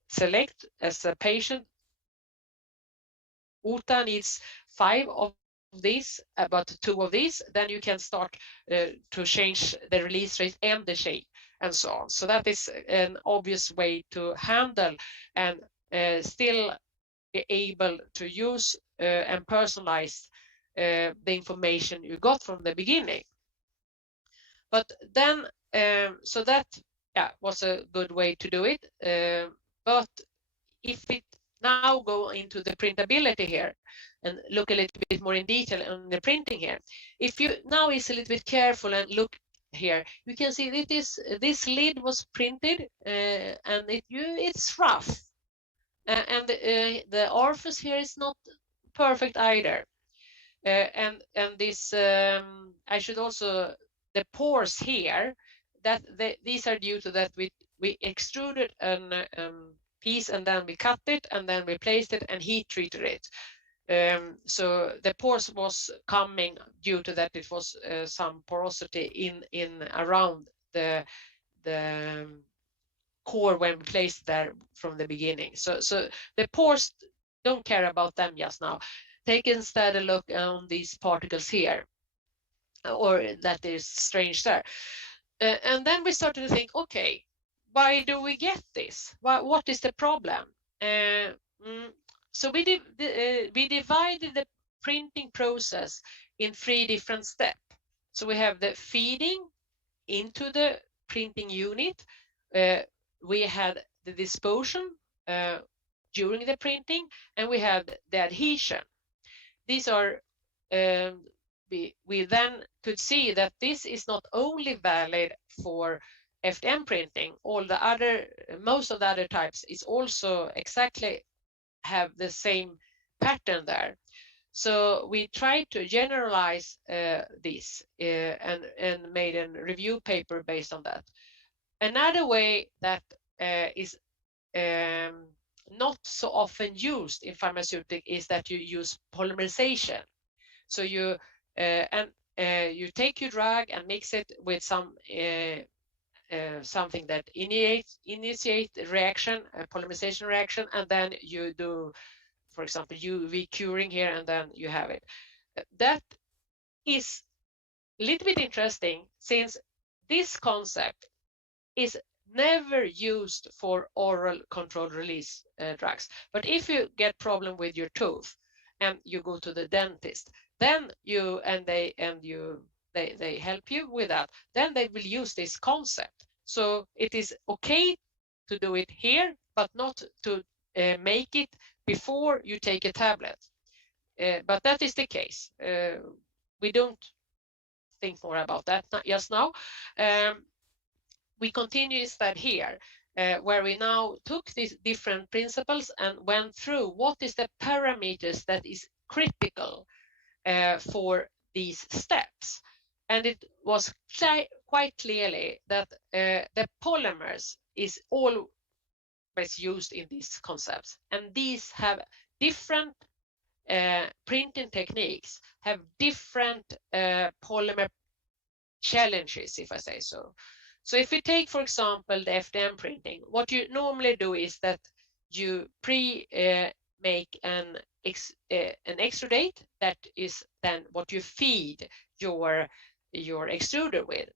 select as a patient, Uta needs 5 of these, but 2 of these, then you can start to change the release rate and the shape and so on. So that is an obvious way to handle and still be able to use and personalize the information you got from the beginning. But then, so that was a good way to do it. But if now go into the printability here and look a little bit more in detail on the printing here. If you now is a little bit careful and look here, you can see that this lid was printed and it's rough. And the orifice here is not perfect either. And this, I should also, the pores here, that these are due to that we extruded a piece and then we cut it and then we placed it and heat treated it. So the pores was coming due to that it was some porosity in around the core when we placed there from the beginning. So the pores, don't care about them just now. Take instead a look on these particles here, or that is strange there. And then we started to think, okay, why do we get this? What is the problem? So we divided the printing process in 3 different steps. So we have the feeding into the printing unit. We had the disposition during the printing, and we had the adhesion. These are, we then could see that this is not only valid for FDM printing, most of the other types is also exactly have the same pattern there. So we tried to generalize this and made a review paper based on that. Another way that is not so often used in pharmaceutics is that you use polymerization. So you you take your drug and mix it with some something that initiate a reaction, a polymerization reaction, and then you do, for example, UV curing here, and then you have it. That is a little bit interesting, since this concept is never used for oral controlled release drugs. But if you get problem with your tooth and you go to the dentist, then they help you with that, then they will use this concept. So it is okay to do it here, but not to make it before you take a tablet. But that is the case. We don't think more about that just now. We continue instead here, where we now took these different principles and went through what is the parameters that is critical for these steps. And it was quite clearly that the polymers is always used in these concepts. And these have different printing techniques, have different polymer challenges, if I say so. So if you take, for example, the FDM printing, what you normally do is that you make an extrudate, that is then what you feed your extruder with.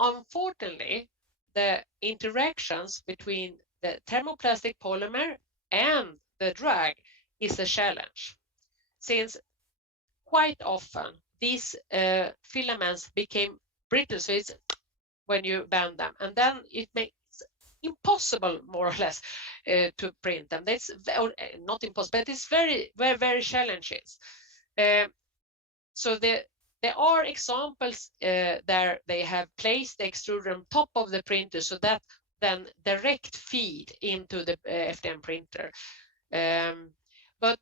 Unfortunately, the interactions between the thermoplastic polymer and the drug is a challenge, since quite often these filaments became brittle, so it's when you bend them, and then it makes impossible, more or less, to print them. That's not impossible, but it's very, very, very challenging. So there are examples there they have placed the extruder on top of the printer, so that then direct feed into the FDM printer. But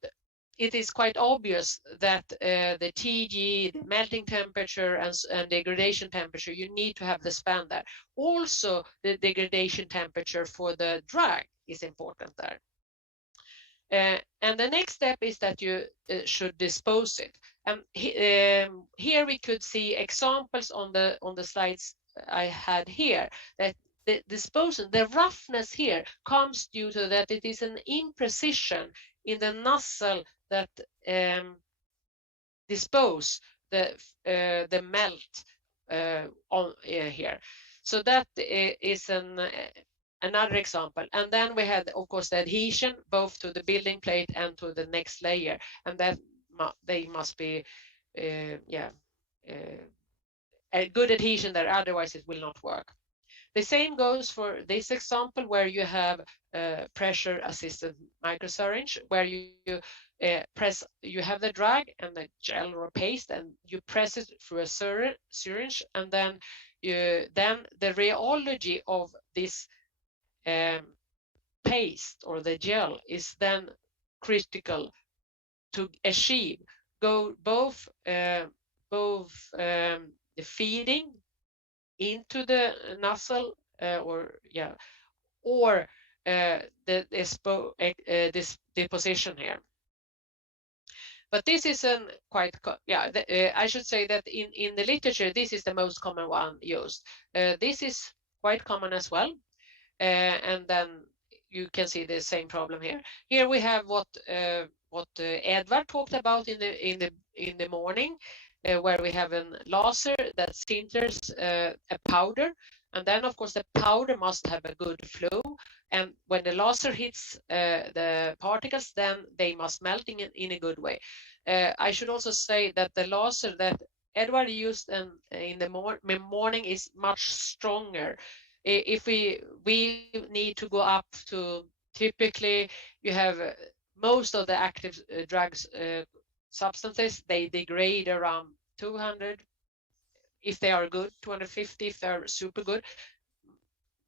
it is quite obvious that the TG, the melting temperature, and degradation temperature, you need to have the span there. Also, the degradation temperature for the drug is important there. And the next step is that you should dispose it. And here we could see examples on the slides I had here, that the disposal, the roughness here comes due to that it is an imprecision in the nozzle that dispose the melt on here. So that is another example. And then we had, of course, the adhesion both to the building plate and to the next layer, and that they must be a good adhesion there, otherwise it will not work. The same goes for this example where you have pressure assisted microsyringe, where you you have the drug and the gel or paste, and you press it through a syringe, and then the rheology of this paste or the gel is then critical to achieve both the feeding into the nozzle or this deposition here. But this is I should say that in the literature, this is the most common one used. This is quite common as well. And then you can see the same problem here. Here we have what Edvard talked about in the morning, where we have a laser that sinters a powder, and then of course the powder must have a good flow, and when the laser hits the particles, then they must melt in a good way. I should also say that the laser that Edvard used in the morning is much stronger. If we need to go up to, typically you have most of the active drugs substances, they degrade around 200 if they are good, 250 if they're super good.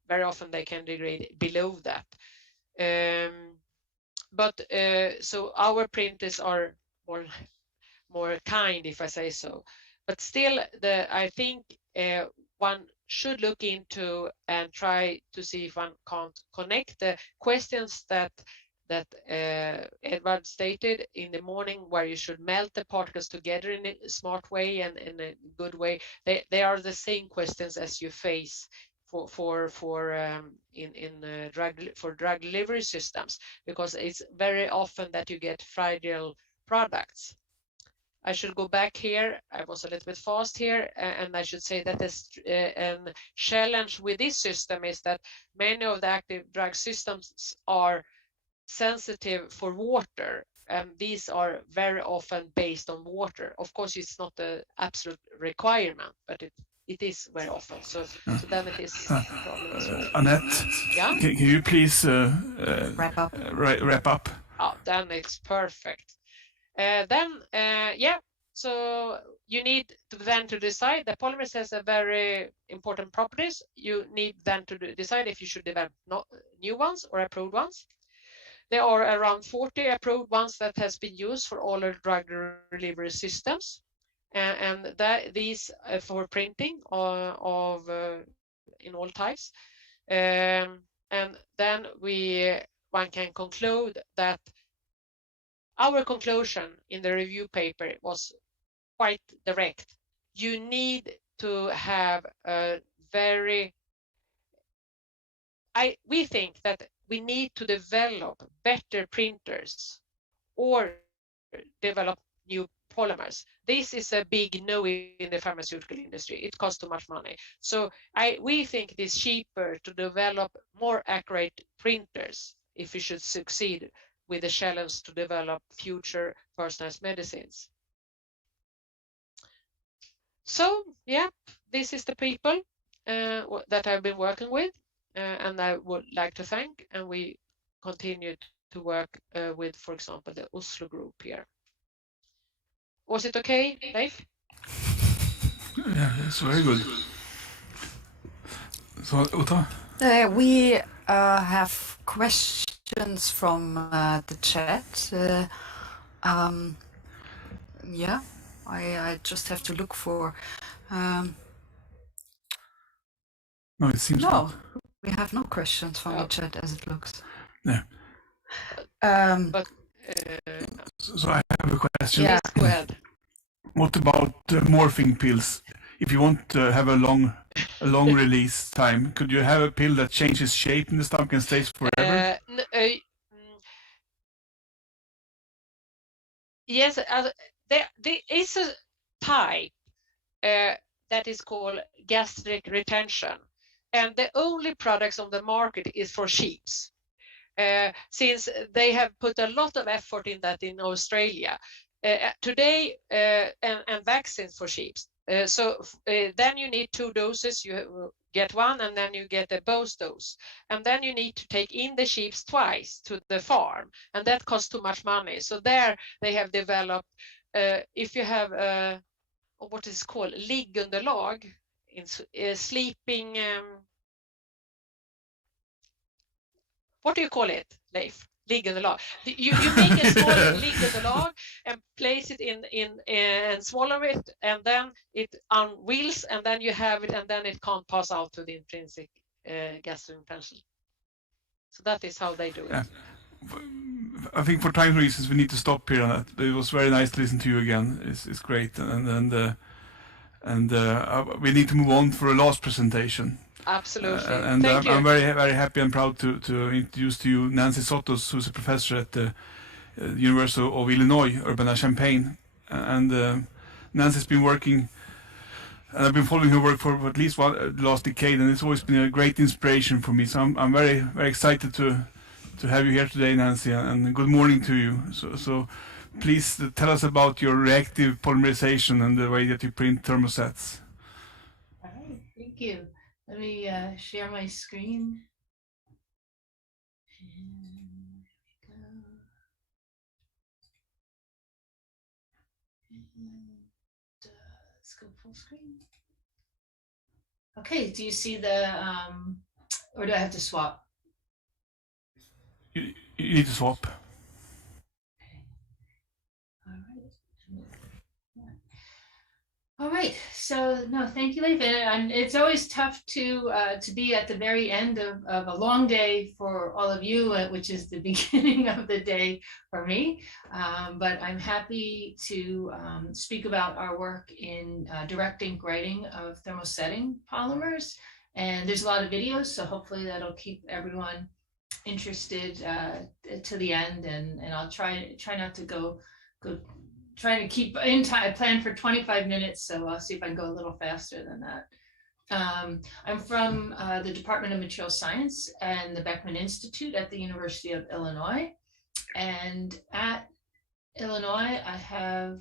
Very often they can degrade below that. So our printers are more kind, if I say so. But still, I think one should look into and try to see if one can't connect the questions that Edvard stated in the morning, where you should melt the particles together in a smart way and in a good way. They are the same questions as you face for drug delivery systems, because it's very often that you get fragile products. I should go back here. I was a little bit fast here, and I should say that this challenge with this system is that many of the active drug systems are sensitive for water, and these are very often based on water. Of course, it's not an absolute requirement, but it is very often. So then it is a problem as well. Annette, yeah? can you please wrap up? Wrap up. Oh, then it's perfect. So you need to decide. The polymerase has a very important properties. You need then to decide if you should develop new ones or approved ones. There are around 40 approved ones that has been used for all the drug delivery systems, and these for printing of in all types. And then one can conclude that our conclusion in the review paper was quite direct. You need to have a we think that we need to develop better printers or develop new polymers. This is a big no in the pharmaceutical industry. It costs too much money. So we think it is cheaper to develop more accurate printers if we should succeed with the challenge to develop future personalized medicines. So yeah, this is the people that I've been working with, and I would like to thank, and we continue to work with, for example, the Oslo group here. Was it okay, Leif? Yeah, it's very good. So, Uta? We have questions from the chat. Yeah, I just have to look for. No, it seems not. We have no questions from the chat as it looks. Yeah. So I have a question. Yeah, go ahead. What about morphing pills? If you want to have a long release time, could you have a pill that changes shape in the stomach and stays forever? Yes, there is a type that is called gastric retention, and the only products on the market is for sheep. Since they have put a lot of effort in that in Australia. Today, and vaccines for sheep, Then you need 2 doses. You get one, and then you get a boost dose, and then you need to take in the sheep twice to the farm, and that costs too much money. So there they have developed, if you have what is called liggunderlag, in sleeping. What do you call it, Leif? Liggunderlag. You make a small liggunderlag and place it in and swallow it, and then it on wheels, and then you have it, and then it can't pass out to the intrinsic gastrointestinal. So that is how they do it. Yeah. I think for time reasons we need to stop here. It was very nice to listen to you again. It's great, and we need to move on for a last presentation. Absolutely. And Thank you. I'm very happy and proud to introduce to you Nancy Sotos, who's a professor at the University of Illinois, Urbana-Champaign. And Nancy's been working, and I've been following her work for at least the last decade, and it's always been a great inspiration for me. So I'm very excited to have you here today, Nancy, and good morning to you. So please tell us about your reactive polymerization and the way that you print thermosets. All right, thank you. Let me share my screen. And there we go. And let's go full screen. Okay, do you see the, or do I have to swap? You need to swap. All right. So no, thank you, Leif. And it's always tough to be at the very end of a long day for all of you, which is the beginning of the day for me. But I'm happy to speak about our work in direct ink writing of thermosetting polymers. And there's a lot of videos, so hopefully that'll keep everyone interested to the end. And I'll try not to go trying to keep in time. I planned for 25 minutes, so I'll see if I can go a little faster than that. I'm from the Department of Material Science and the Beckman Institute at the University of Illinois. And at Illinois, I have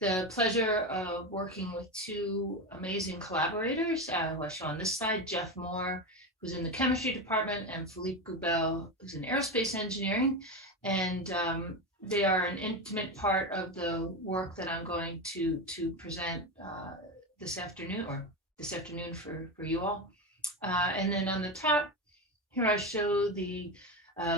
the pleasure of working with 2 amazing collaborators who I show on this slide, Jeff Moore, who's in the chemistry department, and Philippe Goubel, who's in aerospace engineering. And they are an intimate part of the work that I'm going to present this afternoon for you all. And then on the top here, I show the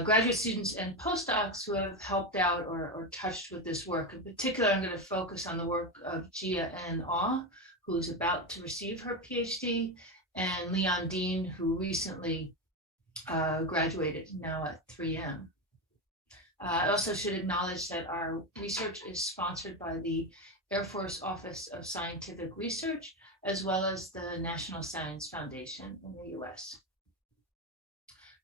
graduate students and postdocs who have helped out or touched with this work. In particular, I'm going to focus on the work of Gia N. Aw, who's about to receive her PhD, and Leon Dean, who recently graduated, now at 3M. I also should acknowledge that our research is sponsored by the Air Force Office of Scientific Research, as well as the National Science Foundation in the US.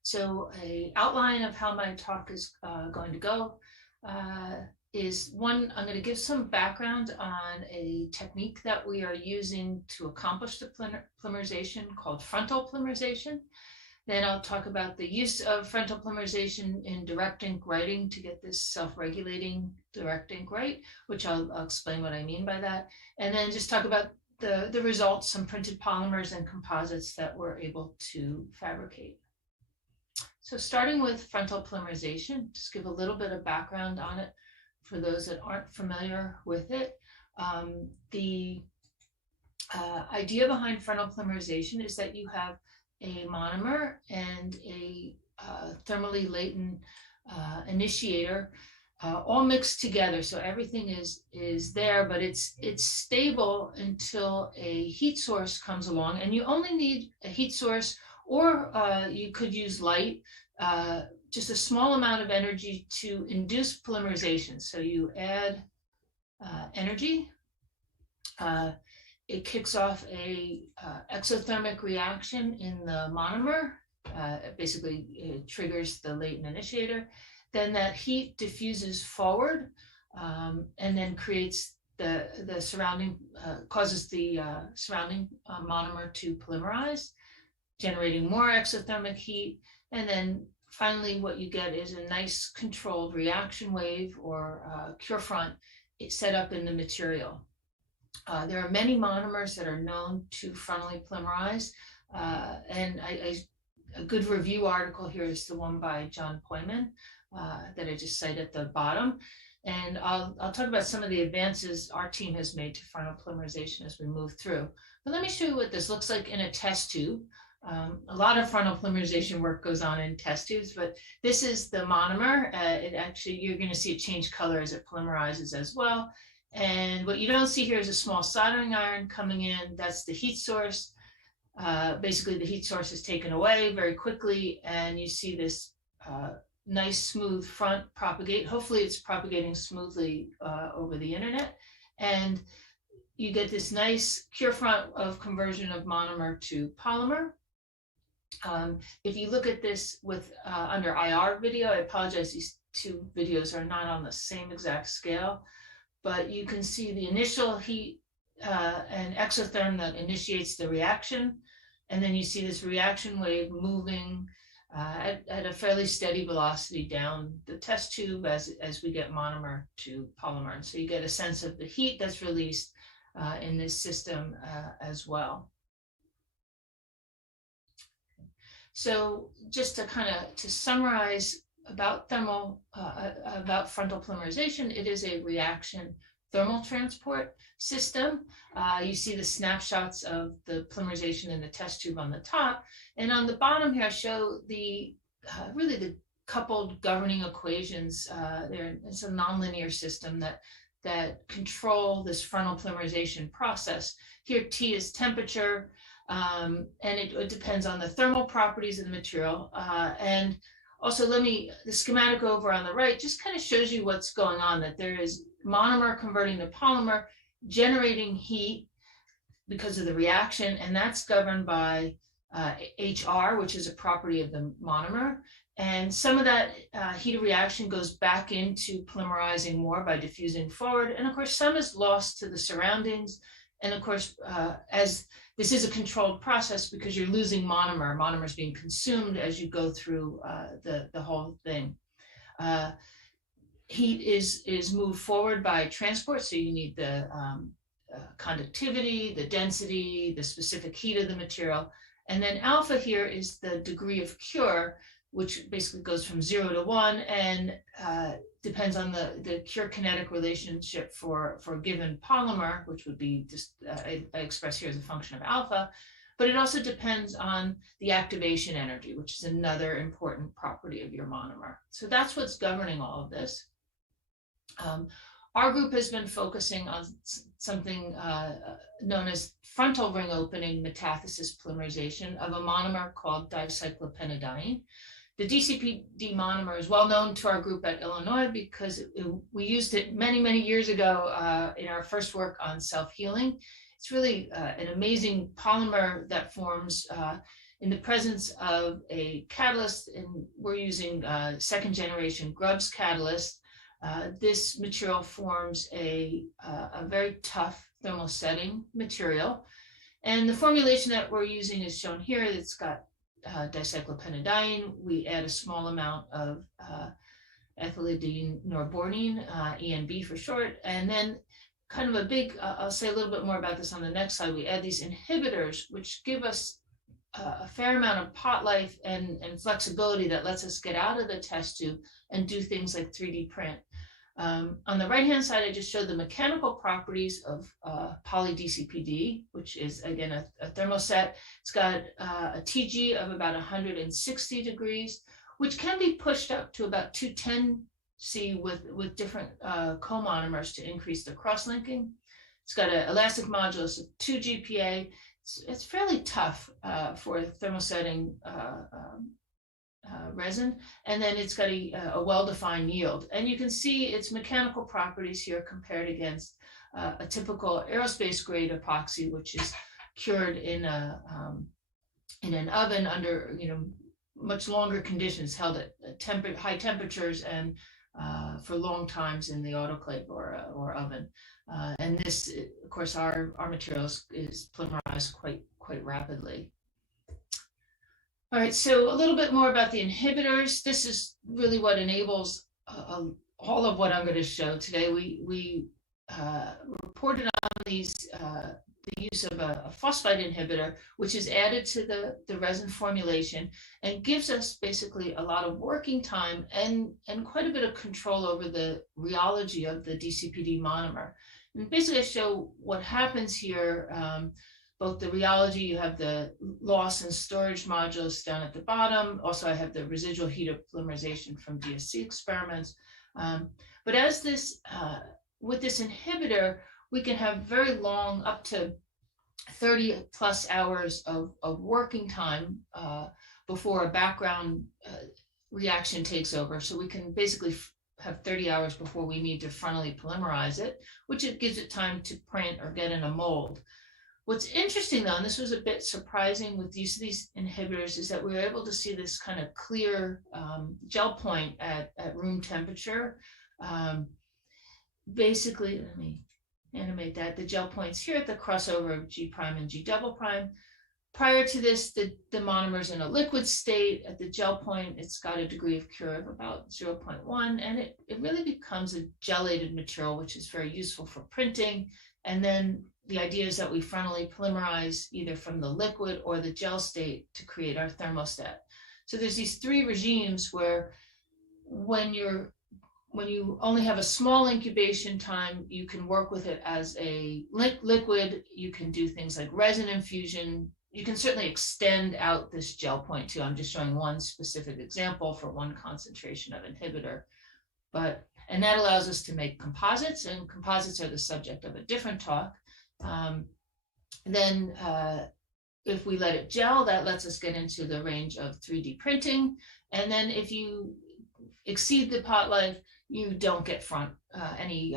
So an outline of how my talk is going to go is one, I'm going to give some background on a technique that we are using to accomplish the polymerization called frontal polymerization. Then I'll talk about the use of frontal polymerization in direct ink writing to get this self-regulating direct ink write, which I'll explain what I mean by that. And then just talk about the results, some printed polymers and composites that we're able to fabricate. So starting with frontal polymerization, just give a little bit of background on it for those that aren't familiar with it. The idea behind frontal polymerization is that you have a monomer and a thermally latent initiator all mixed together. So everything is there, but it's stable until a heat source comes along, and you only need a heat source, or you could use light, just a small amount of energy to induce polymerization. So you add energy, it kicks off a exothermic reaction in the monomer. Basically, it triggers the latent initiator. Then that heat diffuses forward, and then creates the surrounding, causes the surrounding monomer to polymerize, generating more exothermic heat. And then finally, what you get is a nice controlled reaction wave or cure front set up in the material. There are many monomers that are known to frontally polymerize, and a good review article here is the one by John Poyman that I just cited at the bottom. And I'll talk about some of the advances our team has made to frontal polymerization as we move through. But let me show you what this looks like in a test tube. A lot of frontal polymerization work goes on in test tubes, but this is the monomer. You're going to see it change color as it polymerizes as well. And what you don't see here is a small soldering iron coming in. That's the heat source. Basically, the heat source is taken away very quickly, and you see this nice smooth front propagate. Hopefully it's propagating smoothly over the internet. And you get this nice cure front of conversion of monomer to polymer. If you look at this with under IR video, I apologize, these two videos are not on the same exact scale, but you can see the initial heat and exotherm that initiates the reaction. And then you see this reaction wave moving at a fairly steady velocity down the test tube as we get monomer to polymer. And so you get a sense of the heat that's released in this system as well. So just to summarize about about frontal polymerization, it is a reaction thermal transport system. You see the snapshots of the polymerization in the test tube on the top, and on the bottom here I show the really the coupled governing equations. It's a nonlinear system that control this frontal polymerization process. Here T is temperature, and it depends on the thermal properties of the material. And also the schematic over on the right just kind of shows you what's going on, that there is monomer converting to polymer, generating heat because of the reaction, and that's governed by HR, which is a property of the monomer. And some of that heat of reaction goes back into polymerizing more by diffusing forward. And of course, some is lost to the surroundings. And of course, as this is a controlled process because you're losing monomer is being consumed as you go through the whole thing. Heat is moved forward by transport, so you need the conductivity, the density, the specific heat of the material. And then alpha here is the degree of cure, which basically goes from 0 to 1 and depends on the cure kinetic relationship for a given polymer, which would be just I express here as a function of alpha. But it also depends on the activation energy, which is another important property of your monomer. So that's what's governing all of this. Our group has been focusing on something known as frontal ring opening metathesis polymerization of a monomer called dicyclopentadiene. The DCPD monomer is well known to our group at Illinois because we used it many, many years ago in our first work on self-healing. It's really an amazing polymer that forms in the presence of a catalyst, and we're using second generation Grubbs catalyst. This material forms a very tough thermosetting material. And the formulation that we're using is shown here. It's got dicyclopentadiene. We add a small amount of ethylidene norbornene, ENB for short. And then kind of a big, I'll say a little bit more about this on the next slide. We add these inhibitors, which give us a fair amount of pot life and flexibility that lets us get out of the test tube and do things like 3D print. On the right-hand side, I just showed the mechanical properties of poly-DCPD, which is, again, a thermoset. It's got a TG of about 160 degrees, which can be pushed up to about 210 C with different comonomers to increase the cross-linking. It's got an elastic modulus of 2 GPa. It's fairly tough for thermosetting resin, and then it's got a well-defined yield. And you can see its mechanical properties here compared against a typical aerospace grade epoxy, which is cured in an oven under much longer conditions, held at high temperatures and for long times in the autoclave or oven. And this, of course, our material is polymerized quite rapidly. All right, so a little bit more about the inhibitors. This is really what enables all of what I'm going to show today. We reported on the use of a phosphite inhibitor, which is added to the resin formulation and gives us basically a lot of working time and quite a bit of control over the rheology of the DCPD monomer. And basically I show what happens here, both the rheology, you have the loss and storage modules down at the bottom. Also, I have the residual heat of polymerization from DSC experiments. But as this, with this inhibitor, we can have very long, up to 30 plus hours of working time before a background reaction takes over. So we can basically have 30 hours before we need to frontally polymerize it, which it gives it time to print or get in a mold. What's interesting though, and this was a bit surprising with use of these inhibitors, is that we were able to see this kind of clear gel point at room temperature. Basically, let me animate that. The gel points here at the crossover of G prime and G double prime. Prior to this, the monomer is in a liquid state. At the gel point, it's got a degree of cure of about 0.1, and it really becomes a gelated material, which is very useful for printing. And then the idea is that we frontally polymerize either from the liquid or the gel state to create our thermostat. So there's these three regimes where when you only have a small incubation time, you can work with it as a liquid. You can do things like resin infusion. You can certainly extend out this gel point too. I'm just showing one specific example for one concentration of inhibitor. And that allows us to make composites, and composites are the subject of a different talk. If we let it gel, that lets us get into the range of 3D printing. And then if you exceed the pot life, you don't get any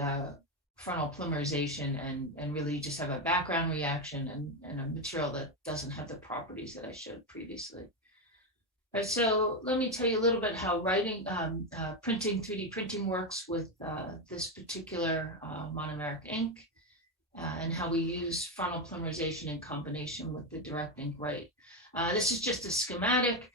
frontal polymerization, and really just have a background reaction and a material that doesn't have the properties that I showed previously. All right, so let me tell you a little bit how printing, 3D printing works with this particular monomeric ink, and how we use frontal polymerization in combination with the direct ink right. This is just a schematic.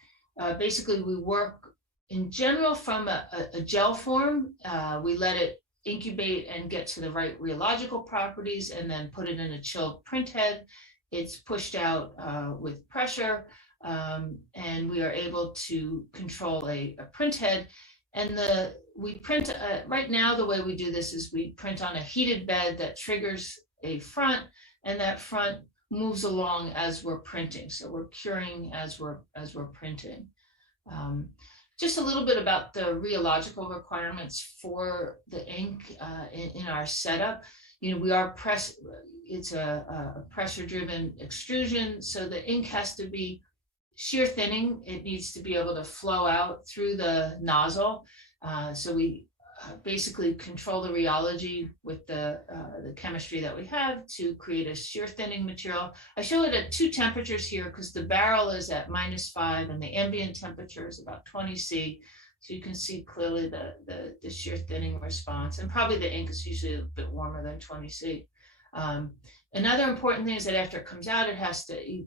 Basically, we work in general from a gel form. We let it incubate and get to the right rheological properties, and then put it in a chilled print head. It's pushed out with pressure, and we are able to control a print head. And we print, right now the way we do this is we print on a heated bed that triggers a front, and that front moves along as we're printing. So we're curing as we're printing. Just a little bit about the rheological requirements for the ink in our setup. We are it's a pressure-driven extrusion, so the ink has to be shear thinning. It needs to be able to flow out through the nozzle. So we basically control the rheology with the chemistry that we have to create a shear thinning material. I show it at 2 temperatures here because the barrel is at -5 and the ambient temperature is about 20 C. So you can see clearly the shear thinning response, and probably the ink is usually a bit warmer than 20 C. Another important thing is that after it comes out,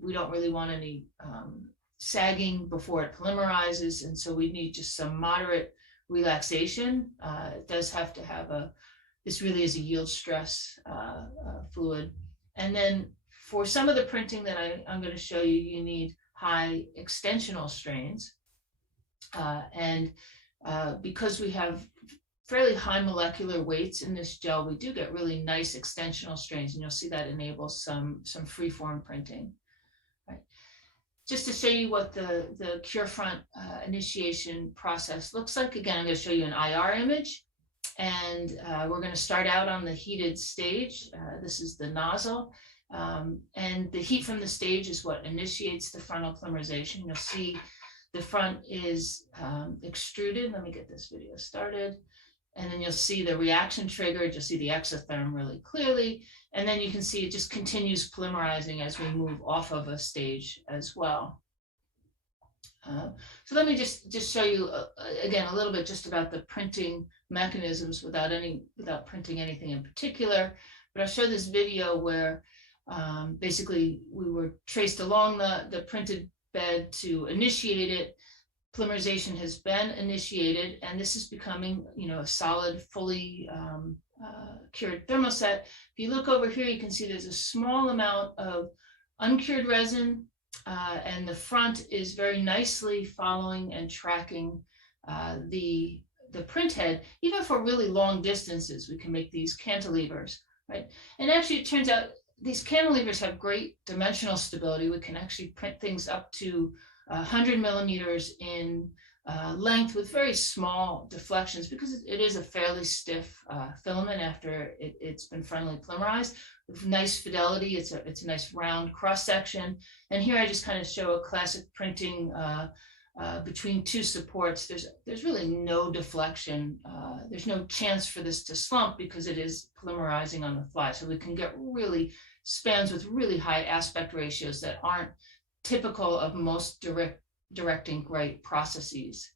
we don't really want any sagging before it polymerizes, and so we need just some moderate relaxation. It does have to have this really is a yield stress fluid. And then for some of the printing that I'm going to show you, you need high extensional strains. Because we have fairly high molecular weights in this gel, we do get really nice extensional strains, and you'll see that enables some free-form printing. Just to show you what the cure front initiation process looks like. Again, I'm going to show you an IR image, and we're going to start out on the heated stage. This is the nozzle, and the heat from the stage is what initiates the frontal polymerization. You'll see the front is extruded. Let me get this video started. And then you'll see the reaction triggered. You'll see the exotherm really clearly. And then you can see it just continues polymerizing as we move off of a stage as well. So let me just show you, again, a little bit just about the printing mechanisms without printing anything in particular. But I'll show this video where basically we were traced along the printed bed to initiate it. Polymerization has been initiated, and this is becoming, a solid, fully cured thermoset. If you look over here, you can see there's a small amount of uncured resin, and the front is very nicely following and tracking the print head. Even for really long distances, we can make these cantilevers, right? And actually, it turns out these cantilevers have great dimensional stability. We can actually print things up to 100 millimeters in length with very small deflections, because it is a fairly stiff filament after it's been finally polymerized. With nice fidelity, it's a nice round cross section. And here I just kind of show a classic printing between two supports. There's really no deflection. There's no chance for this to slump because it is polymerizing on the fly. So we can get really spans with really high aspect ratios that aren't typical of most direct ink write processes.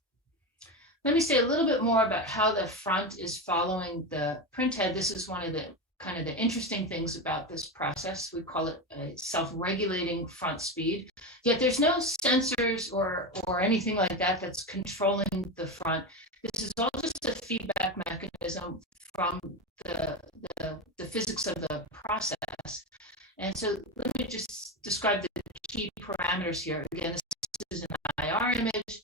Let me say a little bit more about how the front is following the print head. This is one of the kind of the interesting things about this process. We call it a self-regulating front speed. Yet there's no sensors or anything like that that's controlling the front. This is all just a feedback mechanism from the physics of the process. And so let me just describe the key parameters here. Again, this is an IR image.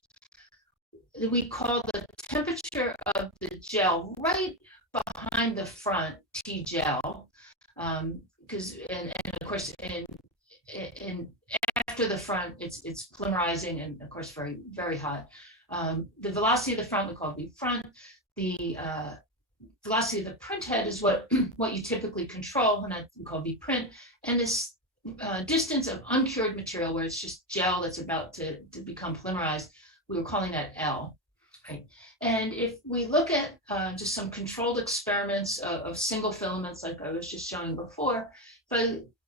We call the temperature of the gel right behind the front T gel, because and of course in after the front it's polymerizing and of course very hot. The velocity of the front we call V front. The velocity of the print head is what you typically control, and that we call V print. And this distance of uncured material, where it's just gel that's about to become polymerized, we were calling that L. Right. And if we look at just some controlled experiments of single filaments, like I was just showing before,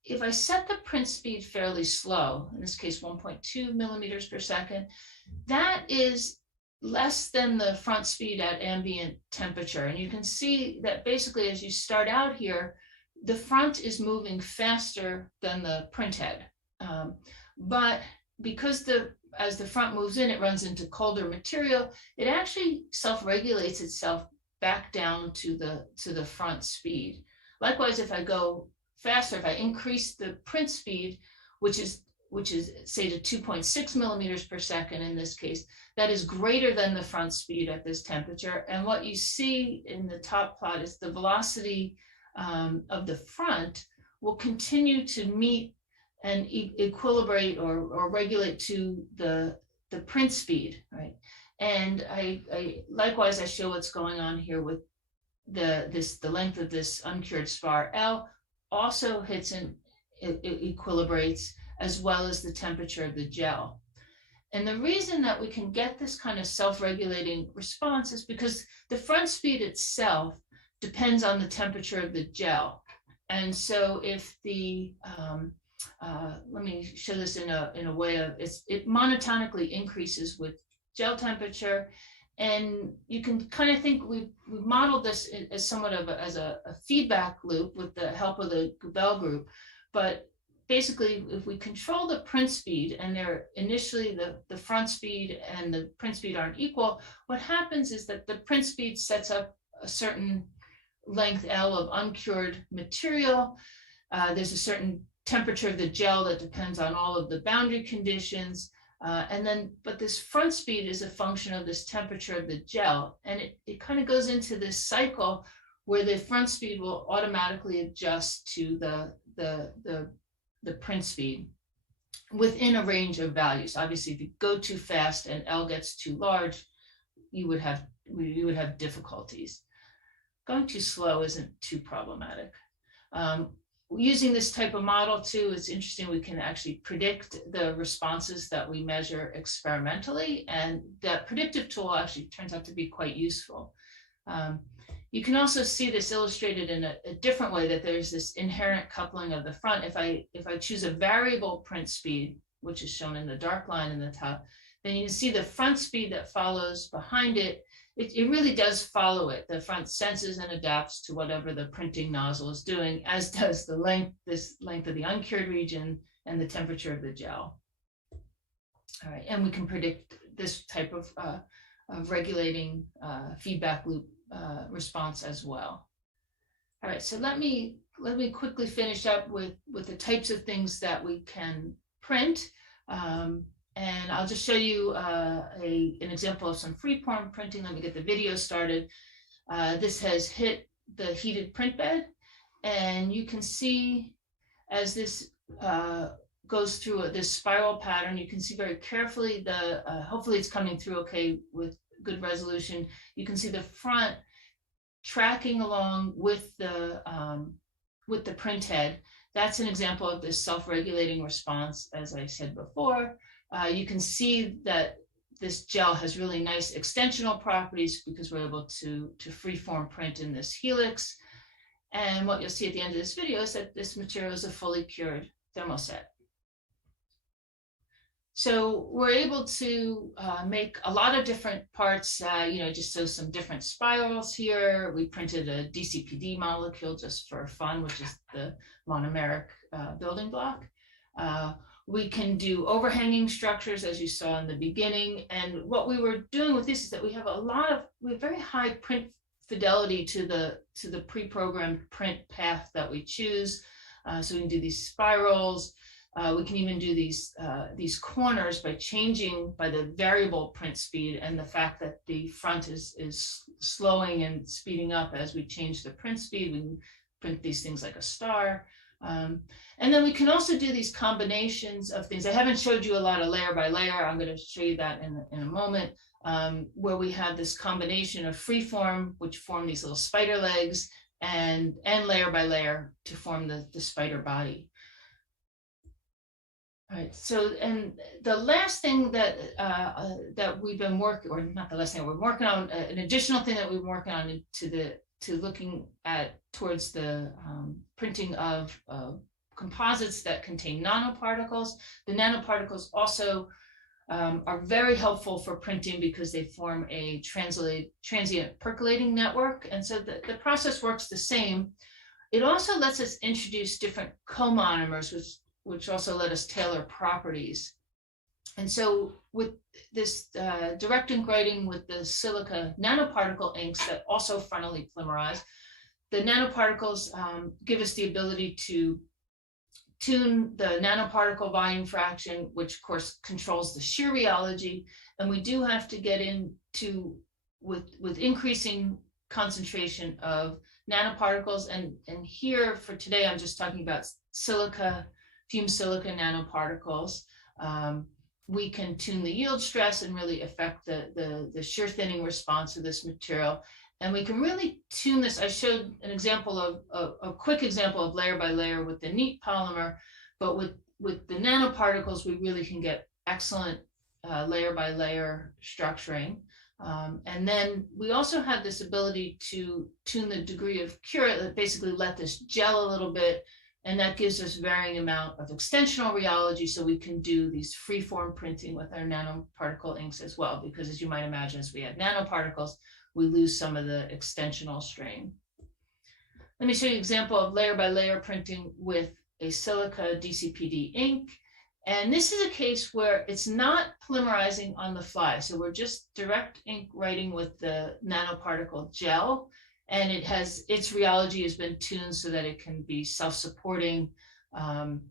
if I set the print speed fairly slow, in this case 1.2 millimeters per second, that is less than the front speed at ambient temperature. And you can see that basically as you start out here, the front is moving faster than the print head. But because as the front moves in, it runs into colder material, it actually self-regulates itself back down to the front speed. Likewise, if I go faster, if I increase the print speed, which is say to 2.6 millimeters per second in this case, that is greater than the front speed at this temperature. And what you see in the top plot is the velocity of the front will continue to meet and equilibrate or regulate to the print speed, right? And I likewise I show what's going on here with the length of this uncured spar L also hits and it equilibrates, as well as the temperature of the gel. And the reason that we can get this kind of self-regulating response is because the front speed itself depends on the temperature of the gel. And so if the let me show this in a way of it monotonically increases with gel temperature, and you can kind of think we've modeled this as somewhat of a feedback loop with the help of the Gubel group. But basically, if we control the print speed and they're initially the front speed and the print speed aren't equal, what happens is that the print speed sets up a certain length L of uncured material. There's a certain temperature of the gel that depends on all of the boundary conditions. But this front speed is a function of this temperature of the gel. And it kind of goes into this cycle where the front speed will automatically adjust to the print speed within a range of values. Obviously, if you go too fast and L gets too large, you would have difficulties. Going too slow isn't too problematic. Using this type of model too, it's interesting, we can actually predict the responses that we measure experimentally, and that predictive tool actually turns out to be quite useful. You can also see this illustrated in a different way, that there's this inherent coupling of the front. If I choose a variable print speed, which is shown in the dark line in the top, then you can see the front speed that follows behind it. It really does follow it. The front senses and adapts to whatever the printing nozzle is doing, as does this length of the uncured region and the temperature of the gel. All right, and we can predict this type of regulating feedback loop response as well. All right, so let me quickly finish up with the types of things that we can print. And I'll just show you an example of some freeform printing. Let me get the video started. This has hit the heated print bed, and you can see as this goes through this spiral pattern, you can see very carefully hopefully it's coming through okay with good resolution. You can see the front tracking along with the print head. That's an example of this self-regulating response, as I said before. You can see that this gel has really nice extensional properties because we're able to freeform print in this helix. And what you'll see at the end of this video is that this material is a fully cured thermoset. So we're able to make a lot of different parts, just so some different spirals here. We printed a DCPD molecule just for fun, which is the monomeric building block. We can do overhanging structures, as you saw in the beginning. And what we were doing with this is that we have very high print fidelity to the pre-programmed print path that we choose. So we can do these spirals. We can even do these corners by changing by the variable print speed and the fact that the front is slowing and speeding up as we change the print speed. We can print these things like a star. And then we can also do these combinations of things. I haven't showed you a lot of layer by layer. I'm going to show you that in a moment, where we have this combination of freeform, which form these little spider legs, and layer by layer to form the spider body. All right, so, and the last thing that we've been working, or not the last thing we're working on, an additional thing that we've been working on to looking at towards the printing of composites that contain nanoparticles. The nanoparticles also are very helpful for printing because they form a transient percolating network. And so the process works the same. It also lets us introduce different comonomers, which also let us tailor properties. And so with this direct ink writing with the silica nanoparticle inks that also frontally polymerize, the nanoparticles give us the ability to tune the nanoparticle volume fraction, which of course controls the shear rheology. And we do have to get into with increasing concentration of nanoparticles. And here for today, I'm just talking about fumed silica nanoparticles. We can tune the yield stress and really affect the shear thinning response of this material. And we can really tune this. I showed an example of a quick example of layer by layer with the neat polymer, but with the nanoparticles, we really can get excellent layer by layer structuring. And then we also have this ability to tune the degree of cure, that basically let this gel a little bit. And that gives us varying amount of extensional rheology, so we can do these freeform printing with our nanoparticle inks as well, because as you might imagine, as we add nanoparticles, we lose some of the extensional strain. Let me show you an example of layer by layer printing with a silica DCPD ink. And this is a case where it's not polymerizing on the fly. So we're just direct ink writing with the nanoparticle gel. And its rheology has been tuned so that it can be self-supporting on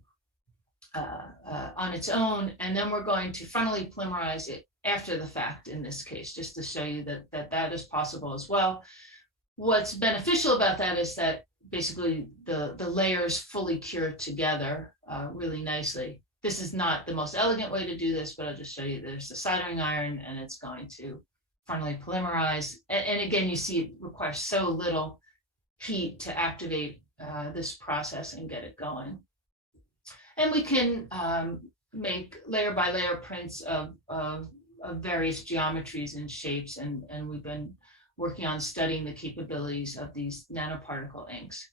its own. And then we're going to frontally polymerize it after the fact in this case, just to show you that is possible as well. What's beneficial about that is that basically the layers fully cure together really nicely. This is not the most elegant way to do this, but I'll just show you there's the soldering iron and it's going to frontally polymerize. And again, you see it requires so little heat to activate this process and get it going. And we can make layer by layer prints of various geometries and shapes. And we've been working on studying the capabilities of these nanoparticle inks.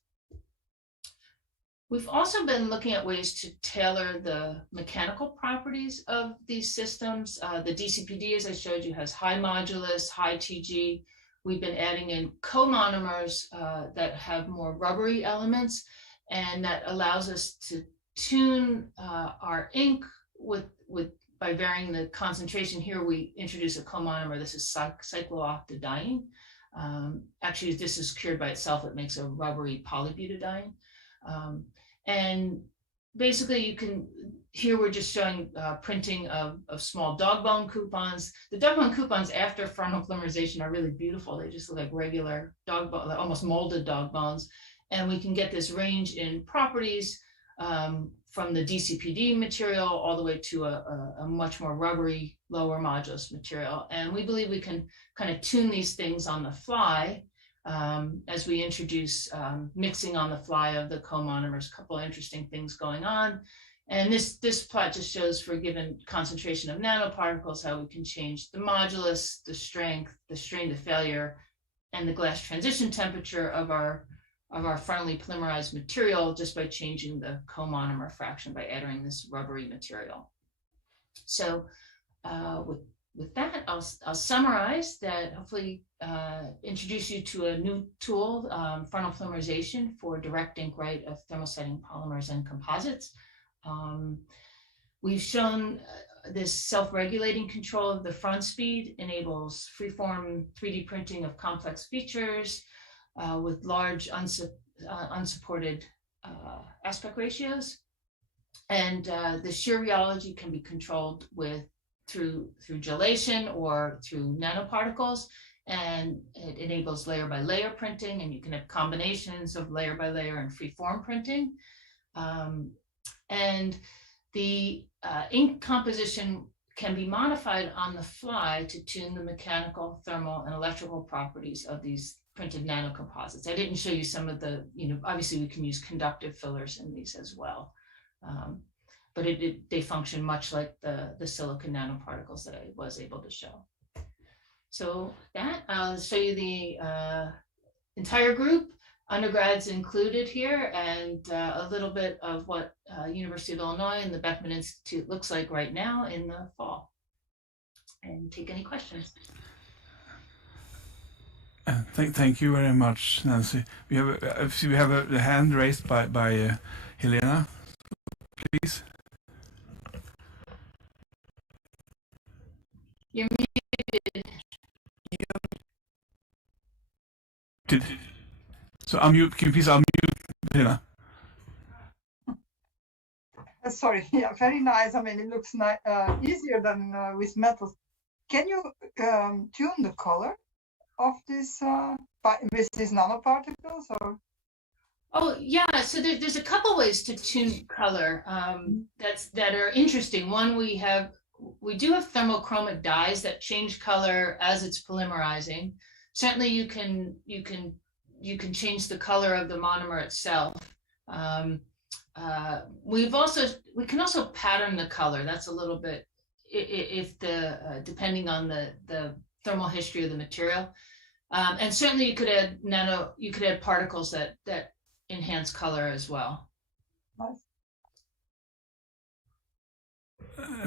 We've also been looking at ways to tailor the mechanical properties of these systems. The DCPD, as I showed you, has high modulus, high TG. We've been adding in comonomers that have more rubbery elements, and that allows us to tune our ink by varying the concentration. Here we introduce a comonomer. This is cyclooctadiene. Actually, this is cured by itself. It makes a rubbery polybutadiene. And basically you can, here we're just showing printing of small dog bone coupons. The dog bone coupons after frontal polymerization are really beautiful. They just look like regular dog bone, like almost molded dog bones. And we can get this range in properties from the DCPD material all the way to a much more rubbery, lower modulus material. And we believe we can kind of tune these things on the fly as we introduce mixing on the fly of the co-monomers. A couple of interesting things going on. And this plot just shows for a given concentration of nanoparticles how we can change the modulus, the strength, the strain to failure, and the glass transition temperature of our frontally polymerized material just by changing the co-monomer fraction by entering this rubbery material. So with that, I'll summarize that, hopefully introduce you to a new tool, frontal polymerization for direct ink write of thermosetting polymers and composites. We've shown this self-regulating control of the front speed enables freeform 3D printing of complex features with large unsupported aspect ratios. And the shear rheology can be controlled through gelation or through nanoparticles, and it enables layer by layer printing, and you can have combinations of layer by layer and freeform printing. And the ink composition can be modified on the fly to tune the mechanical, thermal, and electrical properties of these printed nanocomposites. I didn't show you some of the, obviously we can use conductive fillers in these as well. But they function much like the silicon nanoparticles that I was able to show. So that, I'll show you the entire group, undergrads included here, and a little bit of what University of Illinois and the Beckman Institute looks like right now in the fall. And take any questions. Thank you very much, Nancy. We have a hand raised by Helena, please. You're muted. So unmute. Can you please unmute, Helena? Sorry, yeah, very nice. I mean, it looks easier than with metals. Can you tune the color of this with these nanoparticles, or? Oh yeah, so there's a couple ways to tune color that are interesting. One, we do have thermochromic dyes that change color as it's polymerizing. Certainly, you can change the color of the monomer itself. We can also pattern the color. That's a little bit depending on the thermal history of the material. And certainly you could add particles that enhance color as well.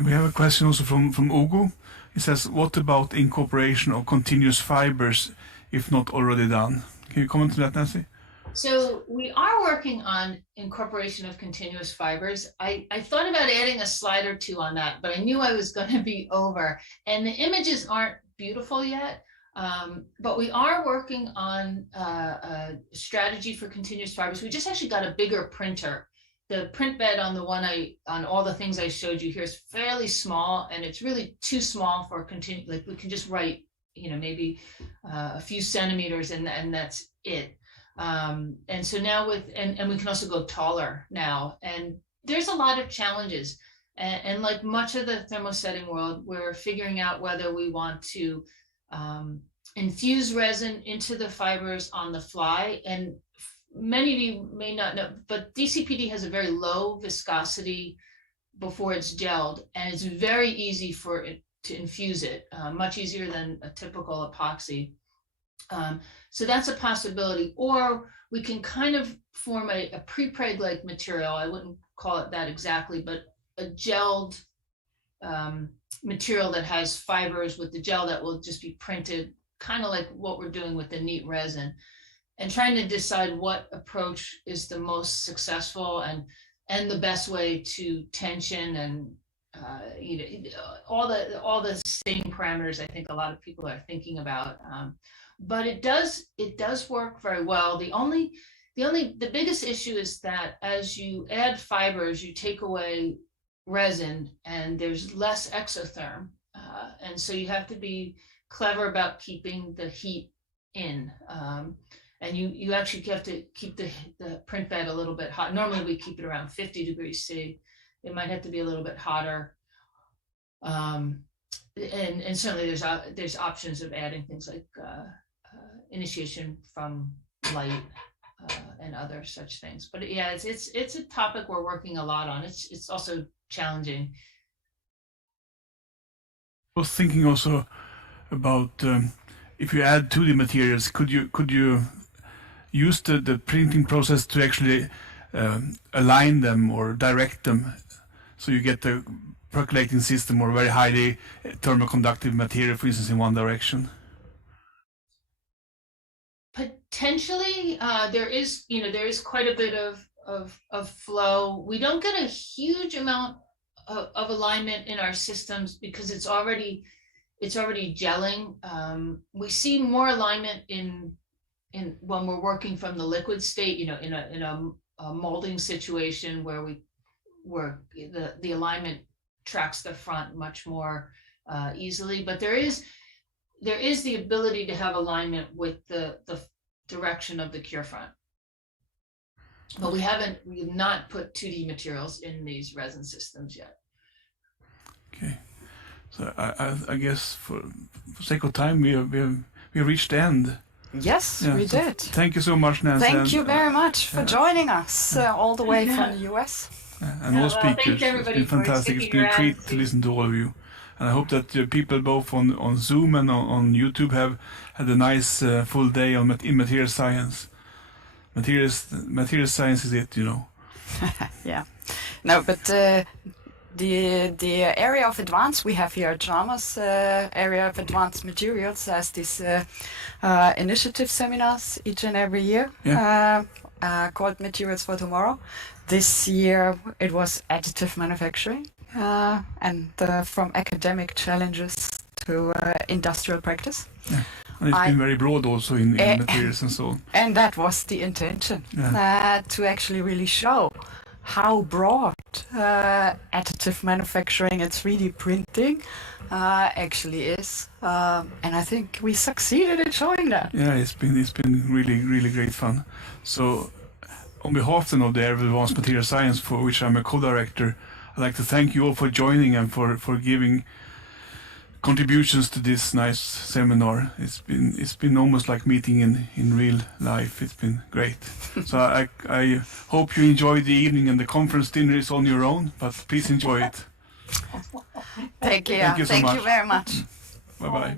We have a question also from Ugo. He says, what about incorporation of continuous fibers if not already done? Can you comment on that, Nancy? So we are working on incorporation of continuous fibers. I thought about adding a slide or two on that, but I knew I was going to be over. And the images aren't beautiful yet, but we are working on a strategy for continuous fibers. We just actually got a bigger printer. The print bed on on all the things I showed you here is fairly small, and it's really too small for like we can just write, maybe a few centimeters, and that's it. And so now and we can also go taller now, and there's a lot of challenges. And like much of the thermosetting world, we're figuring out whether we want to infuse resin into the fibers on the fly. And many of you may not know, but DCPD has a very low viscosity before it's gelled, and it's very easy for it to infuse it, much easier than a typical epoxy. So that's a possibility. Or we can kind of form a prepreg-like material. I wouldn't call it that exactly, but a gelled material that has fibers with the gel that will just be printed, kind of like what we're doing with the neat resin, and trying to decide what approach is the most successful and the best way to tension and all the same parameters I think a lot of people are thinking about. but it does work very well. The biggest issue is that as you add fibers, you take away resin and there's less exotherm. And so you have to be clever about keeping the heat in. And you actually have to keep the print bed a little bit hot. Normally we keep it around 50 degrees C. It might have to be a little bit hotter. And certainly there's options of adding things like initiation from light and other such things. But yeah, it's a topic we're working a lot on. It's also challenging. I was thinking also about if you add 2D materials, could you use the printing process to actually align them or direct them, so you get the percolating system or very highly thermoconductive material, for instance, in one direction? Potentially, there is quite a bit of flow. We don't get a huge amount of alignment in our systems because it's already gelling. We see more alignment in when we're working from the liquid state, in a molding situation where the alignment tracks the front much more easily. But there is the ability to have alignment with the direction of the cure front. But we have not put 2D materials in these resin systems yet. Okay, so I guess for sake of time we reached the end. Yes, Yeah, we so did. Thank you so much, Nancy. Thank you very much for joining us all the way from the US. And all speakers. thank It's everybody been for fantastic. It's sticking been a treat around to listen to all of you. And I hope that people both on Zoom and on YouTube have had a nice full day in material science. Material science is it, Yeah. No, but the area of advanced we have here at Chalmers, area of advanced materials, has these initiative seminars each and every year. Yeah. Called Materials for Tomorrow. This year it was additive manufacturing, and from academic challenges to industrial practice. Yeah. And it's been very broad also in materials and so on. And that was the intention, to actually really show how broad additive manufacturing and 3D printing actually is. And I think we succeeded in showing that. Yeah, it's been really, really great fun. So on behalf of the Area of Advanced Material Science, for which I'm a co-director, I'd like to thank you all for joining and for giving contributions to this nice seminar. It's been almost like meeting in real life. It's been great. So I hope you enjoy the evening, and the conference dinner is on your own, but please enjoy it. Take care. Thank you so much. Thank you very much. Bye-bye.